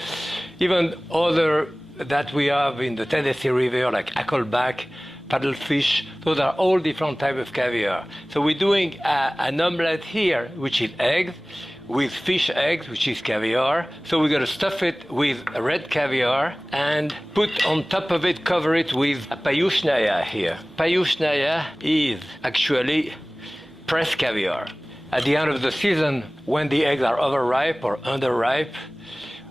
Even other that we have in the Tennessee River, like hackleback, paddlefish, those are all different types of caviar. So we're doing an omelette here, which is eggs, with fish eggs, which is caviar. So we're going to stuff it with red caviar and put on top of it, cover it with a payushnaya here. Payushnaya is actually pressed caviar. At the end of the season, when the eggs are overripe or underripe,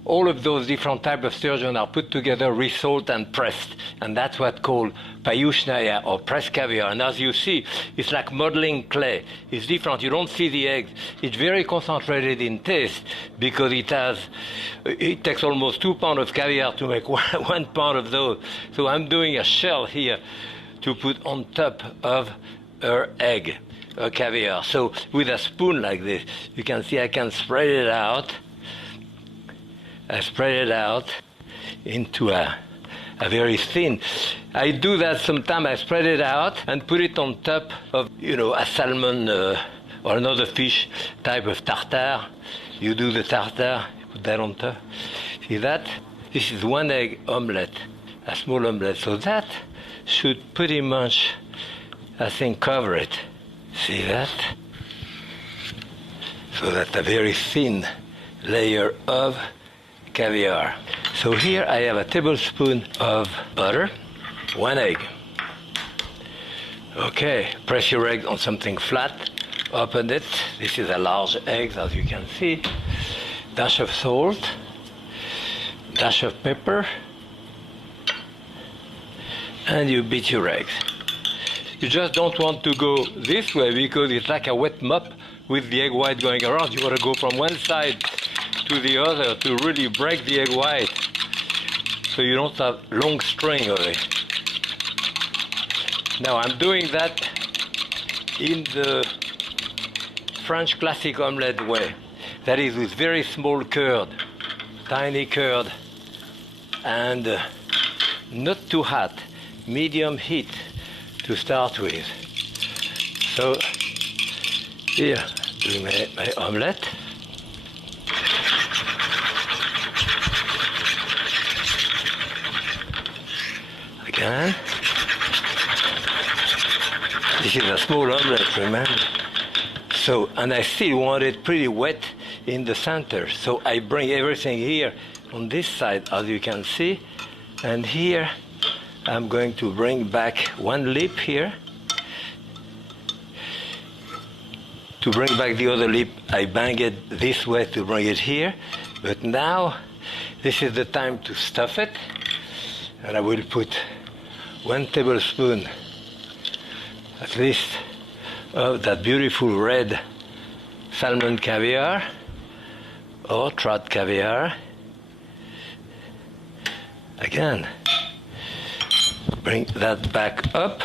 all of those different types of sturgeon are put together, resalt and pressed. And that's what's called payushnaya or pressed caviar. And as you see, it's like modeling clay. It's different. You don't see the eggs. It's very concentrated in taste because it takes almost 2 pounds of caviar to make 1 pound of those. So I'm doing a shell here to put on top of her egg. Caviar. So with a spoon like this, you can see I can spread it out. I spread it out into a very thin. I do that sometimes. I spread it out and put it on top of, a salmon or another fish type of tartare. You do the tartare, you put that on top. See that? This is 1 egg omelette, a small omelette. So that should pretty much, I think, cover it. See that? So that's a very thin layer of caviar. So here I have a tablespoon of butter, 1 egg. Okay, press your egg on something flat, open it. This is a large egg, as you can see. Dash of salt, dash of pepper, and you beat your eggs. You just don't want to go this way because it's like a wet mop with the egg white going around. You want to go from one side to the other to really break the egg white so you don't have long string of it. Now I'm doing that in the French classic omelette way. That is with very small curd, tiny curd, and not too hot, medium heat to start with. So here, doing my omelette. Again. This is a small omelette, remember? So, and I still want it pretty wet in the center. So I bring everything here on this side, as you can see. And here, I'm going to bring back one lip here. To bring back the other lip, I bang it this way to bring it here. But now, this is the time to stuff it. And I will put 1 tablespoon, at least, of that beautiful red salmon caviar or trout caviar. Again, bring that back up.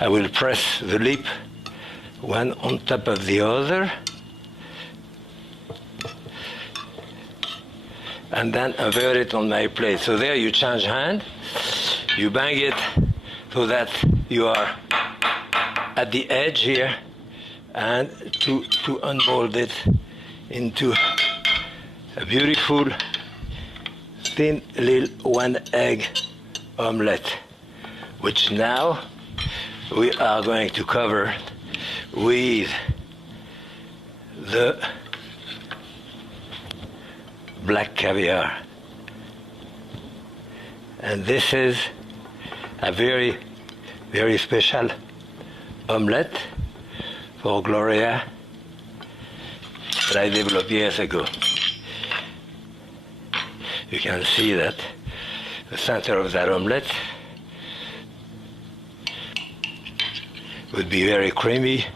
I will press the lip one on top of the other, and then invert it on my plate. So there you change hand, you bang it so that you are at the edge here, and to unmold it into a beautiful thin little 1 egg omelette, which now we are going to cover with the black caviar. And this is a very, very special omelette for Gloria that I developed years ago. You can see that the center of that omelette would be very creamy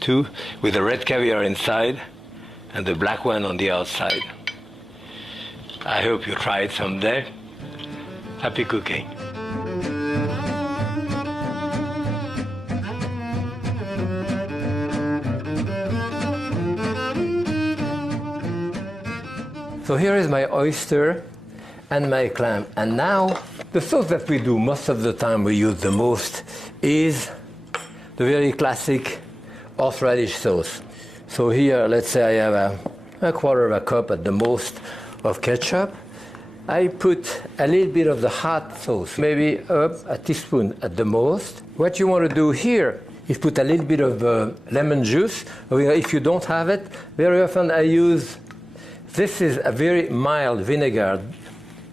too, with the red caviar inside and the black one on the outside. I hope you try it someday. Happy cooking. So here is my oyster and my clam. And now, the sauce that we do most of the time, we use the most, is the very classic horseradish sauce. So here, let's say I have a 1/4 cup at the most of ketchup. I put a little bit of the hot sauce, maybe a teaspoon at the most. What you want to do here is put a little bit of lemon juice. If you don't have it, very often I use, this is a very mild vinegar.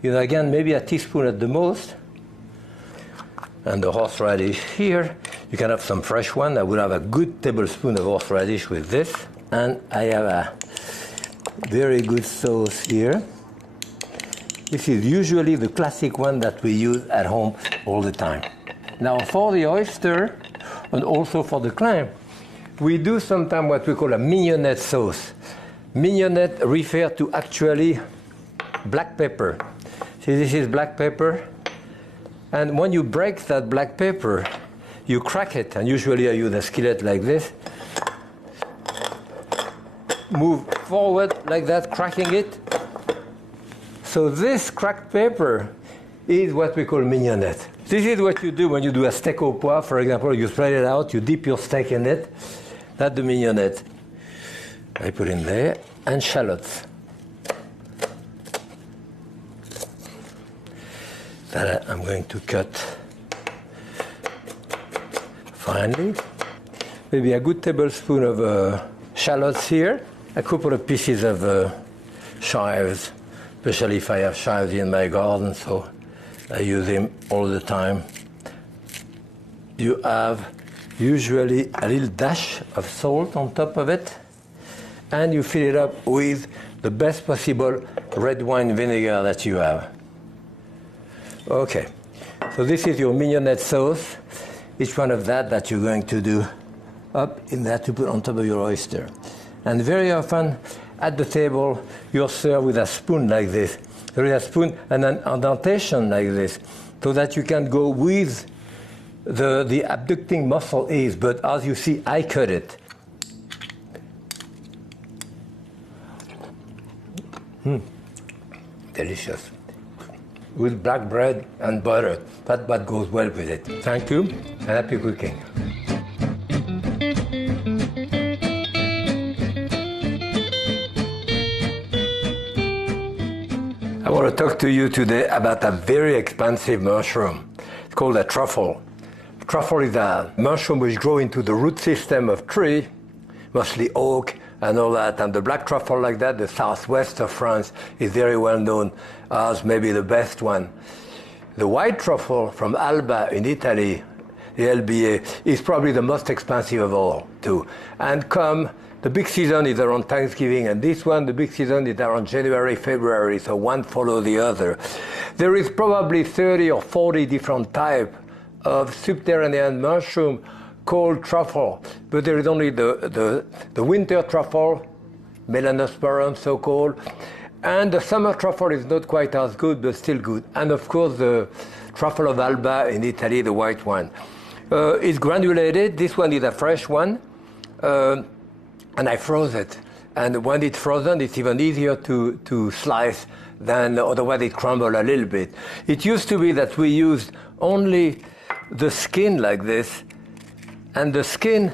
Again, maybe a teaspoon at the most. And the horseradish here, you can have some fresh one. I would have a good tablespoon of horseradish with this. And I have a very good sauce here. This is usually the classic one that we use at home all the time. Now for the oyster, and also for the clam, we do sometimes what we call a mignonette sauce. Mignonette refers to actually black pepper. See, this is black pepper. And when you break that black pepper, you crack it, and usually I use a skillet like this. Move forward like that, cracking it. So this cracked pepper is what we call mignonette. This is what you do when you do a steak au pois, for example. You spread it out, you dip your steak in it. That's the mignonette. I put in there, and shallots. That I'm going to cut finely. Maybe a good tablespoon of shallots here. A couple of pieces of chives, especially if I have chives in my garden, so I use them all the time. You have usually a little dash of salt on top of it, and you fill it up with the best possible red wine vinegar that you have. Okay, so this is your mignonette sauce. Each one of that you're going to do up in that to put on top of your oyster. And very often at the table, you're served with a spoon like this. There is a spoon and an indentation like this, so that you can go with the abducting muscle is, but as you see, I cut it. Delicious. With black bread and butter. That's what goes well with it. Thank you, and happy cooking. I want to talk to you today about a very expensive mushroom. It's called a truffle. Truffle is a mushroom which grows into the root system of tree, mostly oak and all that. And the black truffle like that, the southwest of France, is very well known as maybe the best one. The white truffle from Alba in Italy, the LBA, is probably the most expensive of all, too. And the big season is around Thanksgiving, and this one, the big season, is around January, February, so one follows the other. There is probably 30 or 40 different types of subterranean mushroom called truffle, but there is only the winter truffle, Melanosporum so-called, and the summer truffle is not quite as good, but still good. And of course, the truffle of Alba in Italy, the white one. It's granulated. This one is a fresh one, and I froze it. And when it's frozen, it's even easier to slice than otherwise it crumbles a little bit. It used to be that we used only the skin like this, and the skin,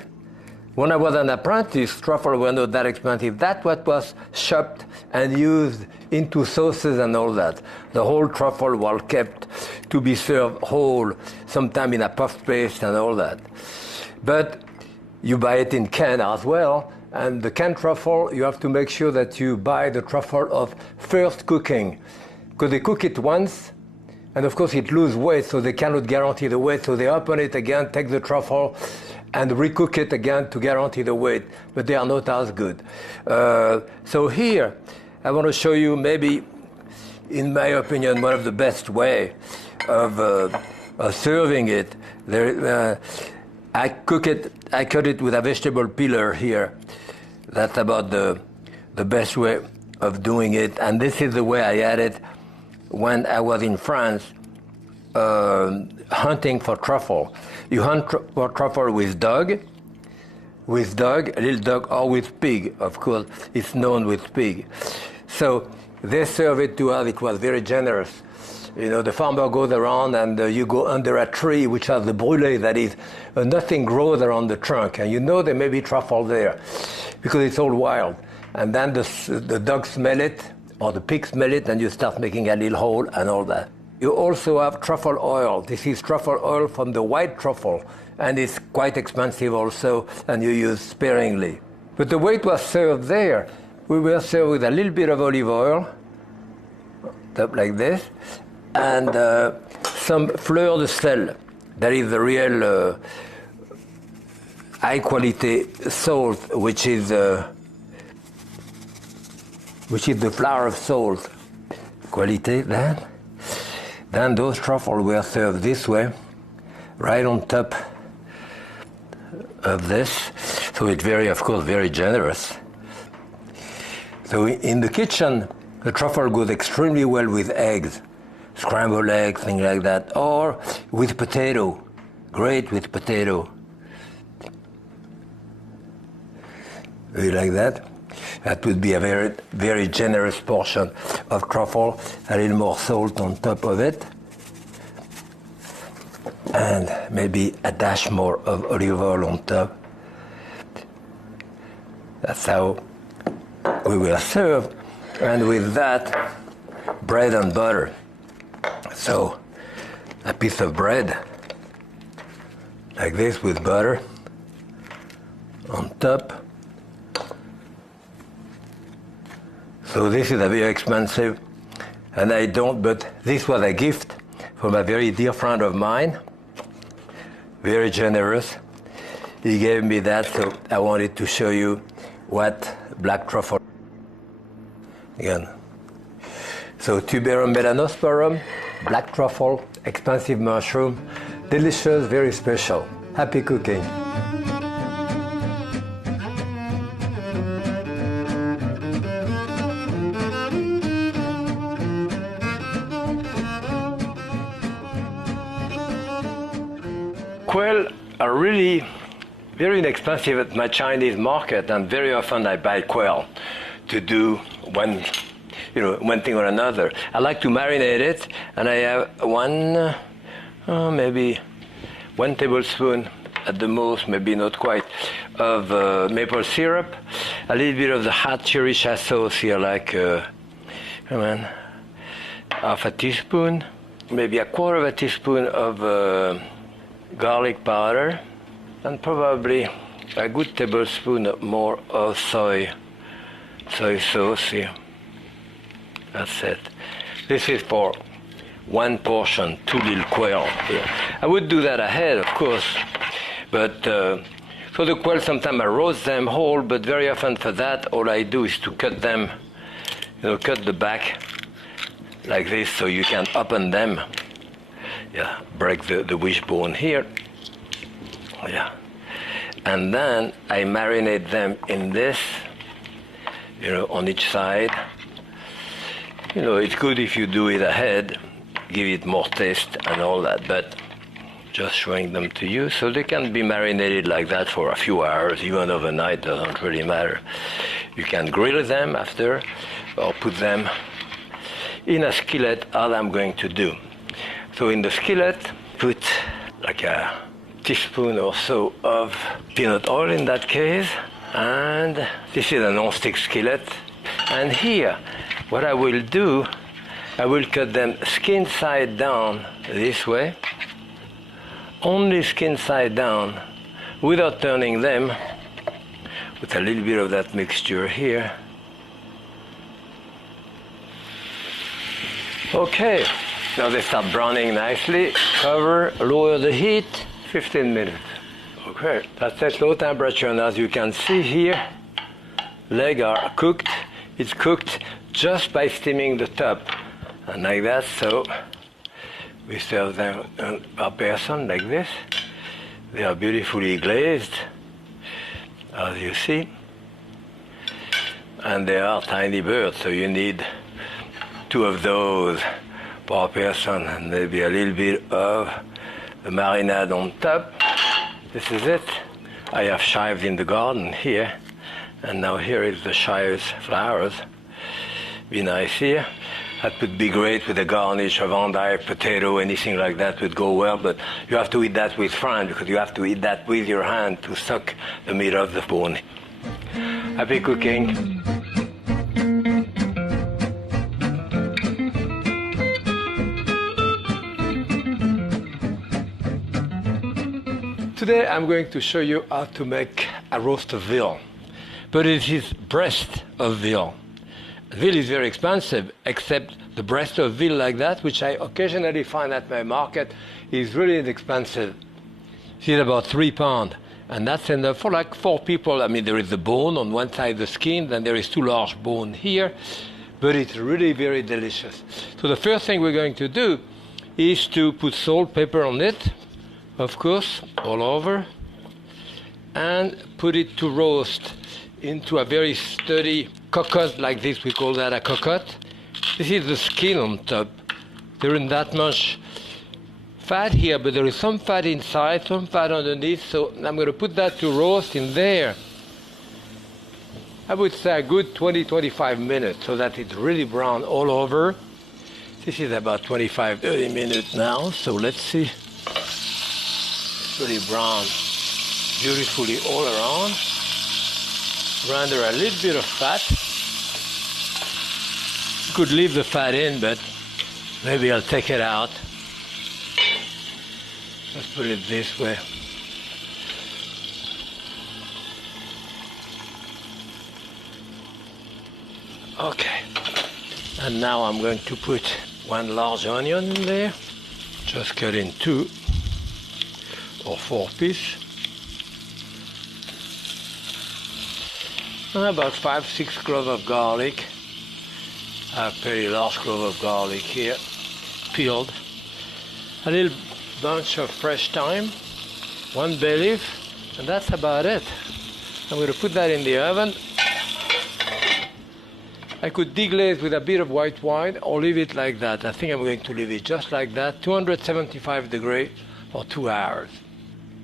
when I was an apprentice, truffle were not that expensive. That's what was chopped and used into sauces and all that. The whole truffle was kept to be served whole, sometime in a puff paste and all that. But you buy it in can as well, and the canned truffle, you have to make sure that you buy the truffle of first cooking, because they cook it once, and of course it loses weight, so they cannot guarantee the weight, so they open it again, take the truffle, and recook it again to guarantee the weight, but they are not as good. So here, I want to show you maybe, in my opinion, one of the best way of serving it. I cut it with a vegetable peeler here. That's about the best way of doing it, and this is the way I had it when I was in France hunting for truffle. You hunt for truffle with dog, a little dog, or with pig, of course. It's known with pig. So they serve it to us. It was very generous. You know, the farmer goes around and you go under a tree which has the brûlé, that is, nothing grows around the trunk. And you know there may be truffle there because it's all wild. And then the dog smell it, or the pig smell it, and you start making a little hole and all that. You also have truffle oil. This is truffle oil from the white truffle, and it's quite expensive also, and you use sparingly. But the way it was served there, we were served with a little bit of olive oil, up like this, and some fleur de sel. That is the real high-quality salt, which is the flour of salt. Quality, then those truffles were served this way, right on top of this. So it's very, of course, very generous. So in the kitchen, the truffle goes extremely well with eggs, scrambled eggs, things like that, or with potato. Great with potato. You like that? That would be a very, very generous portion of truffle, a little more salt on top of it, and maybe a dash more of olive oil on top. That's how we will serve, and with that, bread and butter. So, a piece of bread, like this with butter on top. So this is a very expensive, and I don't, but this was a gift from a very dear friend of mine, very generous. He gave me that, so I wanted to show you what black truffle. Again, so Tuberum melanosporum, black truffle, expensive mushroom, delicious, very special. Happy cooking! Quail are really very inexpensive at my Chinese market, and very often I buy quail to do one thing or another. I like to marinate it, and I have maybe 1 tablespoon at the most, maybe not quite, of maple syrup, a little bit of the hot sriracha sauce here, like half a teaspoon, maybe a quarter of a teaspoon of garlic powder, and probably a good tablespoon more of soy sauce here. That's it. This is for 1 portion, 2 little quail here. I would do that ahead, of course, but for the quail, sometimes I roast them whole, but very often for that, all I do is to cut them, cut the back like this, so you can open them. Yeah, break the wishbone here. Yeah, and then I marinate them in this, on each side. It's good if you do it ahead, give it more taste and all that, but just showing them to you, so they can be marinated like that for a few hours, even overnight, doesn't really matter. You can grill them after, or put them in a skillet, as I'm going to do. So in the skillet, put like a teaspoon or so of peanut oil in that case, and this is a non-stick skillet. And here, what I will do, I will cut them skin side down this way, only skin side down, without turning them, with a little bit of that mixture here. Okay, now they start browning nicely. Cover, lower the heat, 15 minutes. Okay, that's at low temperature, and as you can see here, legs are cooked. It's cooked just by steaming the top, and like that. So we serve them per person like this. They are beautifully glazed, as you see, and they are tiny birds, so you need 2 of those per person, and maybe a little bit of the marinade on top. This is it. I have chives in the garden here, and now here is the chives flowers. Be nice here. That would be great with a garnish of endive, potato, anything like that would go well, but you have to eat that with friend, because you have to eat that with your hand to suck the meat of the bone. Happy cooking. Today I'm going to show you how to make a roast of veal, but it is breast of veal. Veal is very expensive, except the breast of veal like that, which I occasionally find at my market, is really inexpensive. It's about £3, and that's enough for like 4 people. I mean, there is the bone on one side, the skin, then there is 2 large bones here, but it's really very delicious. So the first thing we're going to do is to put salt, pepper on it, of course, all over, and put it to roast into a very sturdy cocotte like this. We call that a cocotte. This is the skin on top. There isn't that much fat here, but there is some fat inside, some fat underneath, so I'm going to put that to roast in there. I would say a good 20-25 minutes, so that it's really brown all over. This is about 25-30 minutes now, so let's see. Really brown beautifully all around. Render a little bit of fat. You could leave the fat in, but maybe I'll take it out. Let's put it this way. Okay, and now I'm going to put 1 large onion in there, just cut in 2 or 4 pieces, and about 5-6 cloves of garlic. I have a pretty large clove of garlic here. peeled, a little bunch of fresh thyme, one bay leaf, and that's about it. I'm going to put that in the oven. I could deglaze with a bit of white wine or leave it like that. I think I'm going to leave it just like that, 275 degrees for 2 hours.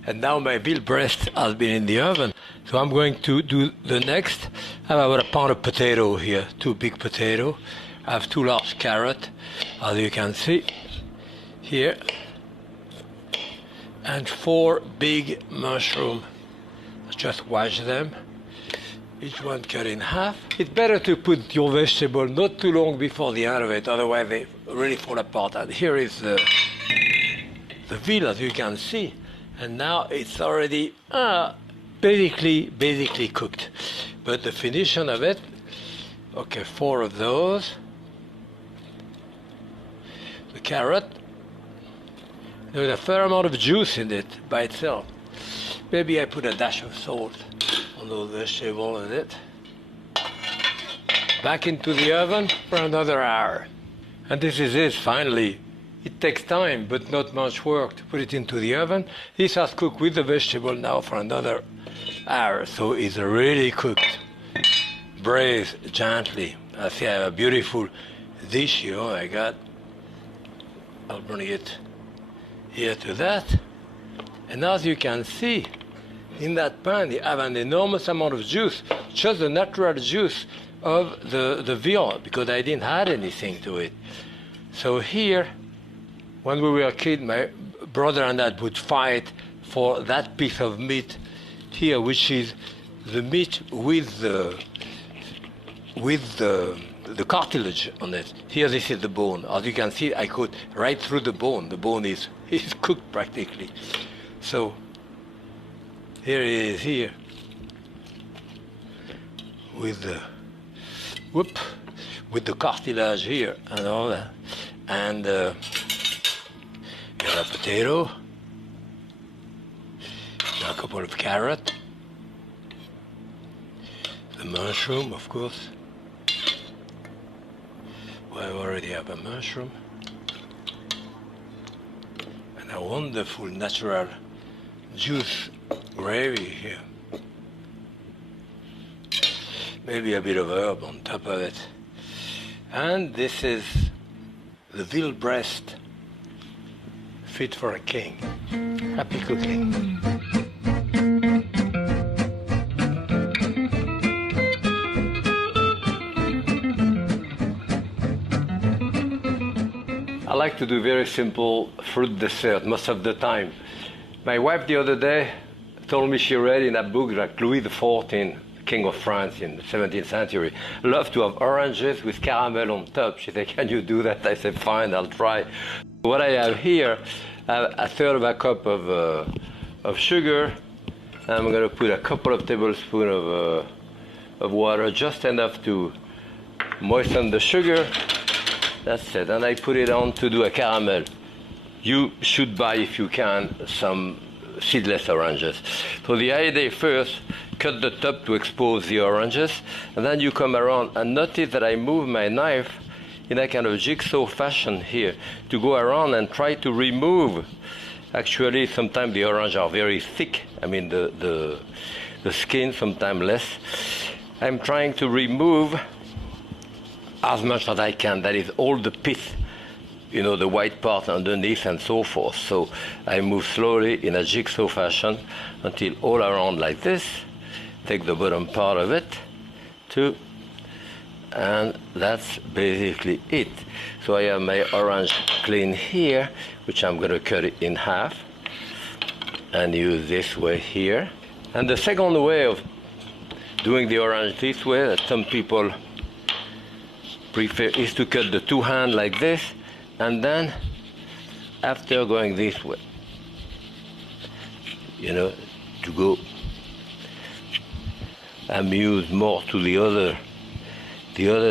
And now my veal breast has been in the oven, so I'm going to do the next. I have about a pound of potato here, 2 big potatoes. I have 2 large carrots, as you can see here, and 4 big mushrooms. Just wash them, each one cut in half. It's better to put your vegetable not too long before the end of it, otherwise they really fall apart. And here is the veal, as you can see, and now it's already basically cooked. But the finishing of it, okay, 4 of those. The carrot, there's a fair amount of juice in it by itself. Maybe I put a dash of salt on those vegetables in it. Back into the oven for another hour. And this is it, finally. It takes time, but not much work to put it into the oven. This has cooked with the vegetable now for another hour, so it's really cooked. Braise gently. I see I have a beautiful dish here I'll bring it here to that. And as you can see, in that pan, you have an enormous amount of juice, just the natural juice of the veal, because I didn't add anything to it. So here, when we were kids, my brother and I would fight for that piece of meat here, which is the meat with the cartilage on it. Here, this is the bone. As you can see, I cut right through the bone. The bone is cooked practically. So here it is here with the cartilage here and all that, and got a potato, got a couple of carrots, the mushroom, of course. Well, I already have a mushroom, and a wonderful natural juice gravy here. Maybe a bit of herb on top of it. And this is the veal breast, fit for a king. Happy cooking. I like to do very simple fruit dessert most of the time. My wife the other day told me she read in a book like Louis XIV, King of France in the 17th century, loved to have oranges with caramel on top. She said, "Can you do that?" I said, "Fine, I'll try." What I have here, I have a third of a cup of sugar. I'm going to put a couple of tablespoons of water, just enough to moisten the sugar. That's it. And I put it on to do a caramel. You should buy, if you can, some seedless oranges. So the idea first, cut the top to expose the oranges, and then you come around and notice that I move my knife in a kind of jigsaw fashion here to go around and try to remove. Actually, sometimes the oranges are very thick. I mean, the skin sometimes less. I'm trying to remove as much as I can. That is all the pith, you know, the white part underneath and so forth. So I move slowly in a jigsaw fashion until all around like this. Take the bottom part of it too, and that's basically it. So I have my orange clean here, which I'm going to cut it in half and use this way here. And the second way of doing the orange this way that some people prefer is to cut the two hands like this, and then after going this way, you know, to go, I'm used more to the other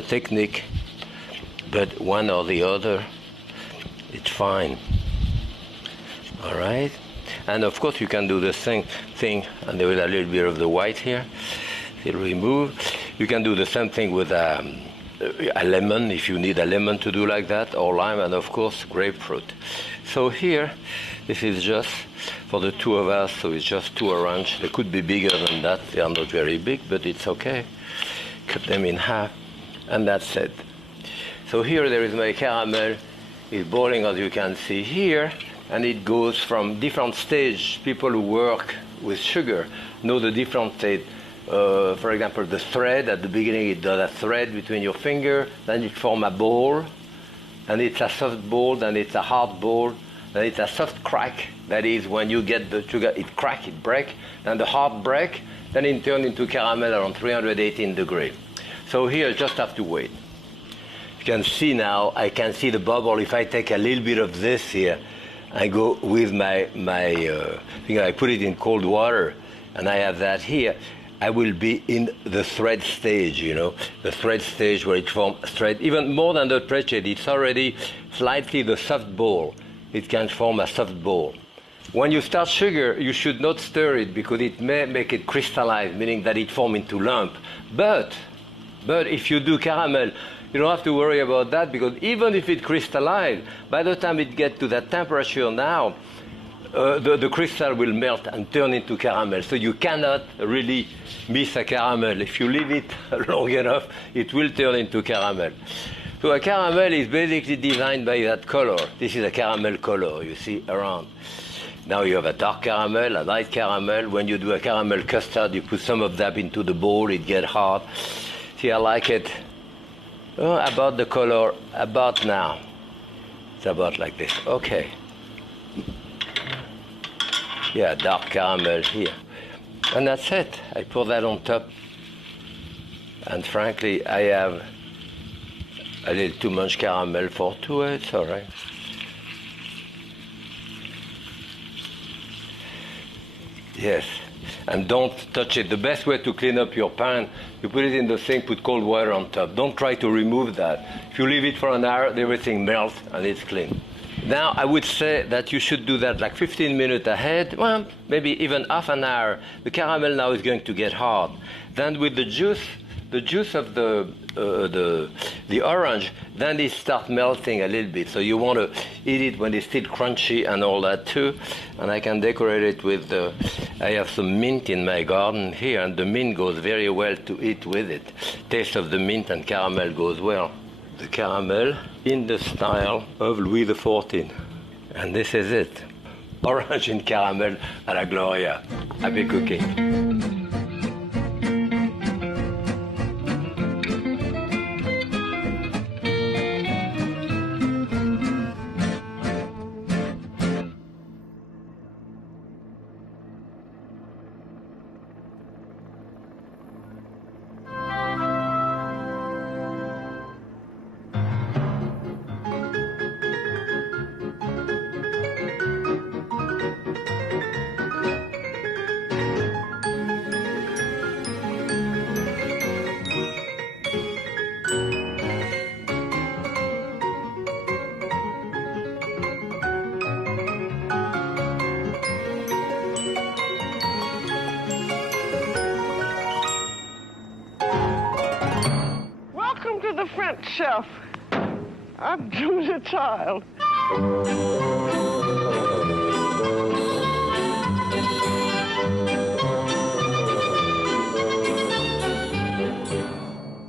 technique, but one or the other, it's fine. All right, and of course you can do the same thing, and there is a little bit of the white here. It'll remove. You can do the same thing with a a lemon, if you need a lemon to do like that, or lime, and of course grapefruit. So here, this is just for the two of us, so it's just 2 oranges. They could be bigger than that. They are not very big, but it's okay. Cut them in half, and that's it. So here there is my caramel. It's boiling, as you can see here, and it goes from different stage. People who work with sugar know the different stage. For example, the thread, at the beginning it does a thread between your finger, then it forms a ball, and it's a soft ball, then it's a hard ball, then it's a soft crack. That is when you get the sugar, it crack, it break, then the hard break, then it turns into caramel around 318 degrees. So here, just have to wait. You can see now, I can see the bubble. If I take a little bit of this here, I go with my finger, I put it in cold water, and I have that here. I will be in the thread stage, you know, the thread stage where it forms thread. Even more than the thread stage, it's already slightly the soft ball. It can form a soft ball. When you start sugar, you should not stir it because it may make it crystallize, meaning that it forms into lump. But if you do caramel, you don't have to worry about that because even if it crystallizes, by the time it gets to that temperature now, the crystal will melt and turn into caramel. So you cannot really miss a caramel. If you leave it long enough, it will turn into caramel. So a caramel is basically designed by that color. This is a caramel color, you see, around. Now you have a dark caramel, a light caramel. When you do a caramel custard, you put some of that into the bowl, it gets hard. See, I like it about the color, about now. It's about like this. Okay. Yeah, dark caramel here. And that's it. I pour that on top. And frankly, I have a little too much caramel for two. It's all right. Yes. And don't touch it. The best way to clean up your pan, you put it in the sink, put cold water on top. Don't try to remove that. If you leave it for an hour, everything melts and it's clean. Now, I would say that you should do that like 15 minutes ahead, well, maybe even half an hour. The caramel now is going to get hard. Then with the juice of the orange, then it starts melting a little bit. So you want to eat it when it's still crunchy and all that too. And I can decorate it with, I have some mint in my garden here, and the mint goes very well to eat with it. Taste of the mint and caramel goes well. The caramel in the style of Louis XIV. And this is it. Orange and caramel à la Gloria. Happy cooking. The French chef. I'm Julia Child.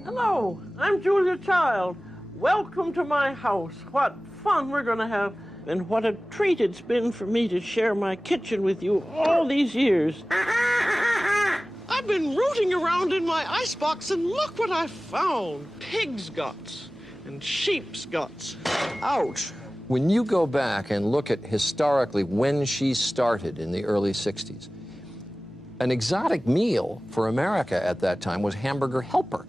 Hello, I'm Julia Child. Welcome to my house. What fun we're going to have, and what a treat it's been for me to share my kitchen with you all these years. I've been rooting around in my icebox, and look what I found. Pig's guts and sheep's guts. Ouch. When you go back and look at historically when she started in the early 60s, an exotic meal for America at that time was hamburger helper.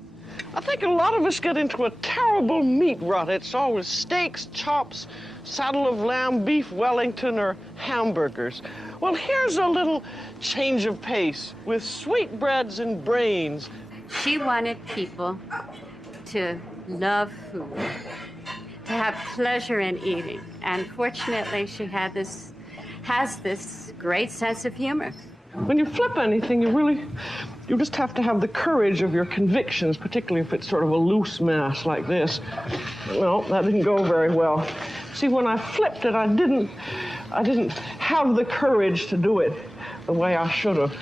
I think a lot of us get into a terrible meat rut. It's always steaks, chops, saddle of lamb, beef Wellington, or hamburgers. Well, here's a little change of pace with sweetbreads and brains. She wanted people to love food, to have pleasure in eating. And fortunately, she has this great sense of humor. When you flip anything, you just have to have the courage of your convictions, particularly if it's sort of a loose mass like this. No, that didn't go very well. See, when I flipped it, I didn't have the courage to do it the way I should have.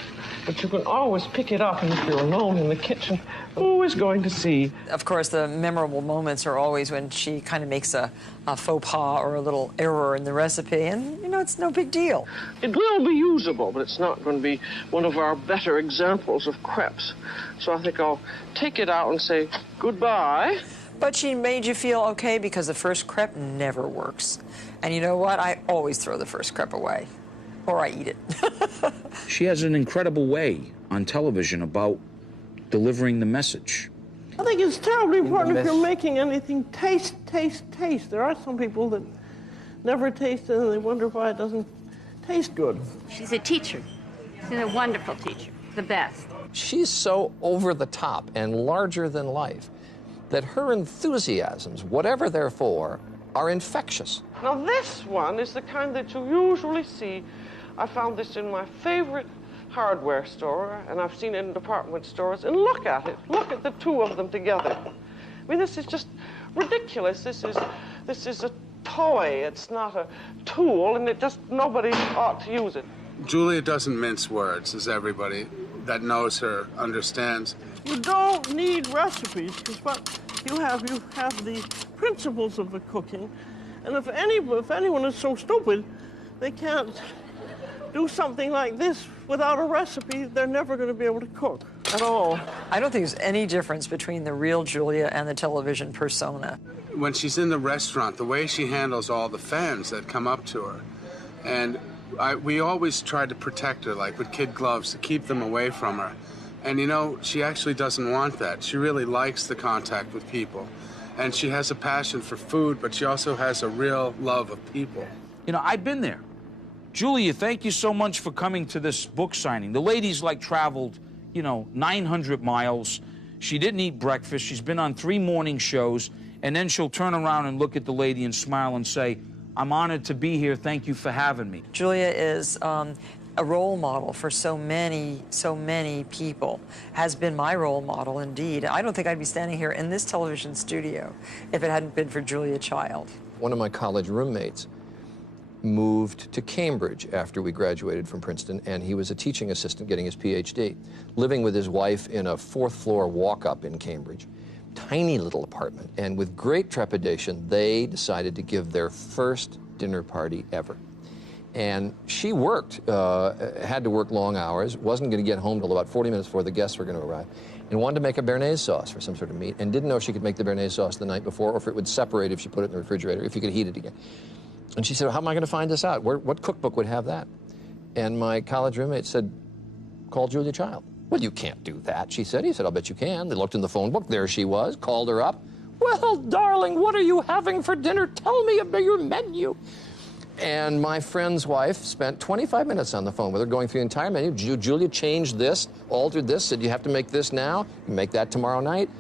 But you can always pick it up, and if you're alone in the kitchen, always going to see. Of course, the memorable moments are always when she kind of makes a faux pas or a little error in the recipe, and, you know, it's no big deal. It will be usable, but it's not going to be one of our better examples of crepes. So I think I'll take it out and say goodbye. But she made you feel okay because the first crepe never works. And you know what? I always throw the first crepe away, or I eat it. She has an incredible way on television about delivering the message. I think it's terribly important if you're making anything taste. There are some people that never taste it and they wonder why it doesn't taste good. She's a teacher. She's a wonderful teacher, the best. She's so over the top and larger than life that her enthusiasms, whatever they're for, are infectious. Now this one is the kind that you usually see. I found this in my favorite hardware store, and I've seen it in department stores, and look at it. Look at the two of them together. I mean, this is just ridiculous. This is a toy. It's not a tool, and nobody ought to use it. Julia doesn't mince words, as everybody that knows her understands. You don't need recipes, because what you have the principles of the cooking, and if anyone is so stupid they can't do something like this without a recipe, they're never going to be able to cook at all. I don't think there's any difference between the real Julia and the television persona. When she's in the restaurant, the way she handles all the fans that come up to her, and we always tried to protect her, like with kid gloves, to keep them away from her. And you know, she actually doesn't want that. She really likes the contact with people. And she has a passion for food, but she also has a real love of people. You know, I've been there. Julia, thank you so much for coming to this book signing. The lady's like traveled, 900 miles. She didn't eat breakfast. She's been on 3 morning shows. And then she'll turn around and look at the lady and smile and say, I'm honored to be here. Thank you for having me. Julia is a role model for so many people, has been my role model indeed. I don't think I'd be standing here in this television studio if it hadn't been for Julia Child. One of my college roommates moved to Cambridge after we graduated from Princeton, and he was a teaching assistant getting his PhD, living with his wife in a 4th floor walk-up in Cambridge. Tiny little apartment, and with great trepidation, they decided to give their first dinner party ever. And she worked, had to work long hours, wasn't going to get home till about 40 minutes before the guests were going to arrive, and wanted to make a béarnaise sauce for some sort of meat, and didn't know if she could make the béarnaise sauce the night before, or if it would separate if she put it in the refrigerator, if you could heat it again. And she said, well, how am I going to find this out? What cookbook would have that? And my college roommate said, call Julia Child. Well, you can't do that, she said. He said, I'll bet you can. They looked in the phone book. There she was, called her up. Well, darling, what are you having for dinner? Tell me about your menu. And my friend's wife spent 25 minutes on the phone with her, going through the entire menu. Julia changed this, altered this, said, you have to make this now. You make that tomorrow night.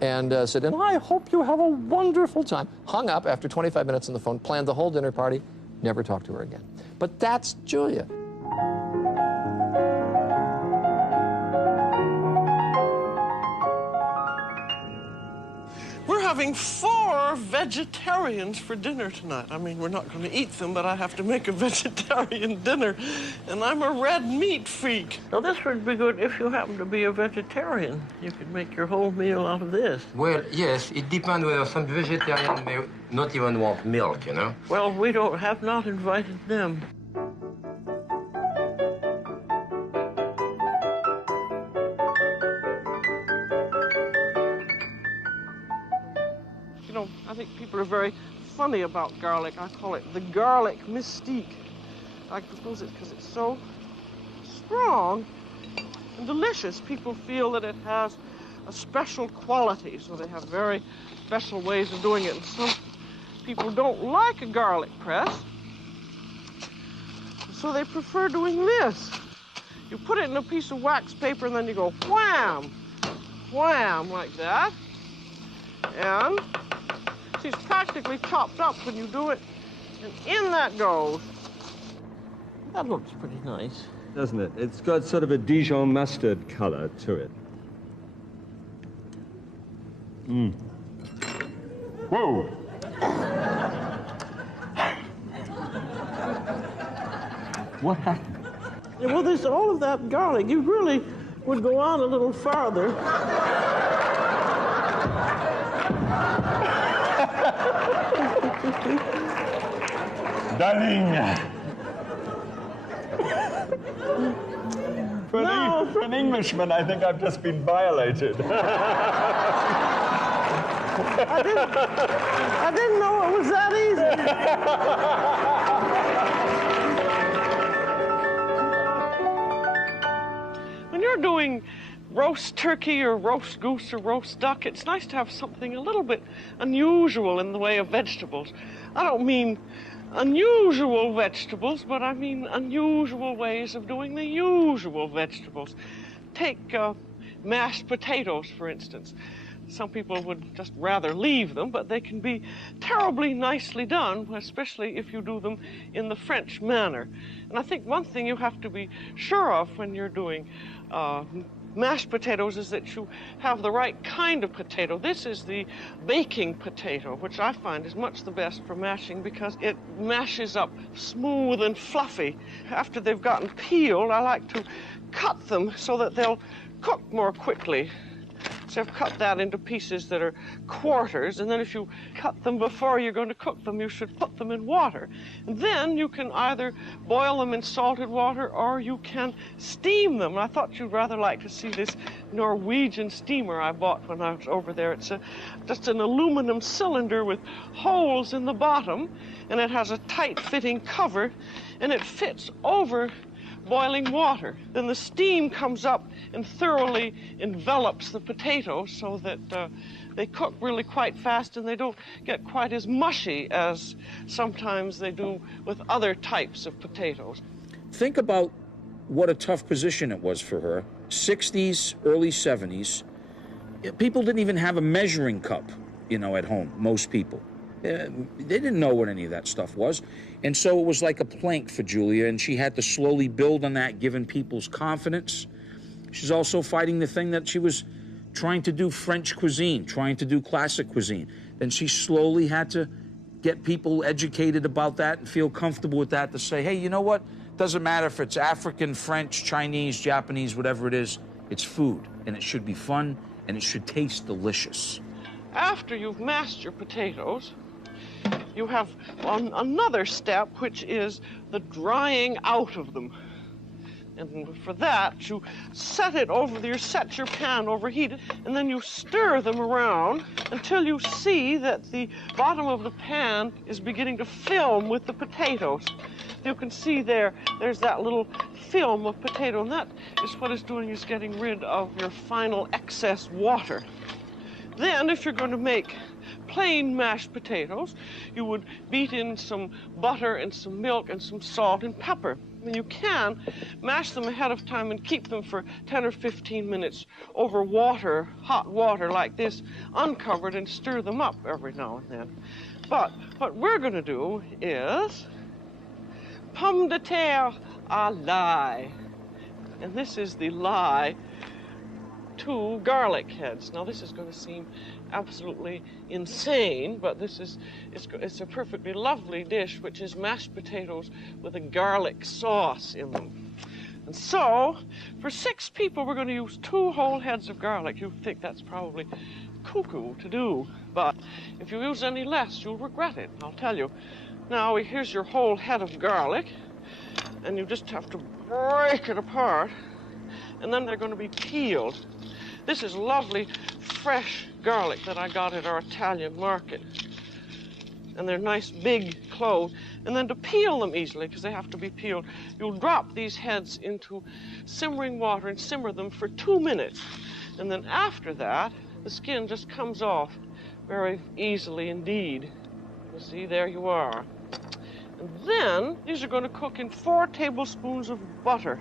And said, and I hope you have a wonderful time. Hung up after 25 minutes on the phone, planned the whole dinner party, never talked to her again. But that's Julia. We're having 4 vegetarians for dinner tonight. I mean, we're not going to eat them, but I have to make a vegetarian dinner, and I'm a red meat freak. Now, this would be good if you happen to be a vegetarian. You could make your whole meal out of this. Well, yes, it depends whether some vegetarian may not even want milk, Well, we have not invited them. I think people are very funny about garlic. I call it the garlic mystique. I suppose it's because it's so strong and delicious. People feel that it has a special quality, so they have very special ways of doing it. And some people don't like a garlic press, so they prefer doing this. You put it in a piece of wax paper, and then you go wham, wham, like that. And it's practically chopped up when you do it, and in that goes. That looks pretty nice. doesn't it? It's got sort of a Dijon mustard color to it. Mm. Whoa! What happened? Yeah, well, there's all of that garlic. You really would go on a little farther. Darling! For an Englishman, I think I've just been violated. I didn't know it was that easy. When you're doing roast turkey or roast goose or roast duck, it's nice to have something a little bit unusual in the way of vegetables. I don't mean unusual vegetables, but I mean unusual ways of doing the usual vegetables. Take mashed potatoes, for instance. Some people would just rather leave them, but they can be terribly nicely done, especially if you do them in the French manner. And I think one thing you have to be sure of when you're doing mashed potatoes is that you have the right kind of potato. This is the baking potato, which I find is much the best for mashing because it mashes up smooth and fluffy. After they've gotten peeled, I like to cut them so that they'll cook more quickly. So I've cut that into pieces that are quarters, and then if you cut them before you're going to cook them, you should put them in water. And then you can either boil them in salted water or you can steam them. I thought you'd rather like to see this Norwegian steamer I bought when I was over there. It's just an aluminum cylinder with holes in the bottom, and it has a tight-fitting cover, and it fits over boiling water. Then the steam comes up and thoroughly envelops the potatoes so that they cook really quite fast and they don't get quite as mushy as sometimes they do with other types of potatoes. Think about what a tough position it was for her. 60s, early 70s. People didn't even have a measuring cup, you know, at home, most people. They didn't know what any of that stuff was. And so it was like a plank for Julia, and she had to slowly build on that, given people's confidence. She's also fighting the thing that she was trying to do French cuisine, trying to do classic cuisine. Then she slowly had to get people educated about that and feel comfortable with that to say, hey, you know what? Doesn't matter if it's African, French, Chinese, Japanese, whatever it is, it's food, and it should be fun, and it should taste delicious. After you've mashed your potatoes, you have another step, which is the drying out of them. And for that, you set your pan overheated, and then you stir them around until you see that the bottom of the pan is beginning to film with the potatoes. You can see there's that little film of potato, and that is what it's doing, is getting rid of your final excess water. Then, if you're going to make plain mashed potatoes, you would beat in some butter and some milk and some salt and pepper. And you can mash them ahead of time and keep them for 10 or 15 minutes over water, hot water like this, uncovered, and stir them up every now and then. But what we're going to do is pomme de terre à l'ail. And this is the lye to garlic heads. Now, this is going to seem absolutely insane, but it's a perfectly lovely dish, which is mashed potatoes with a garlic sauce in them. And so, for 6 people, we're going to use 2 whole heads of garlic. You think that's probably cuckoo to do, but if you use any less, you'll regret it, I'll tell you. Now, here's your whole head of garlic, and you just have to break it apart, and then they're going to be peeled. This is lovely, fresh garlic that I got at our Italian market. And they're nice, big cloves. And then to peel them easily, because they have to be peeled, you'll drop these heads into simmering water and simmer them for 2 minutes. And then after that, the skin just comes off very easily indeed. You see, there you are. And then these are going to cook in 4 tablespoons of butter.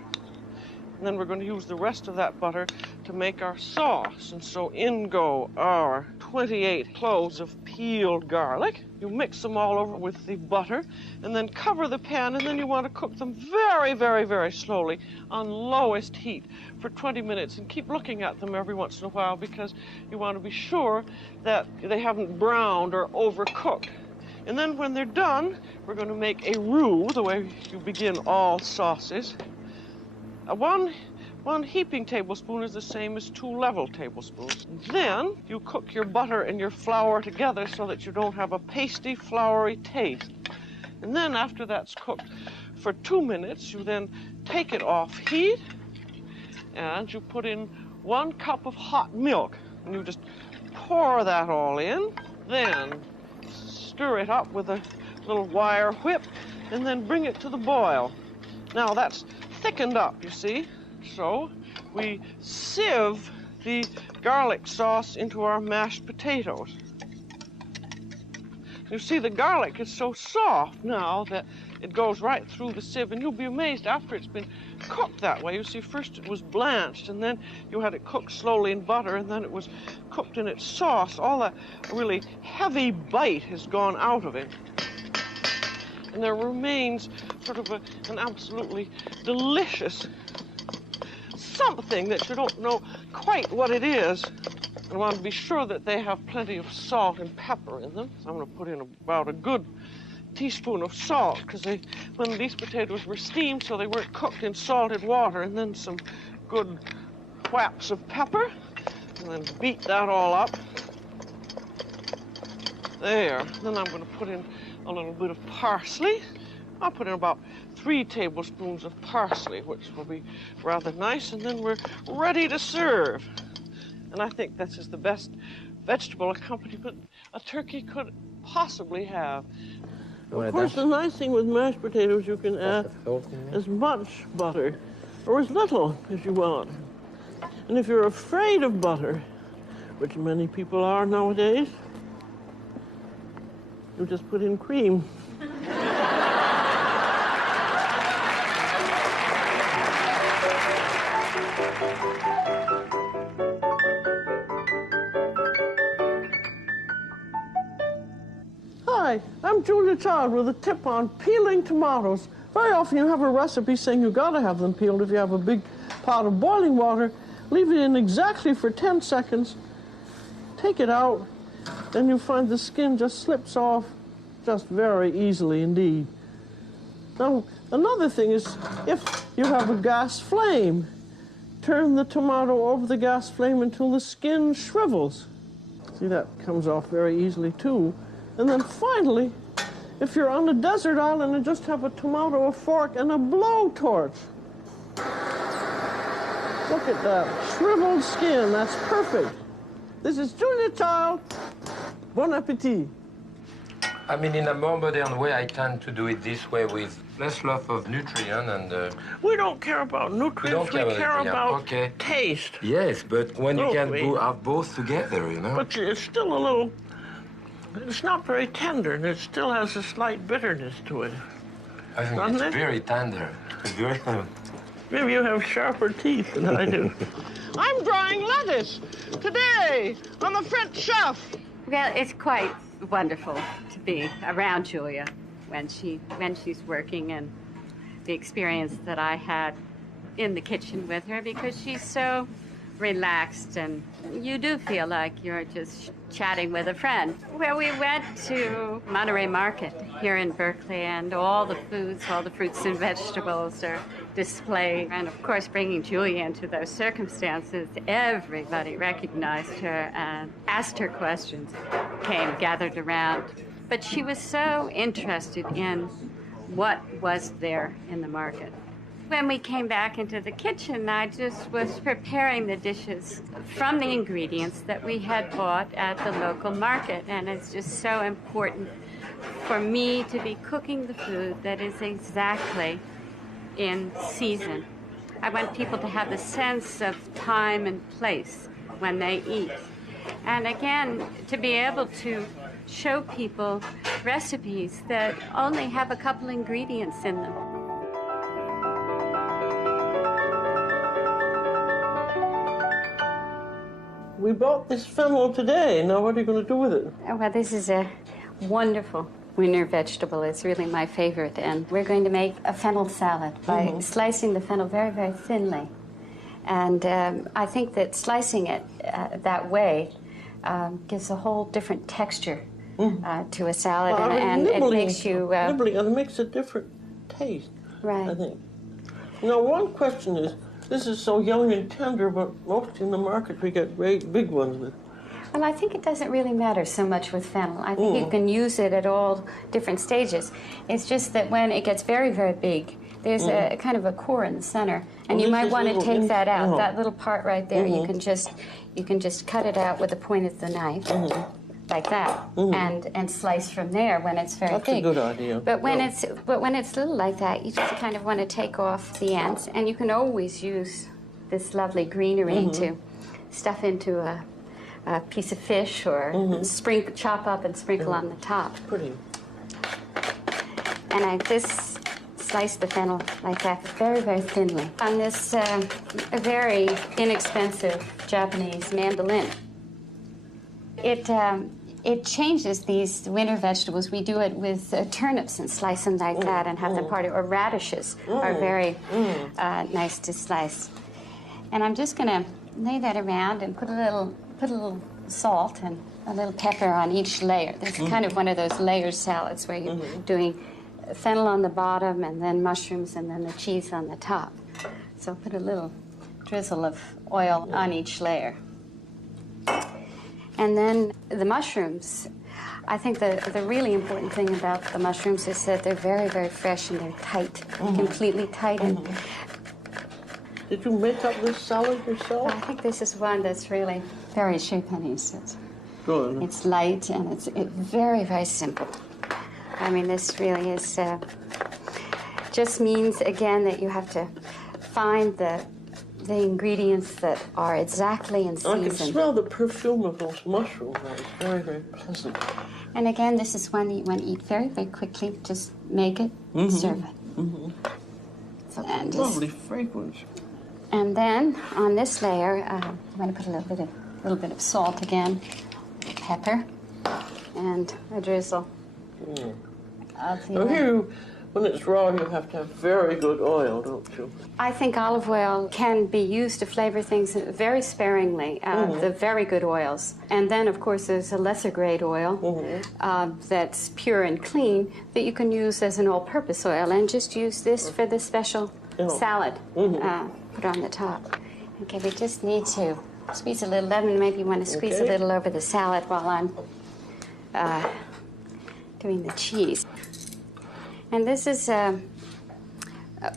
And then we're going to use the rest of that butter to to make our sauce. And so in go our 28 cloves of peeled garlic. You mix them all over with the butter and then cover the pan, and then you want to cook them very, very, very slowly on lowest heat for 20 minutes, and keep looking at them every once in a while because you want to be sure that they haven't browned or overcooked. And then when they're done, we're going to make a roux, the way you begin all sauces. One heaping tablespoon is the same as 2 level tablespoons. Then you cook your butter and your flour together so that you don't have a pasty, floury taste. And then after that's cooked for 2 minutes, you then take it off heat and you put in 1 cup of hot milk. And you just pour that all in. Then stir it up with a little wire whip and then bring it to the boil. Now that's thickened up, you see. So we sieve the garlic sauce into our mashed potatoes. You see, the garlic is so soft now that it goes right through the sieve, and you'll be amazed after it's been cooked that way. You see, first it was blanched, and then you had it cooked slowly in butter, and then it was cooked in its sauce. All that really heavy bite has gone out of it. And there remains sort of an absolutely delicious something that you don't know quite what it is. And I want to be sure that they have plenty of salt and pepper in them. So I'm going to put in about a good teaspoon of salt, because when these potatoes were steamed, so they weren't cooked in salted water, and then some good whaps of pepper, and then beat that all up. There. Then I'm going to put in a little bit of parsley. I'll put in about 3 tablespoons of parsley, which will be rather nice, and then we're ready to serve. And I think this is the best vegetable accompaniment a turkey could possibly have. Of course, the nice thing with mashed potatoes, you can add as much butter or as little as you want. And if you're afraid of butter, which many people are nowadays, you just put in cream. Hi, I'm Julia Child with a tip on peeling tomatoes. Very often you have a recipe saying you've got to have them peeled. If you have a big pot of boiling water, leave it in exactly for 10 seconds, take it out, then you find the skin just slips off just very easily indeed. Now, another thing is, if you have a gas flame, turn the tomato over the gas flame until the skin shrivels. See, that comes off very easily too. And then finally, if you're on a desert island and just have a tomato, a fork, and a blowtorch. Look at that shriveled skin, that's perfect. This is Julia Child. Bon appetit. I mean, in a more modern way, I tend to do it this way with less loss of nutrient and... We don't care about nutrients, we care about taste. Yes, but when you can have both together, you know? But it's still a little... It's not very tender, and it still has a slight bitterness to it. I think it's very tender. It's very tender. Maybe you have sharper teeth than I do. I'm drying lettuce today on the French chef. Well, it's quite wonderful to be around Julia when she's working, and the experience that I had in the kitchen with her, because she's so relaxed and you do feel like you're just chatting with a friend. Well, we went to Monterey Market here in Berkeley, and all the foods, all the fruits and vegetables are displayed. And of course, bringing Julia into those circumstances, everybody recognized her and asked her questions, gathered around. But she was so interested in what was there in the market. When we came back into the kitchen, I just was preparing the dishes from the ingredients that we had bought at the local market. And it's just so important for me to be cooking the food that is exactly in season. I want people to have the sense of time and place when they eat. And again, to be able to show people recipes that only have a couple ingredients in them. we bought this fennel today. Now what are you going to do with it? Oh, well, this is a wonderful winter vegetable. It's really my favorite. And we're going to make a fennel salad by slicing the fennel very, very thinly. And I think that slicing it that way gives a whole different texture to a salad, Well, and it makes you... nibbling, and it makes a different taste, right. I think. Now, one question is, this is so young and tender, but most in the market we get great big ones with. Well, I think it doesn't really matter so much with fennel. I think you can use it at all different stages. It's just that when it gets very, very big, there's a kind of a core in the center, and you might want to take that out. That little part right there, you can just cut it out with the point of the knife, like that, and slice from there when it's very big. That's a good idea. But when it's little like that, you just kind of want to take off the ends, and you can always use this lovely greenery to stuff into a piece of fish or chop up and sprinkle on the top. Pretty. And I just slice the fennel like that, very, very thinly. On this a very inexpensive Japanese mandolin. It changes these winter vegetables. We do it with turnips and slice them like that and have them party, or radishes are very nice to slice. And I'm just going to lay that around and put a little salt and a little pepper on each layer. This is kind of one of those layered salads where you're doing fennel on the bottom and then mushrooms and then the cheese on the top. So put a little drizzle of oil on each layer. And then the mushrooms, I think the really important thing about the mushrooms is that they're very, very fresh and they're tight, completely tight. And did you make up this salad yourself? I think this is one that's really very Japanese. It's good. It's light and it's very, very simple. I mean, this really is just means, again, that you have to find the ingredients that are exactly in season. I can smell the perfume of those mushrooms. It's very, very pleasant. And again, this is one that you want to eat very, very quickly. Just make it, serve it. So, and lovely fragrance. And then on this layer, I'm going to put a little bit of salt again, pepper, and a drizzle of the Now here, when it's raw, you have to have very good oil, don't you? I think olive oil can be used to flavor things very sparingly, the very good oils. And then, of course, there's a lesser grade oil that's pure and clean that you can use as an all-purpose oil, and just use this for the special salad. Put on the top. Okay, we just need to squeeze a little lemon. Maybe you want to squeeze a little over the salad while I'm doing the cheese. And this is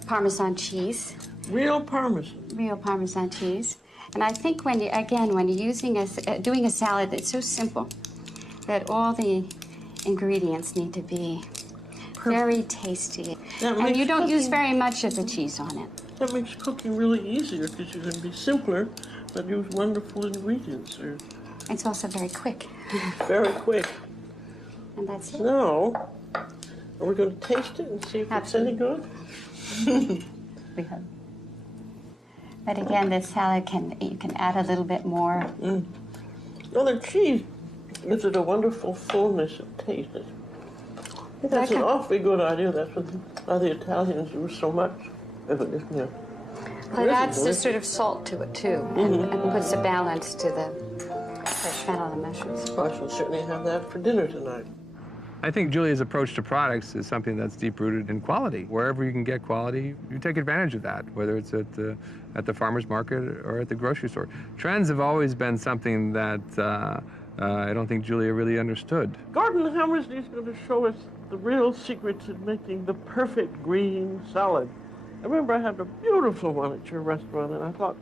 Parmesan cheese. Real Parmesan. Real Parmesan cheese. And I think when you're using doing a salad that's so simple that all the ingredients need to be very tasty. And you don't use very much of the cheese on it. That makes cooking really easier because you can be simpler but use wonderful ingredients. It's also very quick. Very quick. And that's it. Now, are we going to taste it and see if it's any good? We hope. But again, this salad you can add a little bit more. Well, the cheese gives it a wonderful fullness of taste. I think that's an awfully good idea. That's why the Italians do so much of it, isn't it? Well, it adds the sort of salt to it too, and puts a balance to the fresh fennel and mushrooms. I shall certainly have that for dinner tonight. I think Julia's approach to products is something that's deep-rooted in quality. Wherever you can get quality, you take advantage of that, whether it's at the farmer's market or at the grocery store. Trends have always been something that I don't think Julia really understood. Gordon Hammersley is going to show us the real secrets in making the perfect green salad. I remember I had a beautiful one at your restaurant, and I thought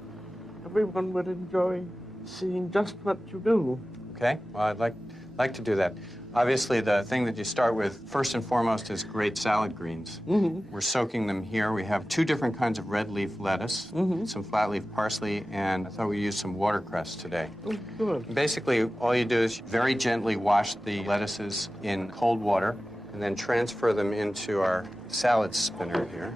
everyone would enjoy seeing just what you do. Okay, well, I'd like to do that. Obviously, the thing that you start with, first and foremost, is great salad greens. We're soaking them here. We have 2 different kinds of red leaf lettuce, some flat leaf parsley, and I thought we'd use some watercress today. Oh, good. Basically, all you do is very gently wash the lettuces in cold water and then transfer them into our salad spinner here.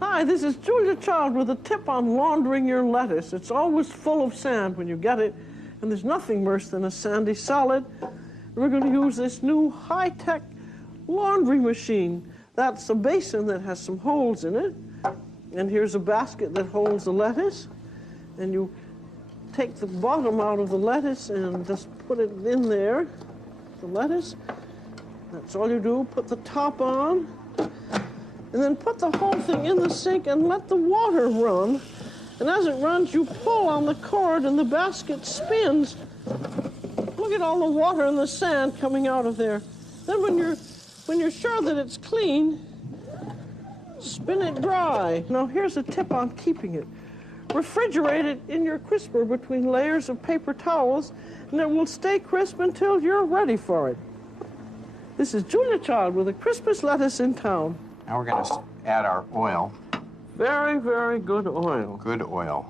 Hi, this is Julia Child with a tip on laundering your lettuce. It's always full of sand when you get it, and there's nothing worse than a sandy salad. We're going to use this new high-tech laundry machine. That's a basin that has some holes in it, and here's a basket that holds the lettuce, and you take the bottom out of the lettuce and just put it in there, the lettuce. That's all you do. Put the top on, and then put the whole thing in the sink and let the water run. And as it runs, you pull on the cord and the basket spins. Look at all the water and the sand coming out of there. Then when you're sure that it's clean, spin it dry. Now here's a tip on keeping it. Refrigerate it in your crisper between layers of paper towels, and it will stay crisp until you're ready for it. This is Julia Child with the crispest lettuce in town. Now we're going to add our oil. Very, very good oil. Good oil.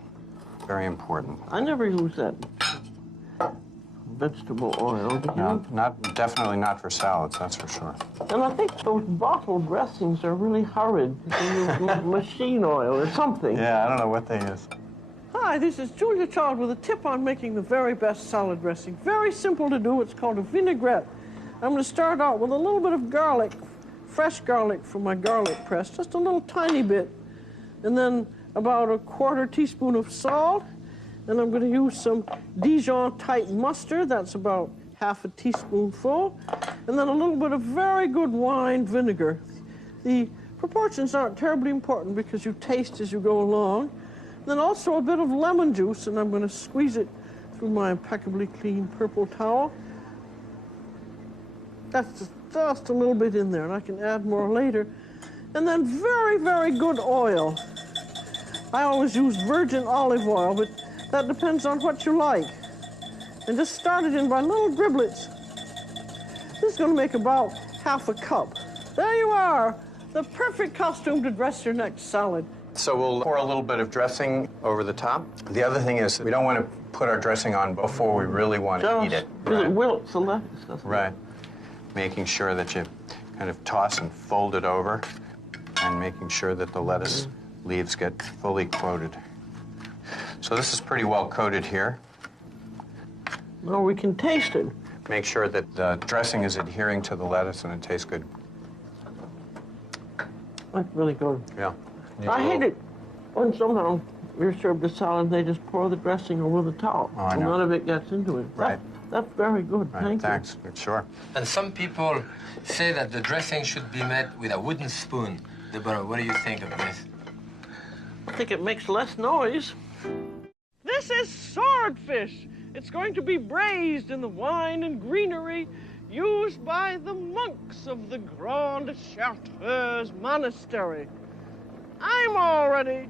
Very important. I never use that vegetable oil. No, definitely not for salads, that's for sure. And I think those bottle dressings are really horrid. They use machine oil or something. Yeah, I don't know what they use. Hi, this is Julia Child with a tip on making the very best salad dressing. Very simple to do. It's called a vinaigrette. I'm going to start out with a little bit of garlic, fresh garlic from my garlic press, just a little tiny bit. And then about a quarter teaspoon of salt. And I'm going to use some Dijon-type mustard. That's about half a teaspoonful. And then a little bit of very good wine vinegar. The proportions aren't terribly important because you taste as you go along. And then also a bit of lemon juice, and I'm going to squeeze it through my impeccably clean purple towel. That's just a little bit in there, and I can add more later. And then very, very good oil. I always use virgin olive oil, but that depends on what you like. And just start it in by little driblets. This is going to make about half a cup. There you are, the perfect costume to dress your next salad. So we'll pour a little bit of dressing over the top. The other thing is we don't want to put our dressing on before we really want to eat it. Right? It wilts the lettuce, doesn't it? Right. Making sure that you kind of toss and fold it over, and making sure that the lettuce leaves get fully coated. So this is pretty well coated here. Well, we can taste it. Make sure that the dressing is adhering to the lettuce and it tastes good. That's really good. Yeah. I hate it when somehow you're served a salad, they just pour the dressing over the top. Oh, I know. None of it gets into it. Right. That's very good. Right. Thank you. Thanks. Sure. And some people say that the dressing should be made with a wooden spoon. Deborah, what do you think of this? I think it makes less noise. This is swordfish. It's going to be braised in the wine and greenery used by the monks of the Grande Chartreuse Monastery. I'm all ready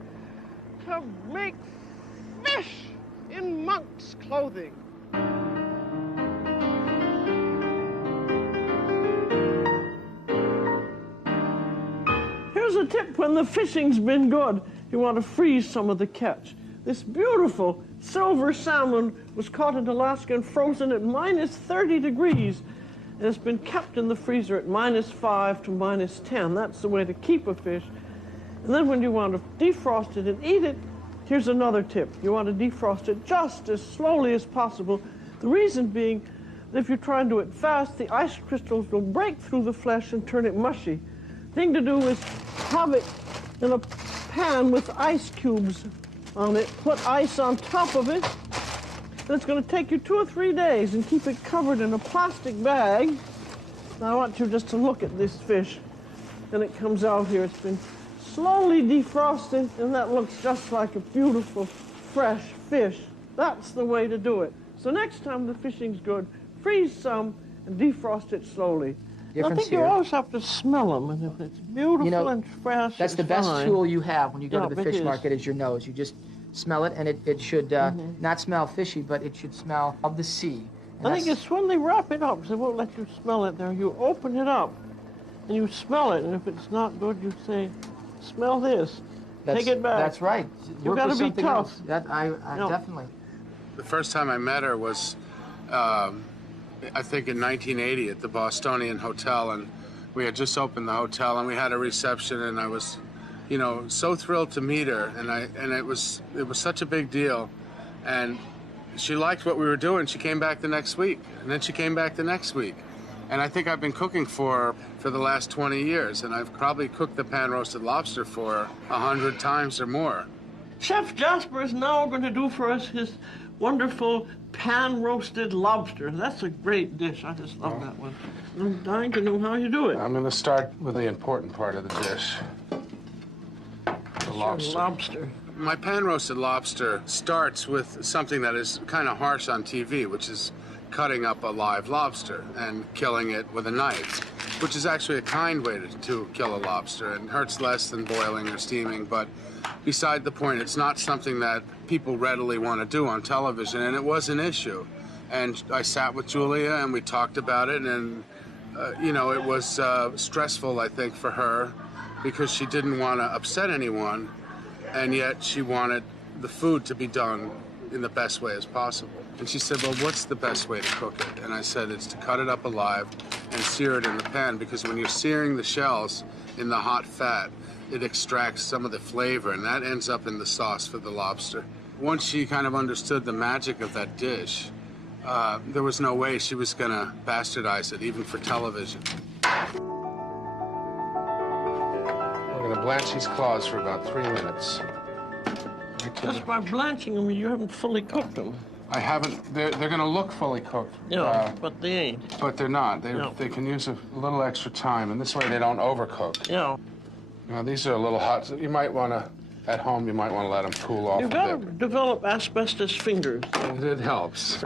to make fish in monk's clothing. Here's a tip when the fishing's been good. You want to freeze some of the catch. This beautiful silver salmon was caught in Alaska and frozen at -30 degrees. And it's been kept in the freezer at -5 to -10. That's the way to keep a fish. And then when you want to defrost it and eat it, here's another tip. You want to defrost it just as slowly as possible. The reason being that if you try and do it fast, the ice crystals will break through the flesh and turn it mushy. Thing to do is have it in a pan with ice cubes on it, put ice on top of it, and it's going to take you 2 or 3 days, and keep it covered in a plastic bag. Now I want you just to look at this fish, and it comes out here. It's been slowly defrosted, and that looks just like a beautiful, fresh fish. That's the way to do it. So next time the fishing's good, freeze some and defrost it slowly. I think you always have to smell them, and if it's beautiful and fresh, that's the best tool you have when you go to the fish market is your nose. You just smell it, and it should not smell fishy, but it should smell of the sea. And I think it's when they wrap it up, they won't let you smell it there. You open it up, and you smell it, and if it's not good, you say, smell this. Take it back. That's right. You've got to be tough. I definitely. The first time I met her was, I think in 1980 at the Bostonian Hotel, and we had just opened the hotel, and we had a reception, and I was, you know, so thrilled to meet her, and it was such a big deal, and she liked what we were doing. She came back the next week, and then she came back the next week. And I think I've been cooking for the last 20 years, and I've probably cooked the pan-roasted lobster for 100 times or more. Chef Jasper is now going to do for us his wonderful pan-roasted lobster. That's a great dish. I just love that one. I'm dying to know how you do it. I'm going to start with the important part of the dish, the lobster. Lobster. My pan-roasted lobster starts with something that is kind of harsh on TV, which is cutting up a live lobster and killing it with a knife, which is actually a kind way to kill a lobster and hurts less than boiling or steaming. But beside the point, it's not something that people readily want to do on television, and it was an issue. And I sat with Julia and we talked about it, and you know, it was stressful, I think, for her because she didn't want to upset anyone, and yet she wanted the food to be done in the best way as possible. And she said, well, what's the best way to cook it? And I said, it's to cut it up alive and sear it in the pan, because when you're searing the shells in the hot fat, it extracts some of the flavor, and that ends up in the sauce for the lobster. Once she kind of understood the magic of that dish, there was no way she was going to bastardize it, even for television. We're going to blanch these claws for about 3 minutes. Just by blanching them, you haven't fully cooked them. I haven't. They're going to look fully cooked. Yeah, but they ain't. But they're not. No. They can use a little extra time, and this way they don't overcook. Yeah. Now, these are a little hot. So you might want to, at home, you might want to let them cool off You've a got to bit. develop asbestos fingers. It helps.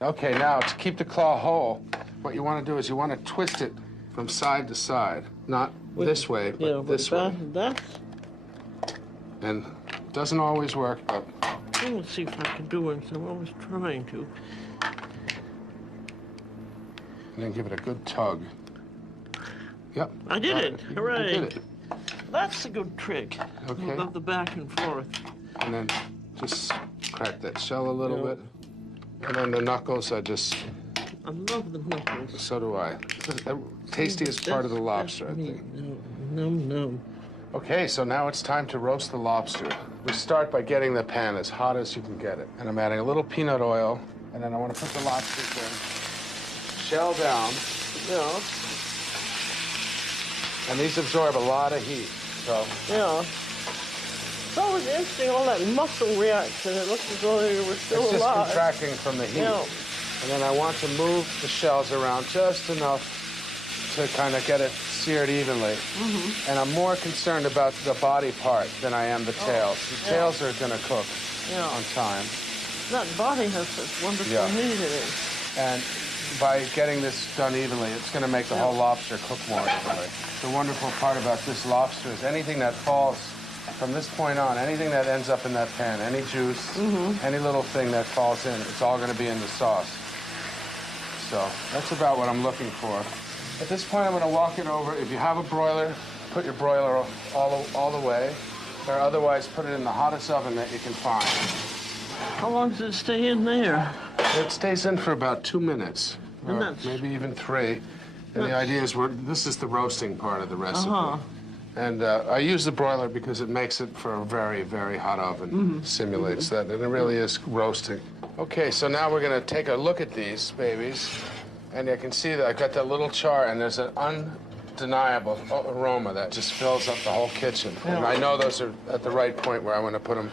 Okay, now, to keep the claw whole, what you want to do is you want to twist it from side to side. Not this way, but this way. And it doesn't always work, but... Let's see if I can do it. I'm always trying to. And then give it a good tug. Yep. I did it. Hooray. You did it. That's a good trick. Okay. I love the back and forth. And then just crack that shell a little bit. And then the knuckles, I love the knuckles. So do I. The tastiest part of the lobster, I think. Num. Okay, so now it's time to roast the lobster. We start by getting the pan as hot as you can get it. And I'm adding a little peanut oil, and then I want to put the lobsters in. Shell down. Yeah. And these absorb a lot of heat, so. Yeah. It's always interesting, all that muscle reaction. It looks as though they were still alive. It's just contracting from the heat. Yeah. And then I want to move the shells around just enough to kind of get it seared evenly. Mm-hmm. And I'm more concerned about the body part than I am the tails. The tails are going to cook on time. That body has such wonderful meat in it. And by getting this done evenly, it's going to make the whole lobster cook more evenly. The wonderful part about this lobster is anything that falls from this point on, anything that ends up in that pan, any juice, any little thing that falls in, it's all going to be in the sauce. So that's about what I'm looking for. At this point, I'm going to walk it over. If you have a broiler, put your broiler all the way, or otherwise put it in the hottest oven that you can find. How long does it stay in there? It stays in for about 2 minutes, or maybe even 3. And the idea is this is the roasting part of the recipe. And I use the broiler because it makes it for a very, very hot oven. Simulates that, and it really is roasting. Okay, so now we're going to take a look at these babies. And you can see that I've got that little char, and there's an undeniable aroma that just fills up the whole kitchen. And I know those are at the right point where I want to put them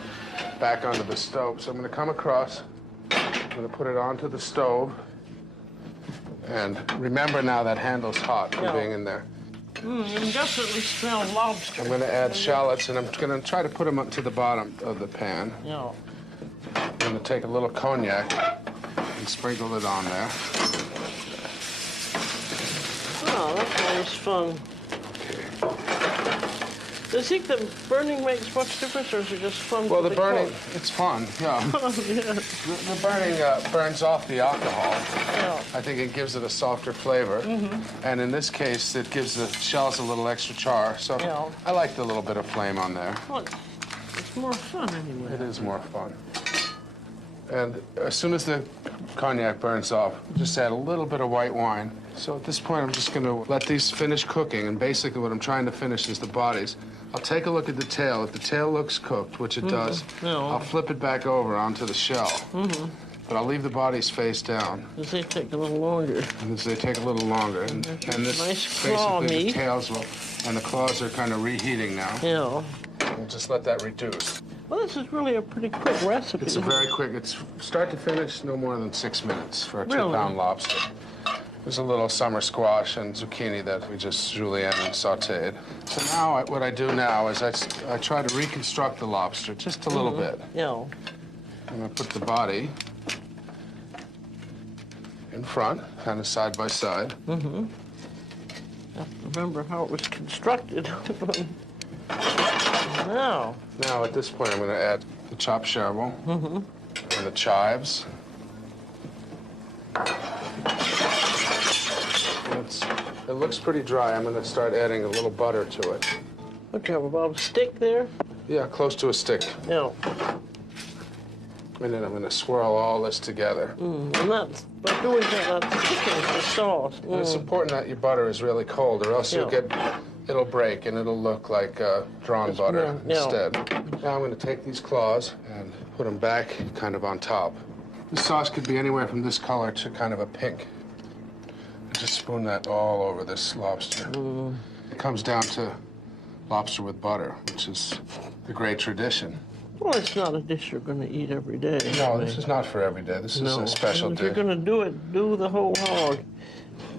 back onto the stove. So I'm going to come across, I'm going to put it onto the stove. And remember now that handle's hot from being in there. You definitely smell lobster. I'm going to add shallots, and I'm going to try to put them up to the bottom of the pan. Yeah. I'm going to take a little cognac and sprinkle it on there. Oh, that's nice fun. Okay. Do you think the burning makes much difference, or is it just fun? Well, the burning, it's fun, yeah. The burning burns off the alcohol. Yeah. I think it gives it a softer flavor. And in this case, it gives the shells a little extra char. So I like the little bit of flame on there. Well, it's more fun anyway. It is more fun. And as soon as the cognac burns off, just add a little bit of white wine. So at this point, I'm just going to let these finish cooking. And basically what I'm trying to finish is the bodies. I'll take a look at the tail. If the tail looks cooked, which it does, I'll flip it back over onto the shell. But I'll leave the bodies face down. Because they take a little longer. Because they take a little longer. And this nice claw basically meat. the tails will, and the claws are kind of reheating now. Yeah. We'll just let that reduce. Well, this is really a pretty quick recipe. It's a very quick, it's start to finish, no more than 6 minutes for a 2-pound lobster. There's a little summer squash and zucchini that we just julienne and sauteed. So now, what I do now is I try to reconstruct the lobster just a little bit. Yeah. I'm gonna put the body in front, kind of side by side. Mm-hmm. I have to remember how it was constructed. Now at this point, I'm gonna add the chopped chervil and the chives. It looks pretty dry. I'm gonna start adding a little butter to it. What, you have about a stick there? Yeah, close to a stick. Yeah. And then I'm gonna swirl all this together. And that's, by doing that, that's thickening the sauce. And it's important that your butter is really cold, or else it'll break and it'll look like drawn butter instead. Now I'm gonna take these claws and put them back kind of on top. The sauce could be anywhere from this color to kind of a pink. Just spoon that all over this lobster. It comes down to lobster with butter, which is the great tradition. Well, it's not a dish you're going to eat every day. No, this is not for every day. This is a special dish. If you're going to do it, do the whole hog.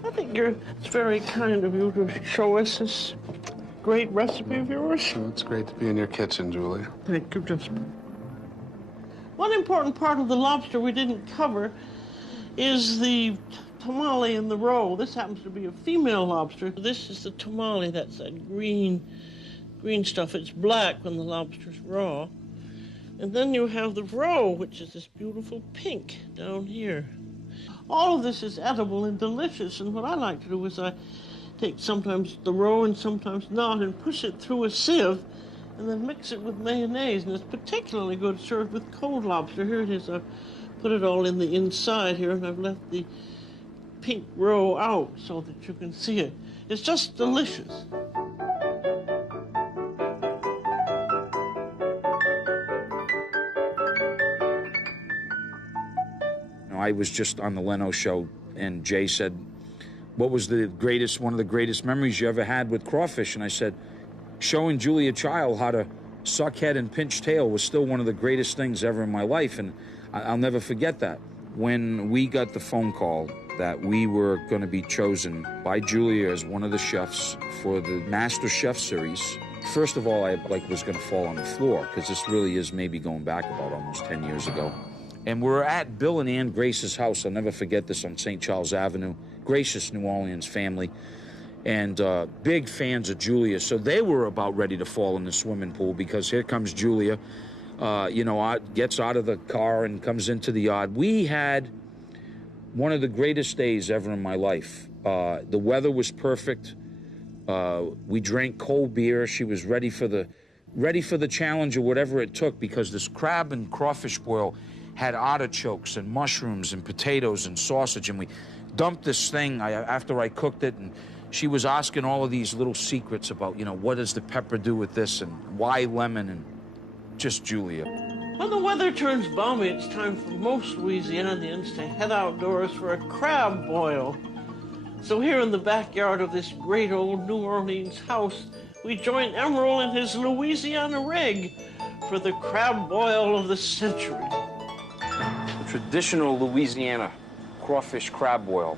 I think it's very kind of you to show us this great recipe of yours. Well, it's great to be in your kitchen, Julie. Thank you. One important part of the lobster we didn't cover is the tamale in the roe. This happens to be a female lobster. This is the tamale. That's that green stuff. It's black when the lobster's raw. And then you have the roe, which is this beautiful pink down here. All of this is edible and delicious, and what I like to do is I take sometimes the roe and sometimes not and push it through a sieve and then mix it with mayonnaise, and it's particularly good served with cold lobster. Here it is. I've put it all in the inside here, and I've left the pink roe out so that you can see it. It's just delicious. I was just on the Leno show, and Jay said, what was one of the greatest memories you ever had with crawfish? And I said, showing Julia Child how to suck head and pinch tail was still one of the greatest things ever in my life, and I'll never forget that. When we got the phone call that we were going to be chosen by Julia as one of the chefs for the Master Chef series, first of all, I was going to fall on the floor, because this really is maybe going back about almost 10 years ago. And we're at Bill and Ann Grace's house. I'll never forget this, on St. Charles Avenue. Gracious New Orleans family. And big fans of Julia. So they were about ready to fall in the swimming pool, because here comes Julia, gets out of the car and comes into the yard. We had one of the greatest days ever in my life. The weather was perfect. We drank cold beer. She was ready for the challenge or whatever it took, because this crab and crawfish boil had artichokes and mushrooms and potatoes and sausage, and we dumped this thing after I cooked it, and she was asking all of these little secrets about, what does the pepper do with this, and why lemon, and just Julia. When the weather turns balmy, it's time for most Louisianians to head outdoors for a crab boil. So here in the backyard of this great old New Orleans house, we join Emerald in his Louisiana rig for the crab boil of the century. Traditional Louisiana crawfish crab boil,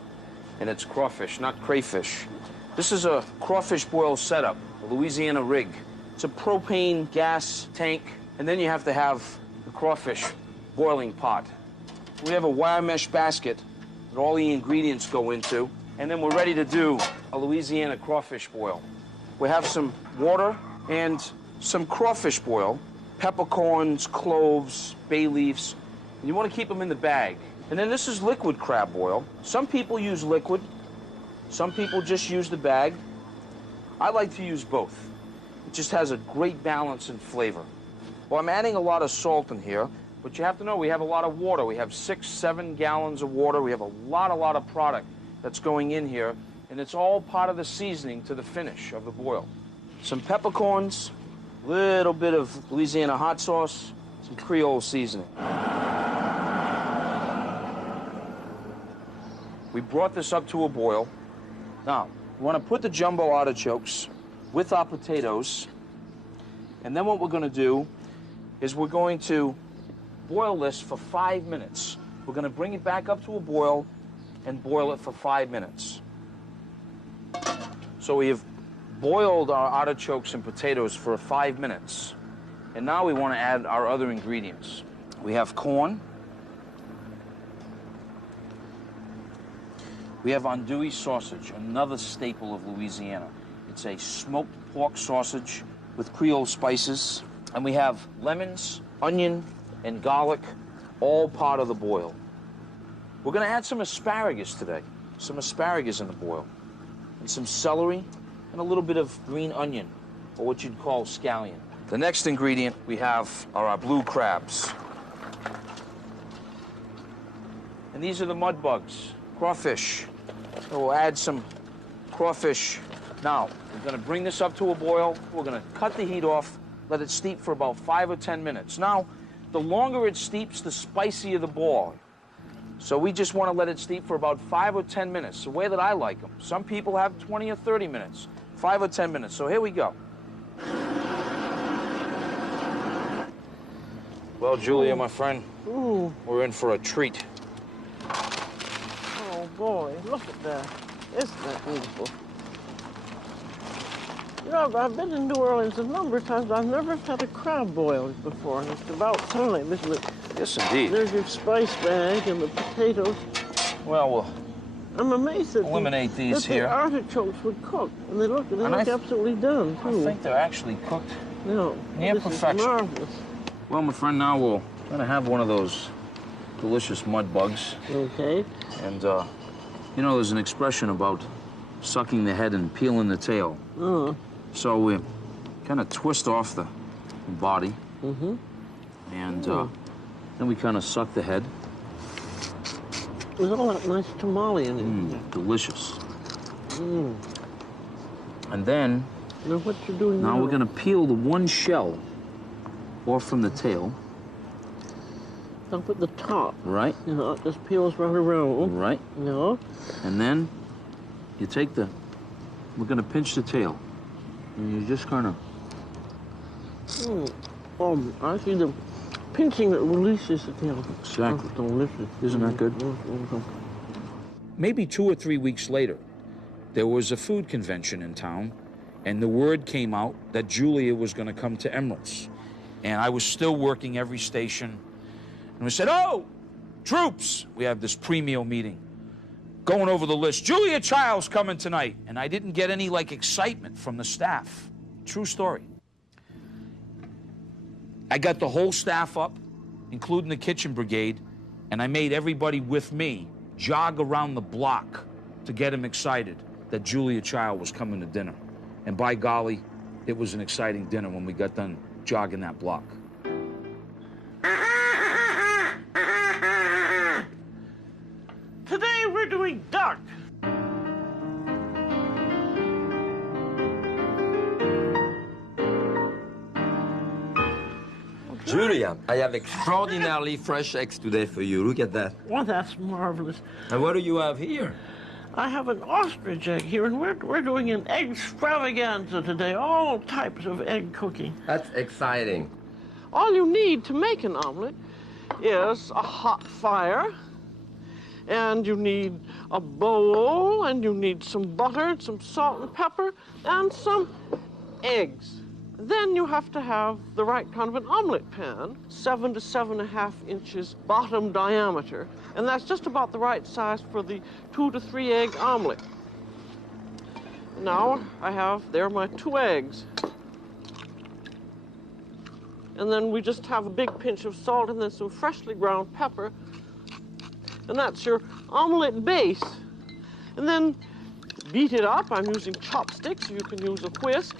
and it's crawfish, not crayfish. This is a crawfish boil setup, a Louisiana rig. It's a propane gas tank, and then you have to have the crawfish boiling pot. We have a wire mesh basket that all the ingredients go into, and then we're ready to do a Louisiana crawfish boil. We have some water and some crawfish boil, peppercorns, cloves, bay leaves. And you want to keep them in the bag. And then this is liquid crab boil. Some people use liquid. Some people just use the bag. I like to use both. It just has a great balance and flavor. Well, I'm adding a lot of salt in here, but you have to know we have a lot of water. We have 6-7 gallons of water. We have a lot of product that's going in here, and it's all part of the seasoning to the finish of the boil. Some peppercorns, a little bit of Louisiana hot sauce, some Creole seasoning. We brought this up to a boil. Now, we want to put the jumbo artichokes with our potatoes, and then what we're going to do is we're going to boil this for 5 minutes. We're going to bring it back up to a boil and boil it for 5 minutes. So we have boiled our artichokes and potatoes for 5 minutes. And now we want to add our other ingredients. We have corn. We have andouille sausage, another staple of Louisiana. It's a smoked pork sausage with Creole spices. And we have lemons, onion, and garlic, all part of the boil. We're going to add some asparagus today, some asparagus in the boil, and some celery, and a little bit of green onion, or what you'd call scallion. The next ingredient we have are our blue crabs. And these are the mud bugs, crawfish. So we'll add some crawfish. Now, we're going to bring this up to a boil. We're going to cut the heat off, let it steep for about 5 or 10 minutes. Now, the longer it steeps, the spicier the boil. So we just want to let it steep for about 5 or 10 minutes, the way that I like them. Some people have 20 or 30 minutes, 5 or 10 minutes. So here we go. Well, Julia, my friend, we're in for a treat. Oh, boy, look at that. Isn't that beautiful? You know, I've been in New Orleans a number of times. I've never had a crab boiled before, and it's about time, isn't it? Yes, indeed. There's your spice bag and the potatoes. Well, I'm amazed that eliminate these the here. artichokes would cook, and they look absolutely done, too. I think they're actually cooked near this perfection. is marvelous. Well, my friend, now we're going to have one of those delicious mud bugs. Okay. And, you know, there's an expression about sucking the head and peeling the tail. So we kind of twist off the body. And then we kind of suck the head. There's all that nice tamale in it. Delicious. And then, now what you're doing now we're going to peel the one shell off from the tail. Up at the top. Right. You know, it just peels right around. Right. No. And then you take we're going to pinch the tail. And you just kind of... I see the pinching that releases the tail. Exactly. That's delicious. Isn't that good? Maybe 2 or 3 weeks later, there was a food convention in town, and the word came out that Julia was going to come to Emerald's. And I was still working every station. And we said, oh, troops! We have this pre-meal meeting. Going over the list. Julia Child's coming tonight. And I didn't get any, like, excitement from the staff. True story. I got the whole staff up, including the kitchen brigade, and I made everybody with me jog around the block to get them excited that Julia Child was coming to dinner. And by golly, it was an exciting dinner when we got done jogging that block. Today we're doing duck. Julia, I have extraordinarily fresh eggs today for you. Look at that. Well, that's marvelous. And what do you have here? I have an ostrich egg here, and we're doing an egg extravaganza today. All types of egg cooking. That's exciting. All you need to make an omelet is a hot fire, and you need a bowl, and you need some butter, some salt and pepper, and some eggs. Then you have to have the right kind of an omelet pan, 7 to 7.5 inches bottom diameter, and that's just about the right size for the 2 to 3 egg omelet. Now I have there my 2 eggs. And then we just have a big pinch of salt and then some freshly ground pepper. And that's your omelet base. And then beat it up. I'm using chopsticks. You can use a whisk.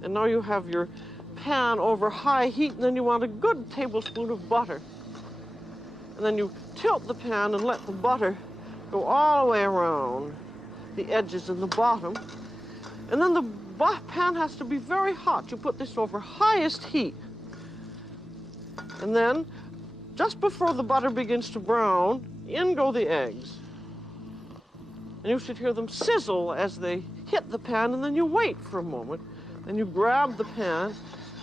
And now you have your pan over high heat, and then you want a good tablespoon of butter. And then you tilt the pan and let the butter go all the way around the edges and the bottom. And then the pan has to be very hot. You put this over highest heat. And then, just before the butter begins to brown, in go the eggs. And you should hear them sizzle as they hit the pan, and then you wait for a moment. Then you grab the pan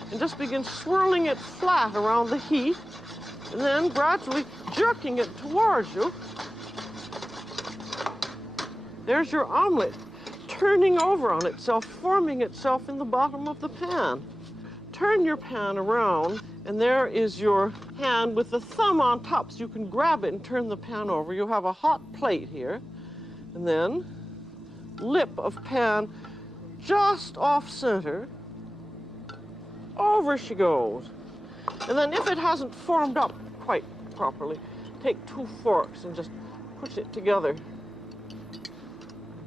and just begin swirling it flat around the heat, and then gradually jerking it towards you. There's your omelet turning over on itself, forming itself in the bottom of the pan. Turn your pan around, and there is your hand with the thumb on top, so you can grab it and turn the pan over. You have a hot plate here, and then lip of pan just off center. Over she goes. And then if it hasn't formed up quite properly, take 2 forks and just push it together.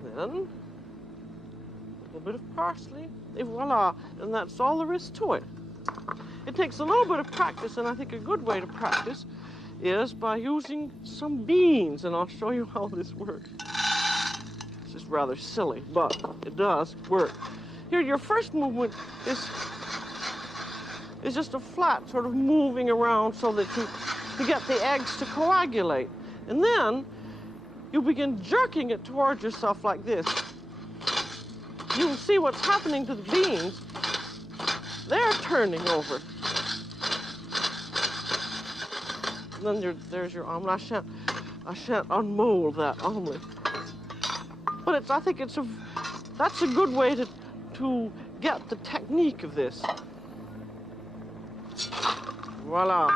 And then a little bit of parsley, et voila. And that's all there is to it. It takes a little bit of practice, and I think a good way to practice is by using some beans, and I'll show you how this works. It's just rather silly, but it does work. Here, your first movement is just a flat sort of moving around so that you get the eggs to coagulate. And then you begin jerking it towards yourself like this. You'll see what's happening to the beans. They're turning over. And then there's your omelet. I shan't unmold that omelet. But I think that's a good way to get the technique of this. Voila.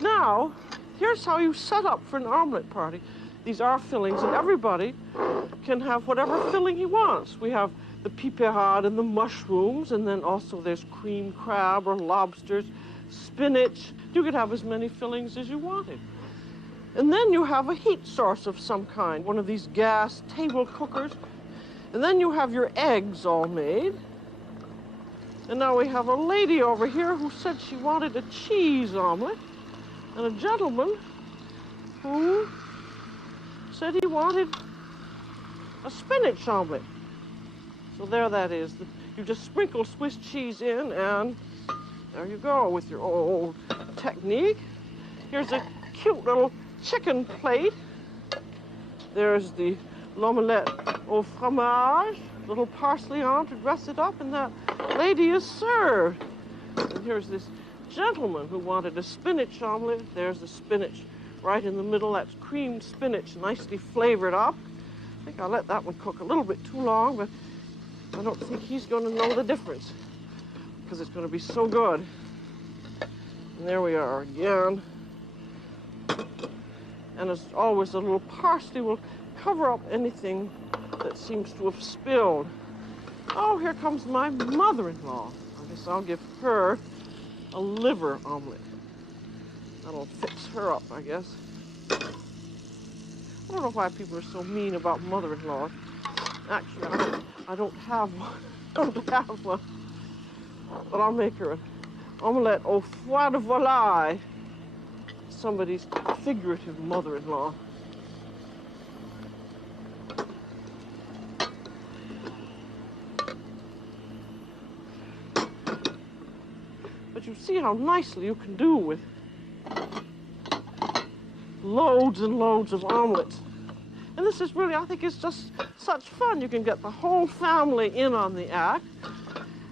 Now, here's how you set up for an omelet party. These are fillings, and everybody can have whatever filling he wants. We have the piperade and the mushrooms, and then also there's cream crab or lobsters, spinach. You could have as many fillings as you wanted. And then you have a heat source of some kind, one of these gas table cookers. And then you have your eggs all made. And now we have a lady over here who said she wanted a cheese omelet, and a gentleman who said he wanted a spinach omelet. So there that is. You just sprinkle Swiss cheese in, and there you go with your old technique. Here's a cute little chicken plate. There's the l'omelette au fromage, little parsley on to dress it up, and that lady is served. And here's this gentleman who wanted a spinach omelet. There's the spinach right in the middle. That's creamed spinach, nicely flavored up. I think I'll let that one cook a little bit too long, but I don't think he's going to know the difference because it's going to be so good. And there we are again. And as always, a little parsley will cover up anything that seems to have spilled. Oh, here comes my mother-in-law. I guess I'll give her a liver omelet. That'll fix her up, I guess. I don't know why people are so mean about mother-in-law. Actually, I don't have one. I don't have one. But I'll make her an omelette au foie de volaille. Somebody's figurative mother-in-law. But you see how nicely you can do with loads and loads of omelets. And this is really, I think it's just such fun. You can get the whole family in on the act,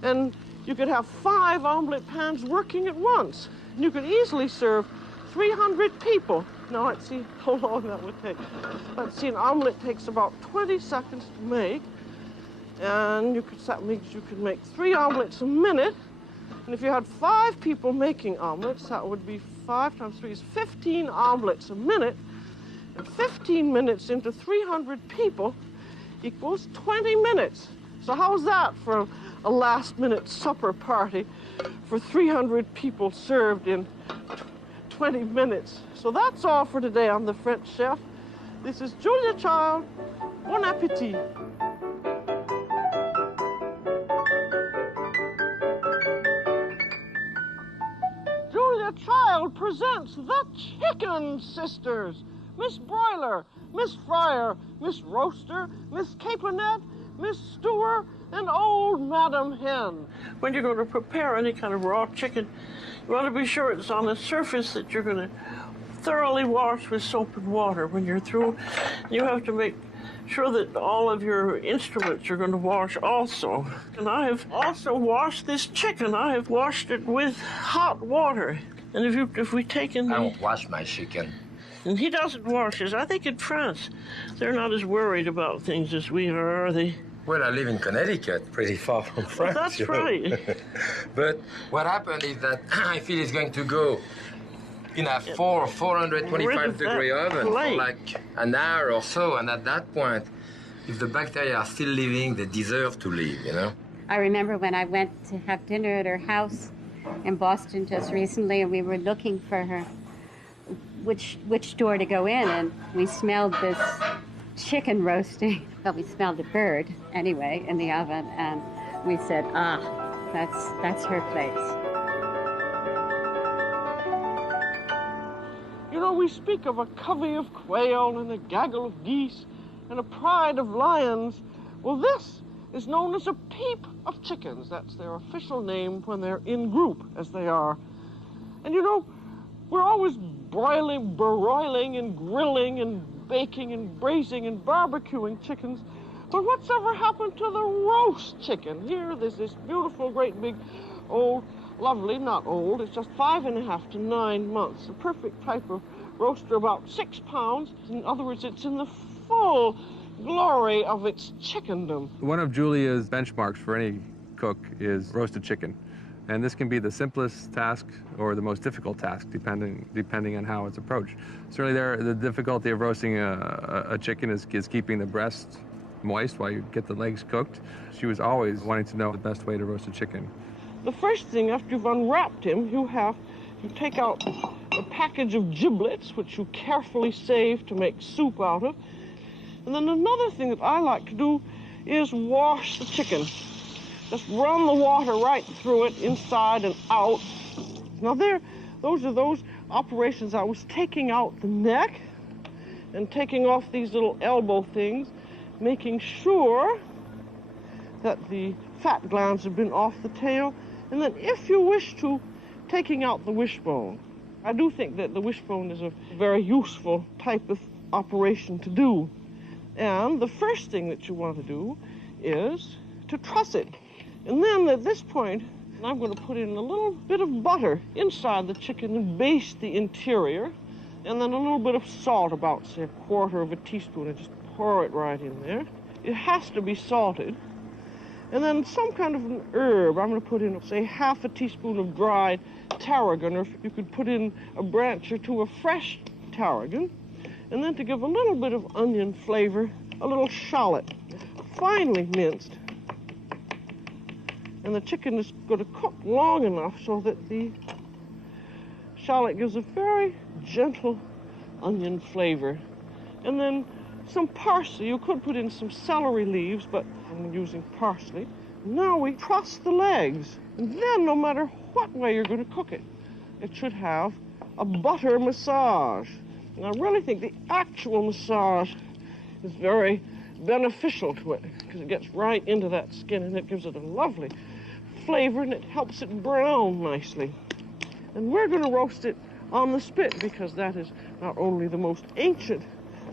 and you could have 5 omelet pans working at once. And you could easily serve 300 people. Now let's see how long that would take. Let's see, an omelet takes about 20 seconds to make, and that means you could make 3 omelets a minute. And if you had 5 people making omelets, that would be 5 times 3 is 15 omelets a minute. And 15 minutes into 300 people equals 20 minutes. So how's that for a last-minute supper party for 300 people served in 20 minutes? So that's all for today on The French Chef. This is Julia Child. Bon appétit. Julia Child presents the Chicken Sisters. Miss Broiler, Miss Fryer, Miss Roaster, Miss Caponette, Miss Stewer, and old Madam Hen. When you're going to prepare any kind of raw chicken, you want to be sure it's on a surface that you're going to thoroughly wash with soap and water. When you're through, you have to make sure that all of your instruments are going to wash also. And I have also washed this chicken. I have washed it with hot water. And if we take in the... I don't wash my chicken. And he doesn't wash his. I think in France, they're not as worried about things as we are they? Well, I live in Connecticut, pretty far from France. Well, that's right. But what happened is that I feel it's going to go in a 425-degree oven for like an hour or so, and at that point, if the bacteria are still living, they deserve to live, you know? I remember when I went to have dinner at her house in Boston just recently, and we were looking for her, which door to go in, and we smelled this chicken roasting. Well, we smelled a bird anyway in the oven, and we said, that's her place. You know, we speak of a covey of quail and a gaggle of geese and a pride of lions. Well, this is known as a peep of chickens. That's their official name when they're in group, as they are. And you know, we're always broiling and grilling and baking and braising and barbecuing chickens. But what's ever happened to the roast chicken? Here, there's this beautiful, great big, old, lovely, not old, it's just 5.5 to 9 months. A perfect type of roaster, about 6 pounds. In other words, it's in the full glory of its chickendom. One of Julia's benchmarks for any cook is roasted chicken. And this can be the simplest task or the most difficult task, depending on how it's approached. Certainly the difficulty of roasting a chicken is keeping the breast moist while you get the legs cooked. She was always wanting to know the best way to roast a chicken. The first thing, after you've unwrapped him, you take out a package of giblets, which you carefully save to make soup out of. And then another thing that I like to do is wash the chicken. Just run the water right through it, inside and out. Now those are those operations. I was taking out the neck and taking off these little elbow things, making sure that the fat glands have been off the tail. And then if you wish to, taking out the wishbone. I do think that the wishbone is a very useful type of operation to do. And the first thing that you want to do is to truss it. And then at this point, I'm going to put in a little bit of butter inside the chicken and baste the interior, and then a little bit of salt, about, say, 1/4 teaspoon, and just pour it right in there. It has to be salted. And then some kind of an herb. I'm going to put in, say, 1/2 teaspoon of dried tarragon, or you could put in a branch or two of fresh tarragon. And then to give a little bit of onion flavor, a little shallot, finely minced. And the chicken is going to cook long enough so that the shallot gives a very gentle onion flavor. And then some parsley. You could put in some celery leaves, but I'm using parsley. Now we truss the legs. And then no matter what way you're going to cook it, it should have a butter massage. And I really think the actual massage is very beneficial to it because it gets right into that skin and it gives it a lovely flavor and it helps it brown nicely. And we're going to roast it on the spit because that is not only the most ancient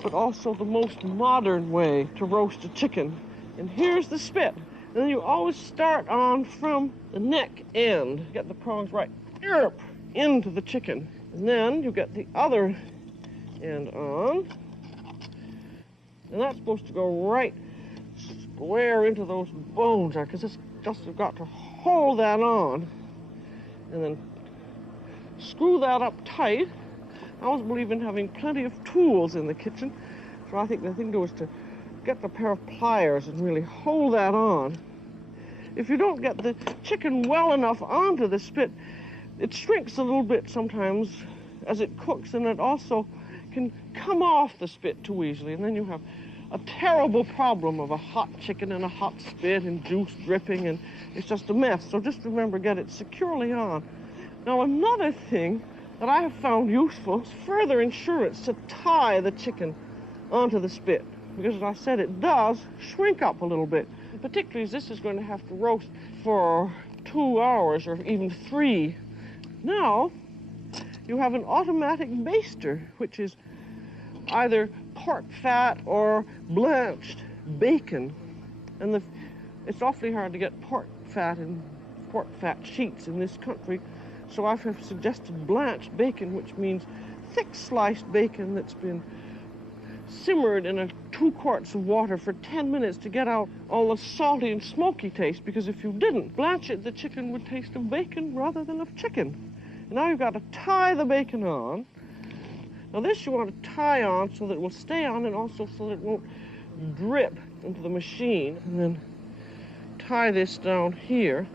but also the most modern way to roast a chicken. And here's the spit. And then you always start on from the neck end. Get the prongs right into the chicken. And then you get the other end on. And that's supposed to go right square into those bones there, because it's just got to hold that on. And then screw that up tight. I always believe in having plenty of tools in the kitchen. So I think the thing to do is to get the pair of pliers and really hold that on. If you don't get the chicken well enough onto the spit, it shrinks a little bit sometimes as it cooks, and it also can come off the spit too easily, and then you have a terrible problem of a hot chicken and a hot spit and juice dripping, and it's just a mess. So just remember, get it securely on. Now, another thing that I have found useful is further insurance to tie the chicken onto the spit, because as I said, it does shrink up a little bit, particularly as this is going to have to roast for 2 hours or even 3. Now, you have an automatic baster, which is either pork fat or blanched bacon. And it's awfully hard to get pork fat in pork fat sheets in this country, so I have suggested blanched bacon, which means thick sliced bacon that's been simmered in 2 quarts of water for 10 minutes to get out all the salty and smoky taste, because if you didn't blanch it, the chicken would taste of bacon rather than of chicken. And now you've got to tie the bacon on. Now this you want to tie on so that it will stay on, and also so that it won't drip into the machine. And then tie this down here,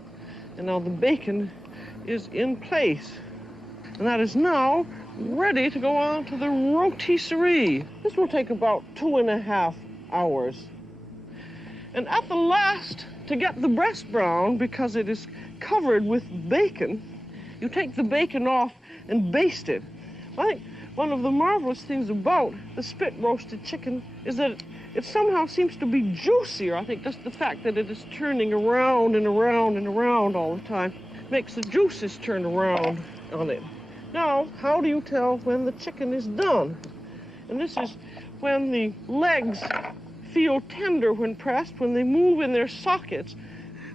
and now the bacon is in place. And that is now ready to go on to the rotisserie. This will take about 2.5 hours. And at the last, to get the breast brown, because it is covered with bacon, you take the bacon off and baste it. I think one of the marvelous things about the spit roasted chicken is that it somehow seems to be juicier. I think just the fact that it is turning around and around and around all the time makes the juices turn around on it. Now, how do you tell when the chicken is done? And this is when the legs feel tender when pressed, when they move in their sockets,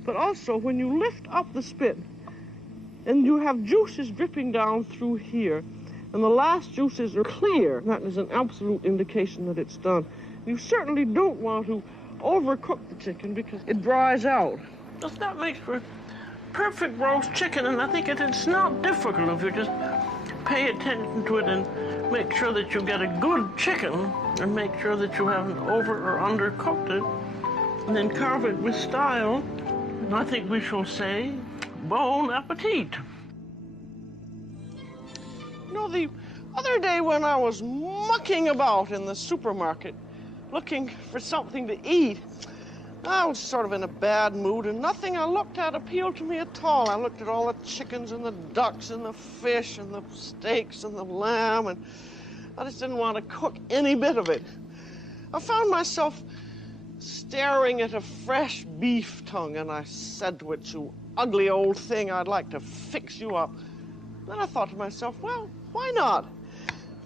but also when you lift up the spit and you have juices dripping down through here, and the last juices are clear. That is an absolute indication that it's done. You certainly don't want to overcook the chicken because it dries out. That makes for perfect roast chicken, and I think it's not difficult if you just pay attention to it and make sure that you get a good chicken, and make sure that you haven't over or undercooked it, and then carve it with style. And I think we shall say, bon appetit. You know, the other day when I was mucking about in the supermarket looking for something to eat, I was sort of in a bad mood, and nothing I looked at appealed to me at all. I looked at all the chickens and the ducks and the fish and the steaks and the lamb, and I just didn't want to cook any bit of it. I found myself staring at a fresh beef tongue, and I said to it, "You ugly old thing, I'd like to fix you up." Then I thought to myself, well, why not?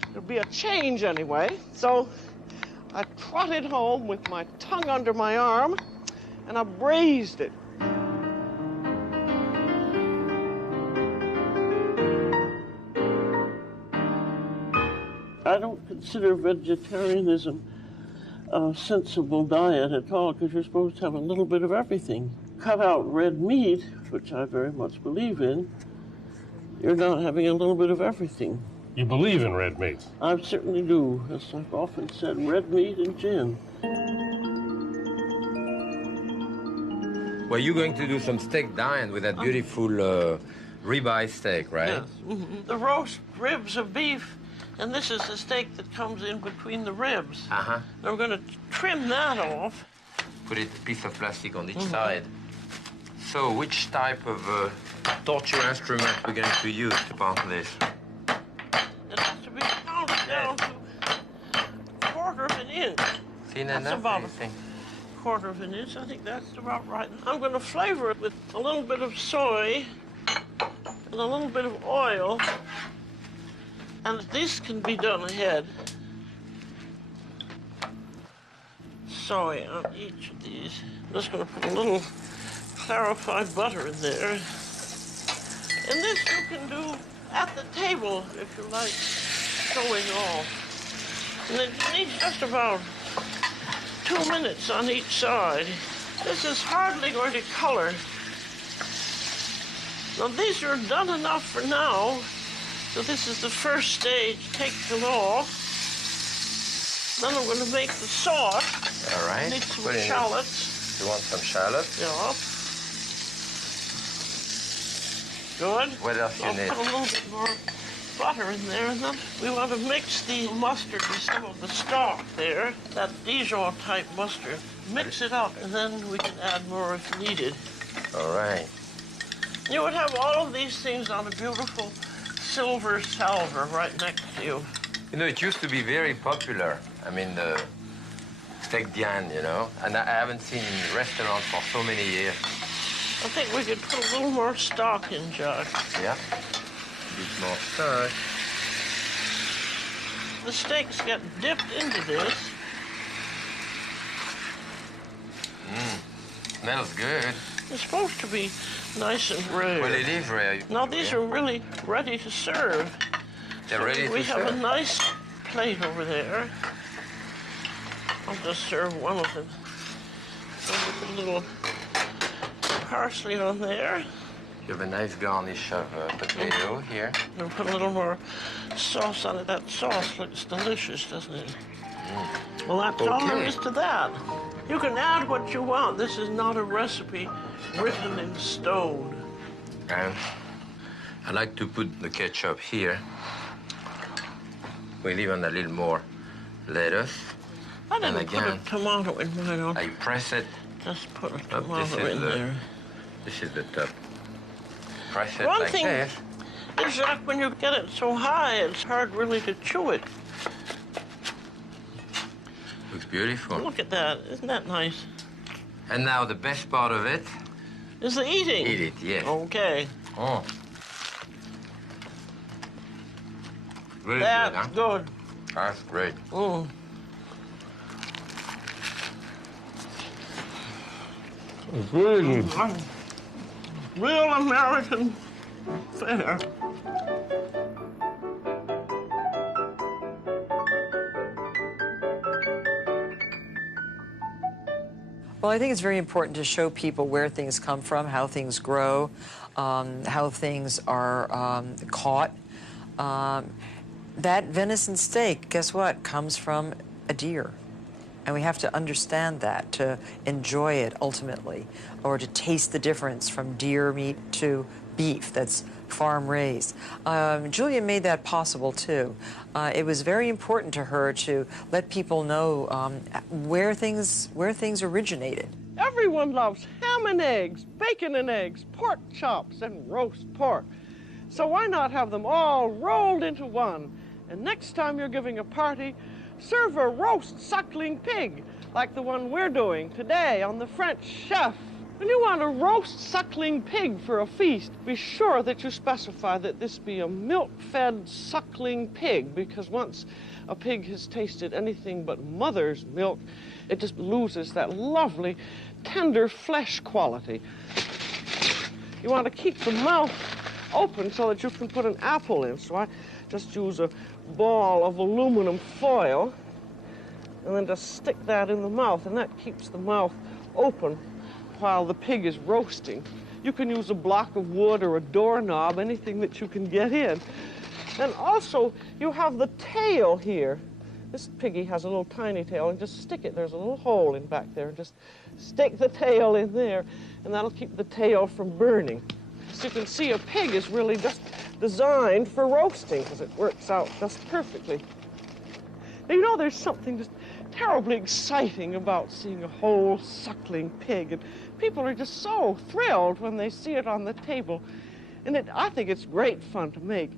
It'll be a change anyway. So I trotted home with my tongue under my arm, and I braised it. I don't consider vegetarianism a sensible diet at all, because you're supposed to have a little bit of everything. Cut out red meat, which I very much believe in, you're not having a little bit of everything. You believe in red meat? I certainly do. As I've often said, red meat and gin. Well, you're going to do some steak dine with that beautiful ribeye steak, right? Yes. Mm-hmm. The roast ribs of beef, and this is the steak that comes in between the ribs. Uh-huh. Now we're going to trim that off. Put a piece of plastic on each side. So which type of torture instrument we're going to use to pound this? It has to be pounded down to a quarter of an inch. Thin That's enough, about you think? a quarter of an inch. I think that's about right. I'm going to flavor it with a little bit of soy and a little bit of oil. And this can be done ahead. Soy on each of these. I'm just going to put a little clarified butter in there. And this you can do at the table if you like showing off. And it needs just about 2 minutes on each side. This is hardly going to color. Now these are done enough for now. So this is the first stage. Take them off. Then I'm going to make the sauce. All right. Need some shallots. You want some shallots? Yeah. Good. What else you need? I'll put a little bit more butter in there, and then we want to mix the mustard with some of the stock there, that Dijon type mustard. Mix it up, and then we can add more if needed. All right. You would have all of these things on a beautiful silver salver right next to you. You know, it used to be very popular. I mean, the steak diane, you know, and I haven't seen restaurants for so many years. I think we could put a little more stock in, Jack. Yeah. A bit more stock. the steaks get dipped into this. Smells good. It's supposed to be nice and rare. Well, it is rare. Now these are really ready to serve. They're ready to serve. We have a nice plate over there. I'll just serve one of them. So with a little parsley on there. You have a nice garnish of potato here. And put a little more sauce on it. That sauce looks delicious, doesn't it? Well, that's all there is to that. You can add what you want. This is not a recipe written in stone. And I like to put the ketchup here. We leave on a little more lettuce. I didn't put a tomato in mine. I press it. Just put a tomato in there. This is the top. Press it One like thing this. is that when you get it so high, it's hard really to chew it. Looks beautiful. Look at that. Isn't that nice? And now the best part of it is the eating. Eat it, yes. Okay. Oh. Really That's good, huh? good. That's great. Mm. Good. Real American fare. Well, I think it's very important to show people where things come from, how things grow, how things are caught. That venison steak, guess what, comes from a deer. And we have to understand that to enjoy it ultimately, or to taste the difference from deer meat to beef that's farm raised. Julia made that possible too. It was very important to her to let people know where things originated. Everyone loves ham and eggs, bacon and eggs, pork chops, and roast pork. So why not have them all rolled into one? And next time you're giving a party, serve a roast suckling pig, like the one we're doing today on the French Chef. When you want a roast suckling pig for a feast, be sure that you specify that this be a milk-fed suckling pig, because once a pig has tasted anything but mother's milk, it just loses that lovely, tender flesh quality. You want to keep the mouth open so that you can put an apple in, so I just use a ball of aluminum foil and then just stick that in the mouth, and that keeps the mouth open while the pig is roasting. You can use a block of wood or a doorknob, anything that you can get in. And also, you have the tail here. This piggy has a little tiny tail, and just stick it. There's a little hole in back there. Just stick the tail in there, and that'll keep the tail from burning. So you can see a pig is really just designed for roasting, because it works out just perfectly. Now, you know, there's something just terribly exciting about seeing a whole suckling pig, and people are just so thrilled when they see it on the table. And I think it's great fun to make,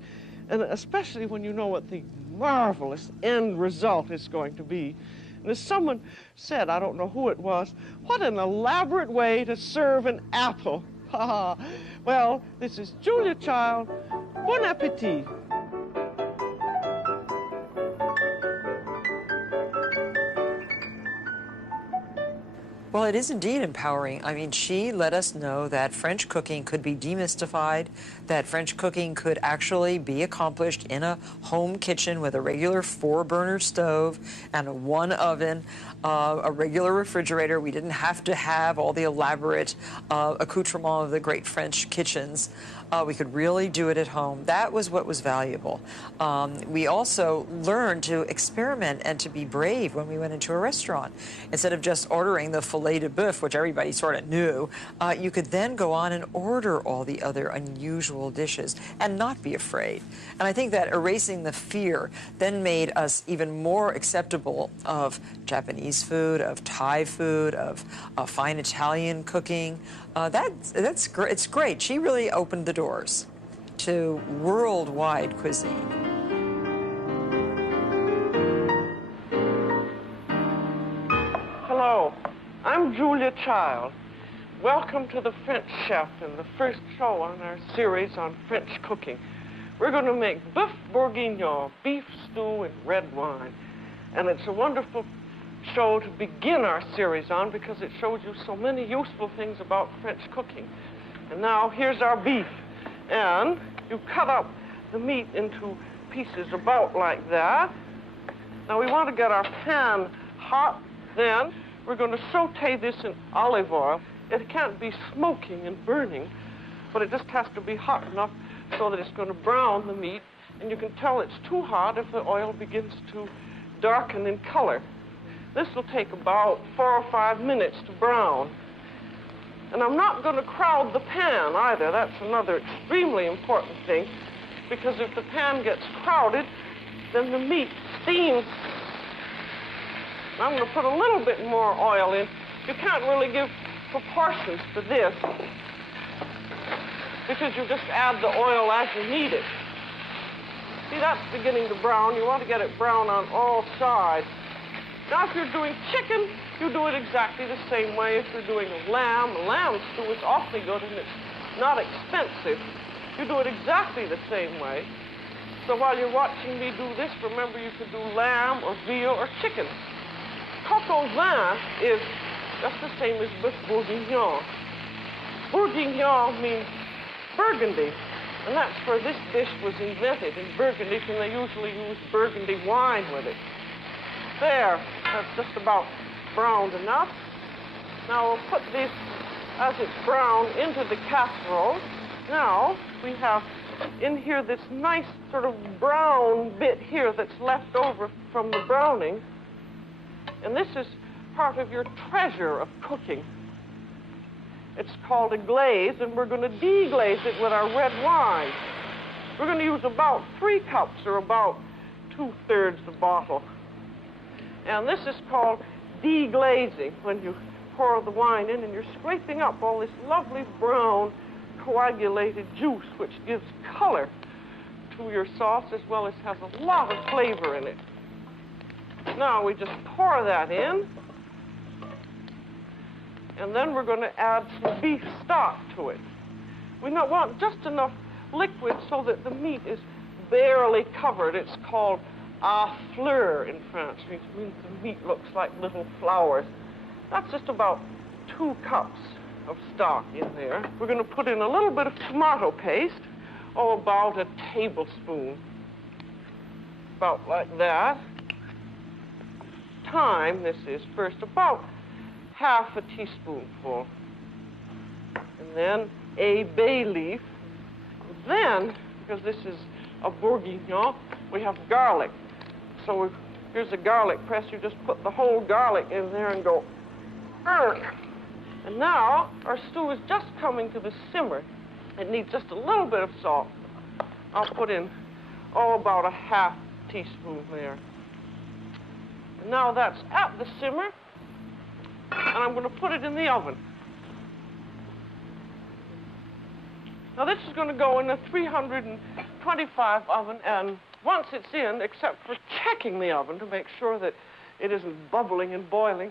and especially when you know what the marvelous end result is going to be. And as someone said, I don't know who it was, what an elaborate way to serve an apple. Well, this is Julia Child. Bon appetit. Well, it is indeed empowering. I mean, she let us know that French cooking could be demystified, that French cooking could actually be accomplished in a home kitchen with a regular 4-burner stove and a 1 oven, a regular refrigerator. We didn't have to have all the elaborate accoutrement of the great French kitchens. We could really do it at home. That was what was valuable. We also learned to experiment and to be brave when we went into a restaurant. Instead of just ordering the filet de boeuf, which everybody sort of knew, you could then go on and order all the other unusual dishes and not be afraid. And I think that erasing the fear then made us even more acceptable of Japanese food, of Thai food, of fine Italian cooking. That's great. It's great. She really opened the doors to worldwide cuisine. Hello, I'm Julia Child. Welcome to the French Chef and the first show on our series on French cooking. We're going to make boeuf bourguignon, beef stew and red wine. And it's a wonderful show to begin our series on because it shows you so many useful things about French cooking. And now here's our beef. And you cut up the meat into pieces about like that. Now we want to get our pan hot. Then we're going to saute this in olive oil. It can't be smoking and burning, but it just has to be hot enough so that it's going to brown the meat. And you can tell it's too hot if the oil begins to darken in color. This will take about 4 or 5 minutes to brown. And I'm not going to crowd the pan either. That's another extremely important thing, because if the pan gets crowded, then the meat steams. I'm going to put a little bit more oil in. You can't really give proportions to this, because you just add the oil as you need it. See, that's beginning to brown. You want to get it brown on all sides. Now, if you're doing chicken, you do it exactly the same way. If you're doing lamb stew is awfully good and it's not expensive. You do it exactly the same way. So while you're watching me do this, remember you could do lamb or veal or chicken. Coq au vin is just the same as boeuf bourguignon. Bourguignon means Burgundy, and that's where this dish was invented, in Burgundy, and they usually use Burgundy wine with it. There, that's just about browned enough. Now we'll put this, as it's brown, into the casserole. Now we have in here this nice sort of brown bit here that's left over from the browning. And this is part of your treasure of cooking. It's called a glaze, and we're going to deglaze it with our red wine. We're going to use about 3 cups, or about 2/3 the bottle. And this is called deglazing, when you pour the wine in and you're scraping up all this lovely brown coagulated juice, which gives color to your sauce as well as has a lot of flavor in it. Now we just pour that in, and then we're going to add some beef stock to it. We want just enough liquid so that the meat is barely covered. It's called à fleur in France, which means the meat looks like little flowers. That's just about 2 cups of stock in there. We're going to put in a little bit of tomato paste, about a tablespoon, about like that. Thyme, this is first, about half a teaspoonful. And then a bay leaf. Then, because this is a bourguignon, we have garlic. So here's a garlic press. You just put the whole garlic in there and go, Urgh. And now our stew is just coming to the simmer. It needs just a little bit of salt. I'll put in, about a half teaspoon there. And now that's at the simmer, and I'm going to put it in the oven. Now this is going to go in a 325 oven, and once it's in, except for checking the oven to make sure that it isn't bubbling and boiling,